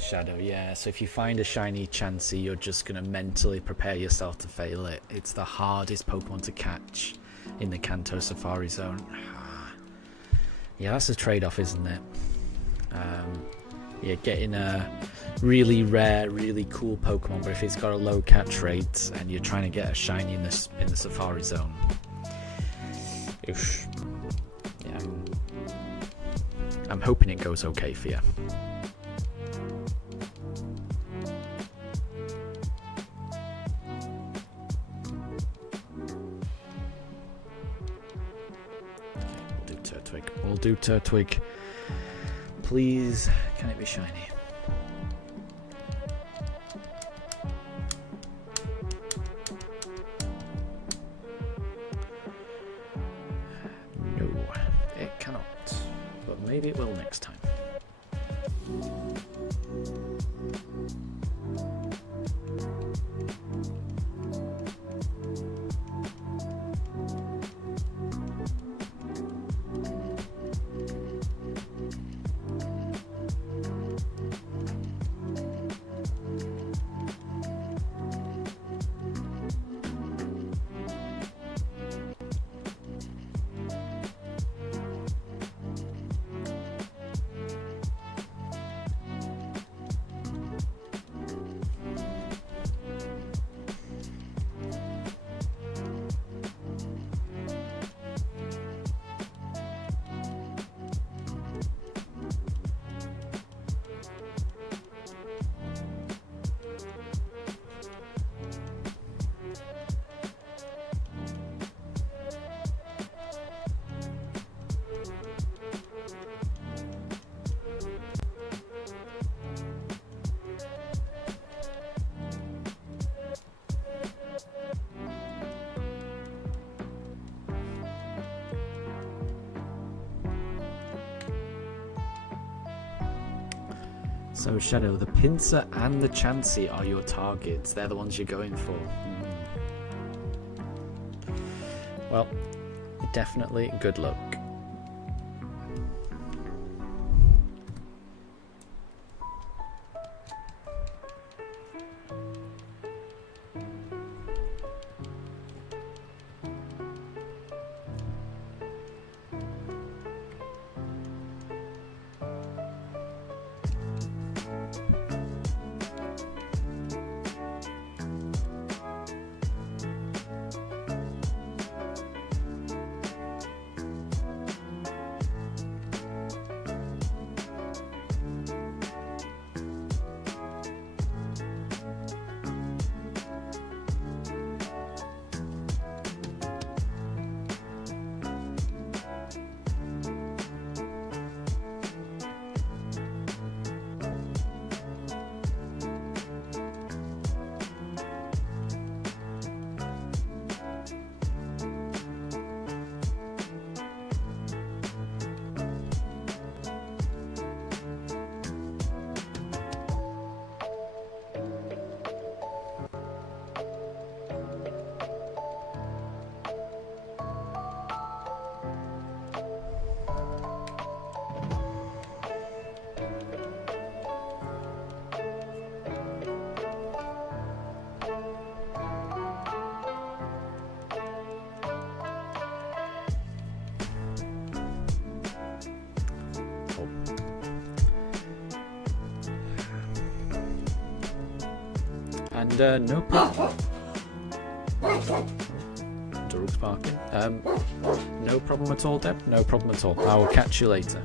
Shadow, yeah. So if you find a shiny Chansey, you're just going to mentally prepare yourself to fail it. It's the hardest Pokemon to catch in the Kanto Safari Zone. Yeah, that's a trade-off, isn't it? Yeah, getting a really rare, really cool Pokemon, but if it's got a low catch rate and you're trying to get a shiny in the Safari Zone, oof. Yeah, I'm hoping it goes okay for you. We'll do Turtwig. Please, can it be shiny? No, it cannot. But maybe it will next time. So Shadow, the Pinsir and the Chansey are your targets. They're the ones you're going for. Well, definitely good luck. And no problem. Daruk's barking. No problem at all, Deb. No problem at all. I will catch you later.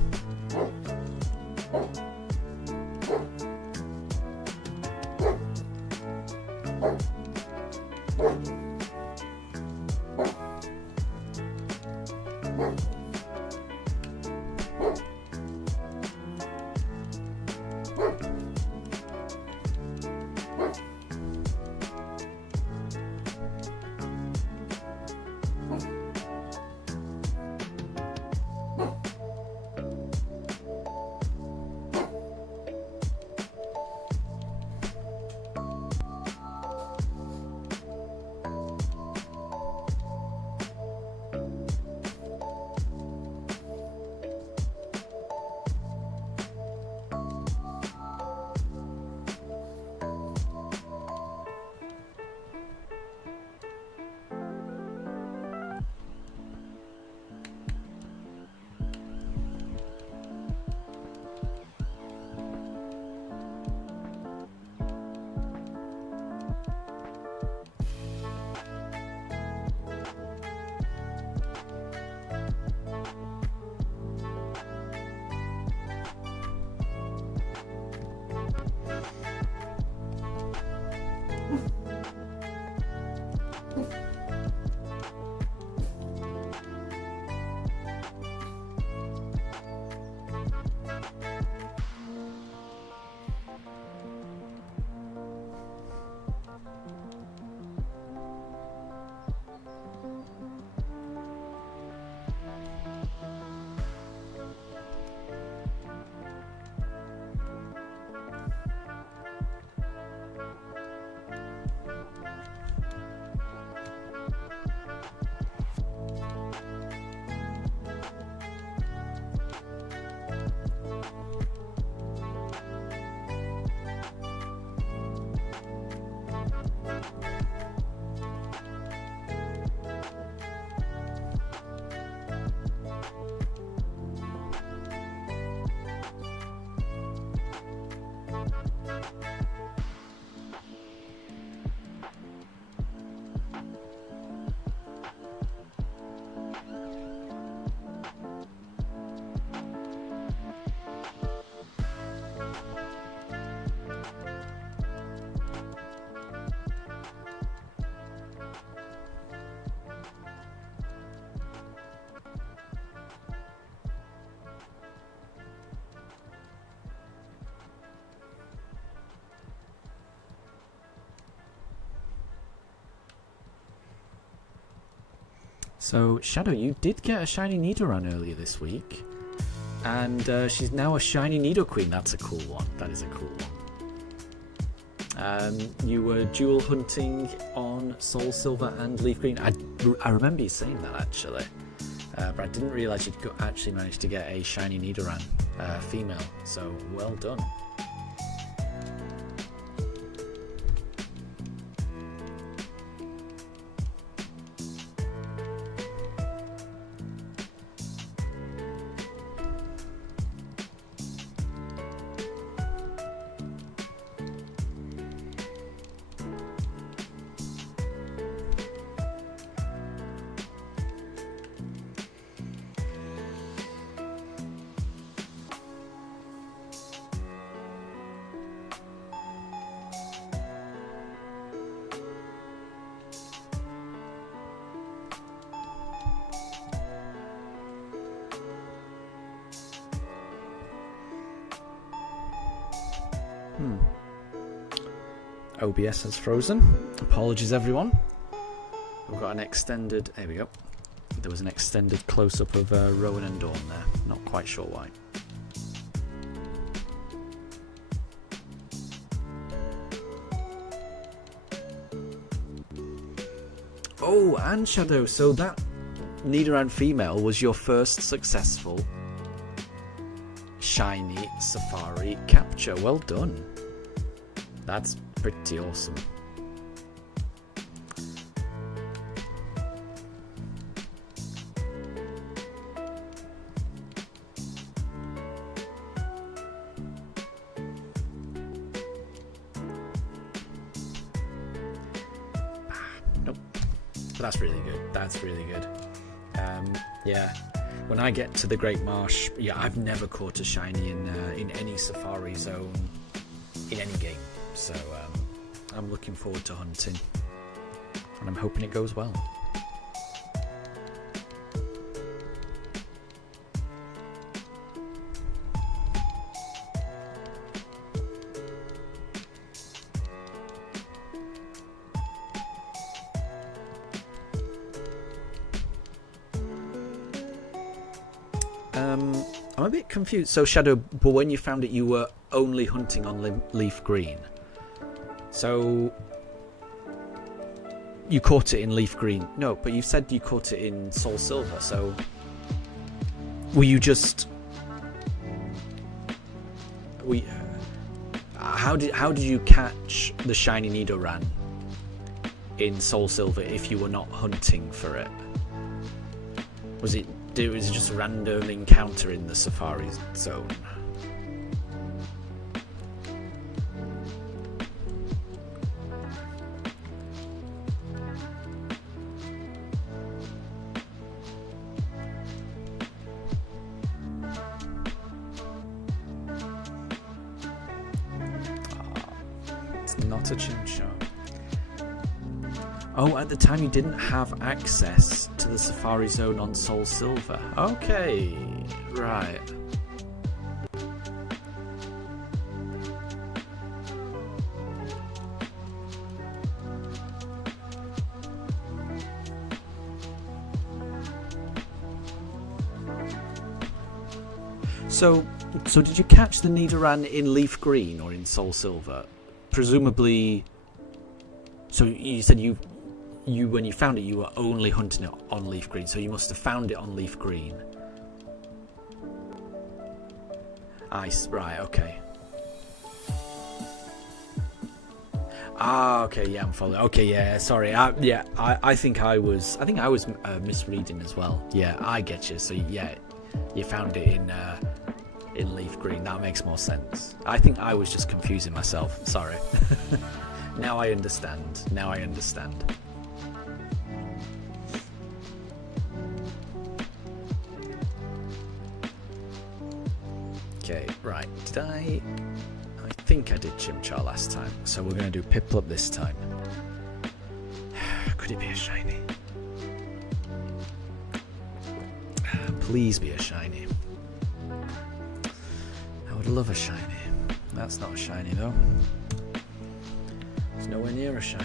So, Shadow, you did get a shiny Nidoran earlier this week. And she's now a shiny Nidoqueen. That's a cool one. That is a cool one. You were dual hunting on Soul Silver and Leaf Green. I remember you saying that, actually. But I didn't realise you'd actually managed to get a shiny Nidoran female. So, well done. OBS has frozen. Apologies, everyone. We've got an extended... There we go. There was an extended close-up of Rowan and Dawn there. Not quite sure why. Oh, and Shadow, so that Nidoran female was your first successful shiny Safari capture. Well done. That's pretty awesome. Nope. That's really good. That's really good. Yeah. When I get to the Great Marsh, yeah, I've never caught a shiny in any Safari Zone in any game. So I'm looking forward to hunting, and I'm hoping it goes well. I'm a bit confused. So Shadow, but when you found it, you were only hunting on Leaf Green. So you caught it in Leaf Green. No, but you said you caught it in Soul Silver. So were you just... How did you catch the shiny Nidoran in Soul Silver if you were not hunting for it? Was it just a random encounter in the Safari Zone? It's not a Chimchar. Oh, at the time you didn't have access to the Safari Zone on Soul Silver. Okay, right. So did you catch the Nidoran in Leaf Green or in Soul Silver? Presumably. So you said you when you found it, you were only hunting it on Leaf Green. So you must have found it on Leaf Green. Right. Okay. Okay. Yeah, I'm following. Okay. Yeah. Sorry. I think I was misreading as well. Yeah, I get you. So yeah, you found it in Leaf Green. That makes more sense. I think I was just confusing myself. Sorry. Now I understand. Okay, right. I think I did Chimchar last time, so we're going to do Piplup this time. Could it be a shiny? Please be a shiny. I would love a shiny. That's not a shiny though. It's nowhere near a shiny.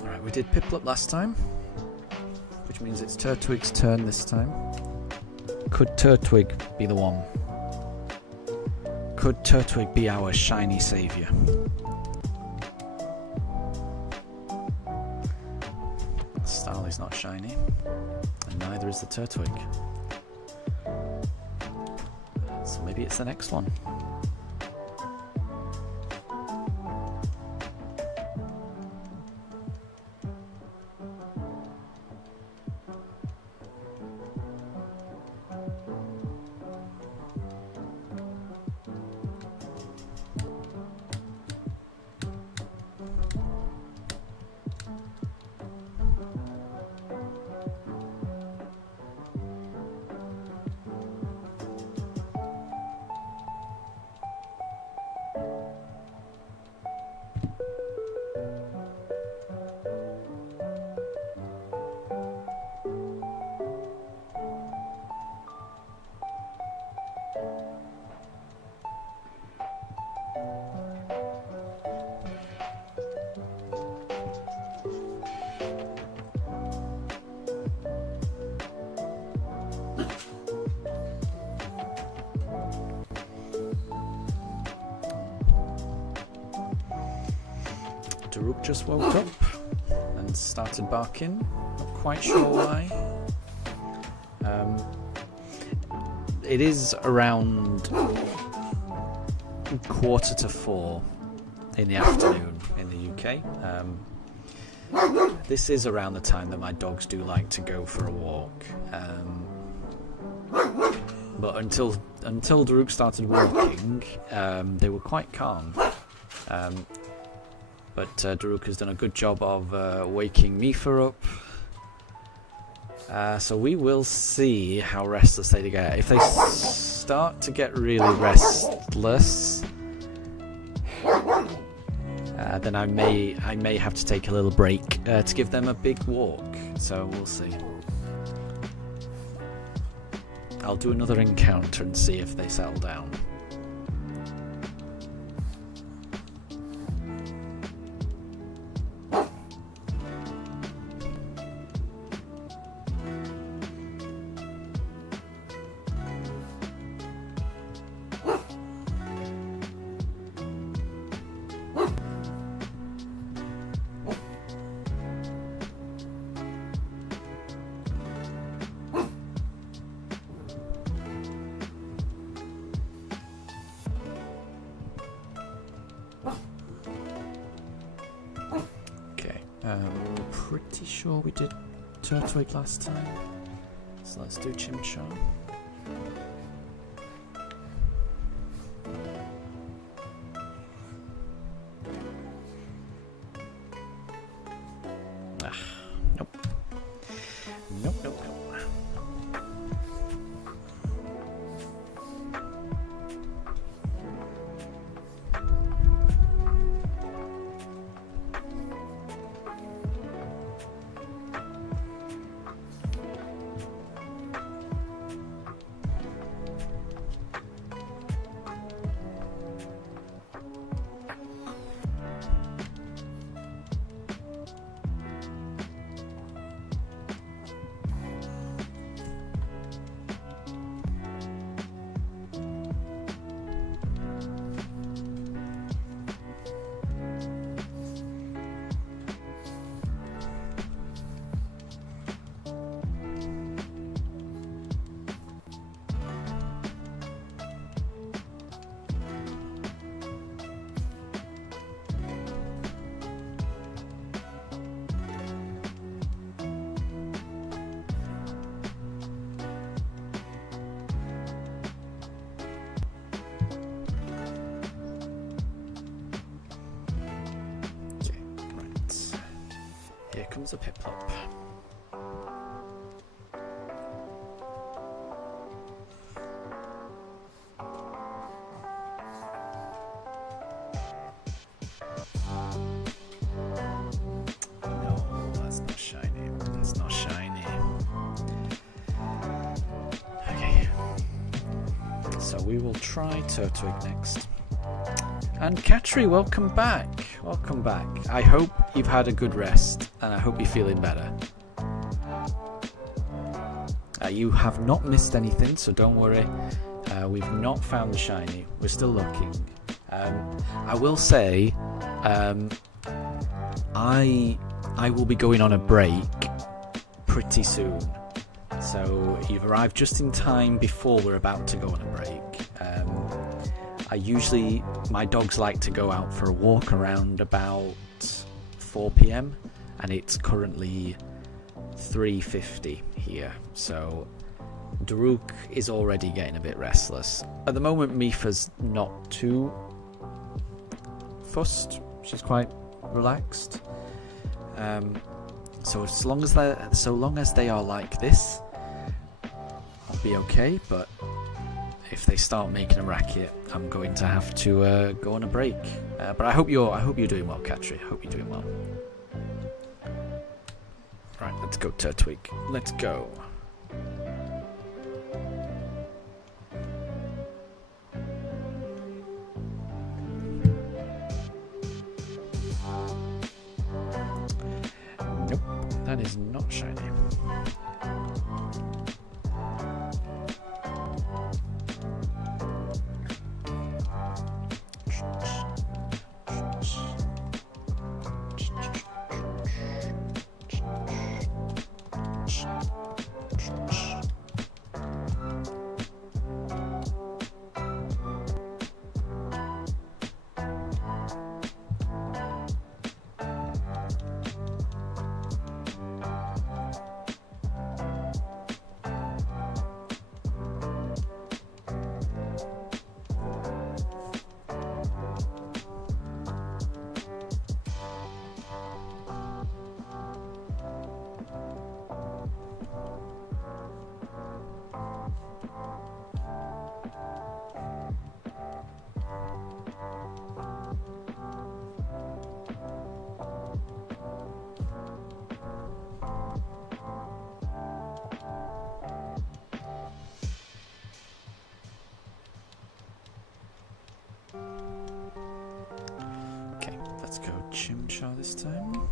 Alright, we did Piplup last time, which means it's Turtwig's turn this time. Could Turtwig be the one? Could Turtwig be our shiny saviour? Starly's not shiny, and neither is the Turtwig. So maybe it's the next one. Daruk just woke up and started barking. Not quite sure why. It is around 3:45 in the afternoon in the UK. This is around the time that my dogs do like to go for a walk. But until Daruk started walking, they were quite calm. But Daruk has done a good job of waking Mifa up. So we will see how restless they get. If they start to get really restless, then I may have to take a little break to give them a big walk. So we'll see. I'll do another encounter and see if they settle down. Pretty sure we did Turtwig last time, so let's do Chimchar. Nope. Nope, nope, nope. Here comes a Piplup. No, that's we will try Turtwig next. And Katri, welcome back. Welcome back. I hope you've had a good rest, and I hope you're feeling better. You have not missed anything, so don't worry. We've not found the shiny. We're still looking. I will say, I will be going on a break pretty soon. So you've arrived just in time before we're about to go on a break. My dogs like to go out for a walk around about 4 p.m. and it's currently 3:50 here. So Daruk is already getting a bit restless. At the moment, Mifa's not too fussed. She's quite relaxed. So so long as they are like this, I'll be okay. But if they start making a racket, I'm going to have to go on a break. But I hope you're doing well, Katri. I hope you're doing well. Right, let's go, Turtwig. Let's go. Nope, that is not shiny. Let's go Chimchar this time.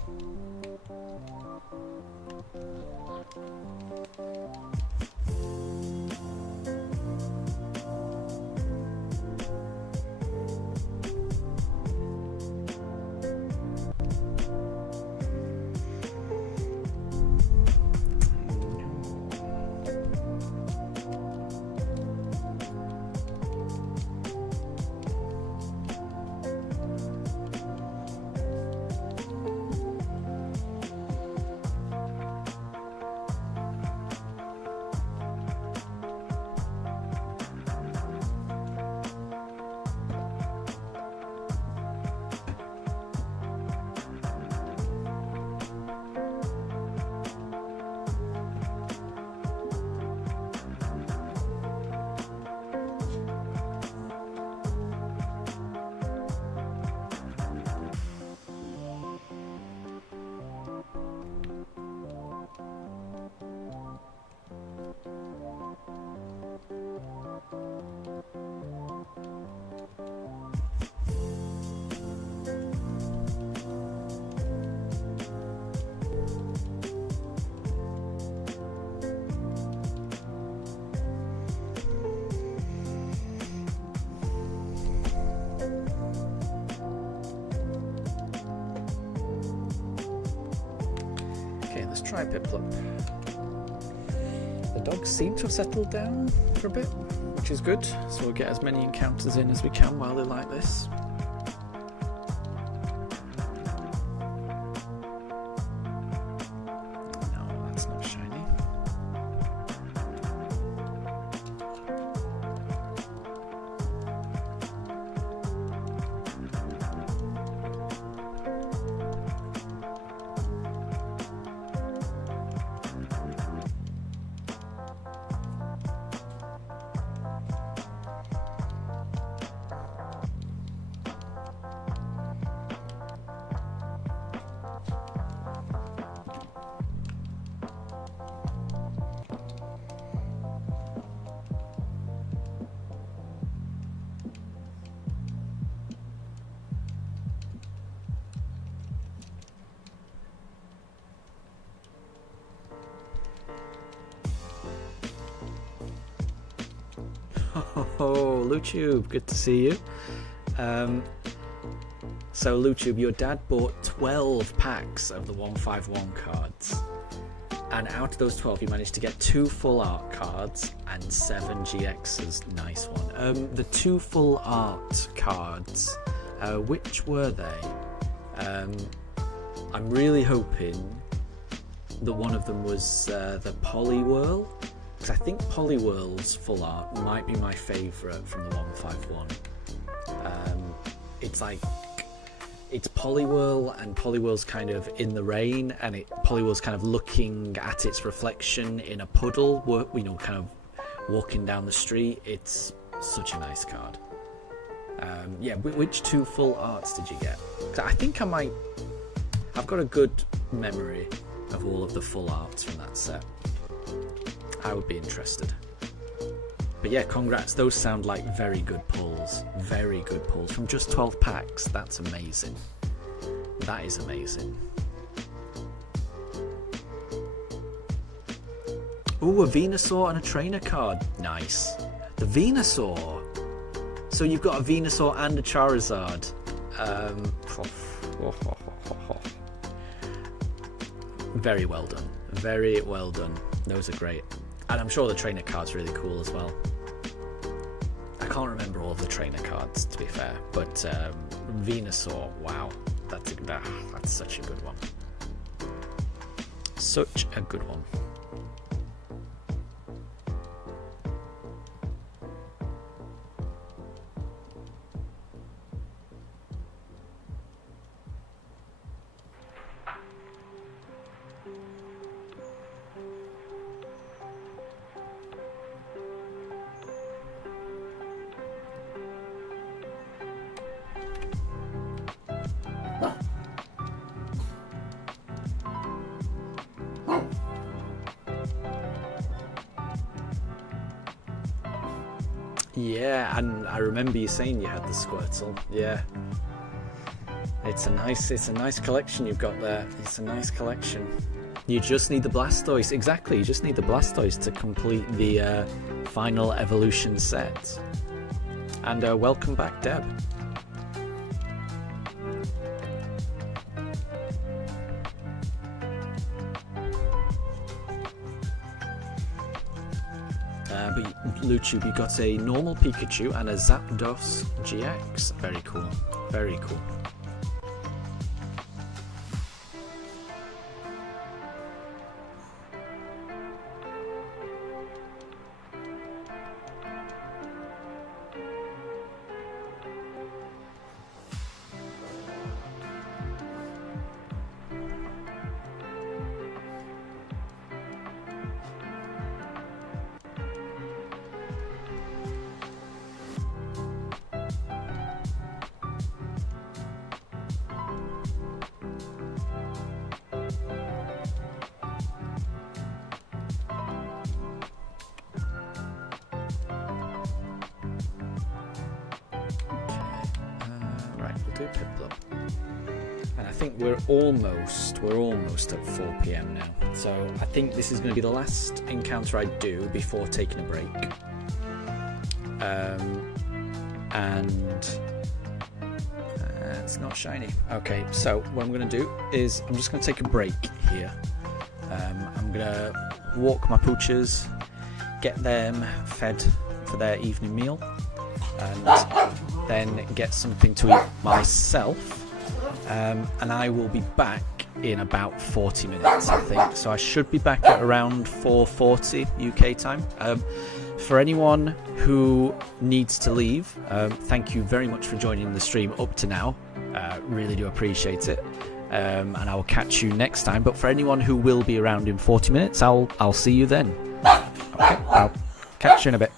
Let's try Piplup. The dogs seem to have settled down for a bit, which is good, so we'll get as many encounters in as we can while they're like this. No, that's not shiny. Lutube, good to see you. So Lutube, your dad bought 12 packs of the 151 cards, and out of those 12 you managed to get 2 full art cards and 7 GXs. Nice one. The 2 full art cards, which were they? I'm really hoping that one of them was the Poliwhirl, because I think Poliwhirl's full art might be my favourite from the 151. It's Poliwhirl, and Poliwhirl's kind of in the rain, and Poliwhirl's kind of looking at its reflection in a puddle, kind of walking down the street. It's such a nice card. Which 2 full arts did you get? 'Cause I think I've got a good memory of all of the full arts from that set. I would be interested. But yeah, congrats. Those sound like very good pulls. Very good pulls. From just 12 packs. That's amazing. That is amazing. Ooh, a Venusaur and a trainer card. Nice. The Venusaur. So you've got a Venusaur and a Charizard. Very well done. Very well done. Those are great. And I'm sure the trainer card's really cool as well. I can't remember all of the trainer cards, to be fair, but Venusaur, wow, that's such a good one. Such a good one. Yeah, and I remember you saying you had the Squirtle. Yeah, it's a nice collection you've got there. It's a nice collection. You just need the Blastoise. Exactly, you just need the Blastoise to complete the final evolution set. And welcome back, Deb. But Lutube, you got a normal Pikachu and a Zapdos GX. Very cool. Very cool. Piplup. And I think we're almost at 4 PM now. So I think this is going to be the last encounter I do before taking a break. It's not shiny. Okay, so what I'm going to do is I'm just going to take a break here. I'm going to walk my pooches, get them fed for their evening meal, and then get something to eat myself, and I will be back in about 40 minutes, I think. So I should be back at around 4:40 UK time. For anyone who needs to leave, thank you very much for joining the stream up to now. Really do appreciate it, and I will catch you next time. But for anyone who will be around in 40 minutes, I'll see you then. Okay, I'll catch you in a bit.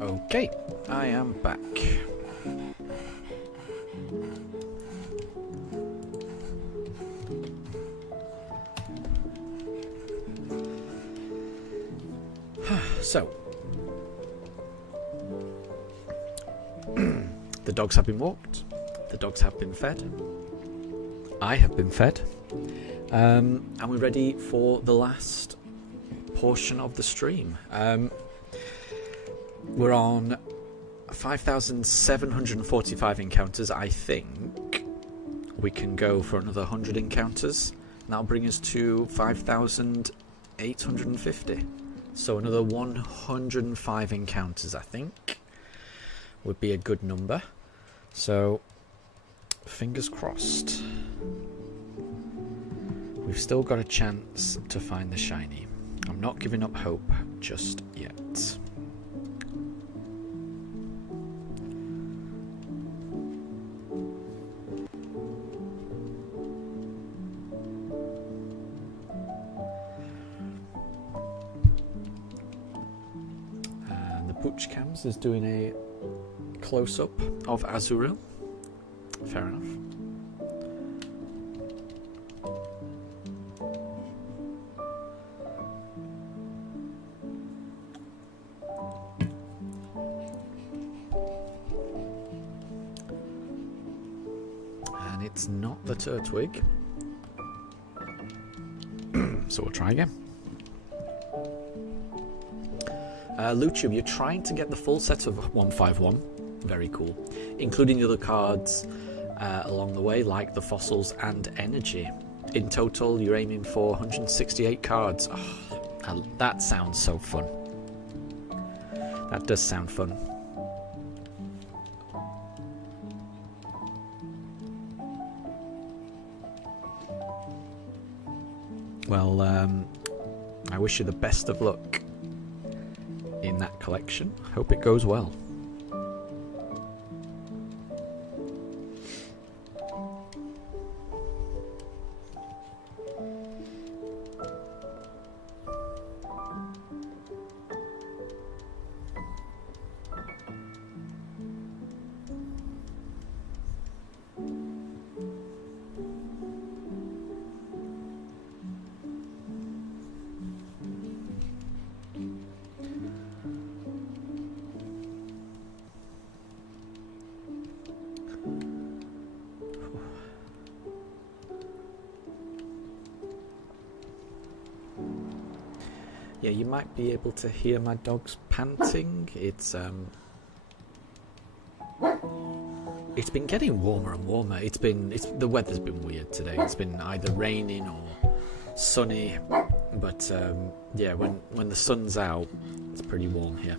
Okay, I am back. So, the dogs have been walked, the dogs have been fed, I have been fed, and we're ready for the last portion of the stream. We're on 5,745 encounters. I think we can go for another 100 encounters, and that'll bring us to 5,850. So another 105 encounters, I think, would be a good number. So, fingers crossed. We've still got a chance to find the shiny. I'm not giving up hope just yet. And the Pooch Cams is doing a close-up of Azurill. Fair enough. And it's not the Turtwig. So we'll try again. Lucium, you're trying to get the full set of 151. Very cool. Including the other cards along the way, like the fossils and energy. In total, you're aiming for 168 cards. Oh, that sounds so fun. That does sound fun. Well, I wish you the best of luck in that collection. Hope it goes well. Yeah, you might be able to hear my dog's panting. It's been getting warmer and warmer. The weather's been weird today. It's been either raining or sunny, but yeah, when the sun's out, it's pretty warm here.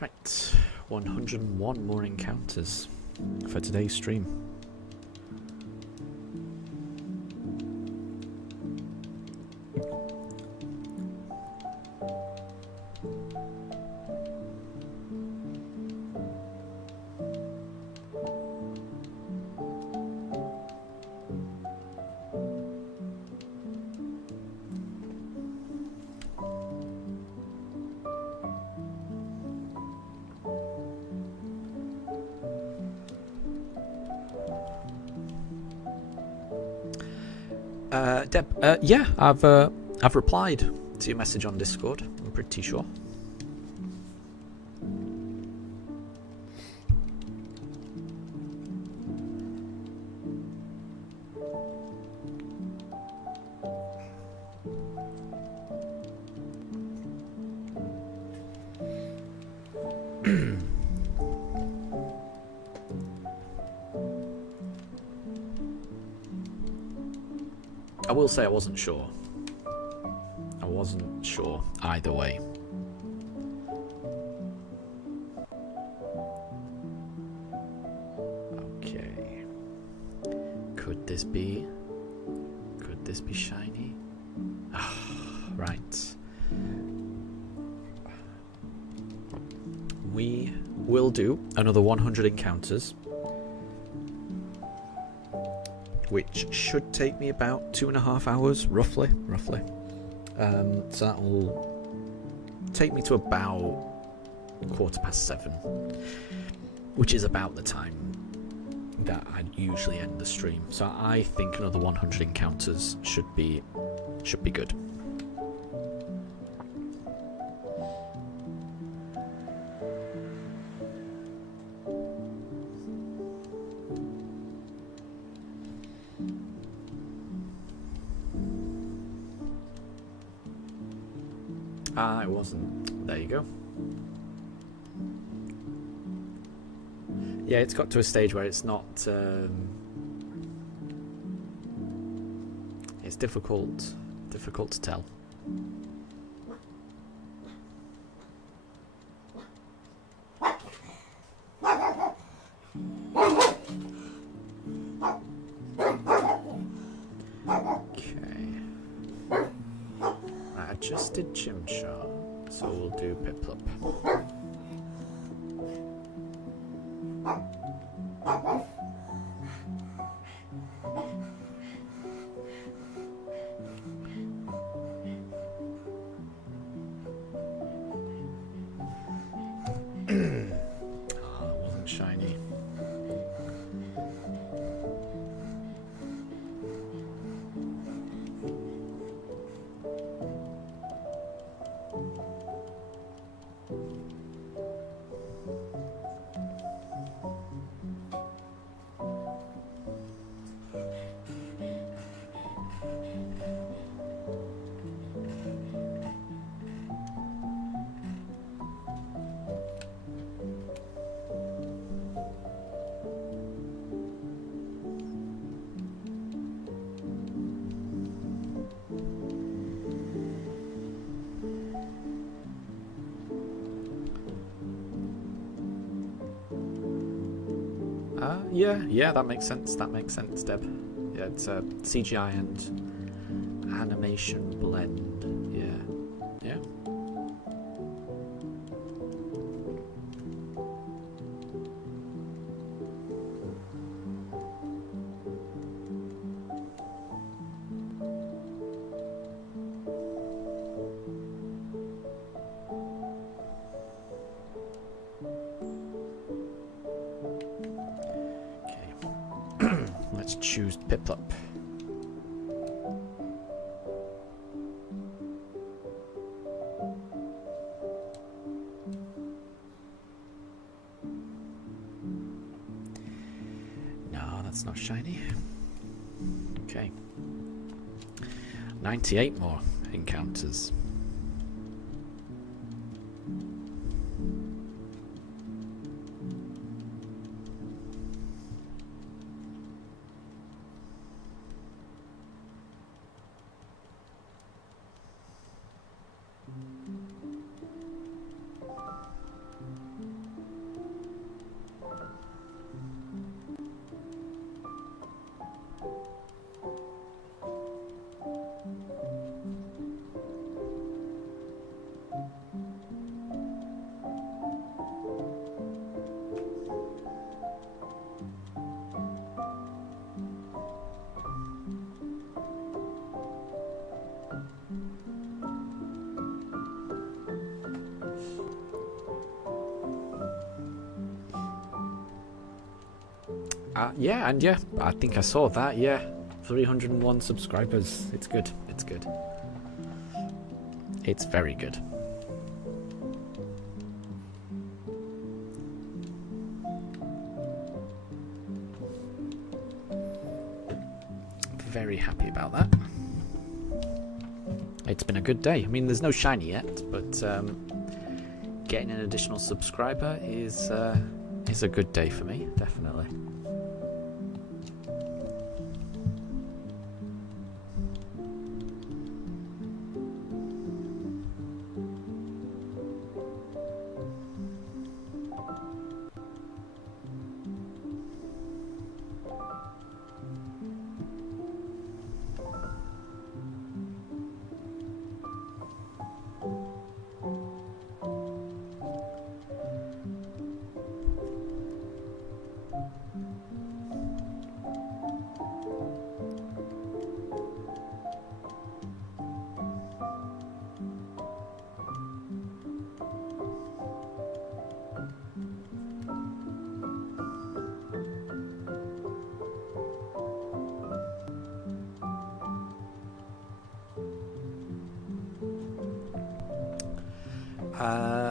Right, 101 more encounters for today's stream. Deb, yeah, I've replied to your message on Discord. I'm pretty sure. I will say I wasn't sure. I wasn't sure either way. Okay. Could this be shiny? Right. We will do another 100 encounters, which should take me about 2.5 hours, roughly. So that will take me to about 7:15, which is about the time that I'd usually end the stream. So I think another 100 encounters should be good. It wasn't. There you go. Yeah, it's got to a stage where it's not. It's difficult to tell. Just did Chimchar, so we'll do Piplup. That wasn't shiny. Yeah, that makes sense. Deb. Yeah, it's a CGI and animation blend. Yeah. Let's choose Piplup. No, that's not shiny. Okay. 98 more encounters. Yeah, and yeah, I think I saw that. Yeah, 301 subscribers. It's good. It's good. It's very good. Very happy about that. It's been a good day. I mean, there's no shiny yet, but getting an additional subscriber is a good day for me, definitely.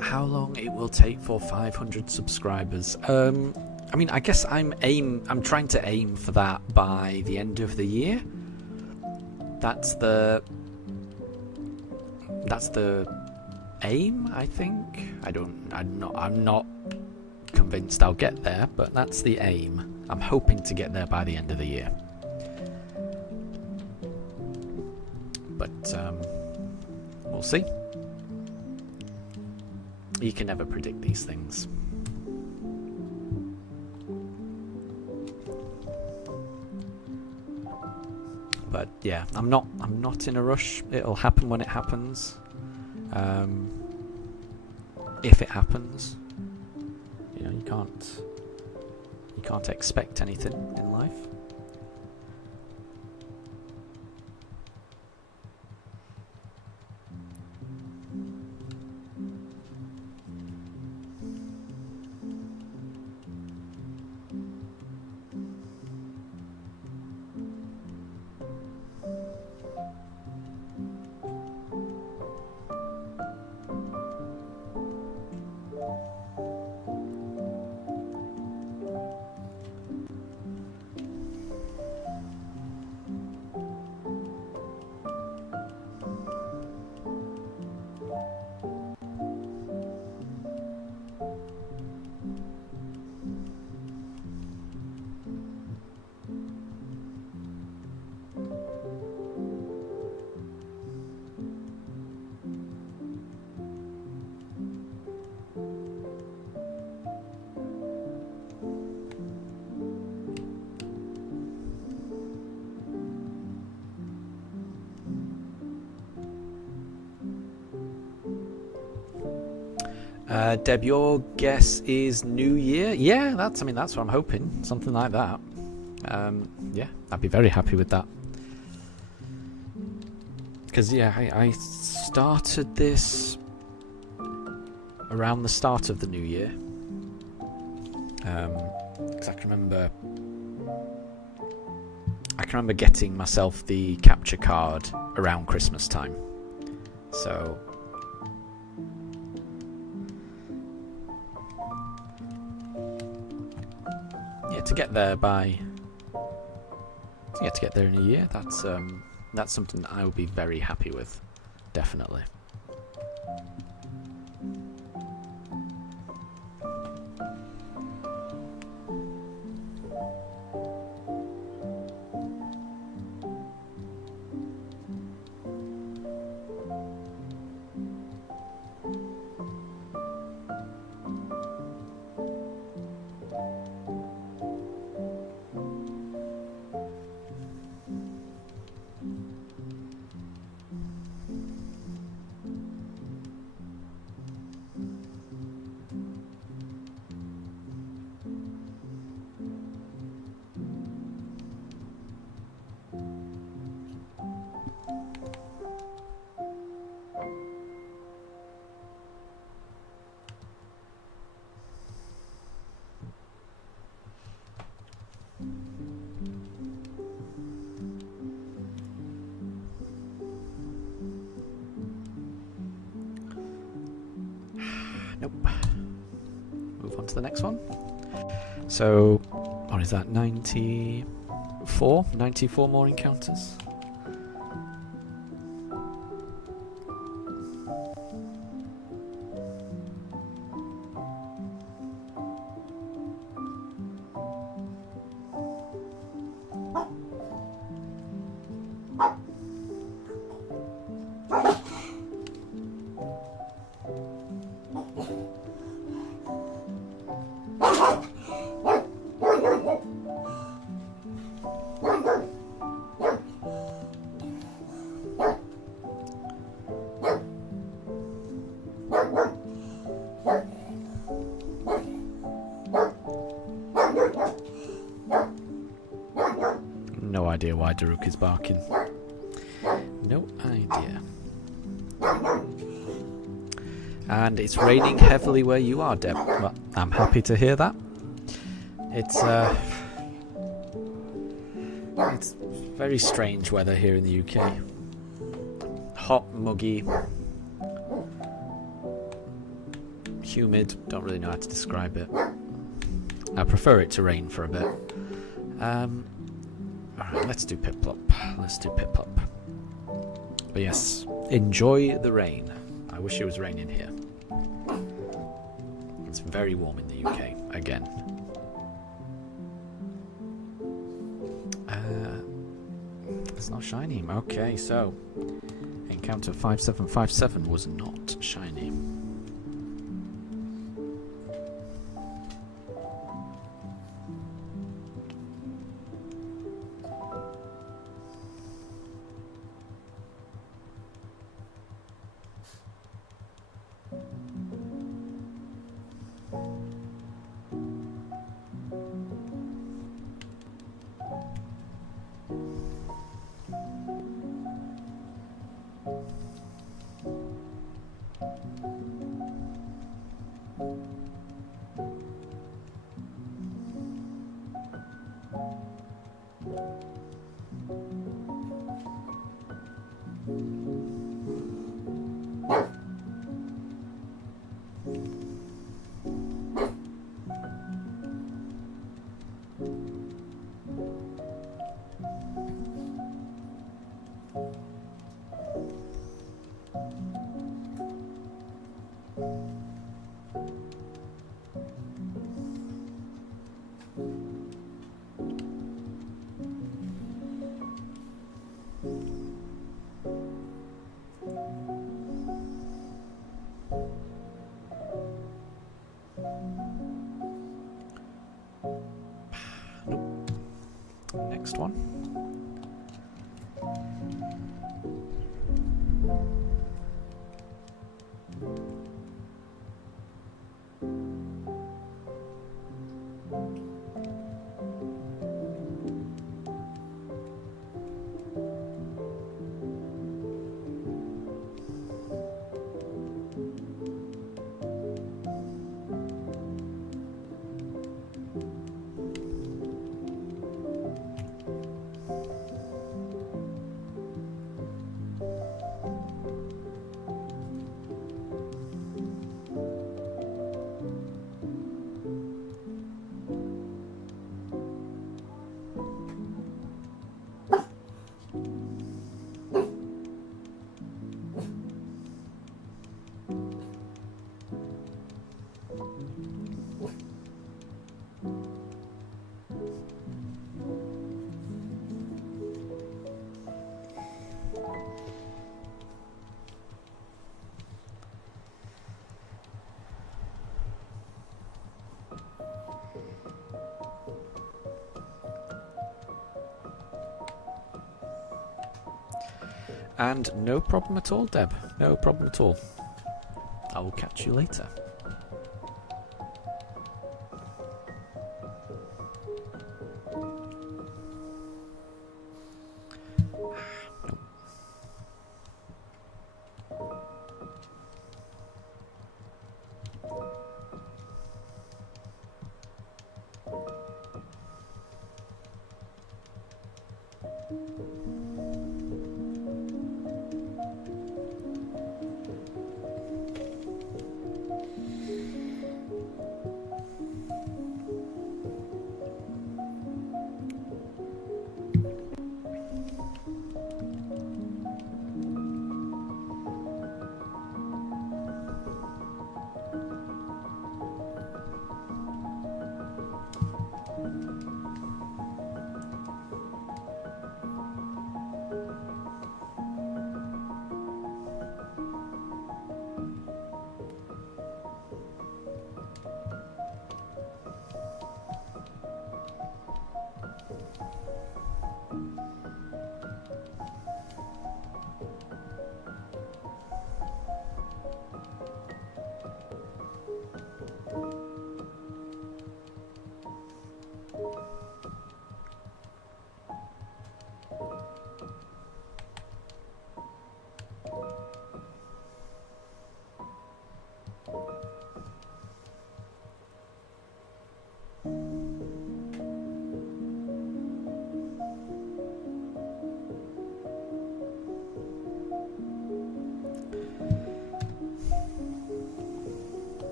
How long it will take for 500 subscribers? I mean, I guess I'm trying to aim for that by the end of the year. That's the aim, I think. I'm not convinced I'll get there, but that's the aim. I'm hoping to get there by the end of the year. But we'll see. You can never predict these things. But yeah, I'm not in a rush. It'll happen when it happens. If it happens, you know, you can't expect anything in life. Deb, your guess is New Year? Yeah, that's what I'm hoping. Something like that. Yeah, I'd be very happy with that. Because, yeah, I started this around the start of the New Year. Because I can remember getting myself the capture card around Christmas time. So... to get there in a year, that's something that I would be very happy with, definitely. Nope. Move on to the next one. So, what is that? 94? 94 more encounters? No idea why Daruk is barking. No idea. And it's raining heavily where you are, Deb. Well, I'm happy to hear that. It's very strange weather here in the UK. Hot, muggy, humid. Don't really know how to describe it. I prefer it to rain for a bit. Alright, let's do Piplup. Let's do Piplup. But yes, enjoy the rain. I wish it was raining here. It's very warm in the UK, again. It's not shiny. Okay, so encounter 5757 was not shiny. Next one. And no problem at all, Deb. No problem at all. I will catch you later.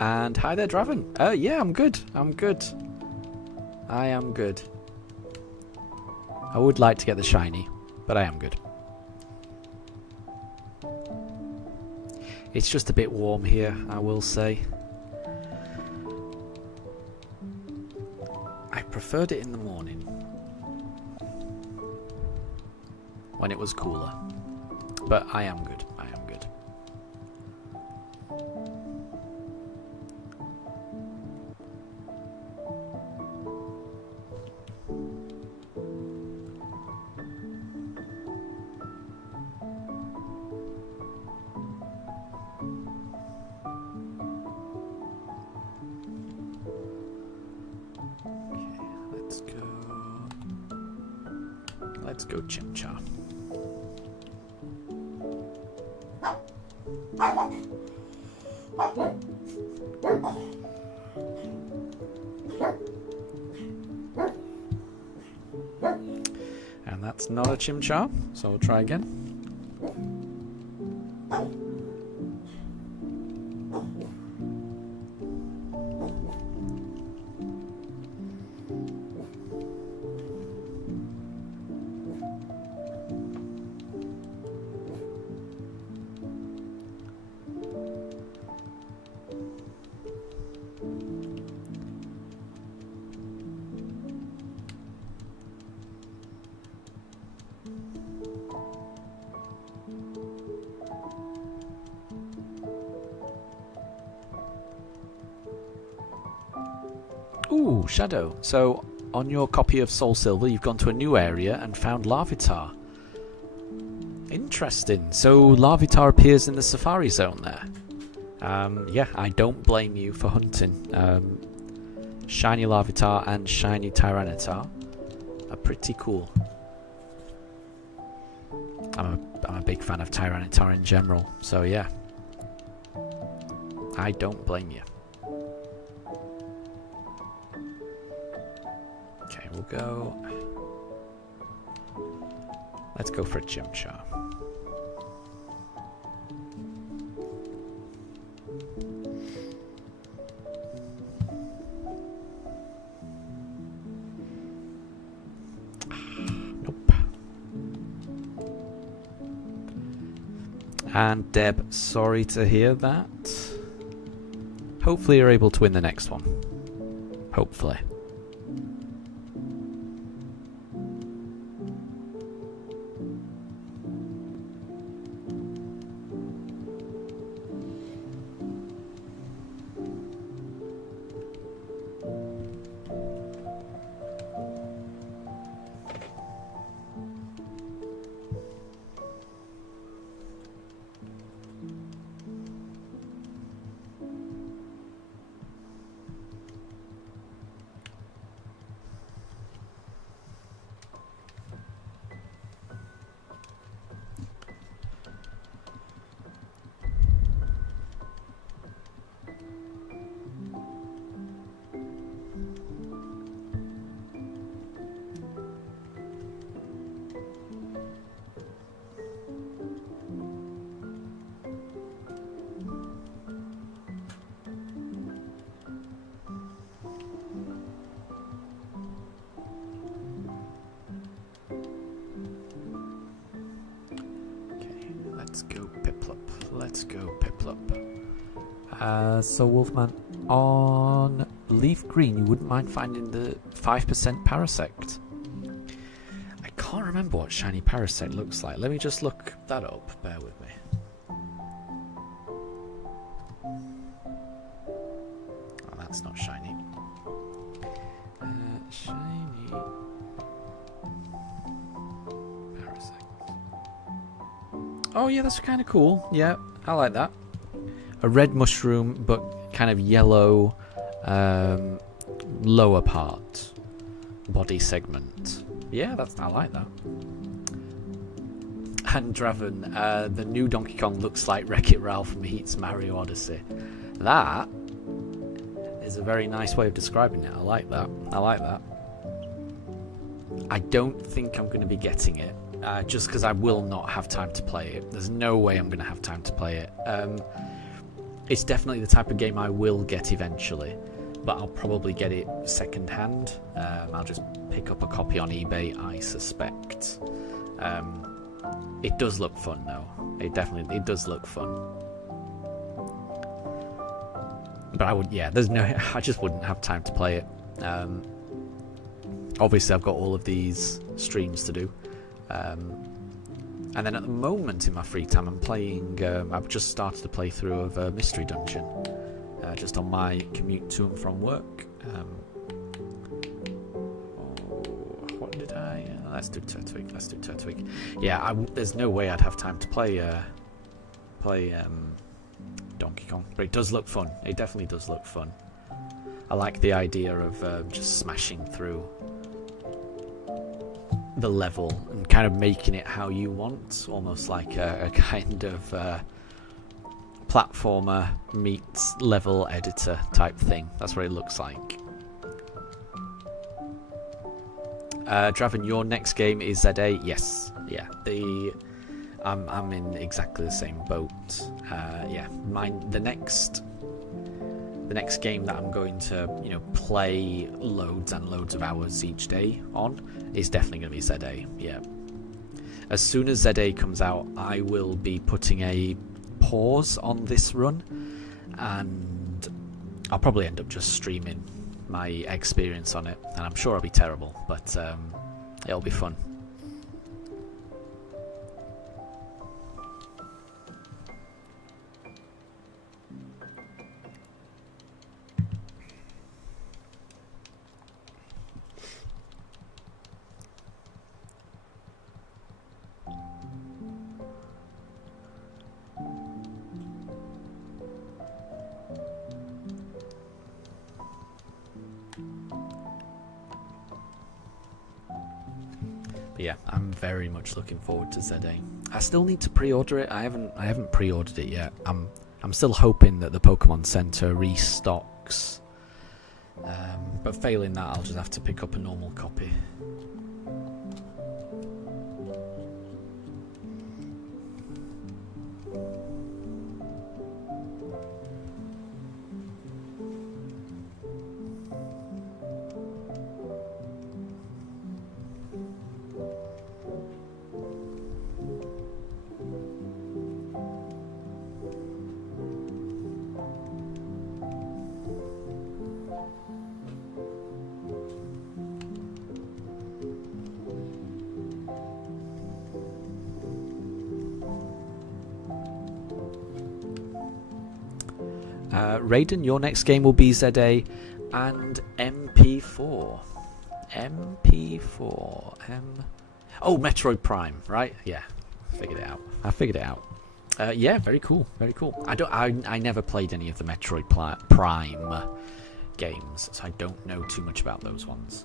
And hi there, Draven. Yeah, I'm good. I'm good. I am good. I would like to get the shiny, but I am good. It's just a bit warm here, I will say. I preferred it in the morning, when it was cooler. But I am good. I am good. Let's go Chimchar. And that's not a Chimchar, so we'll try again. Ooh, Shadow. So, on your copy of Soul Silver, you've gone to a new area and found Larvitar. Interesting. So, Larvitar appears in the Safari Zone there. Yeah, I don't blame you for hunting. Shiny Larvitar and Shiny Tyranitar are pretty cool. I'm a big fan of Tyranitar in general, so yeah. I don't blame you. Okay, we'll go... Let's go for a Chimchar. Nope. And Deb, sorry to hear that. Hopefully you're able to win the next one. Hopefully. Let's go Piplup. Let's go Piplup. So Wolfman, on Leaf Green, you wouldn't mind finding the 5% Parasect. I can't remember what shiny Parasect looks like. Let me just look that up. Bear with me. Oh, that's not shiny. Shiny Parasect. Oh yeah, that's kind of cool. Yeah, I like that. A red mushroom, but kind of yellow lower part, body segment. Yeah, I like that. And Draven, the new Donkey Kong looks like Wreck-It Ralph meets Mario Odyssey. That is a very nice way of describing it. I like that. I like that. I don't think I'm going to be getting it, just because I will not have time to play it. There's no way I'm going to have time to play it. it's definitely the type of game I will get eventually, but I'll probably get it second hand. I'll just pick up a copy on eBay, I suspect. It does look fun though. It does look fun. But I just wouldn't have time to play it. Obviously I've got all of these streams to do. And then at the moment in my free time I'm playing, I've just started a playthrough of Mystery Dungeon. Just on my commute to and from work. What did I... let's do Turtwig. Yeah, there's no way I'd have time to play Donkey Kong. But it does look fun. It definitely does look fun. I like the idea of just smashing through the level and kind of making it how you want. Almost like a kind of... platformer meets level editor type thing. That's what it looks like. Draven, your next game is ZA? Yes. Yeah. I'm in exactly the same boat. Yeah. The next game that I'm going to, play loads and loads of hours each day on is definitely going to be ZA. Yeah. As soon as ZA comes out, I will be putting a pause on this run, and I'll probably end up just streaming my experience on it, and I'm sure I'll be terrible, but it'll be fun. Yeah, I'm very much looking forward to ZA. I still need to pre-order it. I haven't pre-ordered it yet. I'm still hoping that the Pokemon Center restocks. But failing that, I'll just have to pick up a normal copy. Raiden, your next game will be ZA and MP4. Oh, Metroid Prime, right? Yeah, I figured it out. Yeah, very cool. I never played any of the Metroid Prime games, so I don't know too much about those ones.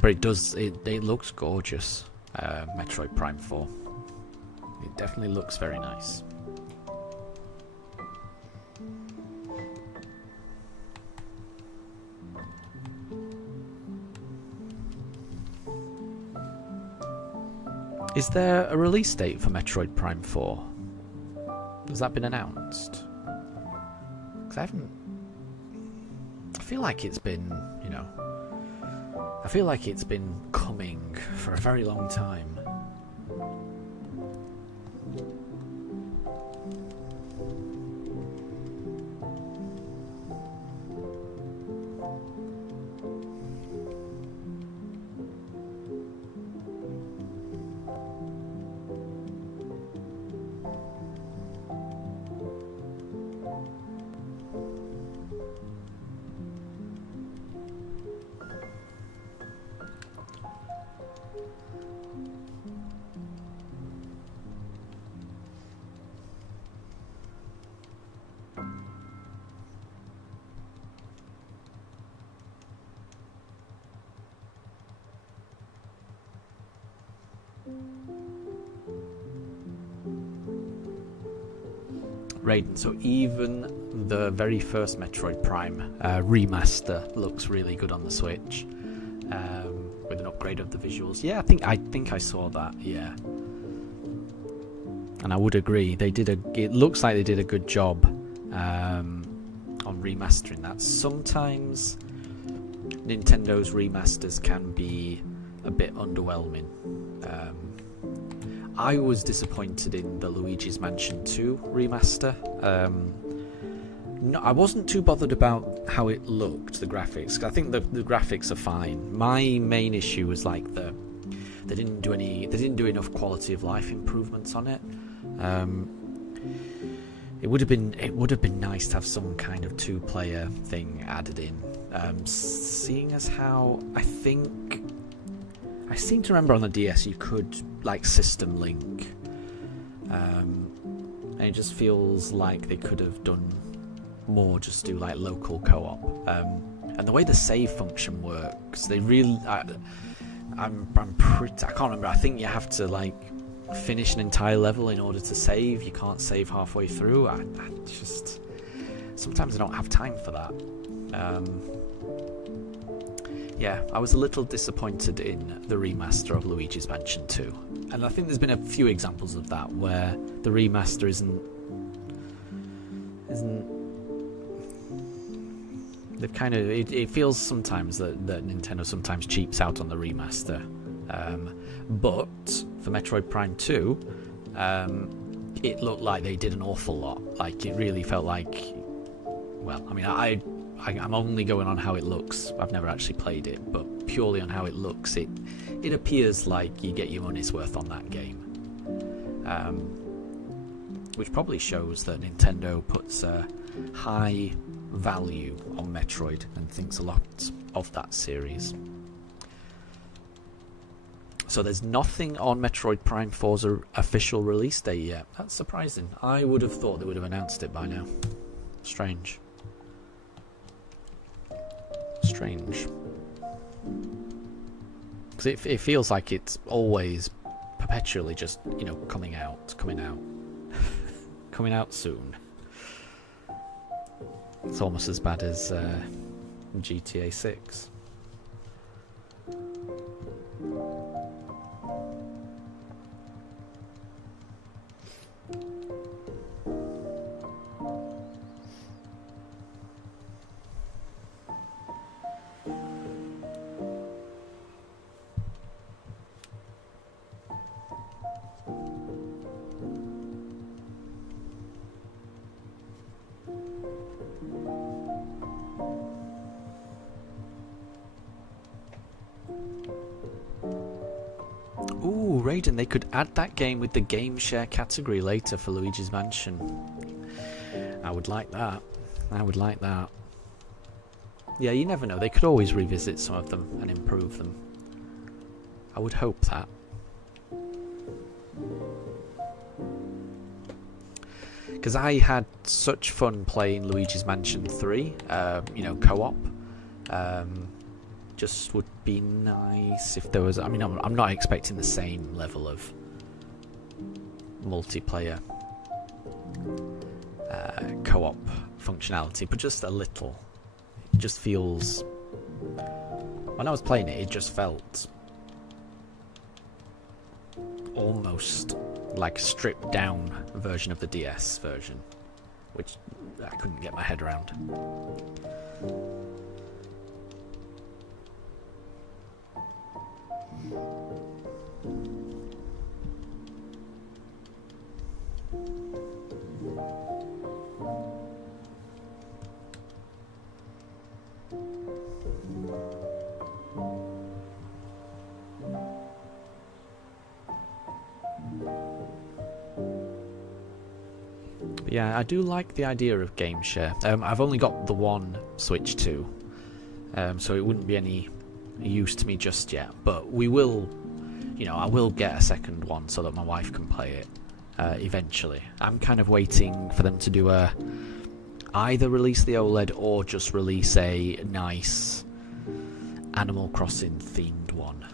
But it looks gorgeous. Metroid Prime 4. It definitely looks very nice. Is there a release date for Metroid Prime 4? Has that been announced? Because I feel like it's been, I feel like it's been coming for a very long time. Raiden, so even the very first Metroid Prime remaster looks really good on the Switch, with an upgrade of the visuals. Yeah, I think I saw that. Yeah, And I would agree, it looks like they did a good job on remastering that. Sometimes Nintendo's remasters can be a bit underwhelming. I was disappointed in the Luigi's Mansion 2 remaster. No, I wasn't too bothered about how it looked, the graphics. I think the graphics are fine. My main issue was like they didn't do enough quality of life improvements on it. It would have been nice to have some kind of 2-player thing added in. Seeing as how I seem to remember on the DS you could like system link, and it just feels like they could have done more, just do like local co-op. And the way the save function works, they really I can't remember. I think you have to like finish an entire level in order to save. You can't save halfway through. I just sometimes I don't have time for that. Yeah, I was a little disappointed in the remaster of Luigi's Mansion 2, and I think there's been a few examples of that where the remaster isn't. They've kind of it feels sometimes that Nintendo sometimes cheaps out on the remaster. But for Metroid Prime 2, it looked like they did an awful lot. Like, it really felt like, well, I mean, I'm only going on how it looks. I've never actually played it, but purely on how it looks, it appears like you get your money's worth on that game. Which probably shows that Nintendo puts a high value on Metroid and thinks a lot of that series. So there's nothing on Metroid Prime 4's official release date yet. That's surprising. I would have thought they would have announced it by now. Strange. Because it feels like it's always perpetually just, coming out. Coming out soon. It's almost as bad as GTA 6. Ooh, Raiden, they could add that game with the game share category later for Luigi's Mansion. I would like that. Yeah, you never know. They could always revisit some of them and improve them. I would hope that. Because I had such fun playing Luigi's Mansion 3, co-op. Just would be nice if there was. I mean, I'm not expecting the same level of multiplayer co-op functionality, but just a little. It just feels. When I was playing it, it just felt almost like a stripped down version of the DS version, which I couldn't get my head around. Yeah, I do like the idea of game share. I've only got the one Switch 2, so it wouldn't be any use to me just yet. But we will, I will get a second one so that my wife can play it eventually. I'm kind of waiting for them to do either release the OLED or just release a nice Animal Crossing themed one.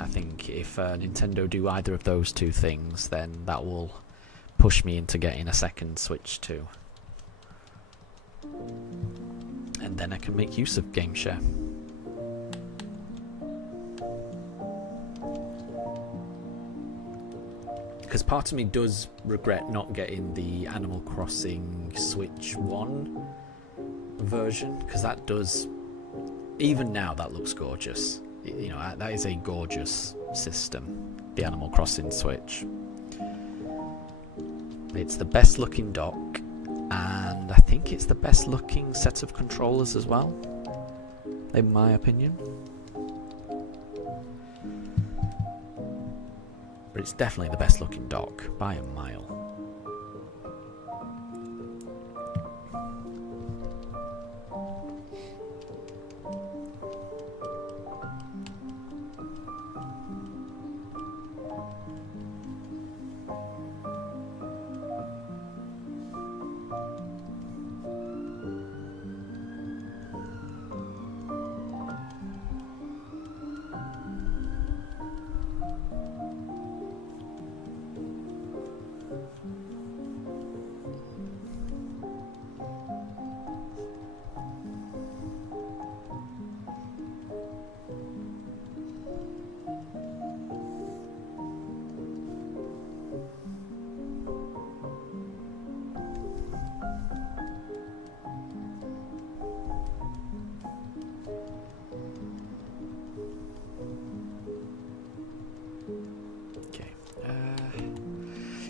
I think if Nintendo do either of those two things, then that will push me into getting a second Switch 2. And then I can make use of game share. Because part of me does regret not getting the Animal Crossing Switch 1 version, because that does, even now, that looks gorgeous. You know, that is a gorgeous system, the Animal Crossing Switch. It's the best looking dock, and I think it's the best looking set of controllers as well, in my opinion. But it's definitely the best looking dock by a mile.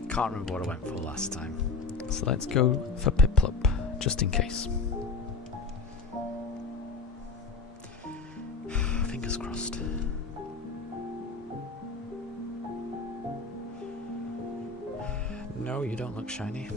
Can't remember what I went for last time, so let's go for Piplup, just in case. Fingers crossed. No, you don't look shiny.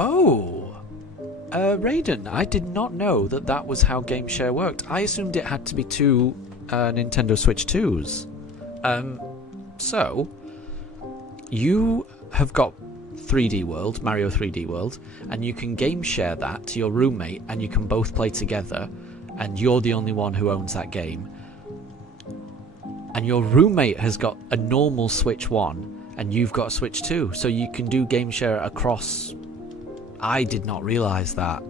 Oh! Raiden, I did not know that that was how Game Share worked. I assumed it had to be two Nintendo Switch 2s. So, you have got 3D World, Mario 3D World, and you can game share that to your roommate, and you can both play together, and you're the only one who owns that game. And your roommate has got a normal Switch 1, and you've got a Switch 2, so you can do game share across. I did not realise that.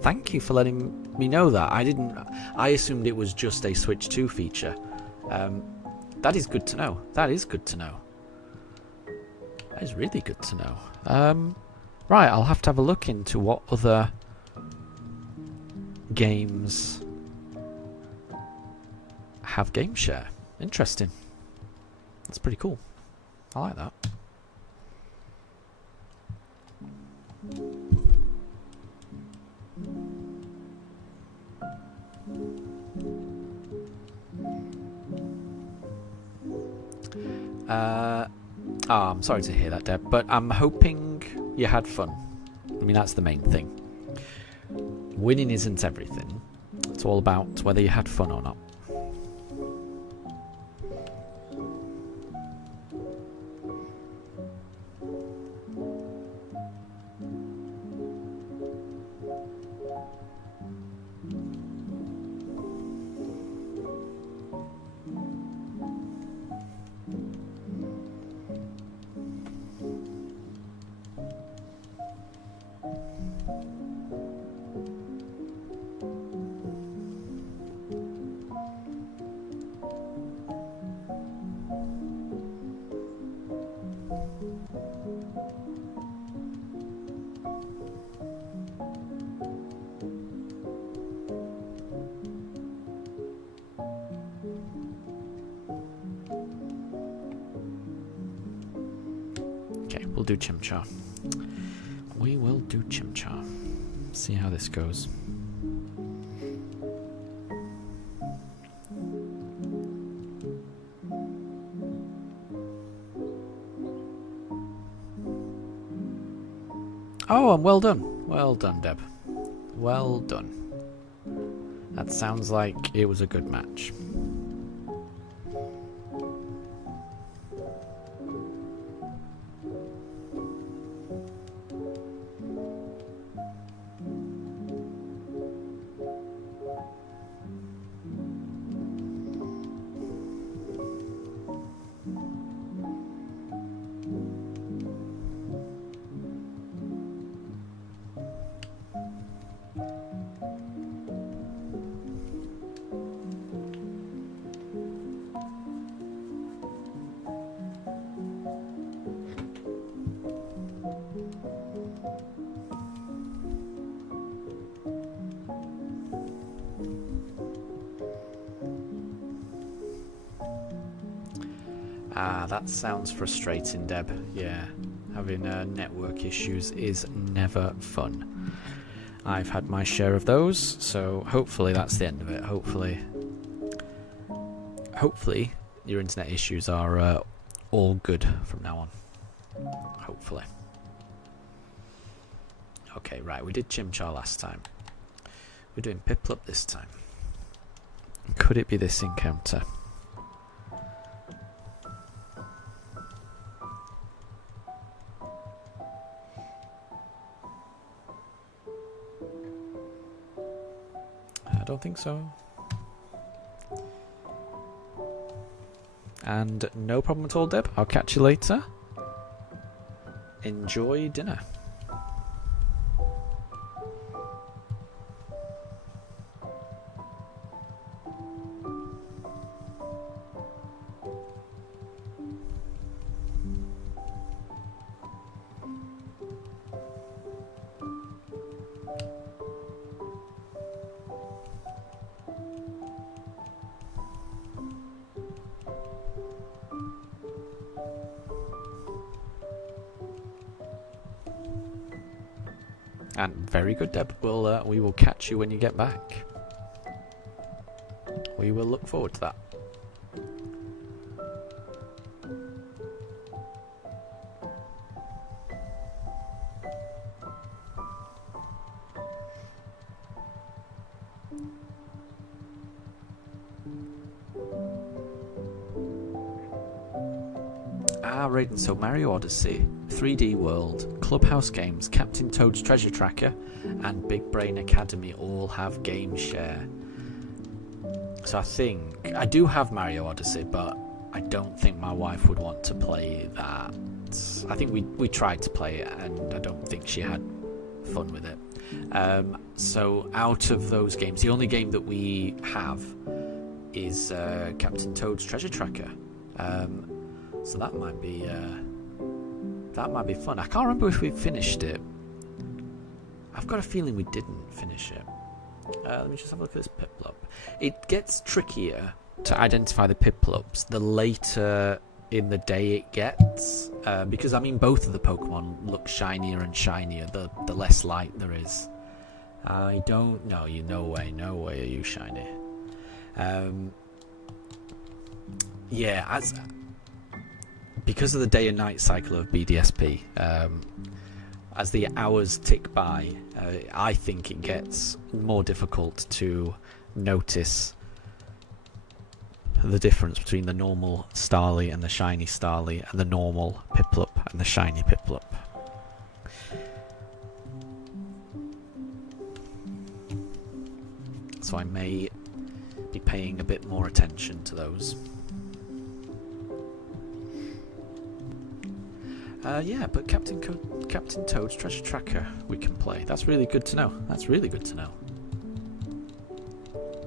Thank you for letting me know that. I assumed it was just a Switch 2 feature. That is good to know. That is good to know. That is really good to know. Right, I'll have to have a look into what other games have game share. Interesting. That's pretty cool. I like that. I'm sorry to hear that, Deb, but I'm hoping you had fun. I mean, that's the main thing. Winning isn't everything. It's all about whether you had fun or not. We'll do Chimchar. We will do Chimchar. See how this goes. Oh, and well done. Well done, Deb. Well done. That sounds like it was a good match. Ah, that sounds frustrating, Deb. Yeah, having network issues is never fun. I've had my share of those, so hopefully that's the end of it. Hopefully your internet issues are all good from now on. Hopefully. Okay, right, we did Chimchar last time. We're doing Piplup this time. Could it be this encounter? I don't think so. And no problem at all, Deb. I'll catch you later. Enjoy dinner. And very good, Deb. We will catch you when you get back. We will look forward to that. Ah, Raiden, so Mario Odyssey, 3D World, Clubhouse Games, Captain Toad's Treasure Tracker, and Big Brain Academy all have game share. So I think I do have Mario Odyssey, but I don't think my wife would want to play that. I think we tried to play it, and I don't think she had fun with it. So out of those games, the only game that we have is Captain Toad's Treasure Tracker. So that might be fun. I can't remember if we finished it. I've got a feeling we didn't finish it. Let me just have a look at this Piplup. It gets trickier to identify the Piplups the later in the day it gets, because I mean both of the Pokemon look shinier and shinier the less light there is. I don't know. No way are you shiny. Yeah, because of the day and night cycle of BDSP, as the hours tick by, I think it gets more difficult to notice the difference between the normal Starly and the shiny Starly, and the normal Piplup and the shiny Piplup. So I may be paying a bit more attention to those. Yeah, but Captain Toad's Treasure Tracker we can play. That's really good to know.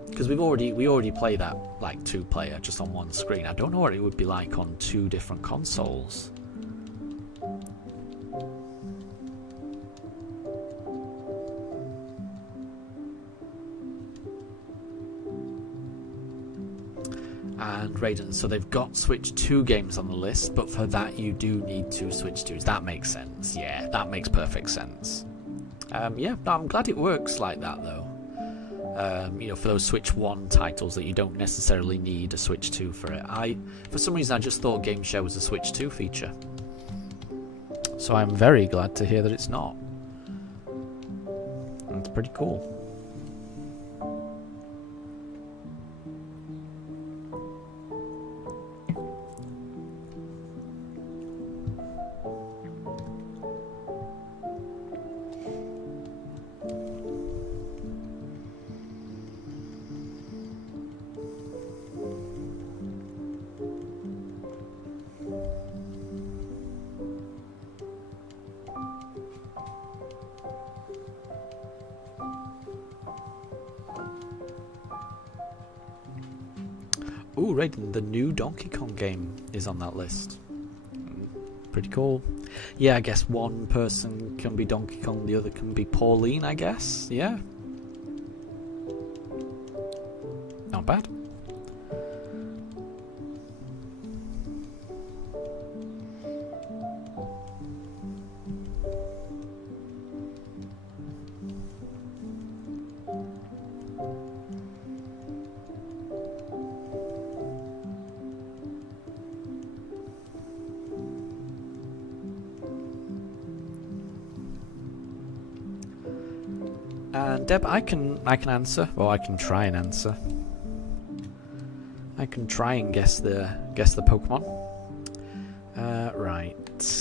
Because we already play that like 2-player just on one screen. I don't know what it would be like on 2 different consoles. And Raiden, so they've got Switch 2 games on the list, but for that you do need 2 Switch 2s. That makes sense. Yeah, that makes perfect sense. Yeah, I'm glad it works like that though. For those Switch 1 titles that you don't necessarily need a Switch 2 for it. For some reason I just thought Game Share was a Switch 2 feature. So I'm very glad to hear that it's not. That's pretty cool. Ooh, Raiden, the new Donkey Kong game is on that list. Pretty cool. Yeah, I guess one person can be Donkey Kong, the other can be Pauline, I guess. Yeah. Not bad. And Deb, I can answer, or I can try and answer. I can try and guess the Pokemon. Right,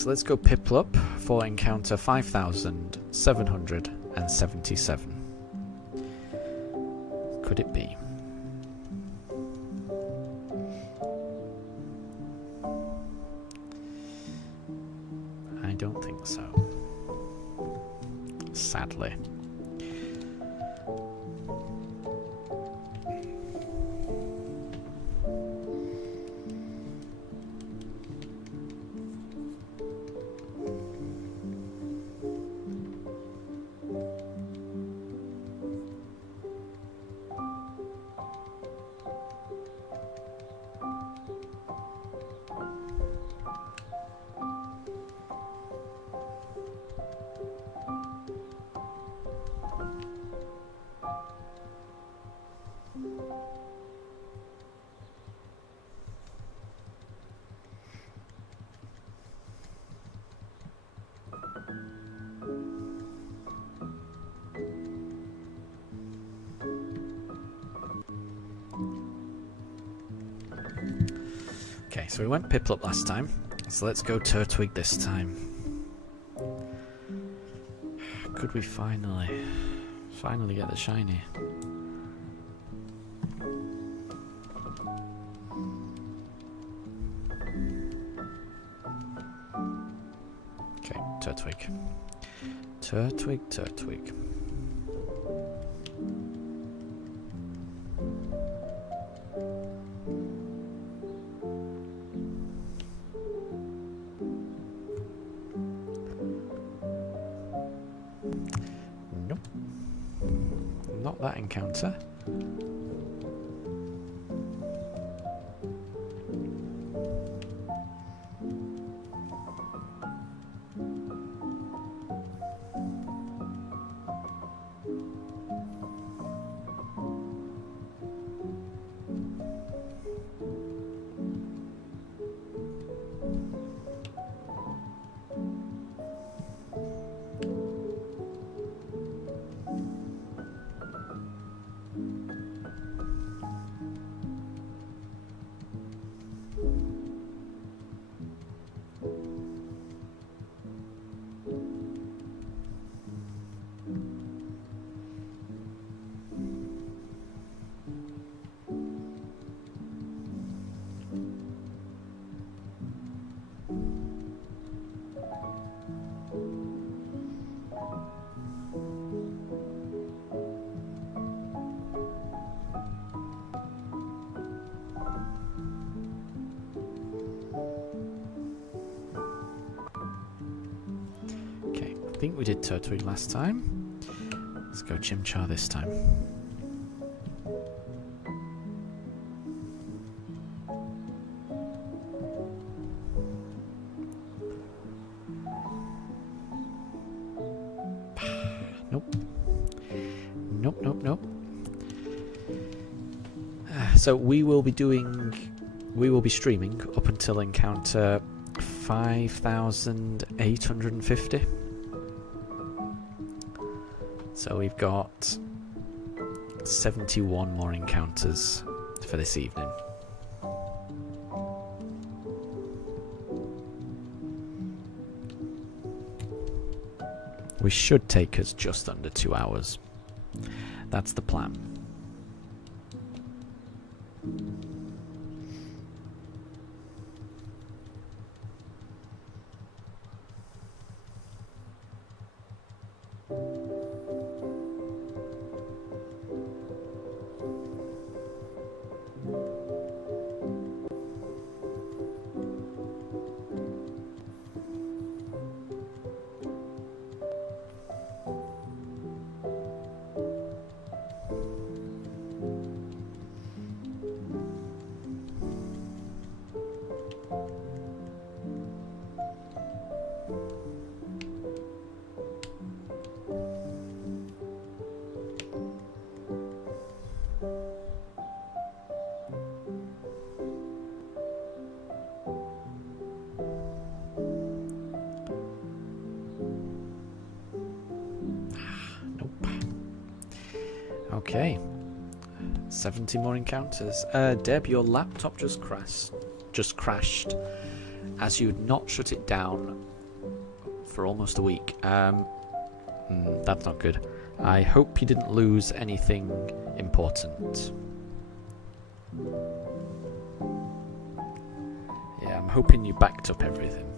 let's go Piplup for encounter 5777. Could it be? I don't think so. Sadly. Okay, so we went Piplup last time, so let's go Turtwig this time. Could we finally get the shiny? Okay, Turtwig. Turtwig. Nope. Not that encounter. I think we did Turtwig last time. Let's go Chimchar this time. Nope. Nope. So we will be streaming up until encounter 5850. So we've got 71 more encounters for this evening. We should take us just under 2 hours. That's the plan. Okay. 70 more encounters. Deb, your laptop just crashed as you had not shut it down for almost a week. That's not good. I hope you didn't lose anything important. Yeah, I'm hoping you backed up everything.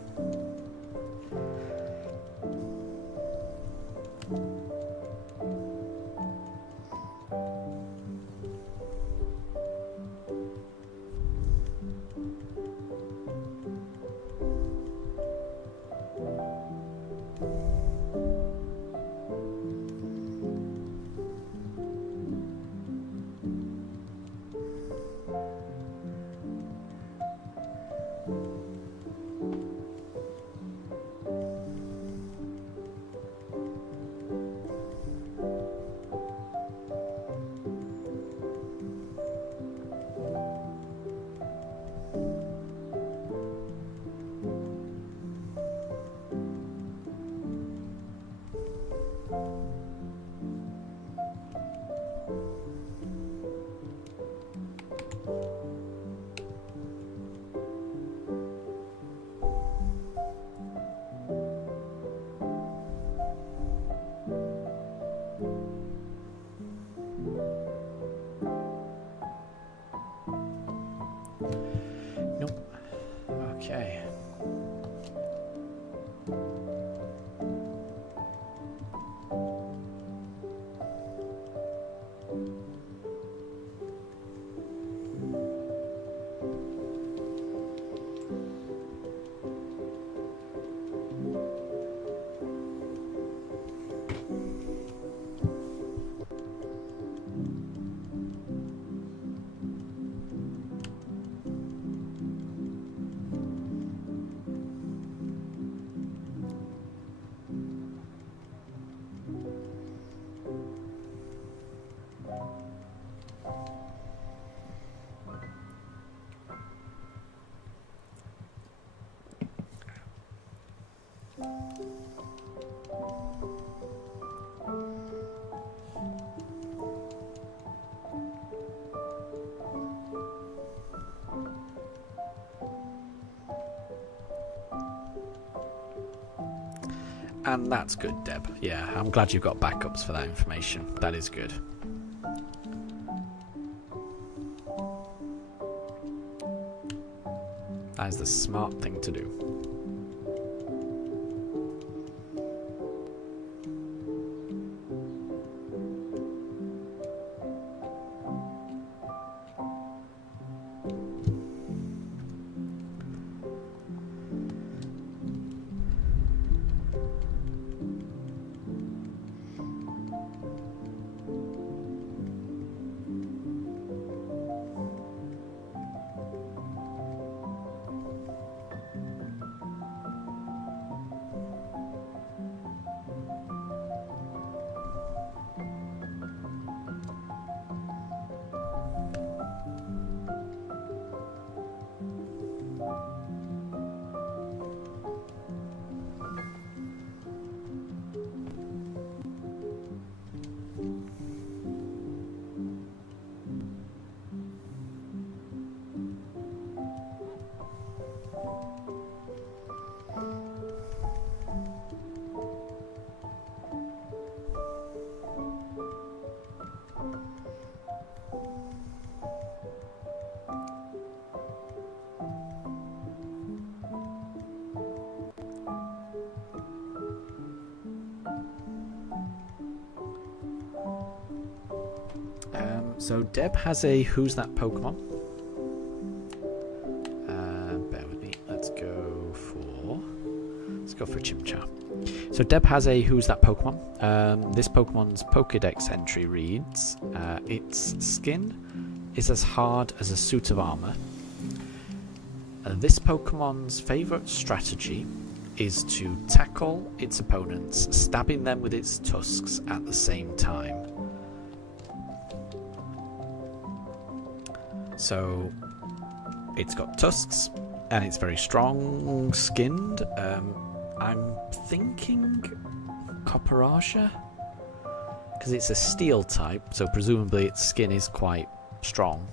Okay. And that's good, Deb. Yeah, I'm glad you've got backups for that information. That is good. That is the smart thing to do. So Deb has a Who's That Pokemon? Bear with me. Let's go for Chimchar. So Deb has a Who's That Pokemon? This Pokemon's Pokédex entry reads, its skin is as hard as a suit of armor. This Pokemon's favorite strategy is to tackle its opponents, stabbing them with its tusks at the same time. So it's got tusks and it's very strong skinned. I'm thinking Copperaja, because it's a steel type, so presumably its skin is quite strong.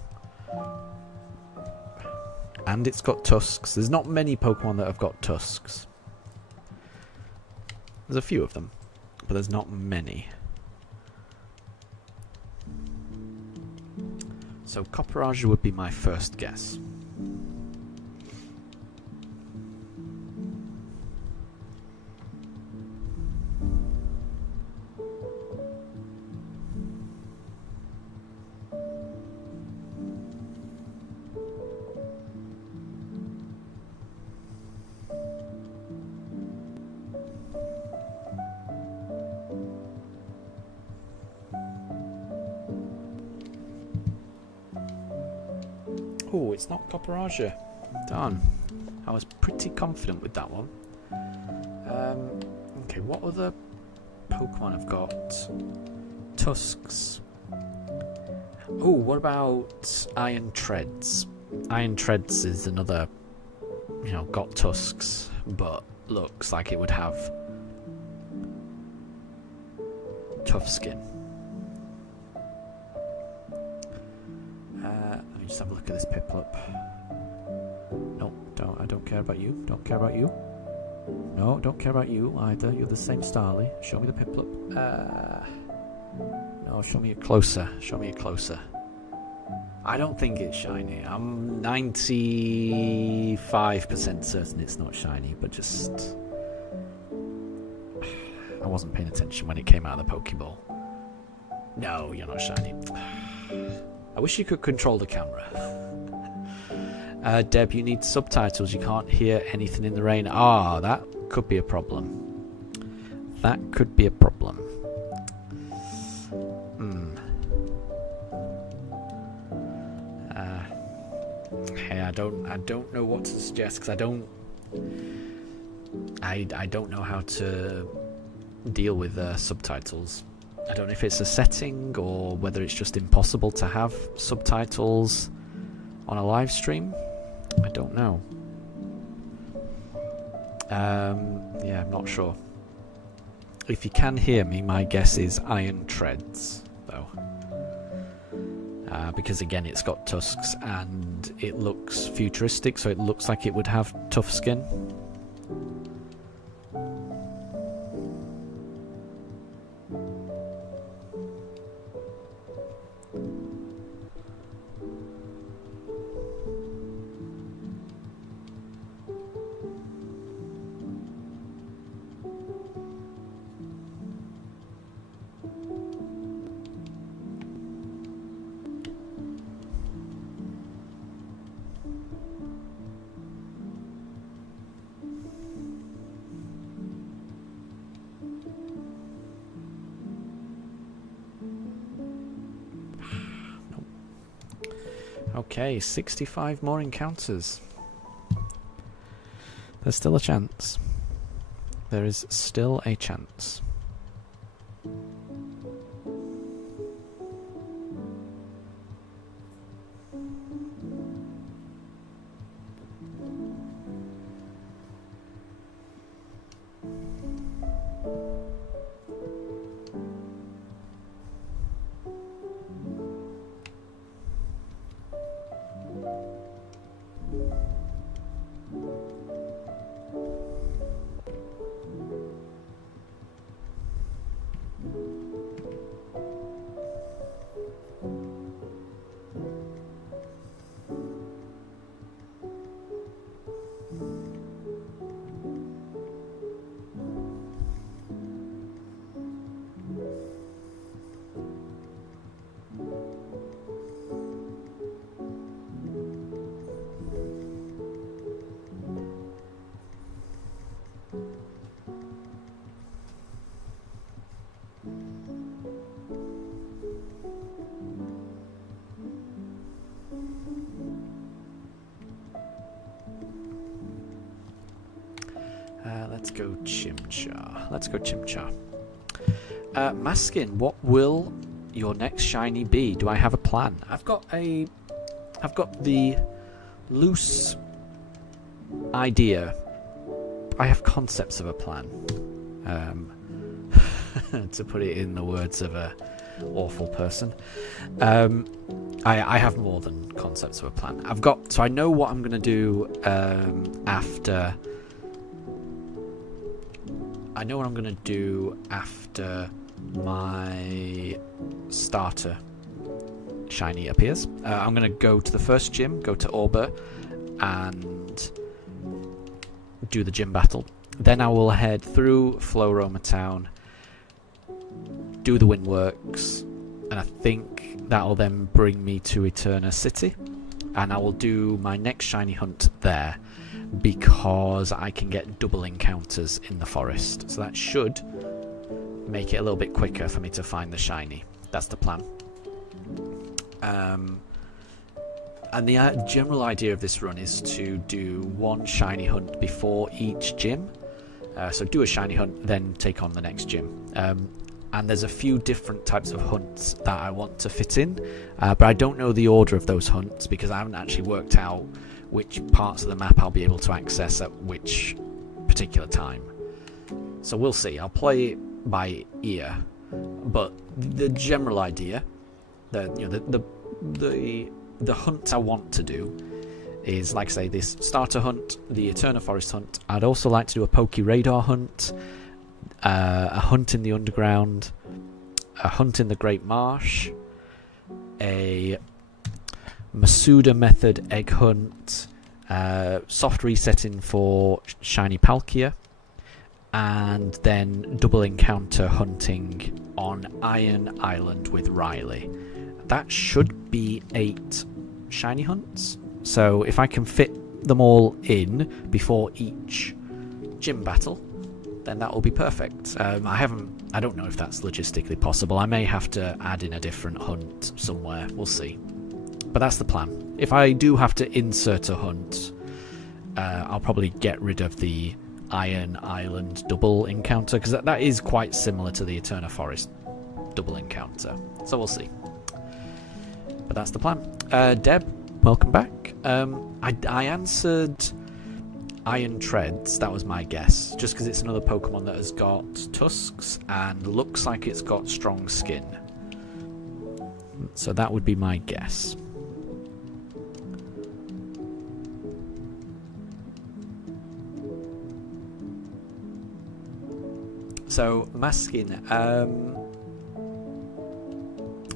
And it's got tusks. There's not many Pokemon that have got tusks. There's a few of them, but there's not many. So Copperajah would be my first guess. Oh, it's not Copperajah. Darn. I was pretty confident with that one. Okay, what other Pokemon have got tusks? Oh, what about Iron Treads? Iron Treads is another, got tusks, but looks like it would have tough skin. Let me just have a look at this Piplup. No, I don't care about you. Don't care about you. No, don't care about you either. You're the same Starly. Show me the Piplup. No, show me it closer. Show me it closer. I don't think it's shiny. I'm 95% certain it's not shiny, but just... I wasn't paying attention when it came out of the Pokeball. No, you're not shiny. I wish you could control the camera. Deb, you need subtitles. You can't hear anything in the rain. Ah, that could be a problem. That could be a problem. Hey, I don't know what to suggest because I don't know how to deal with subtitles. I don't know if it's a setting or whether it's just impossible to have subtitles on a live stream. I don't know. Yeah, I'm not sure. If you can hear me, my guess is Iron Treads, though. Because again, it's got tusks and it looks futuristic, so it looks like it would have tough skin. Okay, 65 more encounters. There's still a chance. There is still a chance. Let's go Chimchar. Let's go Chimchar. Maskin, what will your next shiny be? Do I have a plan? I've got the loose idea. I have concepts of a plan. to put it in the words of a awful person. I have more than concepts of a plan. So I know what I'm going to do after. I know what I'm going to do after my starter shiny appears. I'm going to go to the first gym, go to Orbit, and do the gym battle. Then I will head through Floroma Town, do the Windworks, and I think that will then bring me to Eterna City, and I will do my next shiny hunt there because I can get double encounters in the forest. So that should make it a little bit quicker for me to find the shiny. That's the plan. And the general idea of this run is to do one shiny hunt before each gym. So do a shiny hunt, then take on the next gym. And there's a few different types of hunts that I want to fit in, but I don't know the order of those hunts because I haven't actually worked out which parts of the map I'll be able to access at which particular time. So we'll see. I'll play it by ear, but the general idea, the hunt I want to do is, like I say, this starter hunt, the Eterna Forest hunt. I'd also like to do a Poke Radar hunt, a hunt in the underground, a hunt in the Great Marsh, a Masuda method egg hunt, soft resetting for shiny Palkia, and then double encounter hunting on Iron Island with Riley. That should be 8 shiny hunts. So if I can fit them all in before each gym battle, then that will be perfect. I don't know if that's logistically possible. I may have to add in a different hunt somewhere. We'll see. But that's the plan. If I do have to insert a hunt, I'll probably get rid of the Iron Island double encounter, because that is quite similar to the Eterna Forest double encounter. So we'll see. But that's the plan. Deb, welcome back. I answered Iron Treads, that was my guess, just because it's another Pokemon that has got tusks and looks like it's got strong skin. So that would be my guess. So, Maskin,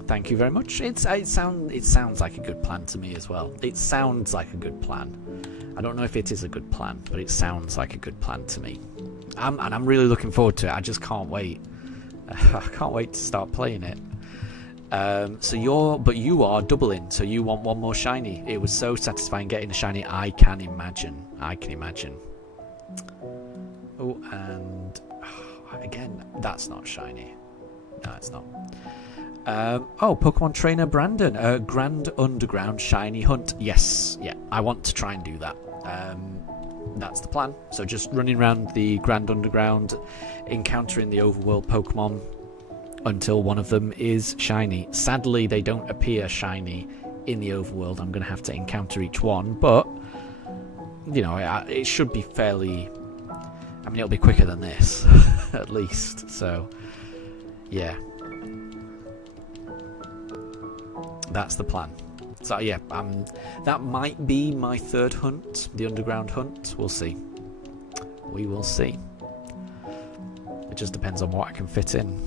thank you very much. It sounds like a good plan to me as well. It sounds like a good plan. I don't know if it is a good plan, but it sounds like a good plan to me. And I'm really looking forward to it. I just can't wait. I can't wait to start playing it. But you are doubling, so you want one more shiny. It was so satisfying getting a shiny. I can imagine. Oh, and again, that's not shiny. No, it's not. Pokemon trainer Brandon, Grand Underground shiny hunt. Yes, yeah, I want to try and do that. That's the plan. So just running around the Grand Underground, encountering the overworld Pokemon until one of them is shiny. Sadly, they don't appear shiny in the overworld. I'm going to have to encounter each one, but you know, it should be fairly. I mean, it'll be quicker than this, at least. So, yeah. That's the plan. So yeah, that might be my third hunt, the underground hunt. We'll see. We will see. It just depends on what I can fit in.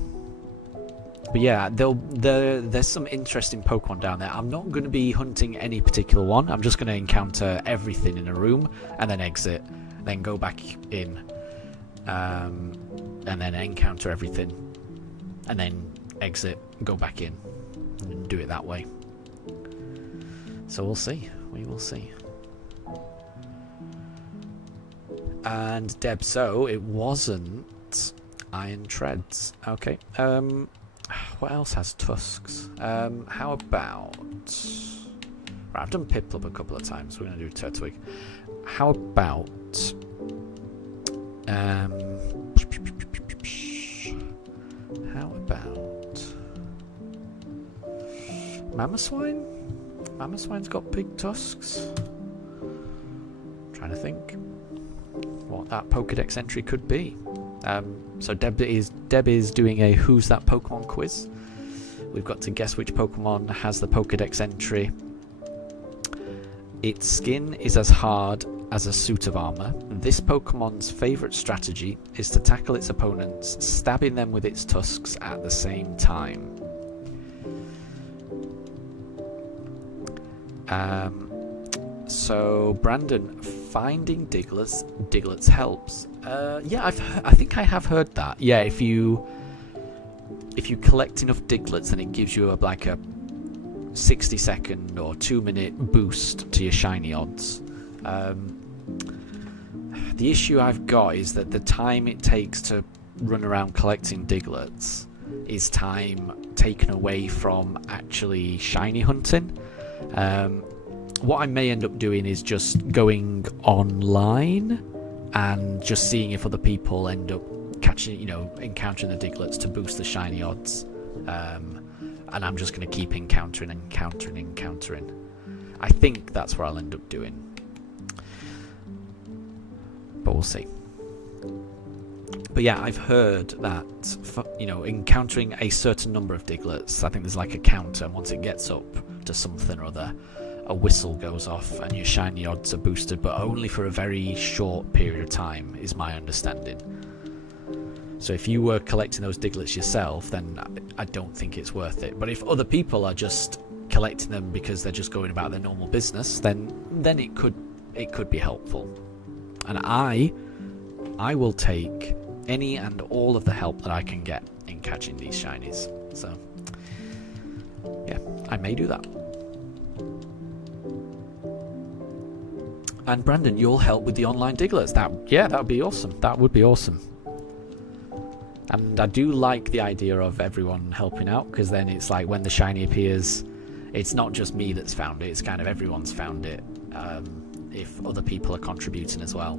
But yeah, there's some interesting Pokemon down there. I'm not going to be hunting any particular one. I'm just going to encounter everything in a room and then exit, then go back in, and then encounter everything, and then exit, go back in, and do it that way. So we'll see. We will see. And Deb, so it wasn't Iron Treads. Okay. What else has tusks? How about... Right, I've done Piplup a couple of times. We're going to do Turtwig. How about... How about... Mamoswine? Mamoswine's got big tusks. Trying to think what that Pokedex entry could be. So Deb is doing a Who's That Pokemon quiz. We've got to guess which Pokemon has the Pokedex entry. Its skin is as hard as a suit of armor. This Pokemon's favorite strategy is to tackle its opponents, stabbing them with its tusks at the same time. So Brandon, finding Diglett's helps. Yeah, I think I have heard that. Yeah, if you collect enough Digletts, then it gives you a 60-second or 2-minute boost to your shiny odds. The issue I've got is that the time it takes to run around collecting Digletts is time taken away from actually shiny hunting. What I may end up doing is just going online and just seeing if other people end up encountering the Digletts to boost the shiny odds. And I'm just going to keep encountering. I think that's what I'll end up doing. But we'll see. But yeah, I've heard that, encountering a certain number of Digletts, I think there's like a counter, and once it gets up to something or other, a whistle goes off and your shiny odds are boosted, but only for a very short period of time, is my understanding. So if you were collecting those Digletts yourself, then I don't think it's worth it. But if other people are just collecting them because they're just going about their normal business, then it could be helpful. And I will take any and all of the help that I can get in catching these shinies. So yeah, I may do that. And Brandon, you'll help with the online Digletts. That would be awesome. That would be awesome. And I do like the idea of everyone helping out, because then it's like when the shiny appears, it's not just me that's found it, it's kind of everyone's found it, if other people are contributing as well.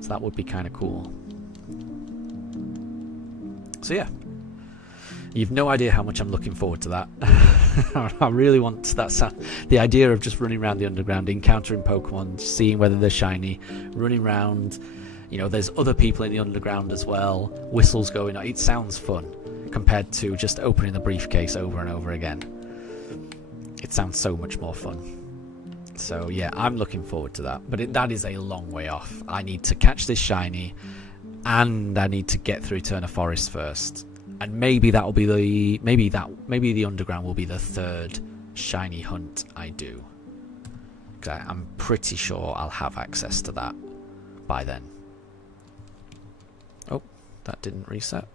So that would be kind of cool. So yeah, you've no idea how much I'm looking forward to that. I really want the idea of just running around the underground, encountering Pokemon, seeing whether they're shiny, running around. There's other people in the underground as well, whistles going on. It sounds fun compared to just opening the briefcase over and over again. It sounds so much more fun. So yeah, I'm looking forward to that. But that is a long way off. I need to catch this shiny, and I need to get through Eterna Forest first. And maybe that'll be maybe the underground will be the third shiny hunt I do. 'Cause I'm pretty sure I'll have access to that by then. Oh, that didn't reset.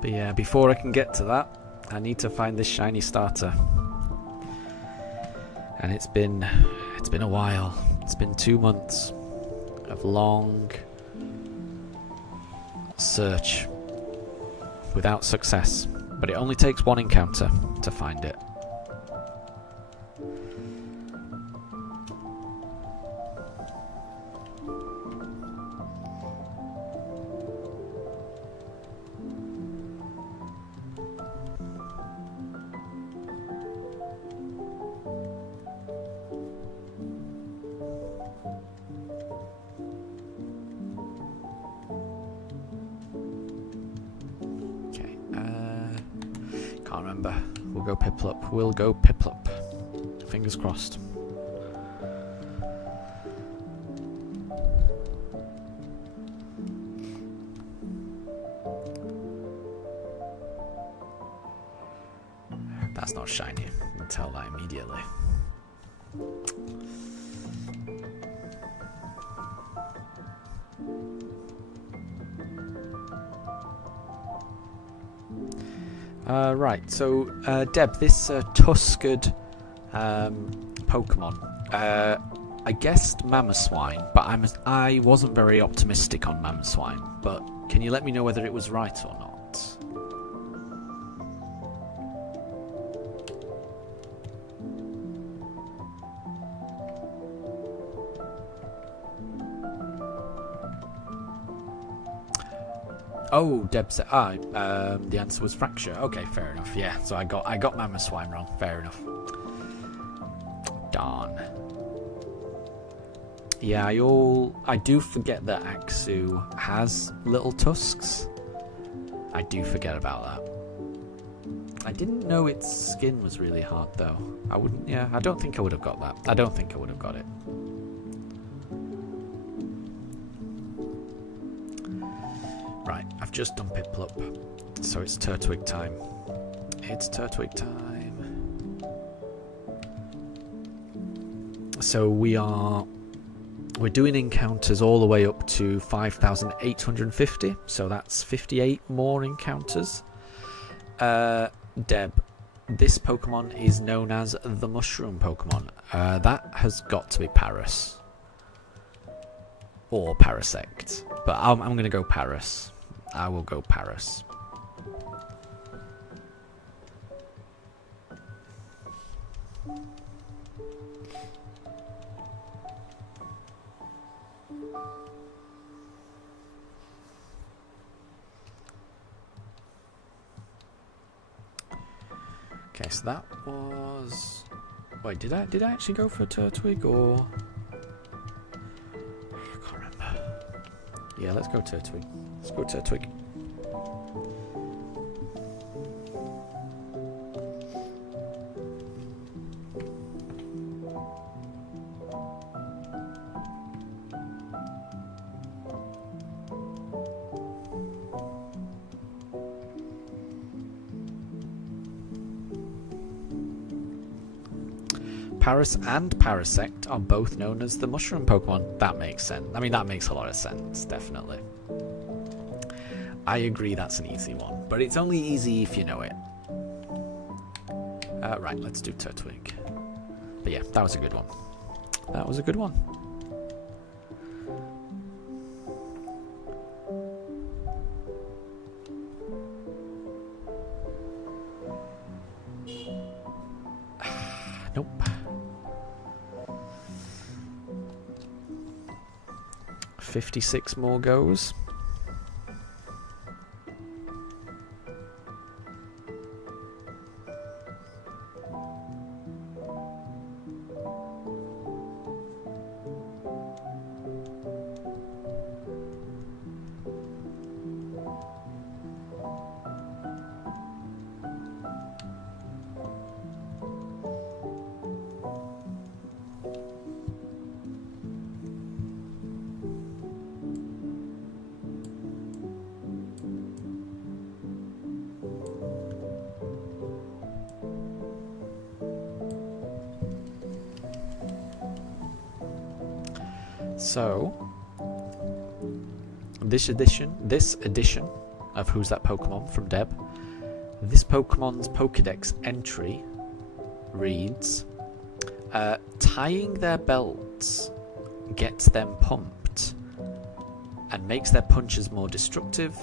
But yeah, before I can get to that, I need to find this shiny starter. And it's been a while. It's been 2 months of long search without success. But it only takes one encounter to find it. Can't remember. We'll go Piplup. Fingers crossed. That's not shiny. You can tell that immediately. Right, so Deb, this tusked Pokemon, I guessed Mamoswine, but I wasn't very optimistic on Mamoswine, but can you let me know whether it was right or not? Oh, Deb said, the answer was fracture. Okay, fair enough. Yeah, so I got Mammoth Swine wrong. Fair enough. Darn. Yeah, I do forget that Aksu has little tusks. I do forget about that. I didn't know its skin was really hard though. I don't think I would have got that. I don't think I would have got it. Right, I've just done Piplup, so it's Turtwig time. It's Turtwig time. So we're doing encounters all the way up to 5,850, so that's 58 more encounters. Deb, this Pokemon is known as the Mushroom Pokemon. That has got to be Paras. Or Parasect. But I'm going to go Paras. I will go Paras. Okay, so that was... Wait, did I actually go for Turtwig or... I can't remember. Yeah, let's go Turtwig. Let's go Turtwig. Paras and Parasect are both known as the Mushroom Pokemon. That makes sense. I mean, that makes a lot of sense, definitely. I agree that's an easy one, but it's only easy if you know it. Right, let's do Turtwig. But yeah, that was a good one. That was a good one. Nope. $56 more goes. So, this edition of Who's That Pokemon from Deb, this Pokemon's Pokedex entry reads, tying their belts gets them pumped and makes their punches more destructive.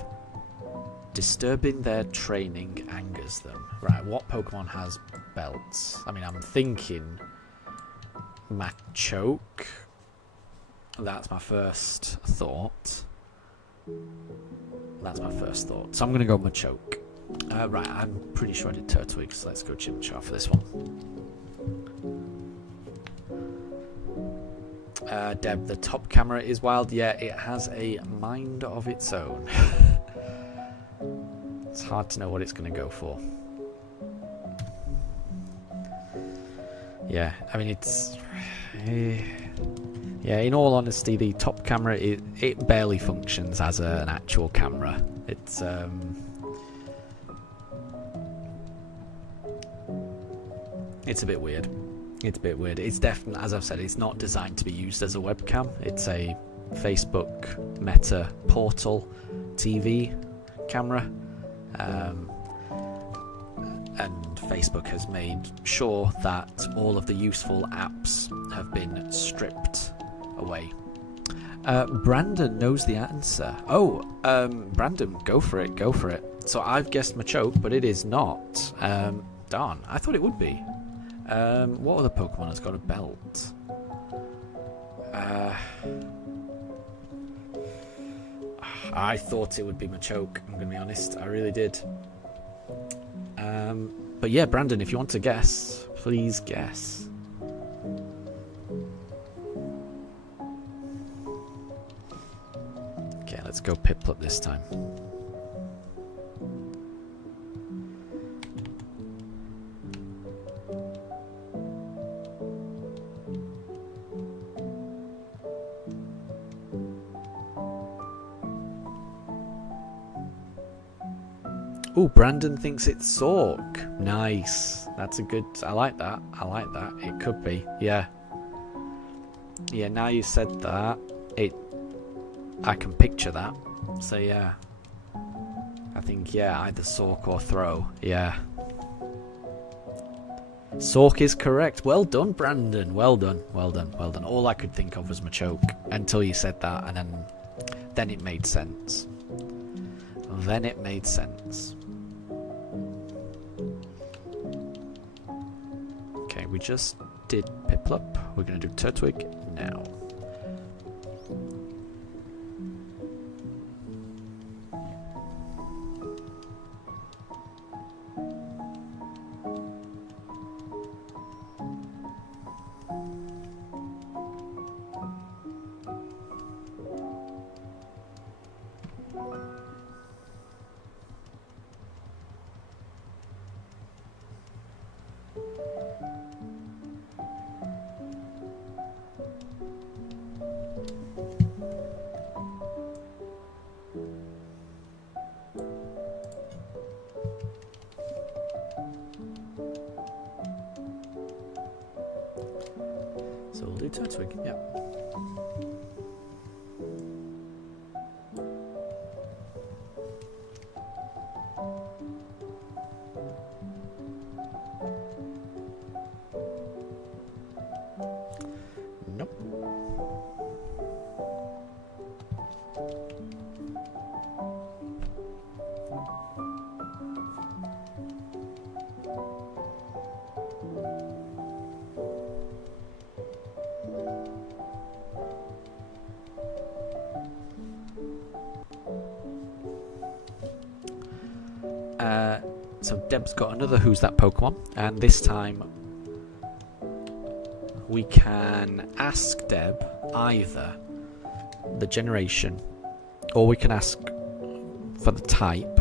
Disturbing their training angers them. Right, what Pokemon has belts? I mean, I'm thinking Machoke. That's my first thought. So I'm going to go Machoke. Right, I'm pretty sure I did Turtwig, so let's go Chimchar for this one. Deb, the top camera is wild. Yeah, it has a mind of its own. It's hard to know what it's going to go for. Yeah, I mean, it's... Yeah, in all honesty, the top camera, it barely functions as an actual camera. It's a bit weird. It's definitely, as I've said, it's not designed to be used as a webcam. It's a Facebook Meta Portal TV camera. And Facebook has made sure that all of the useful apps have been stripped away. Brandon knows the answer. Oh, Brandon, go for it. So I've guessed Machoke, but it is not. Darn, I thought it would be. What other Pokemon has got a belt? I thought it would be Machoke, I'm going to be honest. I really did. But yeah, Brandon, if you want to guess, please guess. Okay, let's go Piplup this time. Oh, Brandon thinks it's Sork. Nice. That's a good... I like that. I like that. It could be. Yeah. Yeah, now you said that, I can picture that. So, yeah. I think, yeah, either Sork or Throw. Yeah. Sork is correct. Well done, Brandon. Well done. Well done. Well done. All I could think of was Machoke until you said that, and then it made sense. Then it made sense. Okay, we just did Piplup. We're going to do Turtwig now. So we'll do Turtwig, yeah. Nope. So Deb's got another Who's That Pokemon, and this time we can ask Deb either the generation, or we can ask for the type,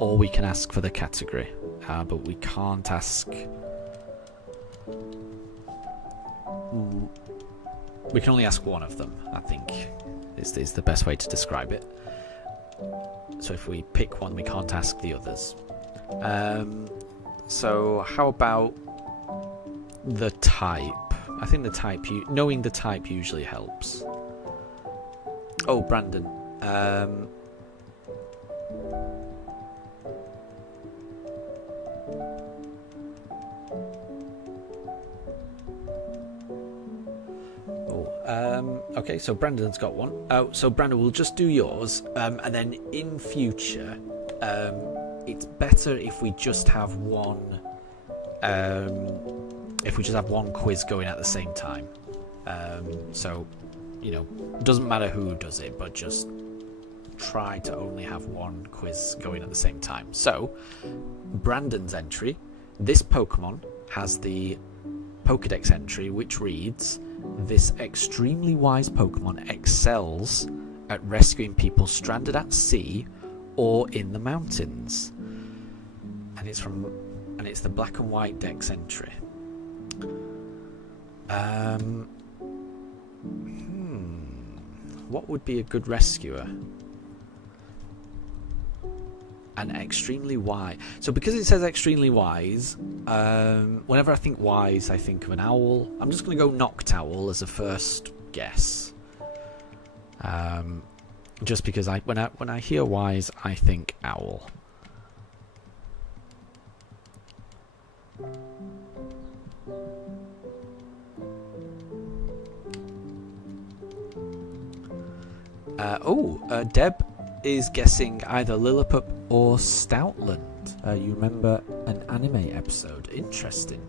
or we can ask for the category, but we can't ask... We can only ask one of them, I think, is the best way to describe it. So if we pick one, we can't ask the others. So how about the type? I think the type, knowing the type usually helps. Oh, Brandon. Okay, so Brandon's got one. So Brandon, we'll just do yours, and then in future, it's better if we just have one. If we just have one quiz going at the same time. So, you know, doesn't matter who does it, but just try to only have one quiz going at the same time. So, Brandon's entry. This Pokemon has the Pokedex entry, which reads, "This extremely wise Pokemon excels at rescuing people stranded at sea or in the mountains." And it's the black and white Dex entry. What would be a good rescuer? An extremely wise. So because it says extremely wise, whenever I think wise, I think of an owl. I'm just going to go Noctowl as a first guess. Just because when I hear wise, I think owl. Deb is guessing either Lillipup or Stoutland. You remember an anime episode? Interesting.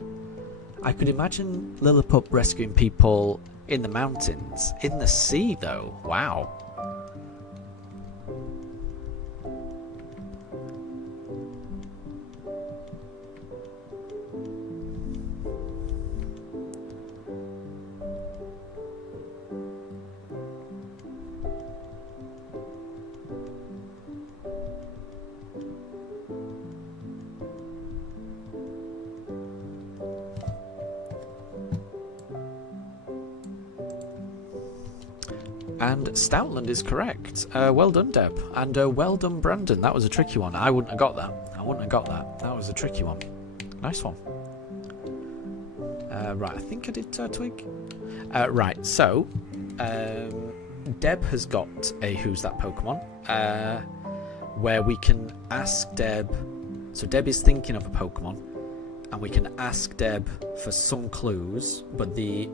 I could imagine Lillipup rescuing people in the mountains. In the sea, though. Wow. And Stoutland is correct. Well done, Deb. And well done, Brandon. That was a tricky one. I wouldn't have got that. That was a tricky one. Nice one. Right, I think I did Twig. Right, so Deb has got a Who's That Pokemon, where we can ask Deb. So Deb is thinking of a Pokemon, and we can ask Deb for some clues, but we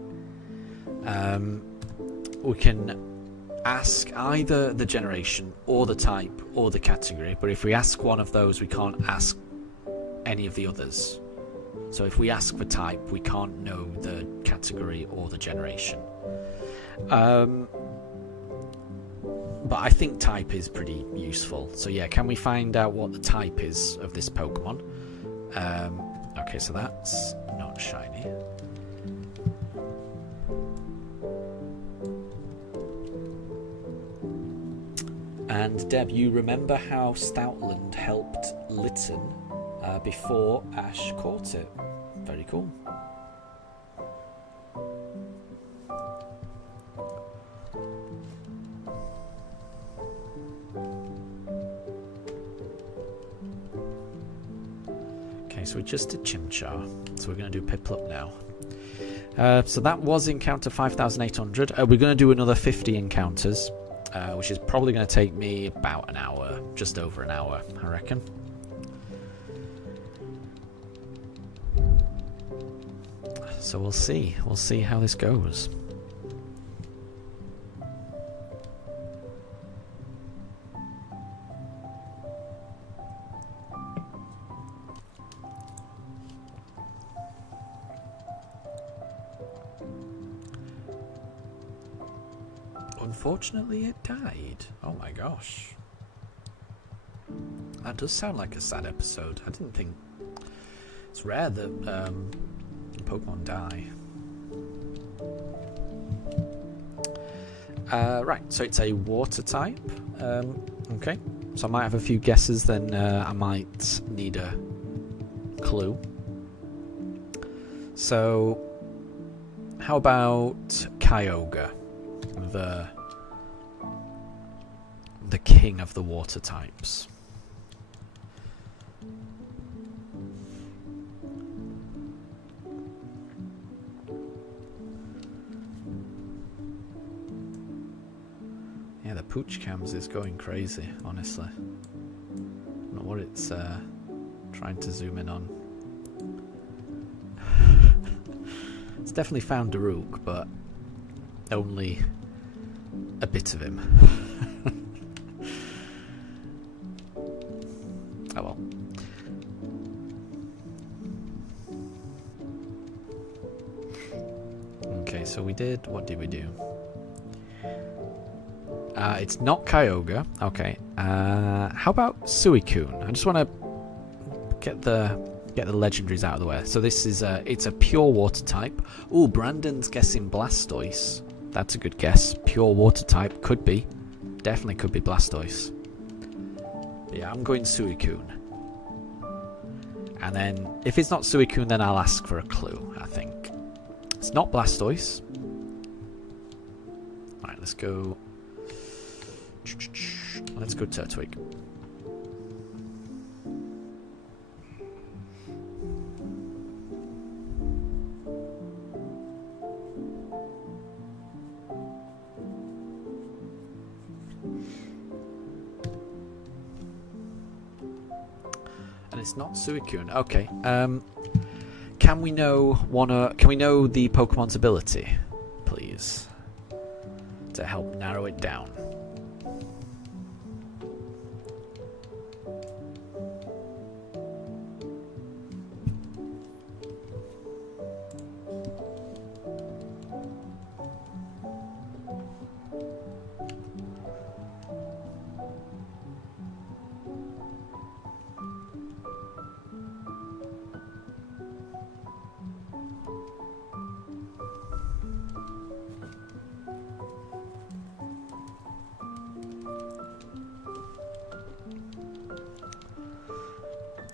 can ask either the generation or the type or the category, but if we ask one of those, we can't ask any of the others. So if we ask for type, we can't know the category or the generation. But I think type is pretty useful. So yeah, can we find out what the type is of this Pokemon? Okay, so that's not shiny. And Deb, you remember how Stoutland helped Litten before Ash caught it. Very cool. Okay, so we just did Chimchar, so we're going to do Piplup now. So that was encounter 5,800. We're going to do another 50 encounters, which is probably going to take me about an hour, just over an hour, I reckon. So we'll see how this goes. Unfortunately, it died. Oh my gosh. That does sound like a sad episode. I didn't think... It's rare that Pokemon die. Right, so it's a water type. Okay, so I might have a few guesses, then I might need a clue. So, how about Kyogre, the king of the water types? Yeah, the Pooch cams is going crazy, honestly. I don't know what it's trying to zoom in on. It's definitely found Daruk, but only a bit of him. Oh well. Okay, so we did... What did we do? It's not Kyogre. Okay. How about Suicune? I just want to get the legendaries out of the way. So this is it's a pure water type. Ooh, Brandon's guessing Blastoise. That's a good guess. Pure water type. Could be. Definitely could be Blastoise. Yeah, I'm going Suicune. And then, if it's not Suicune, then I'll ask for a clue, I think. It's not Blastoise. Alright, let's go... Let's go Turtwig. And it's not Suicune. Okay. Can we know the Pokemon's ability, please, to help narrow it down?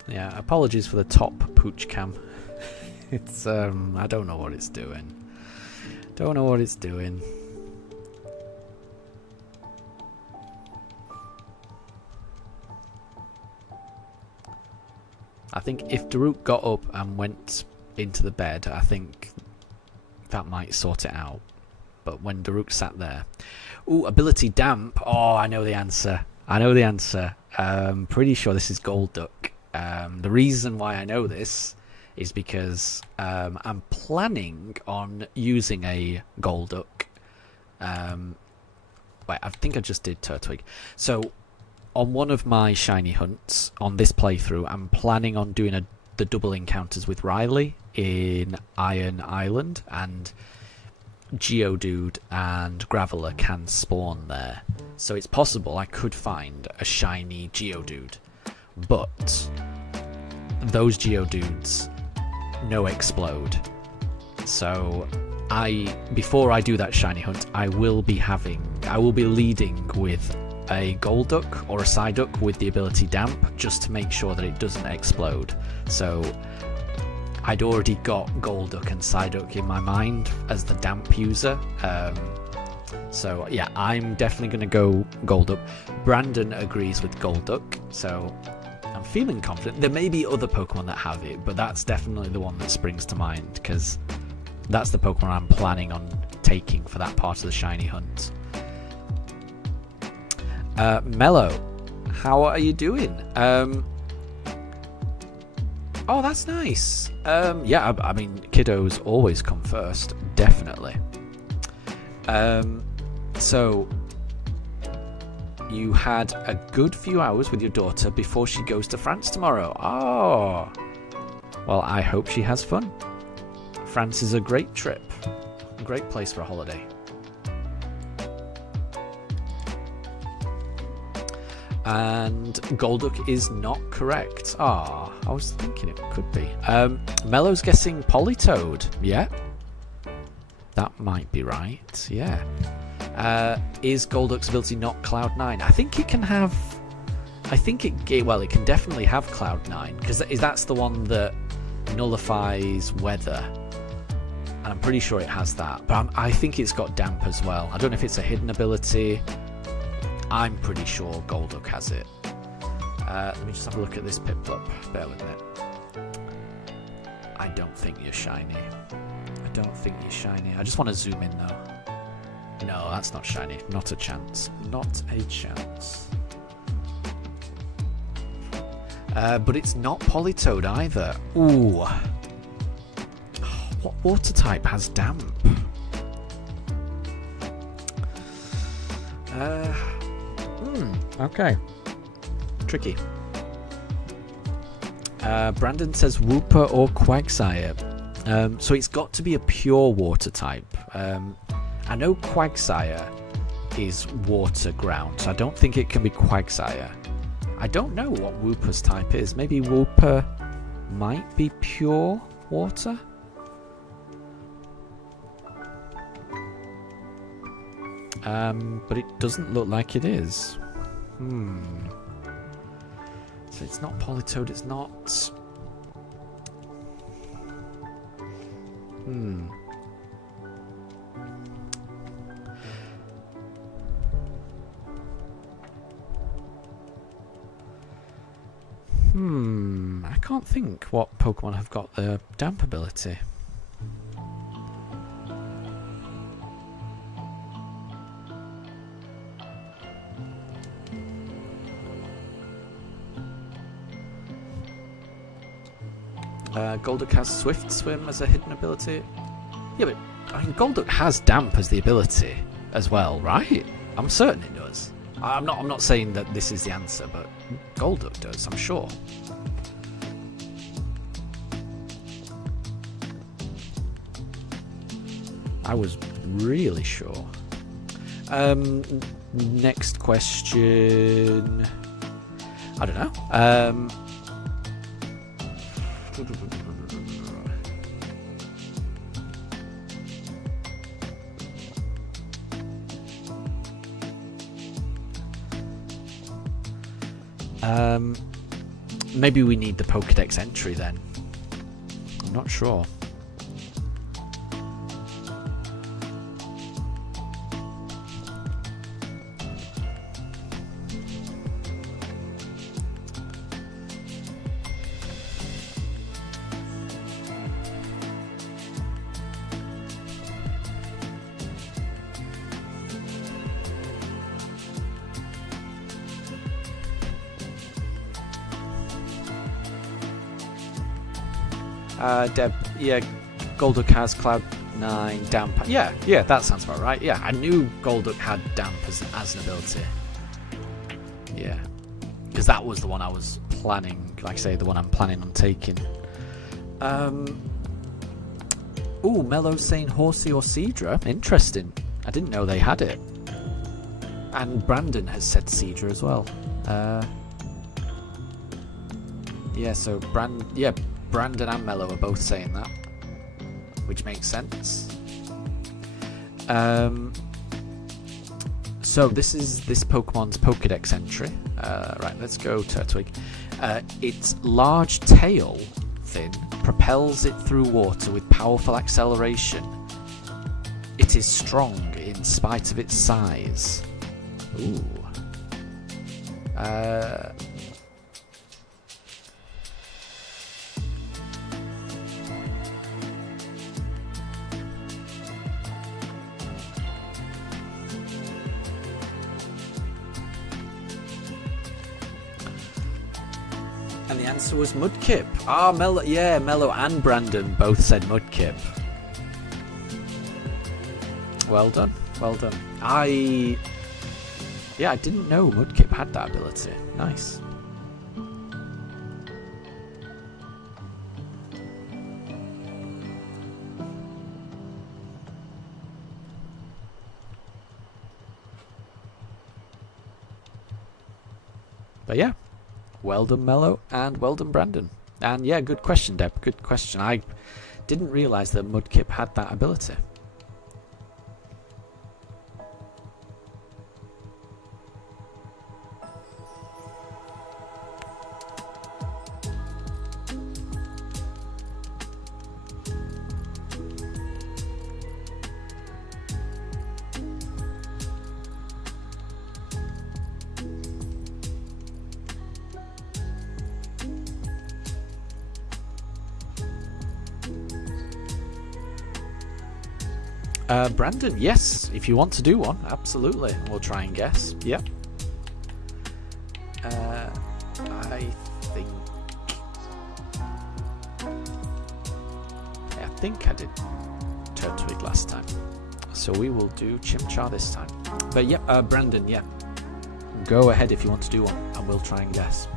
Yeah, apologies for the top Pooch cam. It's I don't know what it's doing. Don't know what it's doing. I think if Daruk got up and went into the bed, I think that might sort it out. But when Daruk sat there... Ooh, ability damp. Oh, I know the answer. Pretty sure this is Golduck. The reason why I know this is because I'm planning on using a Golduck. Wait, I think I just did Turtwig. So, on one of my shiny hunts on this playthrough, I'm planning on doing the double encounters with Riley in Iron Island, and Geodude and Graveler can spawn there. So it's possible I could find a shiny Geodude, but those Geodudes no explode. So before I do that shiny hunt, I will be leading with a Golduck or a Psyduck with the ability Damp, just to make sure that it doesn't explode. So I'd already got Golduck and Psyduck in my mind as the Damp user. So yeah, I'm definitely going to go Golduck. Brandon agrees with Golduck, so I'm feeling confident. There may be other Pokemon that have it, but that's definitely the one that springs to mind, because that's the Pokemon I'm planning on taking for that part of the shiny hunt. Mello, how are you doing? Oh, that's nice. Yeah, I mean, kiddos always come first, definitely. So, you had a good few hours with your daughter before she goes to France tomorrow. Oh, well, I hope she has fun. France is a great trip, a great place for a holiday. And Golduck is not correct. Ah, I was thinking it could be. Mello's guessing Politoed. Yeah, that might be right. Yeah. Is Golduck's ability not Cloud9? I think it can have... it can definitely have Cloud9, because that's the one that nullifies weather. And I'm pretty sure it has that. But I think it's got Damp as well. I don't know if it's a hidden ability. I'm pretty sure Golduck has it. Let me just have a look at this Piplup. Bear with me. I don't think you're shiny. I just want to zoom in though. No, that's not shiny. Not a chance. But it's not Politoed either. Ooh. What water type has Damp? Okay. Tricky. Brandon says Wooper or Quagsire. So it's got to be a pure water type. I know Quagsire is water ground, so I don't think it can be Quagsire. I don't know what Wooper's type is. Maybe Wooper might be pure water? But it doesn't look like it is. So it's not Politoed, it's not... I can't think what Pokemon have got the Damp ability. Golduck has Swift Swim as a hidden ability. Yeah, but I mean, Golduck has Damp as the ability as well, right? I'm certain it does. I'm not saying that this is the answer, but Golduck does, I'm sure. I was really sure. Next question. I don't know. Maybe we need the Pokédex entry then. I'm not sure. Deb, yeah, Golduck has Cloud 9, Damp. Yeah, that sounds about right. Yeah, I knew Golduck had Damp as an ability. Yeah, because that was the one I was planning, like I say, the one I'm planning on taking. Ooh, Mello's saying Horsey or Seadra. Interesting. I didn't know they had it. And Brandon has said Seadra as well. Yeah, so Brandon and Mello are both saying that, which makes sense. So this is this Pokemon's Pokedex entry. Right, let's go Turtwig. Its large tail fin propels it through water with powerful acceleration. It is strong in spite of its size. Ooh. And the answer was Mudkip. Ah, Mello and Brandon both said Mudkip. Well done. I didn't know Mudkip had that ability. Nice. But yeah, well done Mello and well done Brandon. And yeah, good question Deb, good question. I didn't realise that Mudkip had that ability. Brandon, yes, if you want to do one, absolutely. We'll try and guess. Yep. I think I did Turtwig last time. So we will do Chimchar this time. But yep, Brandon, yeah. Go ahead if you want to do one, and we'll try and guess.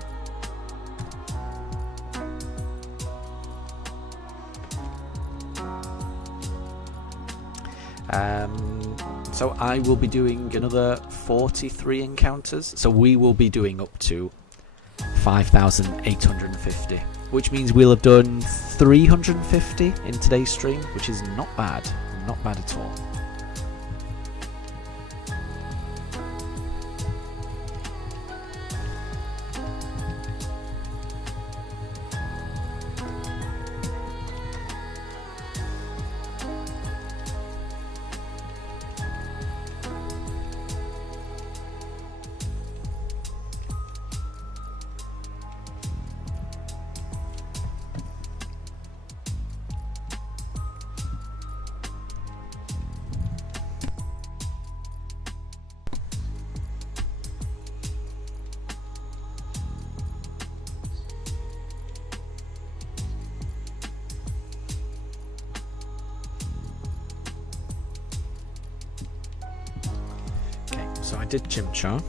So I will be doing another 43 encounters. So we will be doing up to 5,850, which means we'll have done 350 in today's stream, which is not bad. Not bad at all. So I did Chimchar.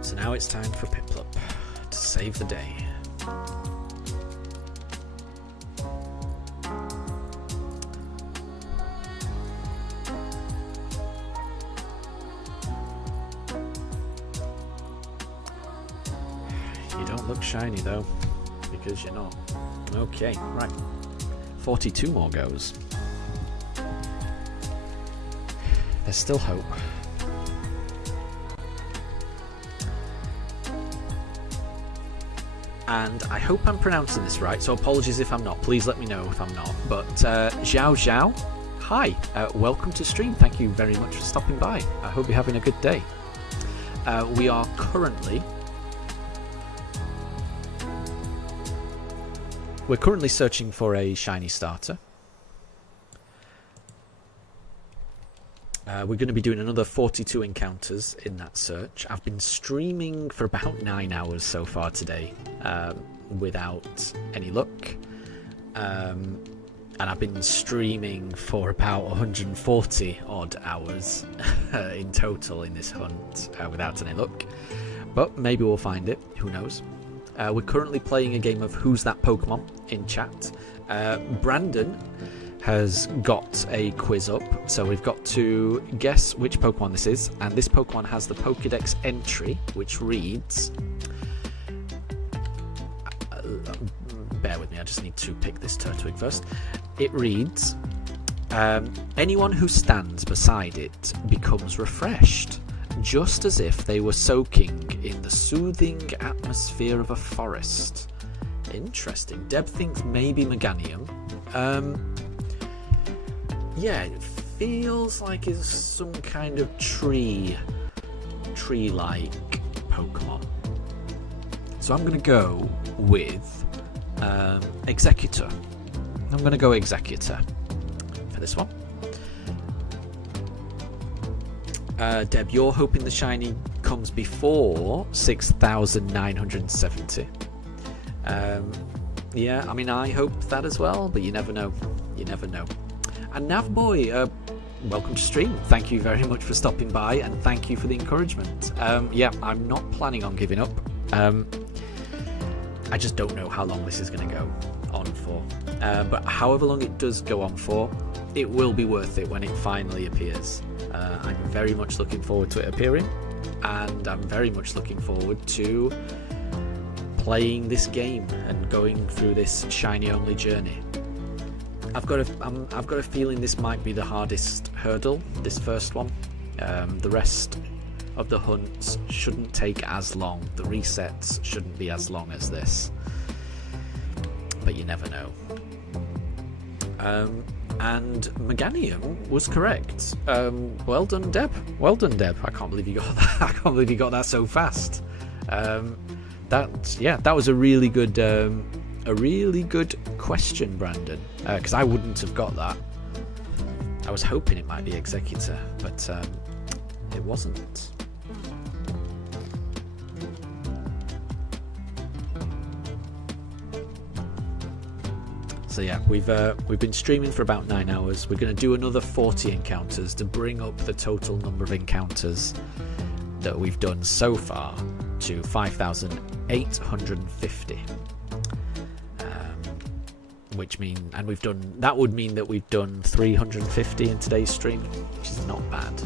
So now it's time for Piplup to save the day. You don't look shiny though, because you're not. Okay, right. 42 more goes. There's still hope. And I hope I'm pronouncing this right, so apologies if I'm not. Please let me know if I'm not. But Zhao Zhao, hi. Welcome to stream. Thank you very much for stopping by. I hope you're having a good day. We are currently... We're currently searching for a shiny starter. We're going to be doing another 42 encounters in that search. I've been streaming for about 9 hours so far today, without any luck. And I've been streaming for about 140 odd hours in total in this hunt without any luck. But maybe we'll find it, who knows. We're currently playing a game of Who's That Pokemon in chat. Brandon has got a quiz up, so we've got to guess which Pokemon this is, and this Pokemon has the Pokédex entry, which reads... bear with me, I just need to pick this Turtwig first. It reads, anyone who stands beside it becomes refreshed, just as if they were soaking in the soothing atmosphere of a forest. Interesting. Deb thinks maybe Meganium. Yeah, it feels like it's some kind of tree-like Pokemon. So I'm going to go with Executor. I'm going to go Executor for this one. Deb, you're hoping the shiny comes before 6,970. Yeah, I mean, I hope that as well, but you never know. You never know. And Navboy, welcome to stream. Thank you very much for stopping by, and thank you for the encouragement. Yeah, I'm not planning on giving up. I just don't know how long this is going to go on for. But however long it does go on for, it will be worth it when it finally appears. I'm very much looking forward to it appearing, and I'm very much looking forward to playing this game and going through this shiny-only journey. I've got a feeling this might be the hardest hurdle, this first one. The rest of the hunts shouldn't take as long. The resets shouldn't be as long as this. But you never know. And Meganium was correct. Well done, Deb. Well done, Deb. I can't believe you got that. I can't believe you got that so fast. That was a really good question, Brandon. Because I wouldn't have got that. I was hoping it might be Executor, but it wasn't. So yeah, we've been streaming for about 9 hours. We're going to do another 40 encounters to bring up the total number of encounters that we've done so far to 5,850. That would mean that we've done 350 in today's stream, which is not bad.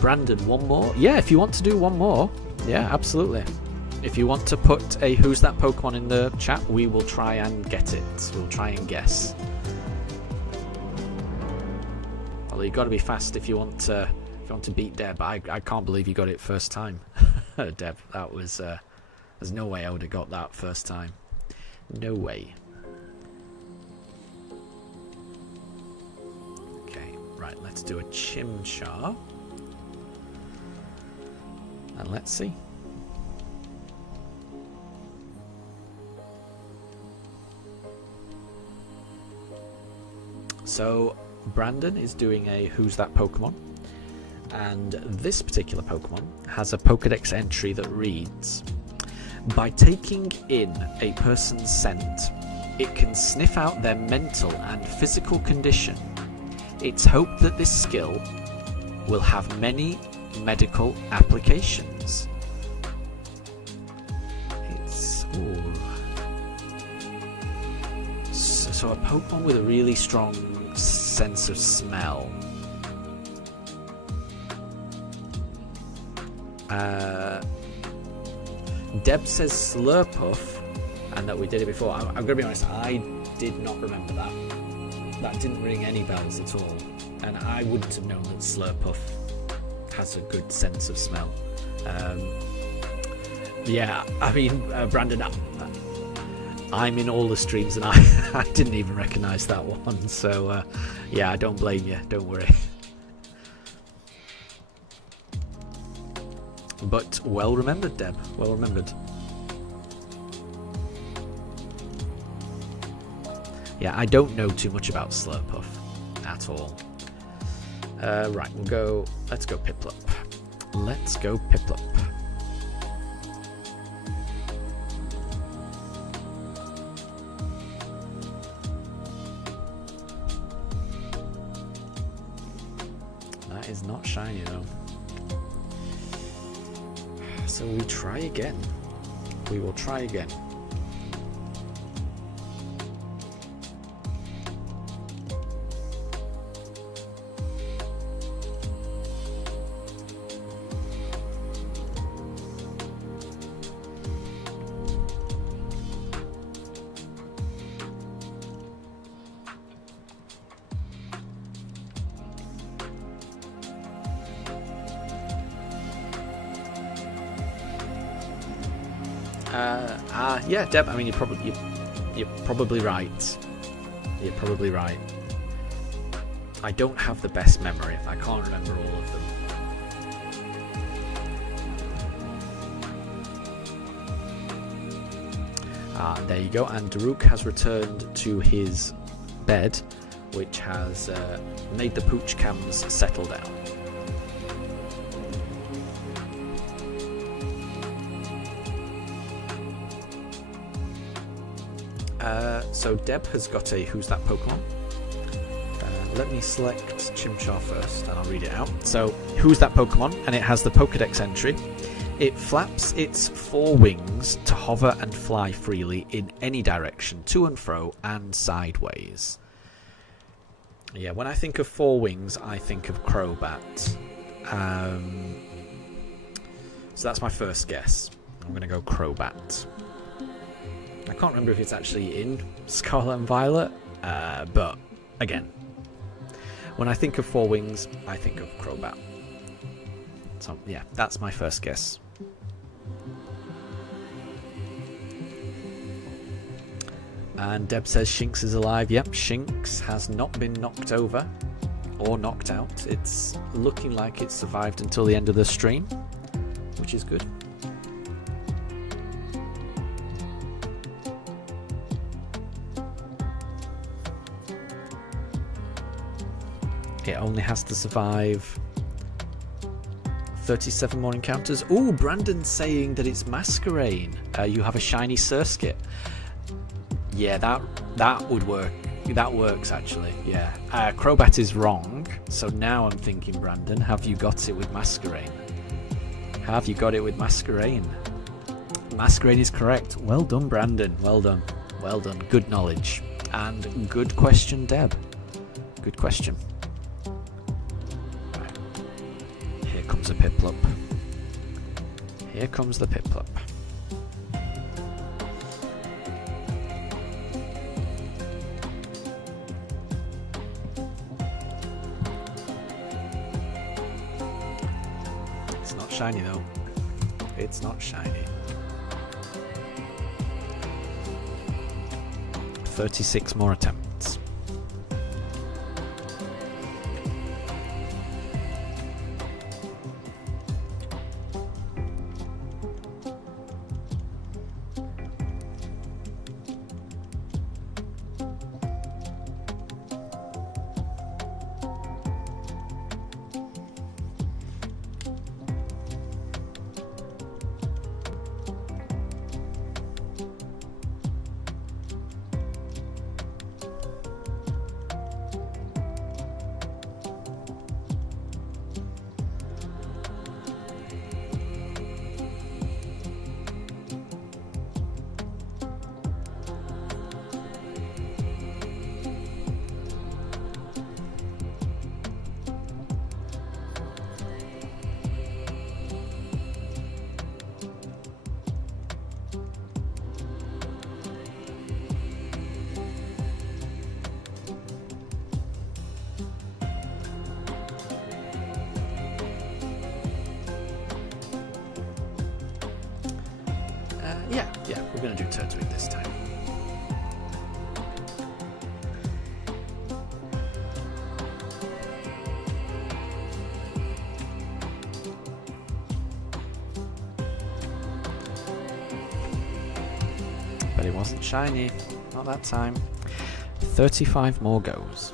Brandon, one more? Yeah, if you want to do one more, yeah, absolutely. If you want to put a Who's That Pokemon in the chat, we will try and get it. We'll try and guess. Although you've got to be fast if you want to beat Deb. I can't believe you got it first time. Deb, that was there's no way I would have got that first time. No way. Okay, right, let's do a Chimchar. And let's see. So Brandon is doing a Who's That Pokemon, and this particular Pokemon has a Pokédex entry that reads, by taking in a person's scent, it can sniff out their mental and physical condition. It's hoped that this skill will have many medical applications. So a Pokemon with a really strong sense of smell. Deb says Slurpuff, and that we did it before. I'm going to be honest, I did not remember that. That didn't ring any bells at all, and I wouldn't have known that Slurpuff has a good sense of smell. Yeah, I mean, Brandon, I'm in all the streams and I didn't even recognise that one, so yeah, I don't blame you, don't worry. But well remembered, Deb, well remembered. Yeah, I don't know too much about Slurpuff at at all. Right, we'll go. Let's go Piplup. Let's go Piplup. That is not shiny though. So we try again. We will try again. Yeah, Deb. I mean, you're probably right. You're probably right. I don't have the best memory. I can't remember all of them. There you go. And Daruk has returned to his bed, which has made the Pooch cams settle down. So Deb has got a Who's That Pokemon? Let me select Chimchar first and I'll read it out. So, Who's That Pokemon? And it has the Pokedex entry. It flaps its 4 wings to hover and fly freely in any direction, to and fro and sideways. Yeah, when I think of 4 wings, I think of Crobat. So that's my first guess. I'm going to go Crobat. I can't remember if it's actually in Scarlet and Violet, but again, when I think of 4 wings, I think of Crobat. So yeah, that's my first guess. And Deb says Shinx is alive. Yep, Shinx has not been knocked over or knocked out. It's looking like it's survived until the end of the stream, which is good. It only has to survive 37 more encounters. Ooh, Brandon's saying that it's Masquerain. You have a shiny Surskit. Yeah, that would work. That works actually. Yeah. Crobat is wrong. So now I'm thinking, Brandon, have you got it with Masquerain? Have you got it with Masquerain? Masquerain is correct. Well done, Brandon. Well done. Well done. Good knowledge. And good question, Deb. Good question. Here comes a Piplup. Here comes the Piplup. It's not shiny though. It's not shiny. 36 more attempts. Yeah, we're going to do Turtwig this time. But it wasn't shiny. Not that time. 35 more goes.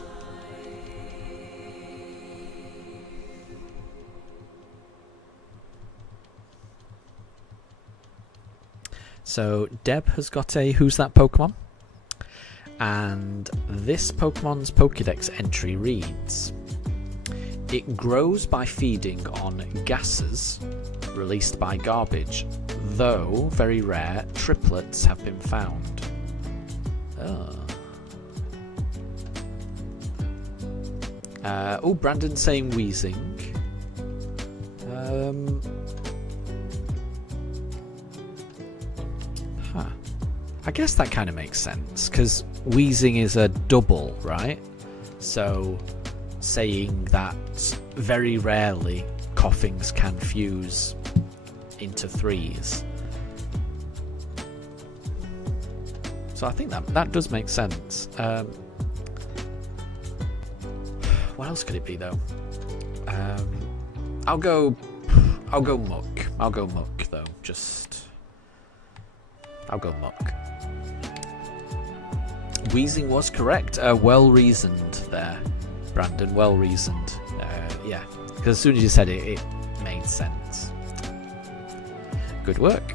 So Deb has got a Who's That Pokemon? And this Pokemon's Pokédex entry reads: it grows by feeding on gases released by garbage, though very rare triplets have been found. Brandon saying wheezing. I guess that kind of makes sense, because wheezing is a double, right? So saying that very rarely coughings can fuse into threes. So I think that does make sense. What else could it be though? I'll go muck. I'll go muck though. I'll go muck. Wheezing was correct. Well reasoned there, Brandon. Well reasoned. Yeah, because as soon as you said it, it made sense. Good work.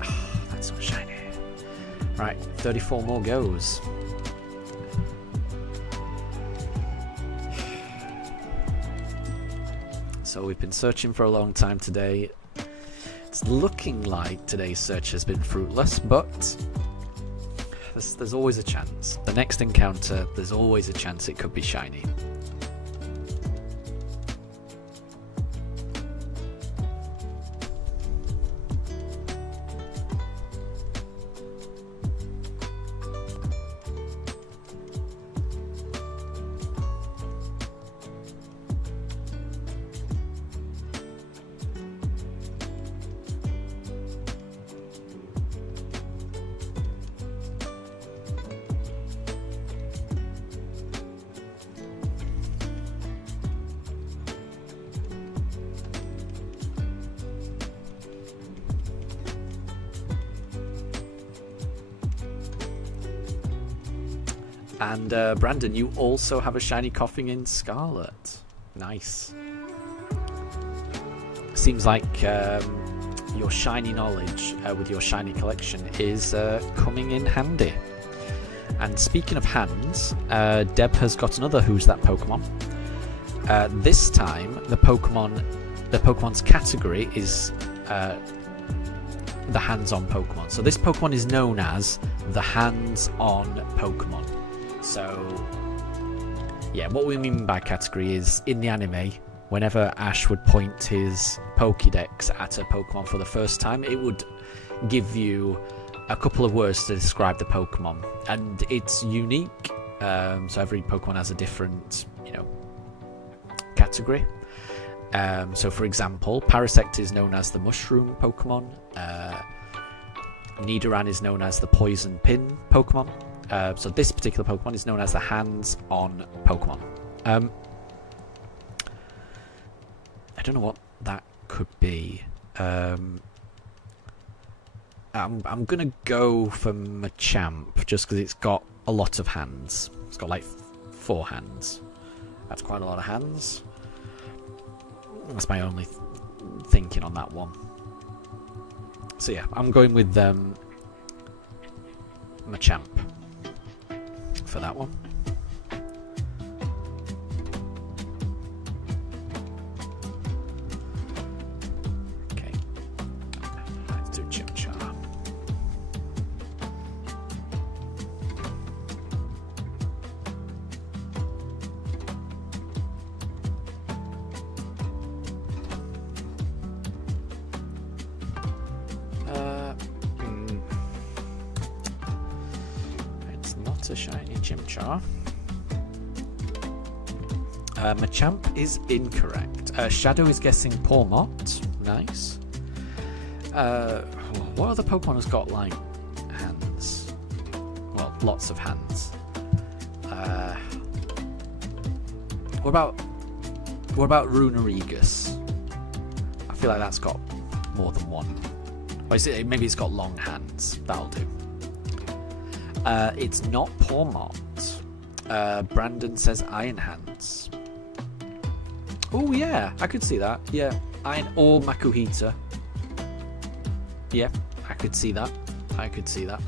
Oh, that's so shiny. Right, 34 more goes. So we've been searching for a long time today. It's looking like today's search has been fruitless, but there's always a chance. The next encounter, there's always a chance it could be shiny. And Brandon, you also have a shiny coughing in Scarlet. Nice. Seems like your shiny knowledge with your shiny collection is coming in handy. And speaking of hands, Deb has got another Who's That Pokemon. This time, the Pokemon's category is the hands-on Pokemon. So this Pokemon is known as the hands-on Pokemon. So, yeah, what we mean by category is, in the anime, whenever Ash would point his Pokédex at a Pokemon for the first time, it would give you a couple of words to describe the Pokemon. And it's unique, so every Pokemon has a different, category. So, for example, Parasect is known as the Mushroom Pokemon. Nidoran is known as the Poison Pin Pokemon. So this particular Pokemon is known as the hands-on Pokemon. I don't know what that could be. I'm gonna go for Machamp just because it's got a lot of hands. It's got like 4 hands. That's quite a lot of hands. That's my only thinking on that one. So yeah, I'm going with Machamp for that one. Okay, let's do Chimchar. It's not a shiny Chimchar. Machamp is incorrect. Shadow is guessing Pawmot. Nice. What other Pokemon has got like hands? Well, lots of hands. What about Runerigus? I feel like that's got more than one. Or maybe it's got long hands. That'll do. It's not Pawmot. Brandon says Iron Hands. Oh yeah, I could see that. Yeah, Iron or Makuhita. Yeah, I could see that. I could see that.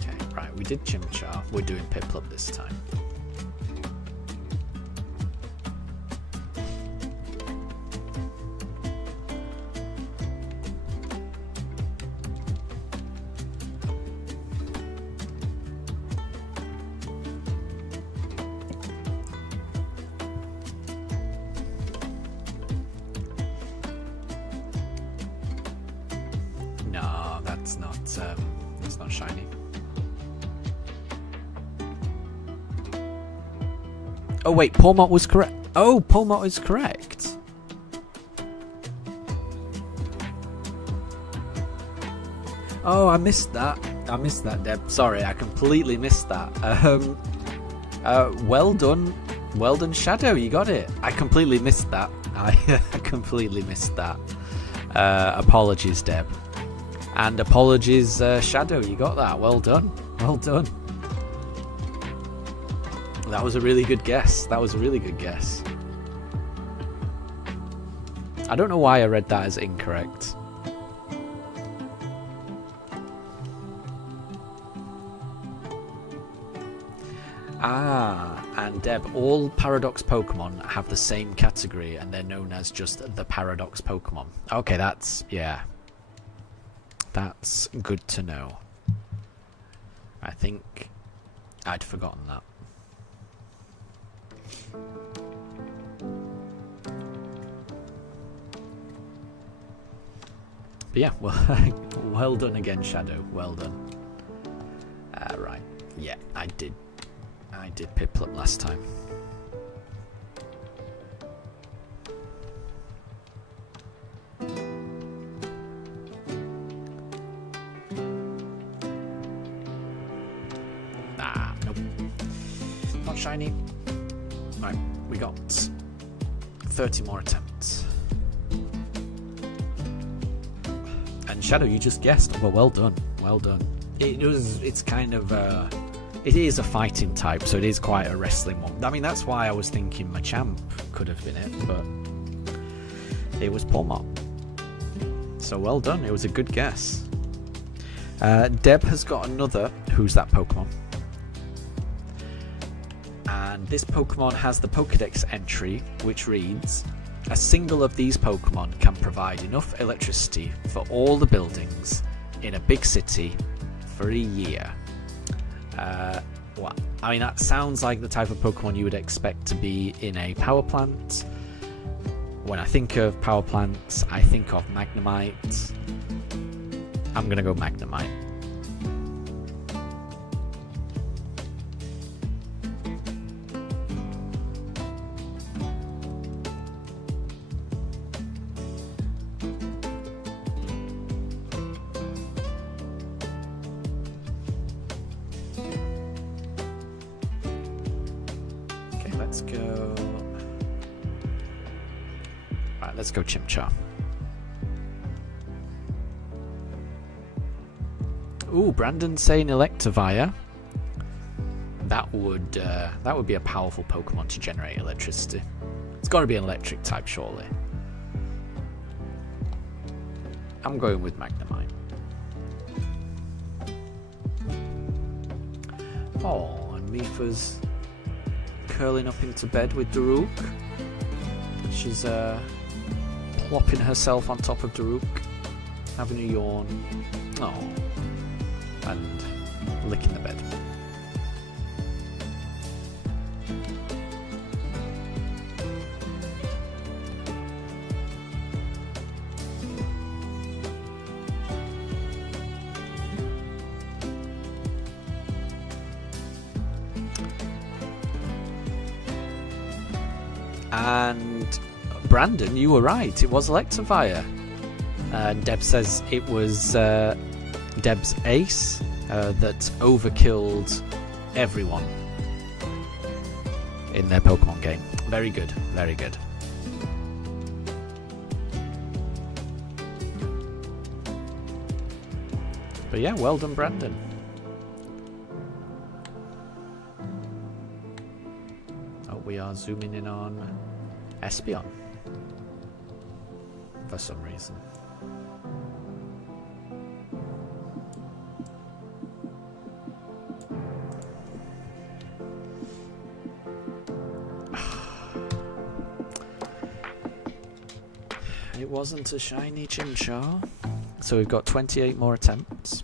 Okay, right, we did Chimchar. We're doing Piplup this time. No, that's not shiny. Oh wait, Polmot was correct. Oh, Polmot is correct. Oh, I missed that. I missed that, Deb. Sorry, I completely missed that. Well done. Well done, Shadow. You got it. I completely missed that. I completely missed that. Apologies, Deb. And apologies, Shadow. You got that. Well done. Well done. That was a really good guess. That was a really good guess. I don't know why I read that as incorrect. Ah, and Deb, all Paradox Pokemon have the same category and they're known as just the Paradox Pokemon. Okay, yeah. That's good to know. I think I'd forgotten that. But yeah, well done again, Shadow. Well done. Right. Yeah, I did Piplup last time. Nope. Not shiny. Right, we got 30 more attempts. And Shadow, you just guessed. Well done. Well done. It is a fighting type, so it is quite a wrestling one. I mean, that's why I was thinking Machamp could have been it, but it was Polmot. So well done. It was a good guess. Deb has got another Who's That Pokemon? And this Pokemon has the Pokedex entry, which reads, a single of these Pokemon can provide enough electricity for all the buildings in a big city for a year. Well, I mean, that sounds like the type of Pokemon you would expect to be in a power plant. When I think of power plants, I think of Magnemite. I'm gonna go Magnemite. Let's go Chimchar. Ooh, Brandon's saying Electivire. That would be a powerful Pokemon to generate electricity. It's got to be an electric type, surely. I'm going with Magnemite. Oh, and Mifa's curling up into bed with Daruk. She's plopping herself on top of Daruk, having a yawn. Oh, and licking the bed. And Brandon, you were right. It was Electivire. Deb says it was Deb's ace that overkilled everyone in their Pokemon game. Very good. Very good. But yeah, well done, Brandon. Oh, we are zooming in on Espeon for some reason. It wasn't a shiny Chimchar. So we've got 28 more attempts.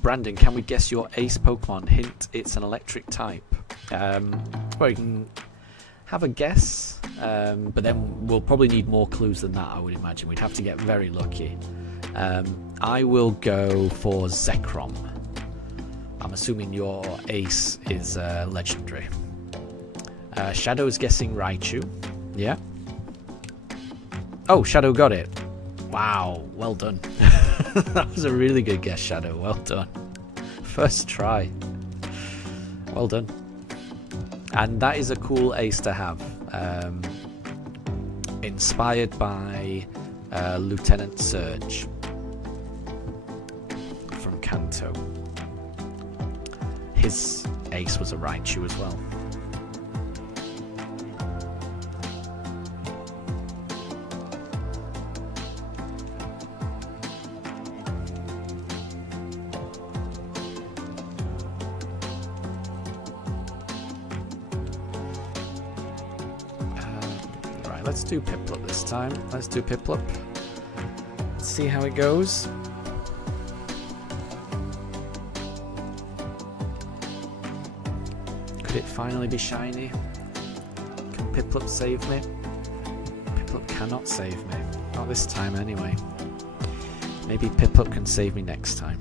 Brandon, can we guess your ace Pokemon? Hint, it's an electric type. Well, you can have a guess, but then we'll probably need more clues than that, I would imagine. We'd have to get very lucky. I will go for Zekrom. I'm assuming your ace is legendary. Shadow's guessing Raichu. Yeah. Oh, Shadow got it. Wow, well done. That was a really good guess, Shadow. Well done. First try. Well done. And that is a cool ace to have. Inspired by Lieutenant Surge from Kanto. His ace was a Raichu as well. Let's do Piplup this time. Let's do Piplup. Let's see how it goes. Could it finally be shiny? Can Piplup save me? Piplup cannot save me. Not this time anyway. Maybe Piplup can save me next time.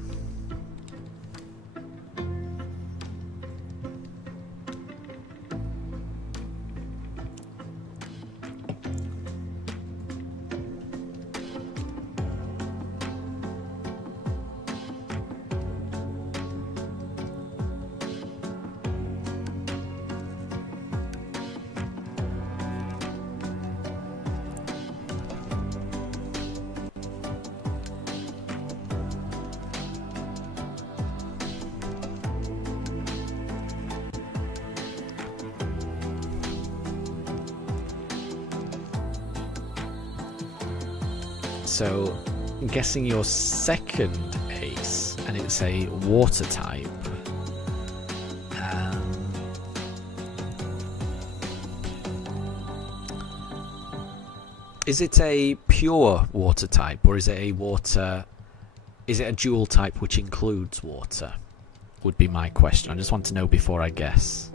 So, I'm guessing your second ace, and it's a water type. Is it a pure water type, or is it a water? Is it a dual type which includes water? Would be my question. I just want to know before I guess.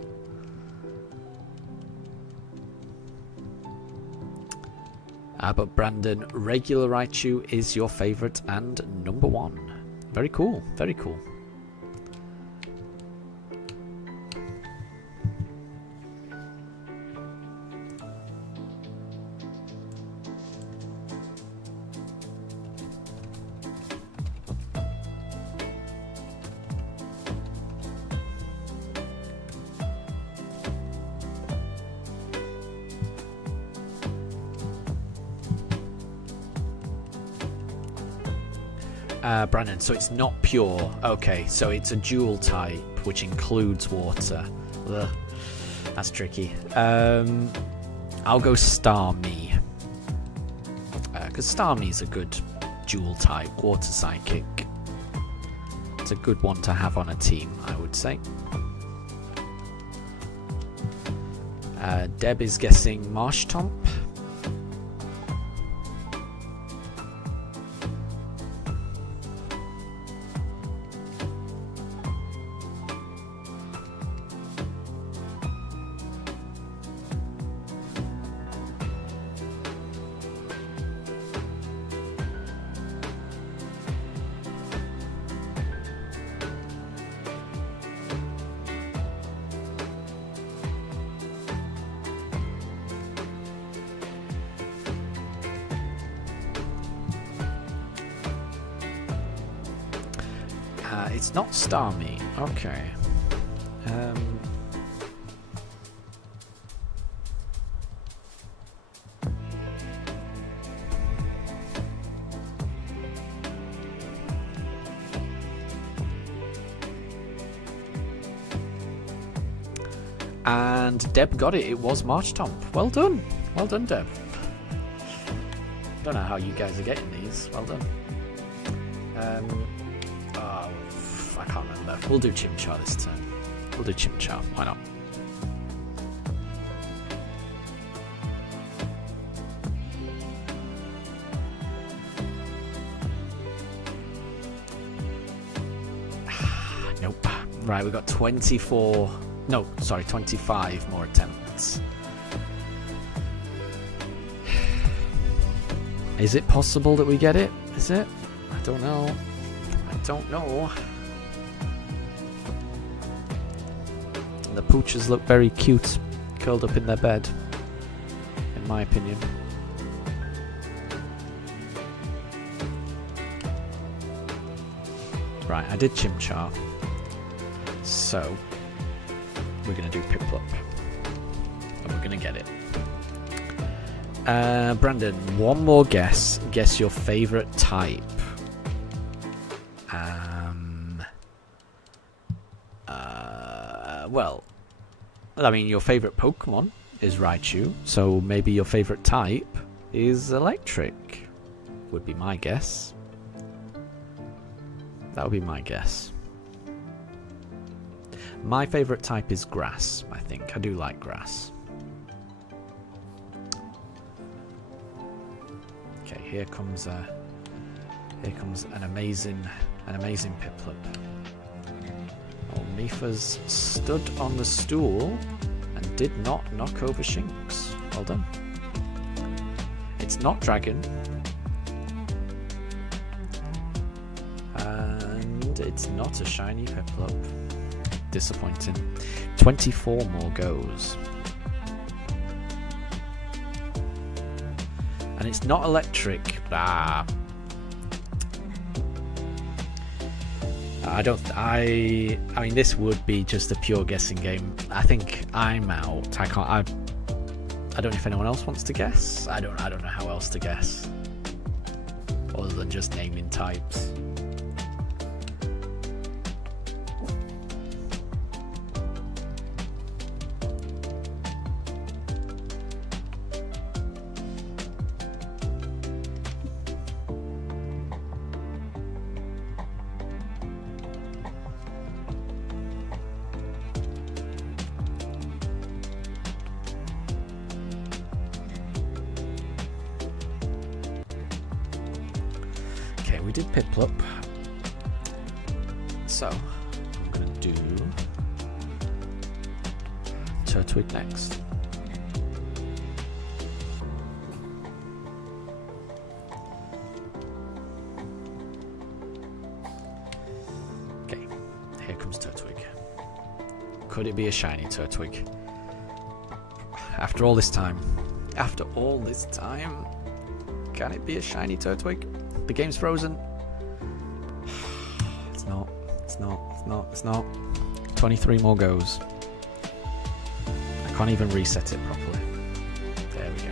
But Brandon, regular Raichu is your favourite and number one. Very cool, very cool. Brandon, so it's not pure. Okay, so it's a dual type, which includes water. Ugh, that's tricky. I'll go Starmie. Because Starmie's a good dual type, water psychic. It's a good one to have on a team, I would say. Deb is guessing Marshtomp. It's not Starmie. Okay. And Deb got it. It was Marchtomp. Well done. Well done, Deb. Don't know how you guys are getting these. Well done. Oh, I can't remember. We'll do Chimchar this turn. We'll do Chimchar. Why not? Nope. Right, we've got 24... No, sorry, 25 more attempts. Is it possible that we get it? Is it? I don't know. I don't know. The Pooches look very cute, curled up in their bed, in my opinion. Right, I did Chimchar. So, we're going to do Piplup. And we're going to get it. Brandon, one more guess. Guess your favourite type. Well, I mean, your favourite Pokemon is Raichu, so maybe your favourite type is electric. Would be my guess. That would be my guess. My favourite type is grass, I think. I do like grass. Okay, here comes an amazing Piplup. Oh, Mifa's stood on the stool and did not knock over Shinx. Well done. It's not dragon. And it's not a shiny Piplup. Disappointing. 24 more goes. And it's not electric. I mean, this would be just a pure guessing game. I think I'm out. I don't know if anyone else wants to guess. I don't know how else to guess. Other than just naming types. We did Piplup, so I'm going to do Turtwig next. Okay, here comes Turtwig. Could it be a shiny Turtwig? After all this time, can it be a shiny Turtwig? The game's frozen. It's not. 23 more goes. I can't even reset it properly. There we go.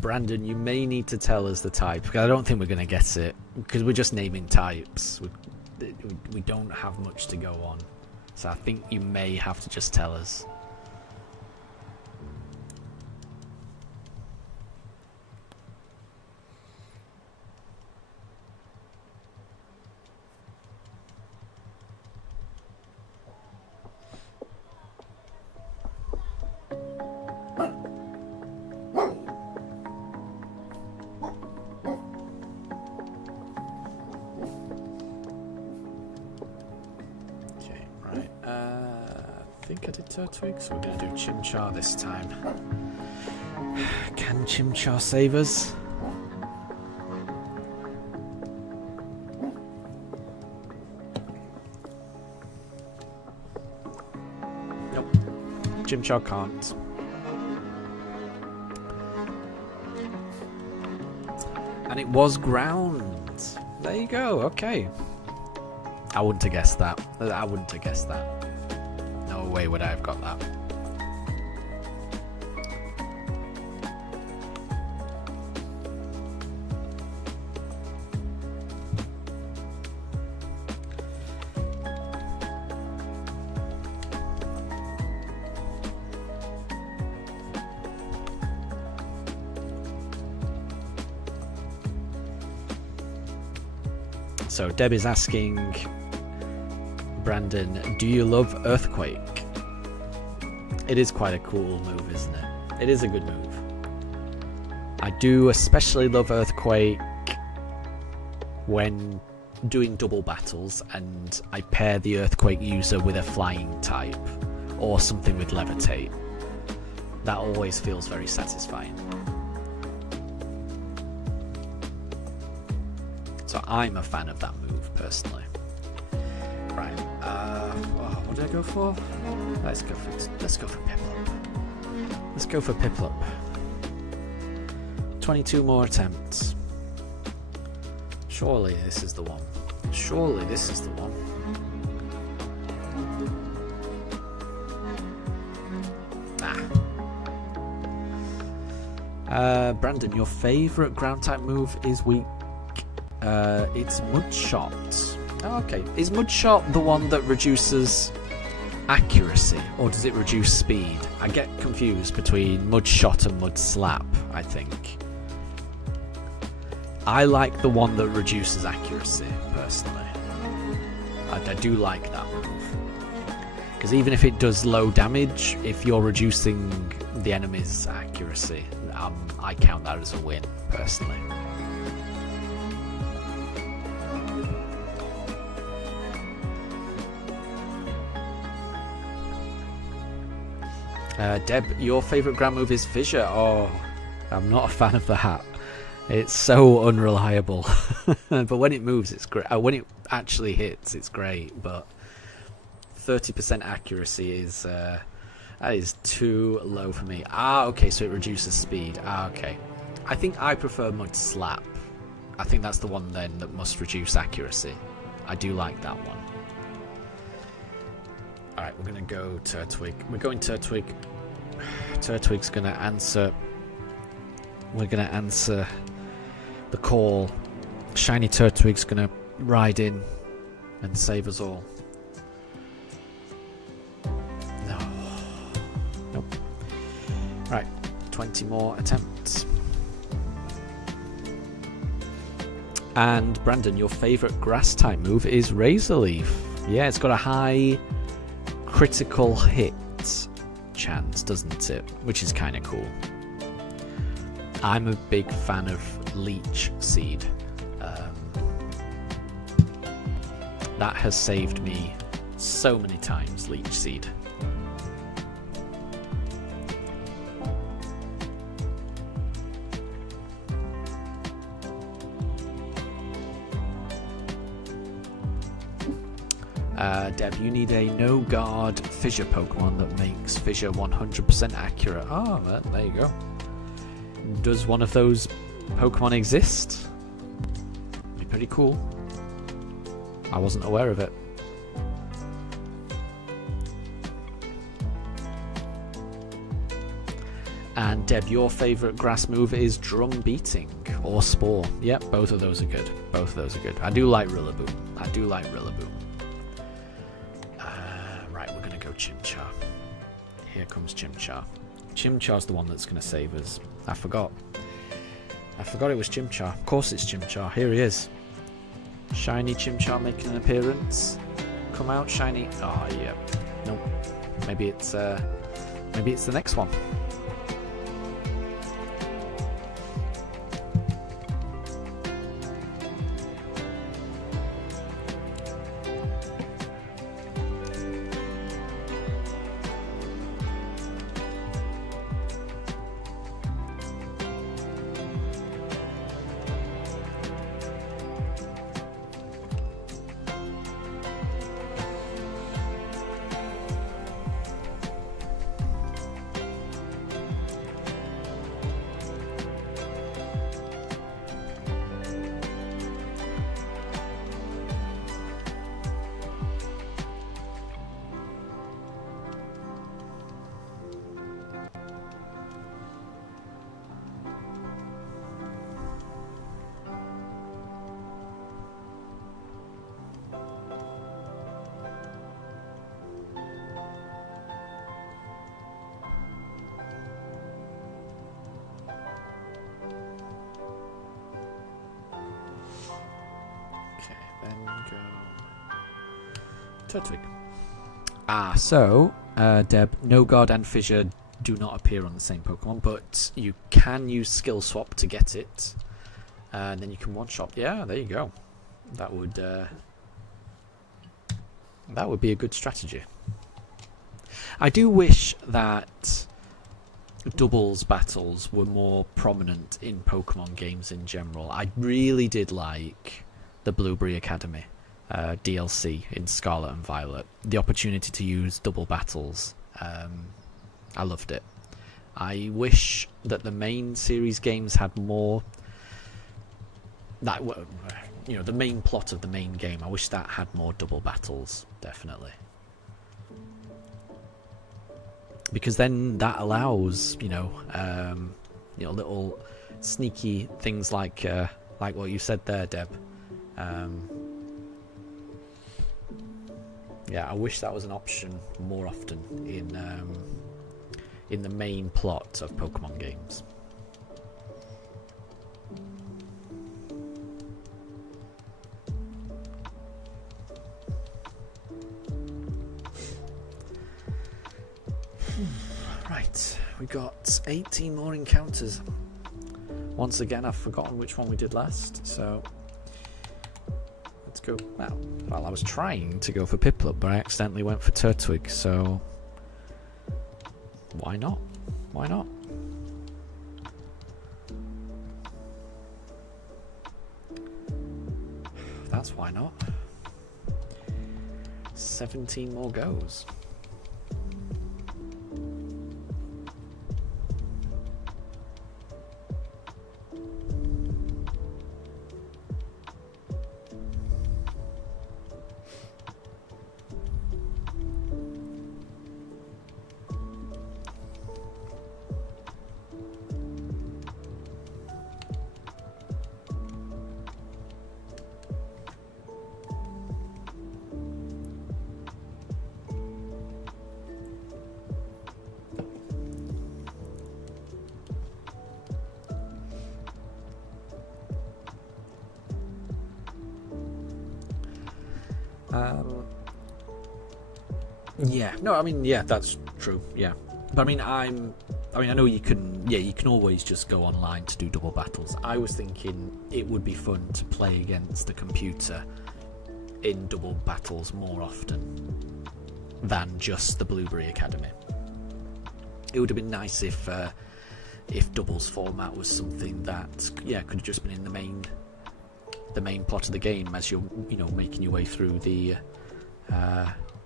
Brandon, you may need to tell us the type, because I don't think we're going to get it, because we're just naming types. We don't have much to go on, so I think you may have to just tell us. I think I did Turtwig, so we're going to do Chimchar this time. Can Chimchar save us? Nope. Chimchar can't. And it was ground. There you go, okay. I wouldn't have guessed that. I wouldn't have guessed that. No way would I have got that. So Deb is asking Brandon, do you love Earthquake? It is quite a cool move, isn't it? It is a good move. I do especially love Earthquake when doing double battles and I pair the Earthquake user with a flying type or something with Levitate. That always feels very satisfying. So I'm a fan of that move, personally. Right, what did I go for? Let's go for Piplup. Let's go for Piplup. 22 more attempts. Surely this is the one. Surely this is the one. Brandon, your favourite ground type move is weak. It's Mudshot. Oh, okay. Is Mudshot the one that reduces accuracy, or does it reduce speed? I get confused between Mudshot and Mudslap, I think. I like the one that reduces accuracy, personally. I do like that move. Because even if it does low damage, if you're reducing the enemy's accuracy, I count that as a win, personally. Deb, your favourite ground move is Fissure. Oh, I'm not a fan of the hat. It's so unreliable. But when it moves, it's great. When it actually hits, it's great. But 30% accuracy is that is too low for me. Okay, so it reduces speed. Okay. I think I prefer Mudslap. I think that's the one then that must reduce accuracy. I do like that one. Alright, we're going to go Turtwig. We're going Turtwig. Turtwig's going to answer. We're going to answer the call. Shiny Turtwig's going to ride in and save us all. No. Nope. Right, 20 more attempts. And Brandon, your favourite grass type move is Razor Leaf. Yeah, it's got a high critical hit chance, doesn't it? Which is kind of cool. I'm a big fan of Leech Seed. That has saved me so many times, Leech Seed. Deb, you need a no-guard Fissure Pokemon that makes Fissure 100% accurate. Oh, there you go. Does one of those Pokemon exist? Be pretty cool. I wasn't aware of it. And Deb, your favourite grass move is Drum Beating or Spore. Yep, both of those are good. Both of those are good. I do like Rillaboom. Right, we're going to go Chimchar. Here comes Chimchar. Chimchar's the one that's going to save us. I forgot it was Chimchar. Of course it's Chimchar. Here he is. Shiny Chimchar making an appearance. Come out, shiny. Oh, yeah. Nope. Maybe it's the next one. Turtwig. So, Deb, No God and Fissure do not appear on the same Pokemon, but you can use Skill Swap to get it. And then you can one-shot. Yeah, there you go. That would be a good strategy. I do wish that doubles battles were more prominent in Pokemon games in general. I really did like the Blueberry Academy DLC in Scarlet and Violet. The opportunity to use double battles. I loved it. I wish that the main series games had more. That, you know, the main plot of the main game. I wish that had more double battles. Definitely. Because then that allows, little sneaky things like what you said there, Deb. Yeah, I wish that was an option more often in the main plot of Pokemon games. Right, we got 18 more encounters. Once again, I've forgotten which one we did last, so let's go. Well, I was trying to go for Piplup, but I accidentally went for Turtwig, so why not? Why not? That's why not. 17 more goes. Yeah, no, I mean, yeah, that's true. Yeah, but I know you can. Yeah, you can always just go online to do double battles. I was thinking it would be fun to play against the computer in double battles more often than just the Blueberry Academy. It would have been nice if doubles format was something that could have just been in the main plot of the game as you're making your way through the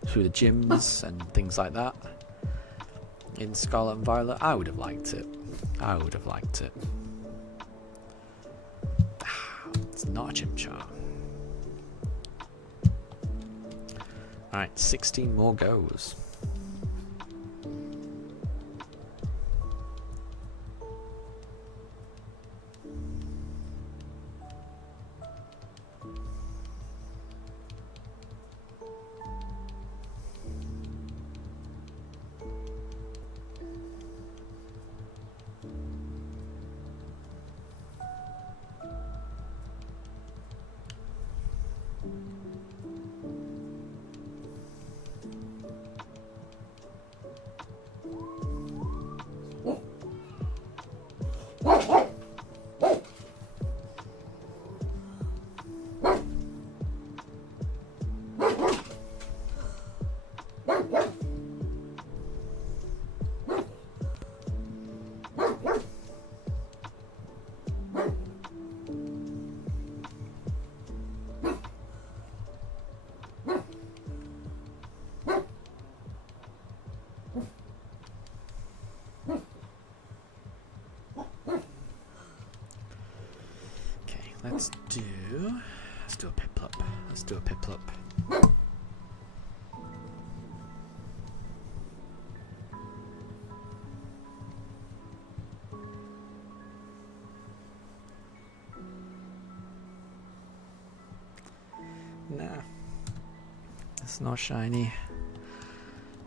gyms and things like that in Scarlet and Violet. I would have liked it. It's not a Chimchar. Alright, 16 more goes. Let's do a Piplup. Let's do a Piplup. Nah. It's not shiny.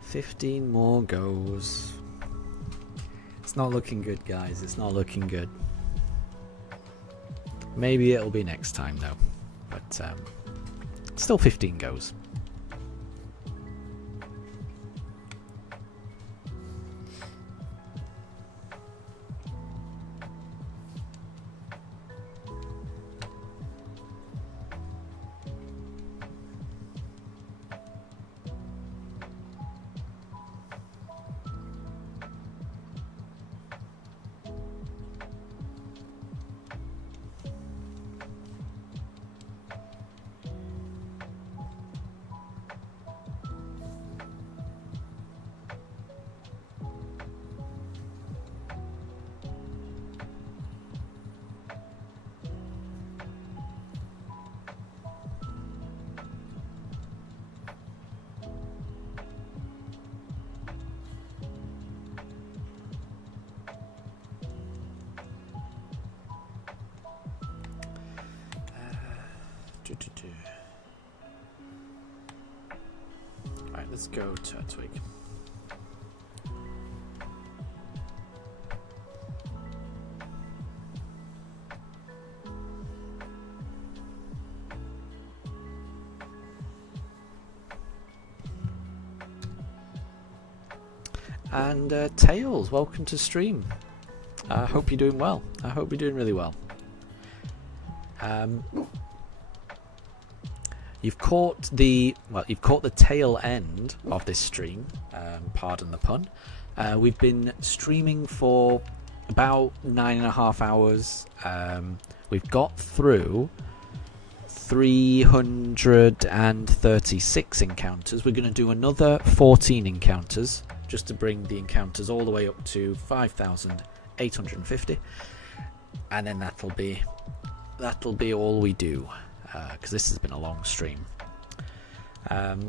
15 more goes. It's not looking good, guys. It's not looking good. Maybe it'll be next time, though. But still 15 goes. Right, let's go Turtwig. And Tails, welcome to stream. I hope you're doing well. I hope you're doing really well. You've caught the tail end of this stream. Pardon the pun. We've been streaming for about 9.5 hours. We've got through 336 encounters. We're going to do another 14 encounters, just to bring the encounters all the way up to 5,850, and then that'll be all we do, because this has been a long stream. But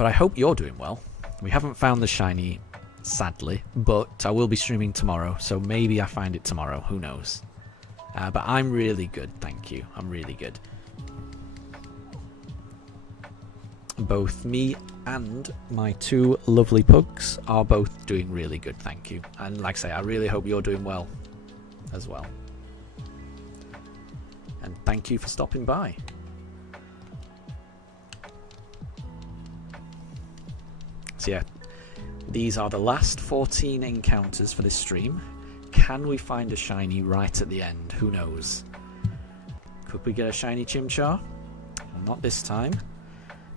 I hope you're doing well. We haven't found the shiny, sadly, but I will be streaming tomorrow, so maybe I find it tomorrow, who knows. But I'm really good, thank you. I'm really good. Both me and my two lovely pugs are both doing really good, thank you. And like I say, I really hope you're doing well as well. And thank you for stopping by. So yeah, these are the last 14 encounters for this stream. Can we find a shiny right at the end? Who knows? Could we get a shiny Chimchar? Well, not this time.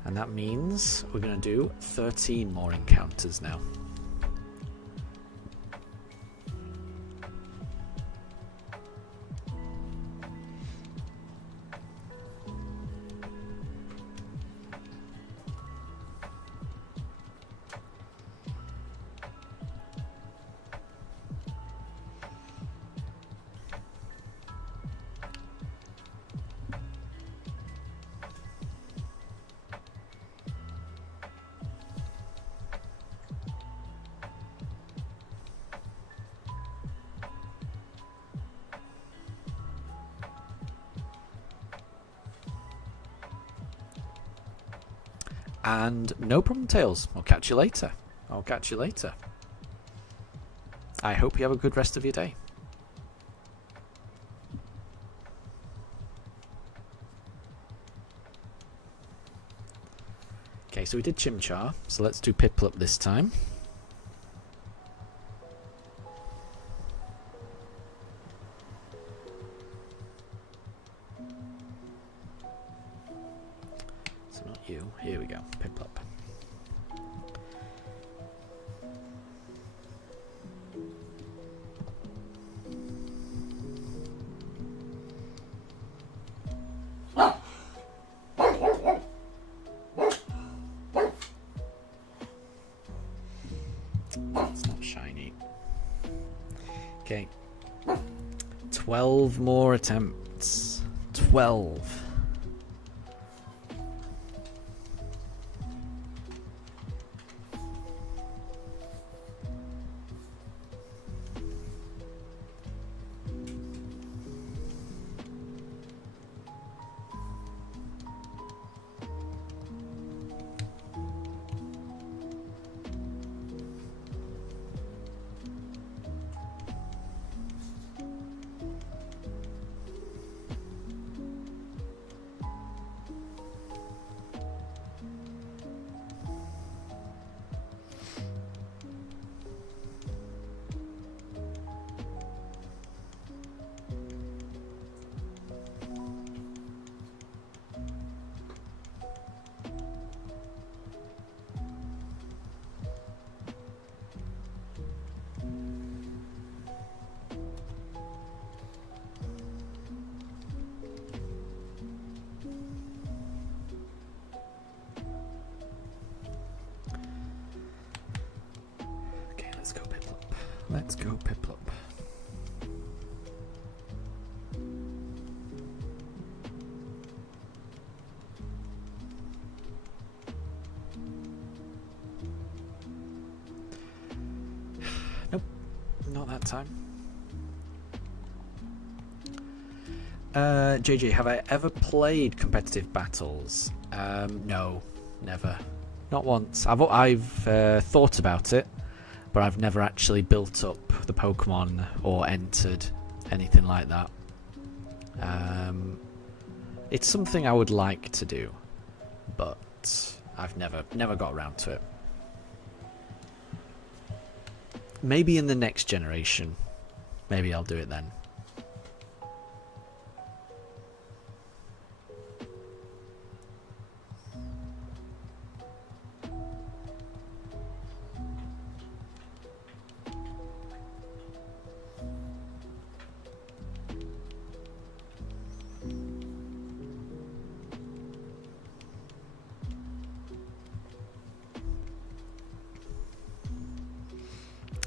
And that means we're going to do 13 more encounters now. And no problem, Tails. I'll catch you later. I hope you have a good rest of your day. Okay, so we did Chimchar, so let's do Piplup this time. You. Here we go. Piplup. It's not shiny. Okay. 12 more attempts. 12. Let's go Piplup. Nope, not that time. JJ, have I ever played competitive battles? No, never. Not once. I've thought about it, but I've never actually built up the Pokemon or entered anything like that. It's something I would like to do, but I've never got around to it. Maybe in the next generation. Maybe I'll do it then.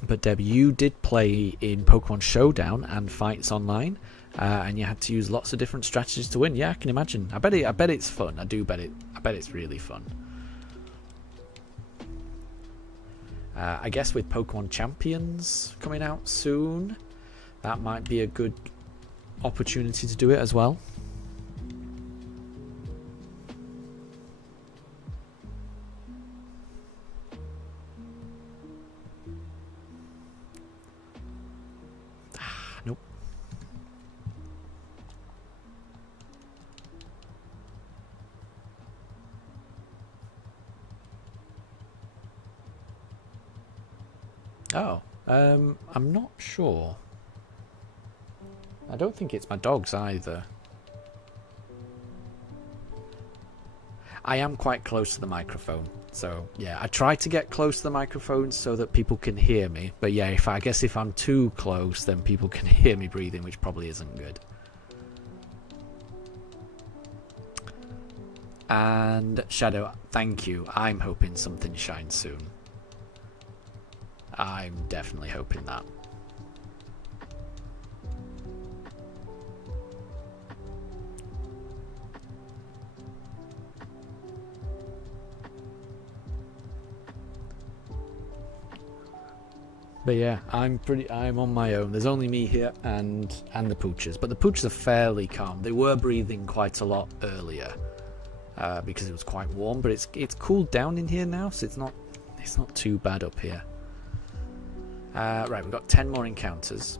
But Deb, you did play in Pokemon Showdown and Fights Online, and you had to use lots of different strategies to win. Yeah, I can imagine. I bet it's fun. I bet it's really fun. I guess with Pokemon Champions coming out soon, that might be a good opportunity to do it as well. Nope. Oh, I'm not sure. I don't think it's my dogs either. I am quite close to the microphone, so yeah, I try to get close to the microphone so that people can hear me. But yeah, I guess if I'm too close, then people can hear me breathing, which probably isn't good. And Shadow, thank you. I'm hoping something shines soon. I'm definitely hoping that. But yeah, I'm on my own. There's only me here and the Pooches. But the Pooches are fairly calm. They were breathing quite a lot earlier because it was quite warm. But it's cooled down in here now, so it's not too bad up here. Right, we've got 10 more encounters.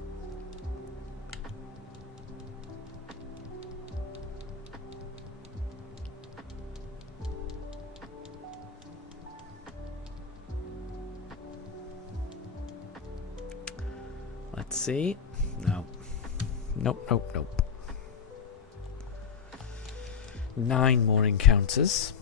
Let's see. No. Nope. 9 more encounters.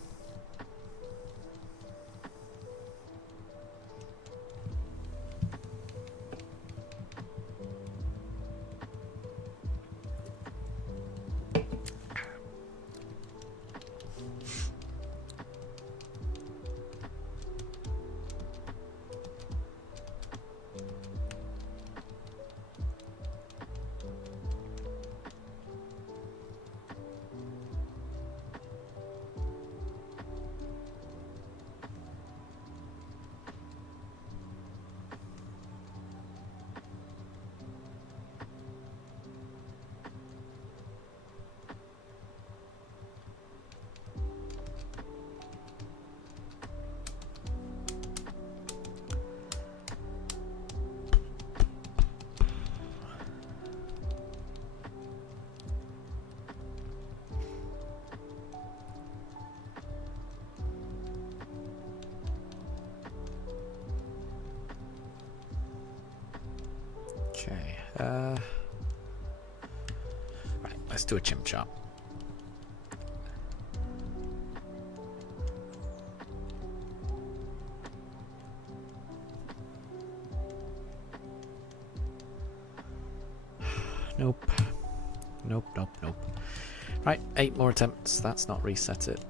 Okay. Right, let's do a Chimchar. Nope. Right, 8 more attempts. That's not reset it.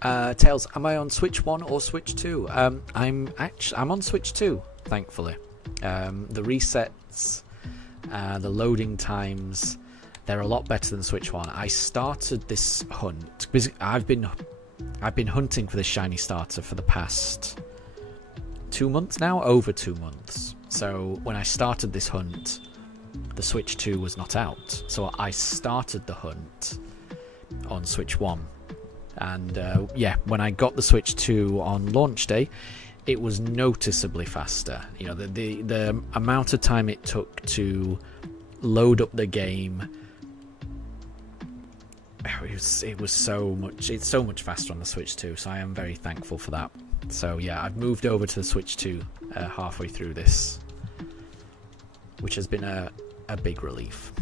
Tails, am I on Switch 1 or Switch 2? I'm on Switch 2, thankfully. The resets, the loading times, they're a lot better than Switch 1. I started this hunt because I've been hunting for this shiny starter for the past 2 months now, over 2 months. So when I started this hunt, the Switch 2 was not out. So I started the hunt on Switch 1. And when I got the Switch 2 on launch day, it was noticeably faster. You know, the amount of time it took to load up the game, it was so much. It's so much faster on the Switch 2. So I am very thankful for that. So yeah, I've moved over to the Switch 2 halfway through this, which has been a big relief.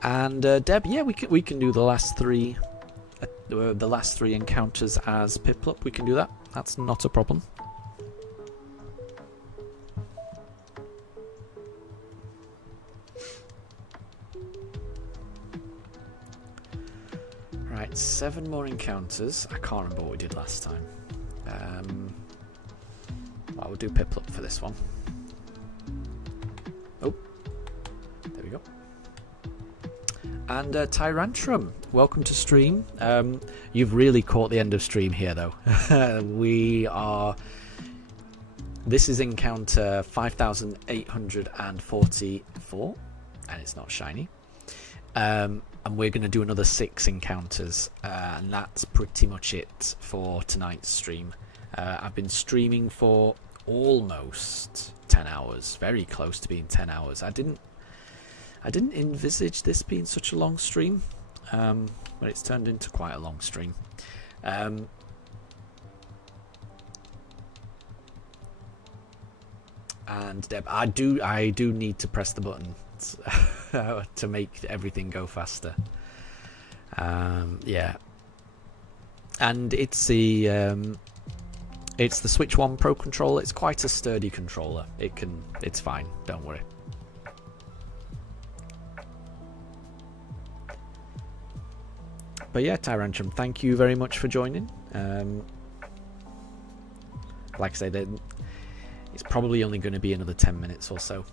And Deb, yeah, we can do the last three encounters as Piplup. We can do that. That's not a problem. Right, 7 more encounters. I can't remember what we did last time. Well, we'll do Piplup for this one. Oh, there we go. And Tyrantrum, welcome to stream. You've really caught the end of stream here, though. This is encounter 5844, and it's not shiny. And we're going to do another 6 encounters, and that's pretty much it for tonight's stream. I've been streaming for almost 10 hours, very close to being 10 hours. I didn't envisage this being such a long stream, but it's turned into quite a long stream. And Deb, I do need to press the button to make everything go faster. Yeah, and it's the Switch 1 Pro controller. It's quite a sturdy controller. It's fine. Don't worry. But yeah, Tyrantrum, thank you very much for joining. Like I say, it's probably only going to be another 10 minutes or so.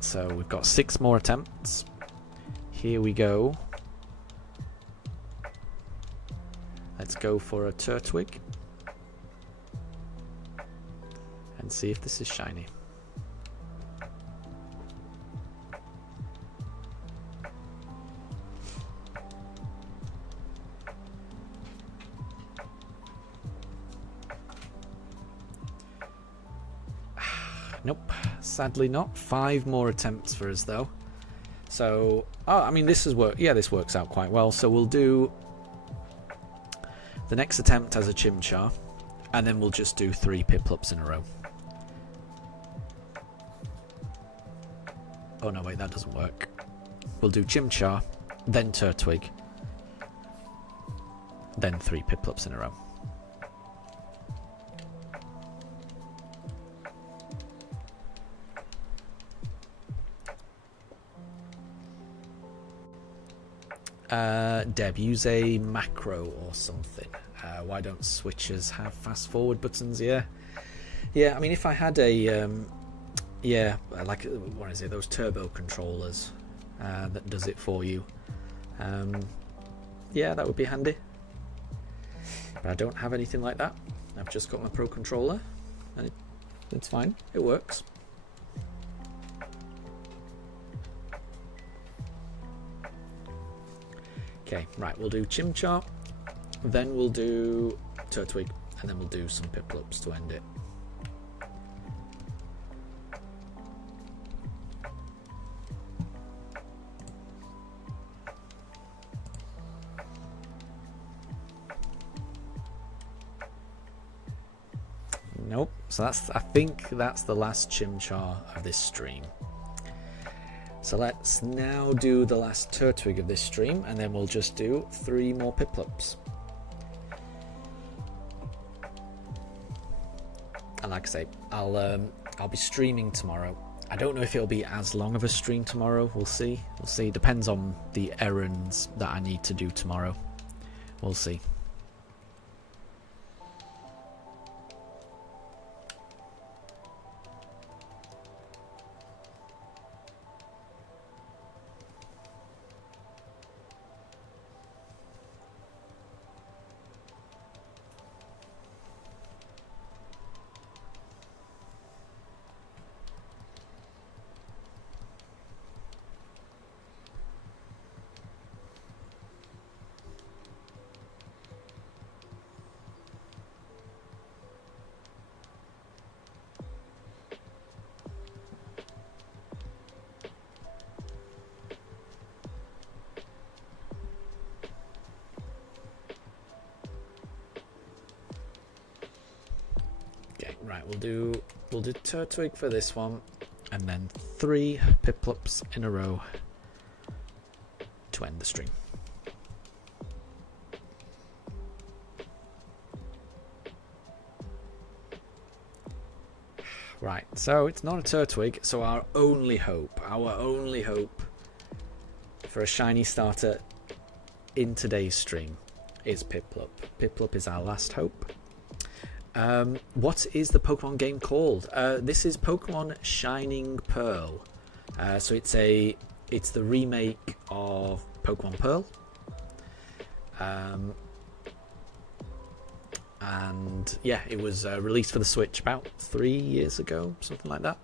So we've got 6 more attempts. Here we go. Let's go for a Turtwig. And see if this is shiny. Nope, sadly not. 5 more attempts for us though. So, I mean, this works out quite well. So we'll do the next attempt as a Chimchar, and then we'll just do 3 Piplups in a row. Oh no, wait, that doesn't work. We'll do Chimchar, then Turtwig, then 3 Piplups in a row. Deb, use a macro or something. Why don't switchers have fast forward buttons? Yeah, I mean, if I had a like, what is it, those turbo controllers that does it for you, yeah, that would be handy. But I don't have anything like that. I've just got my Pro controller, and it's fine. It works. Okay, right, we'll do Chimchar, then we'll do Turtwig, and then we'll do some Piplups to end it. Nope, so I think that's the last Chimchar of this stream. So let's now do the last Turtwig of this stream, and then we'll just do 3 more Piplups. And like I say, I'll be streaming tomorrow. I don't know if it'll be as long of a stream tomorrow. We'll see. We'll see. It depends on the errands that I need to do tomorrow. We'll see. Right, we'll do Turtwig for this one, and then 3 Piplups in a row to end the stream. Right, so it's not a Turtwig, so our only hope for a shiny starter in today's stream is Piplup. Piplup is our last hope. What is the Pokemon game called? This is Pokemon Shining Pearl. So it's the remake of Pokemon Pearl. And yeah, it was released for the Switch about 3 years ago, something like that.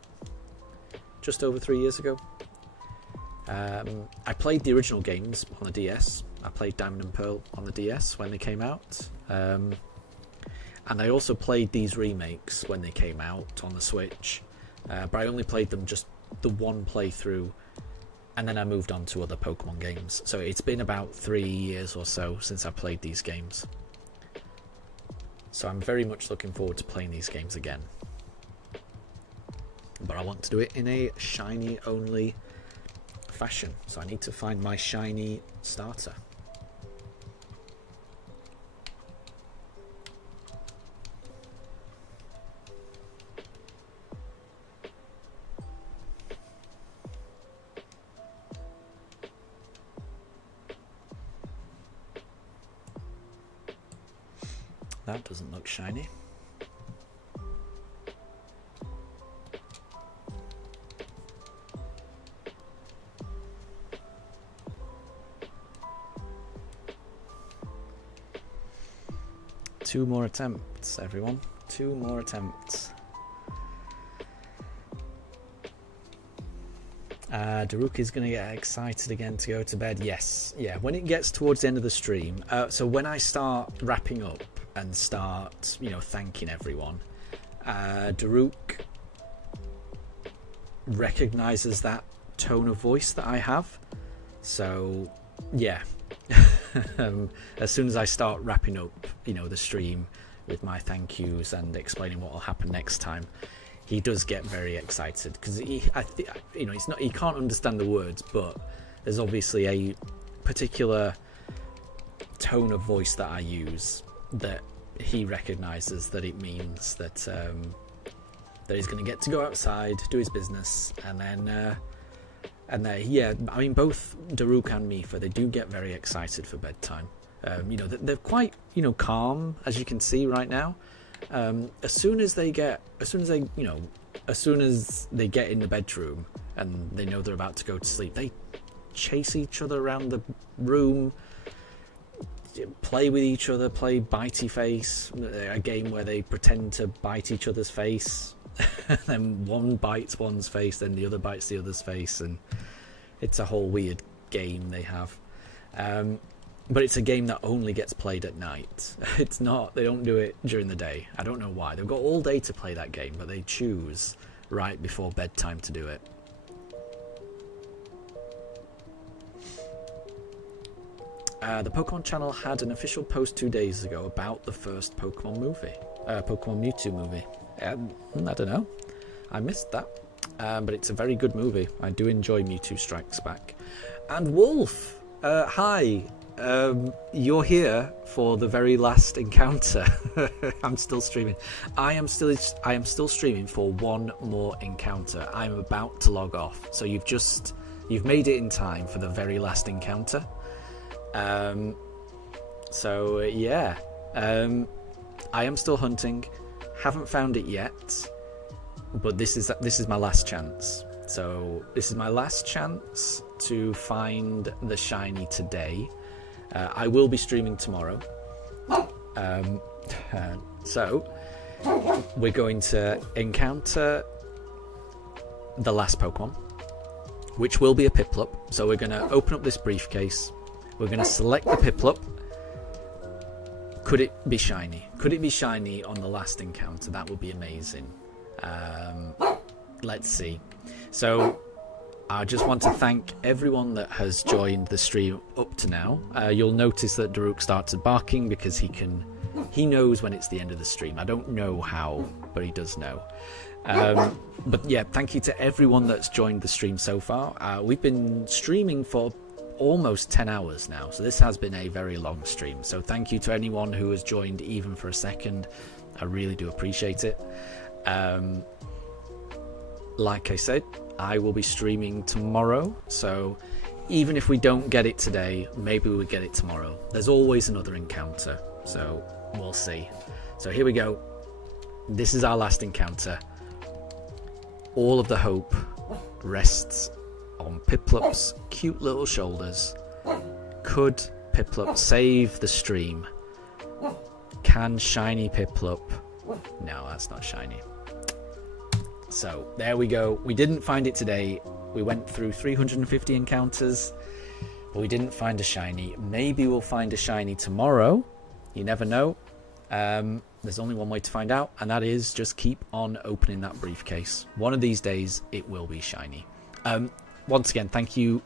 Just over 3 years ago. I played the original games on the DS. I played Diamond and Pearl on the DS when they came out. And I also played these remakes when they came out on the Switch, but I only played them just the one playthrough, and then I moved on to other Pokemon games. So it's been about 3 years or so since I played these games. So I'm very much looking forward to playing these games again. But I want to do it in a shiny only fashion, so I need to find my shiny starter. That doesn't look shiny. Two more attempts, everyone. 2 more attempts. Daruk is going to get excited again to go to bed. Yes, yeah, when it gets towards the end of the stream. So when I start wrapping up and start, thanking everyone, Daruk recognizes that tone of voice that I have. So, yeah. As soon as I start wrapping up, the stream with my thank yous and explaining what will happen next time, he does get very excited because he can't understand the words, but there's obviously a particular tone of voice that I use that he recognizes that it means that that he's going to get to go outside, do his business, and then both Daruk and Mifa, they do get very excited for bedtime. They're quite calm, as you can see right now. As soon as they get in the bedroom and they know they're about to go to sleep, they chase each other around the room, play with each other, play bitey face, a game where they pretend to bite each other's face. Then one bites one's face, then the other bites the other's face, and it's a whole weird game they have. But it's a game that only gets played at night. It's not, they don't do it during the day. I don't know why. They've got all day to play that game, but they choose right before bedtime to do it. The Pokemon channel had an official post 2 days ago about the first Pokemon movie. Pokemon Mewtwo movie. I don't know. I missed that. but it's a very good movie. I do enjoy Mewtwo Strikes Back. And Wolf, hi. You're here for the very last encounter. I'm still streaming. I am still streaming for one more encounter. I'm about to log off. So you've made it in time for the very last encounter. So yeah. I am still hunting. Haven't found it yet. But this is my last chance. So this is my last chance to find the shiny today. I will be streaming tomorrow. So we're going to encounter the last Pokemon, which will be a Piplup. So we're going to open up this briefcase. We're going to select the Piplup. Could it be shiny? Could it be shiny on the last encounter? That would be amazing. Let's see. So I just want to thank everyone that has joined the stream up to now. You'll notice that Daruk started barking because he knows when it's the end of the stream. I don't know how, but he does know. But yeah, thank you to everyone that's joined the stream so far. We've been streaming for almost 10 hours now, so this has been a very long stream. So thank you to anyone who has joined even for a second. I really do appreciate it. Like I said, I will be streaming tomorrow, so even if we don't get it today, maybe we'll get it tomorrow. There's always another encounter, so we'll see. So here we go. This is our last encounter. All of the hope rests on Piplup's cute little shoulders. Could Piplup save the stream? Can shiny Piplup? No, that's not shiny. So there we go. We didn't find it today. We went through 350 encounters, but we didn't find a shiny. Maybe we'll find a shiny tomorrow. You never know. There's only one way to find out, and that is just keep on opening that briefcase. One of these days, it will be shiny. Once again, thank you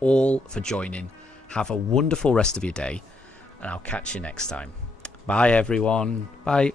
all for joining. Have a wonderful rest of your day, and I'll catch you next time. Bye, everyone. Bye.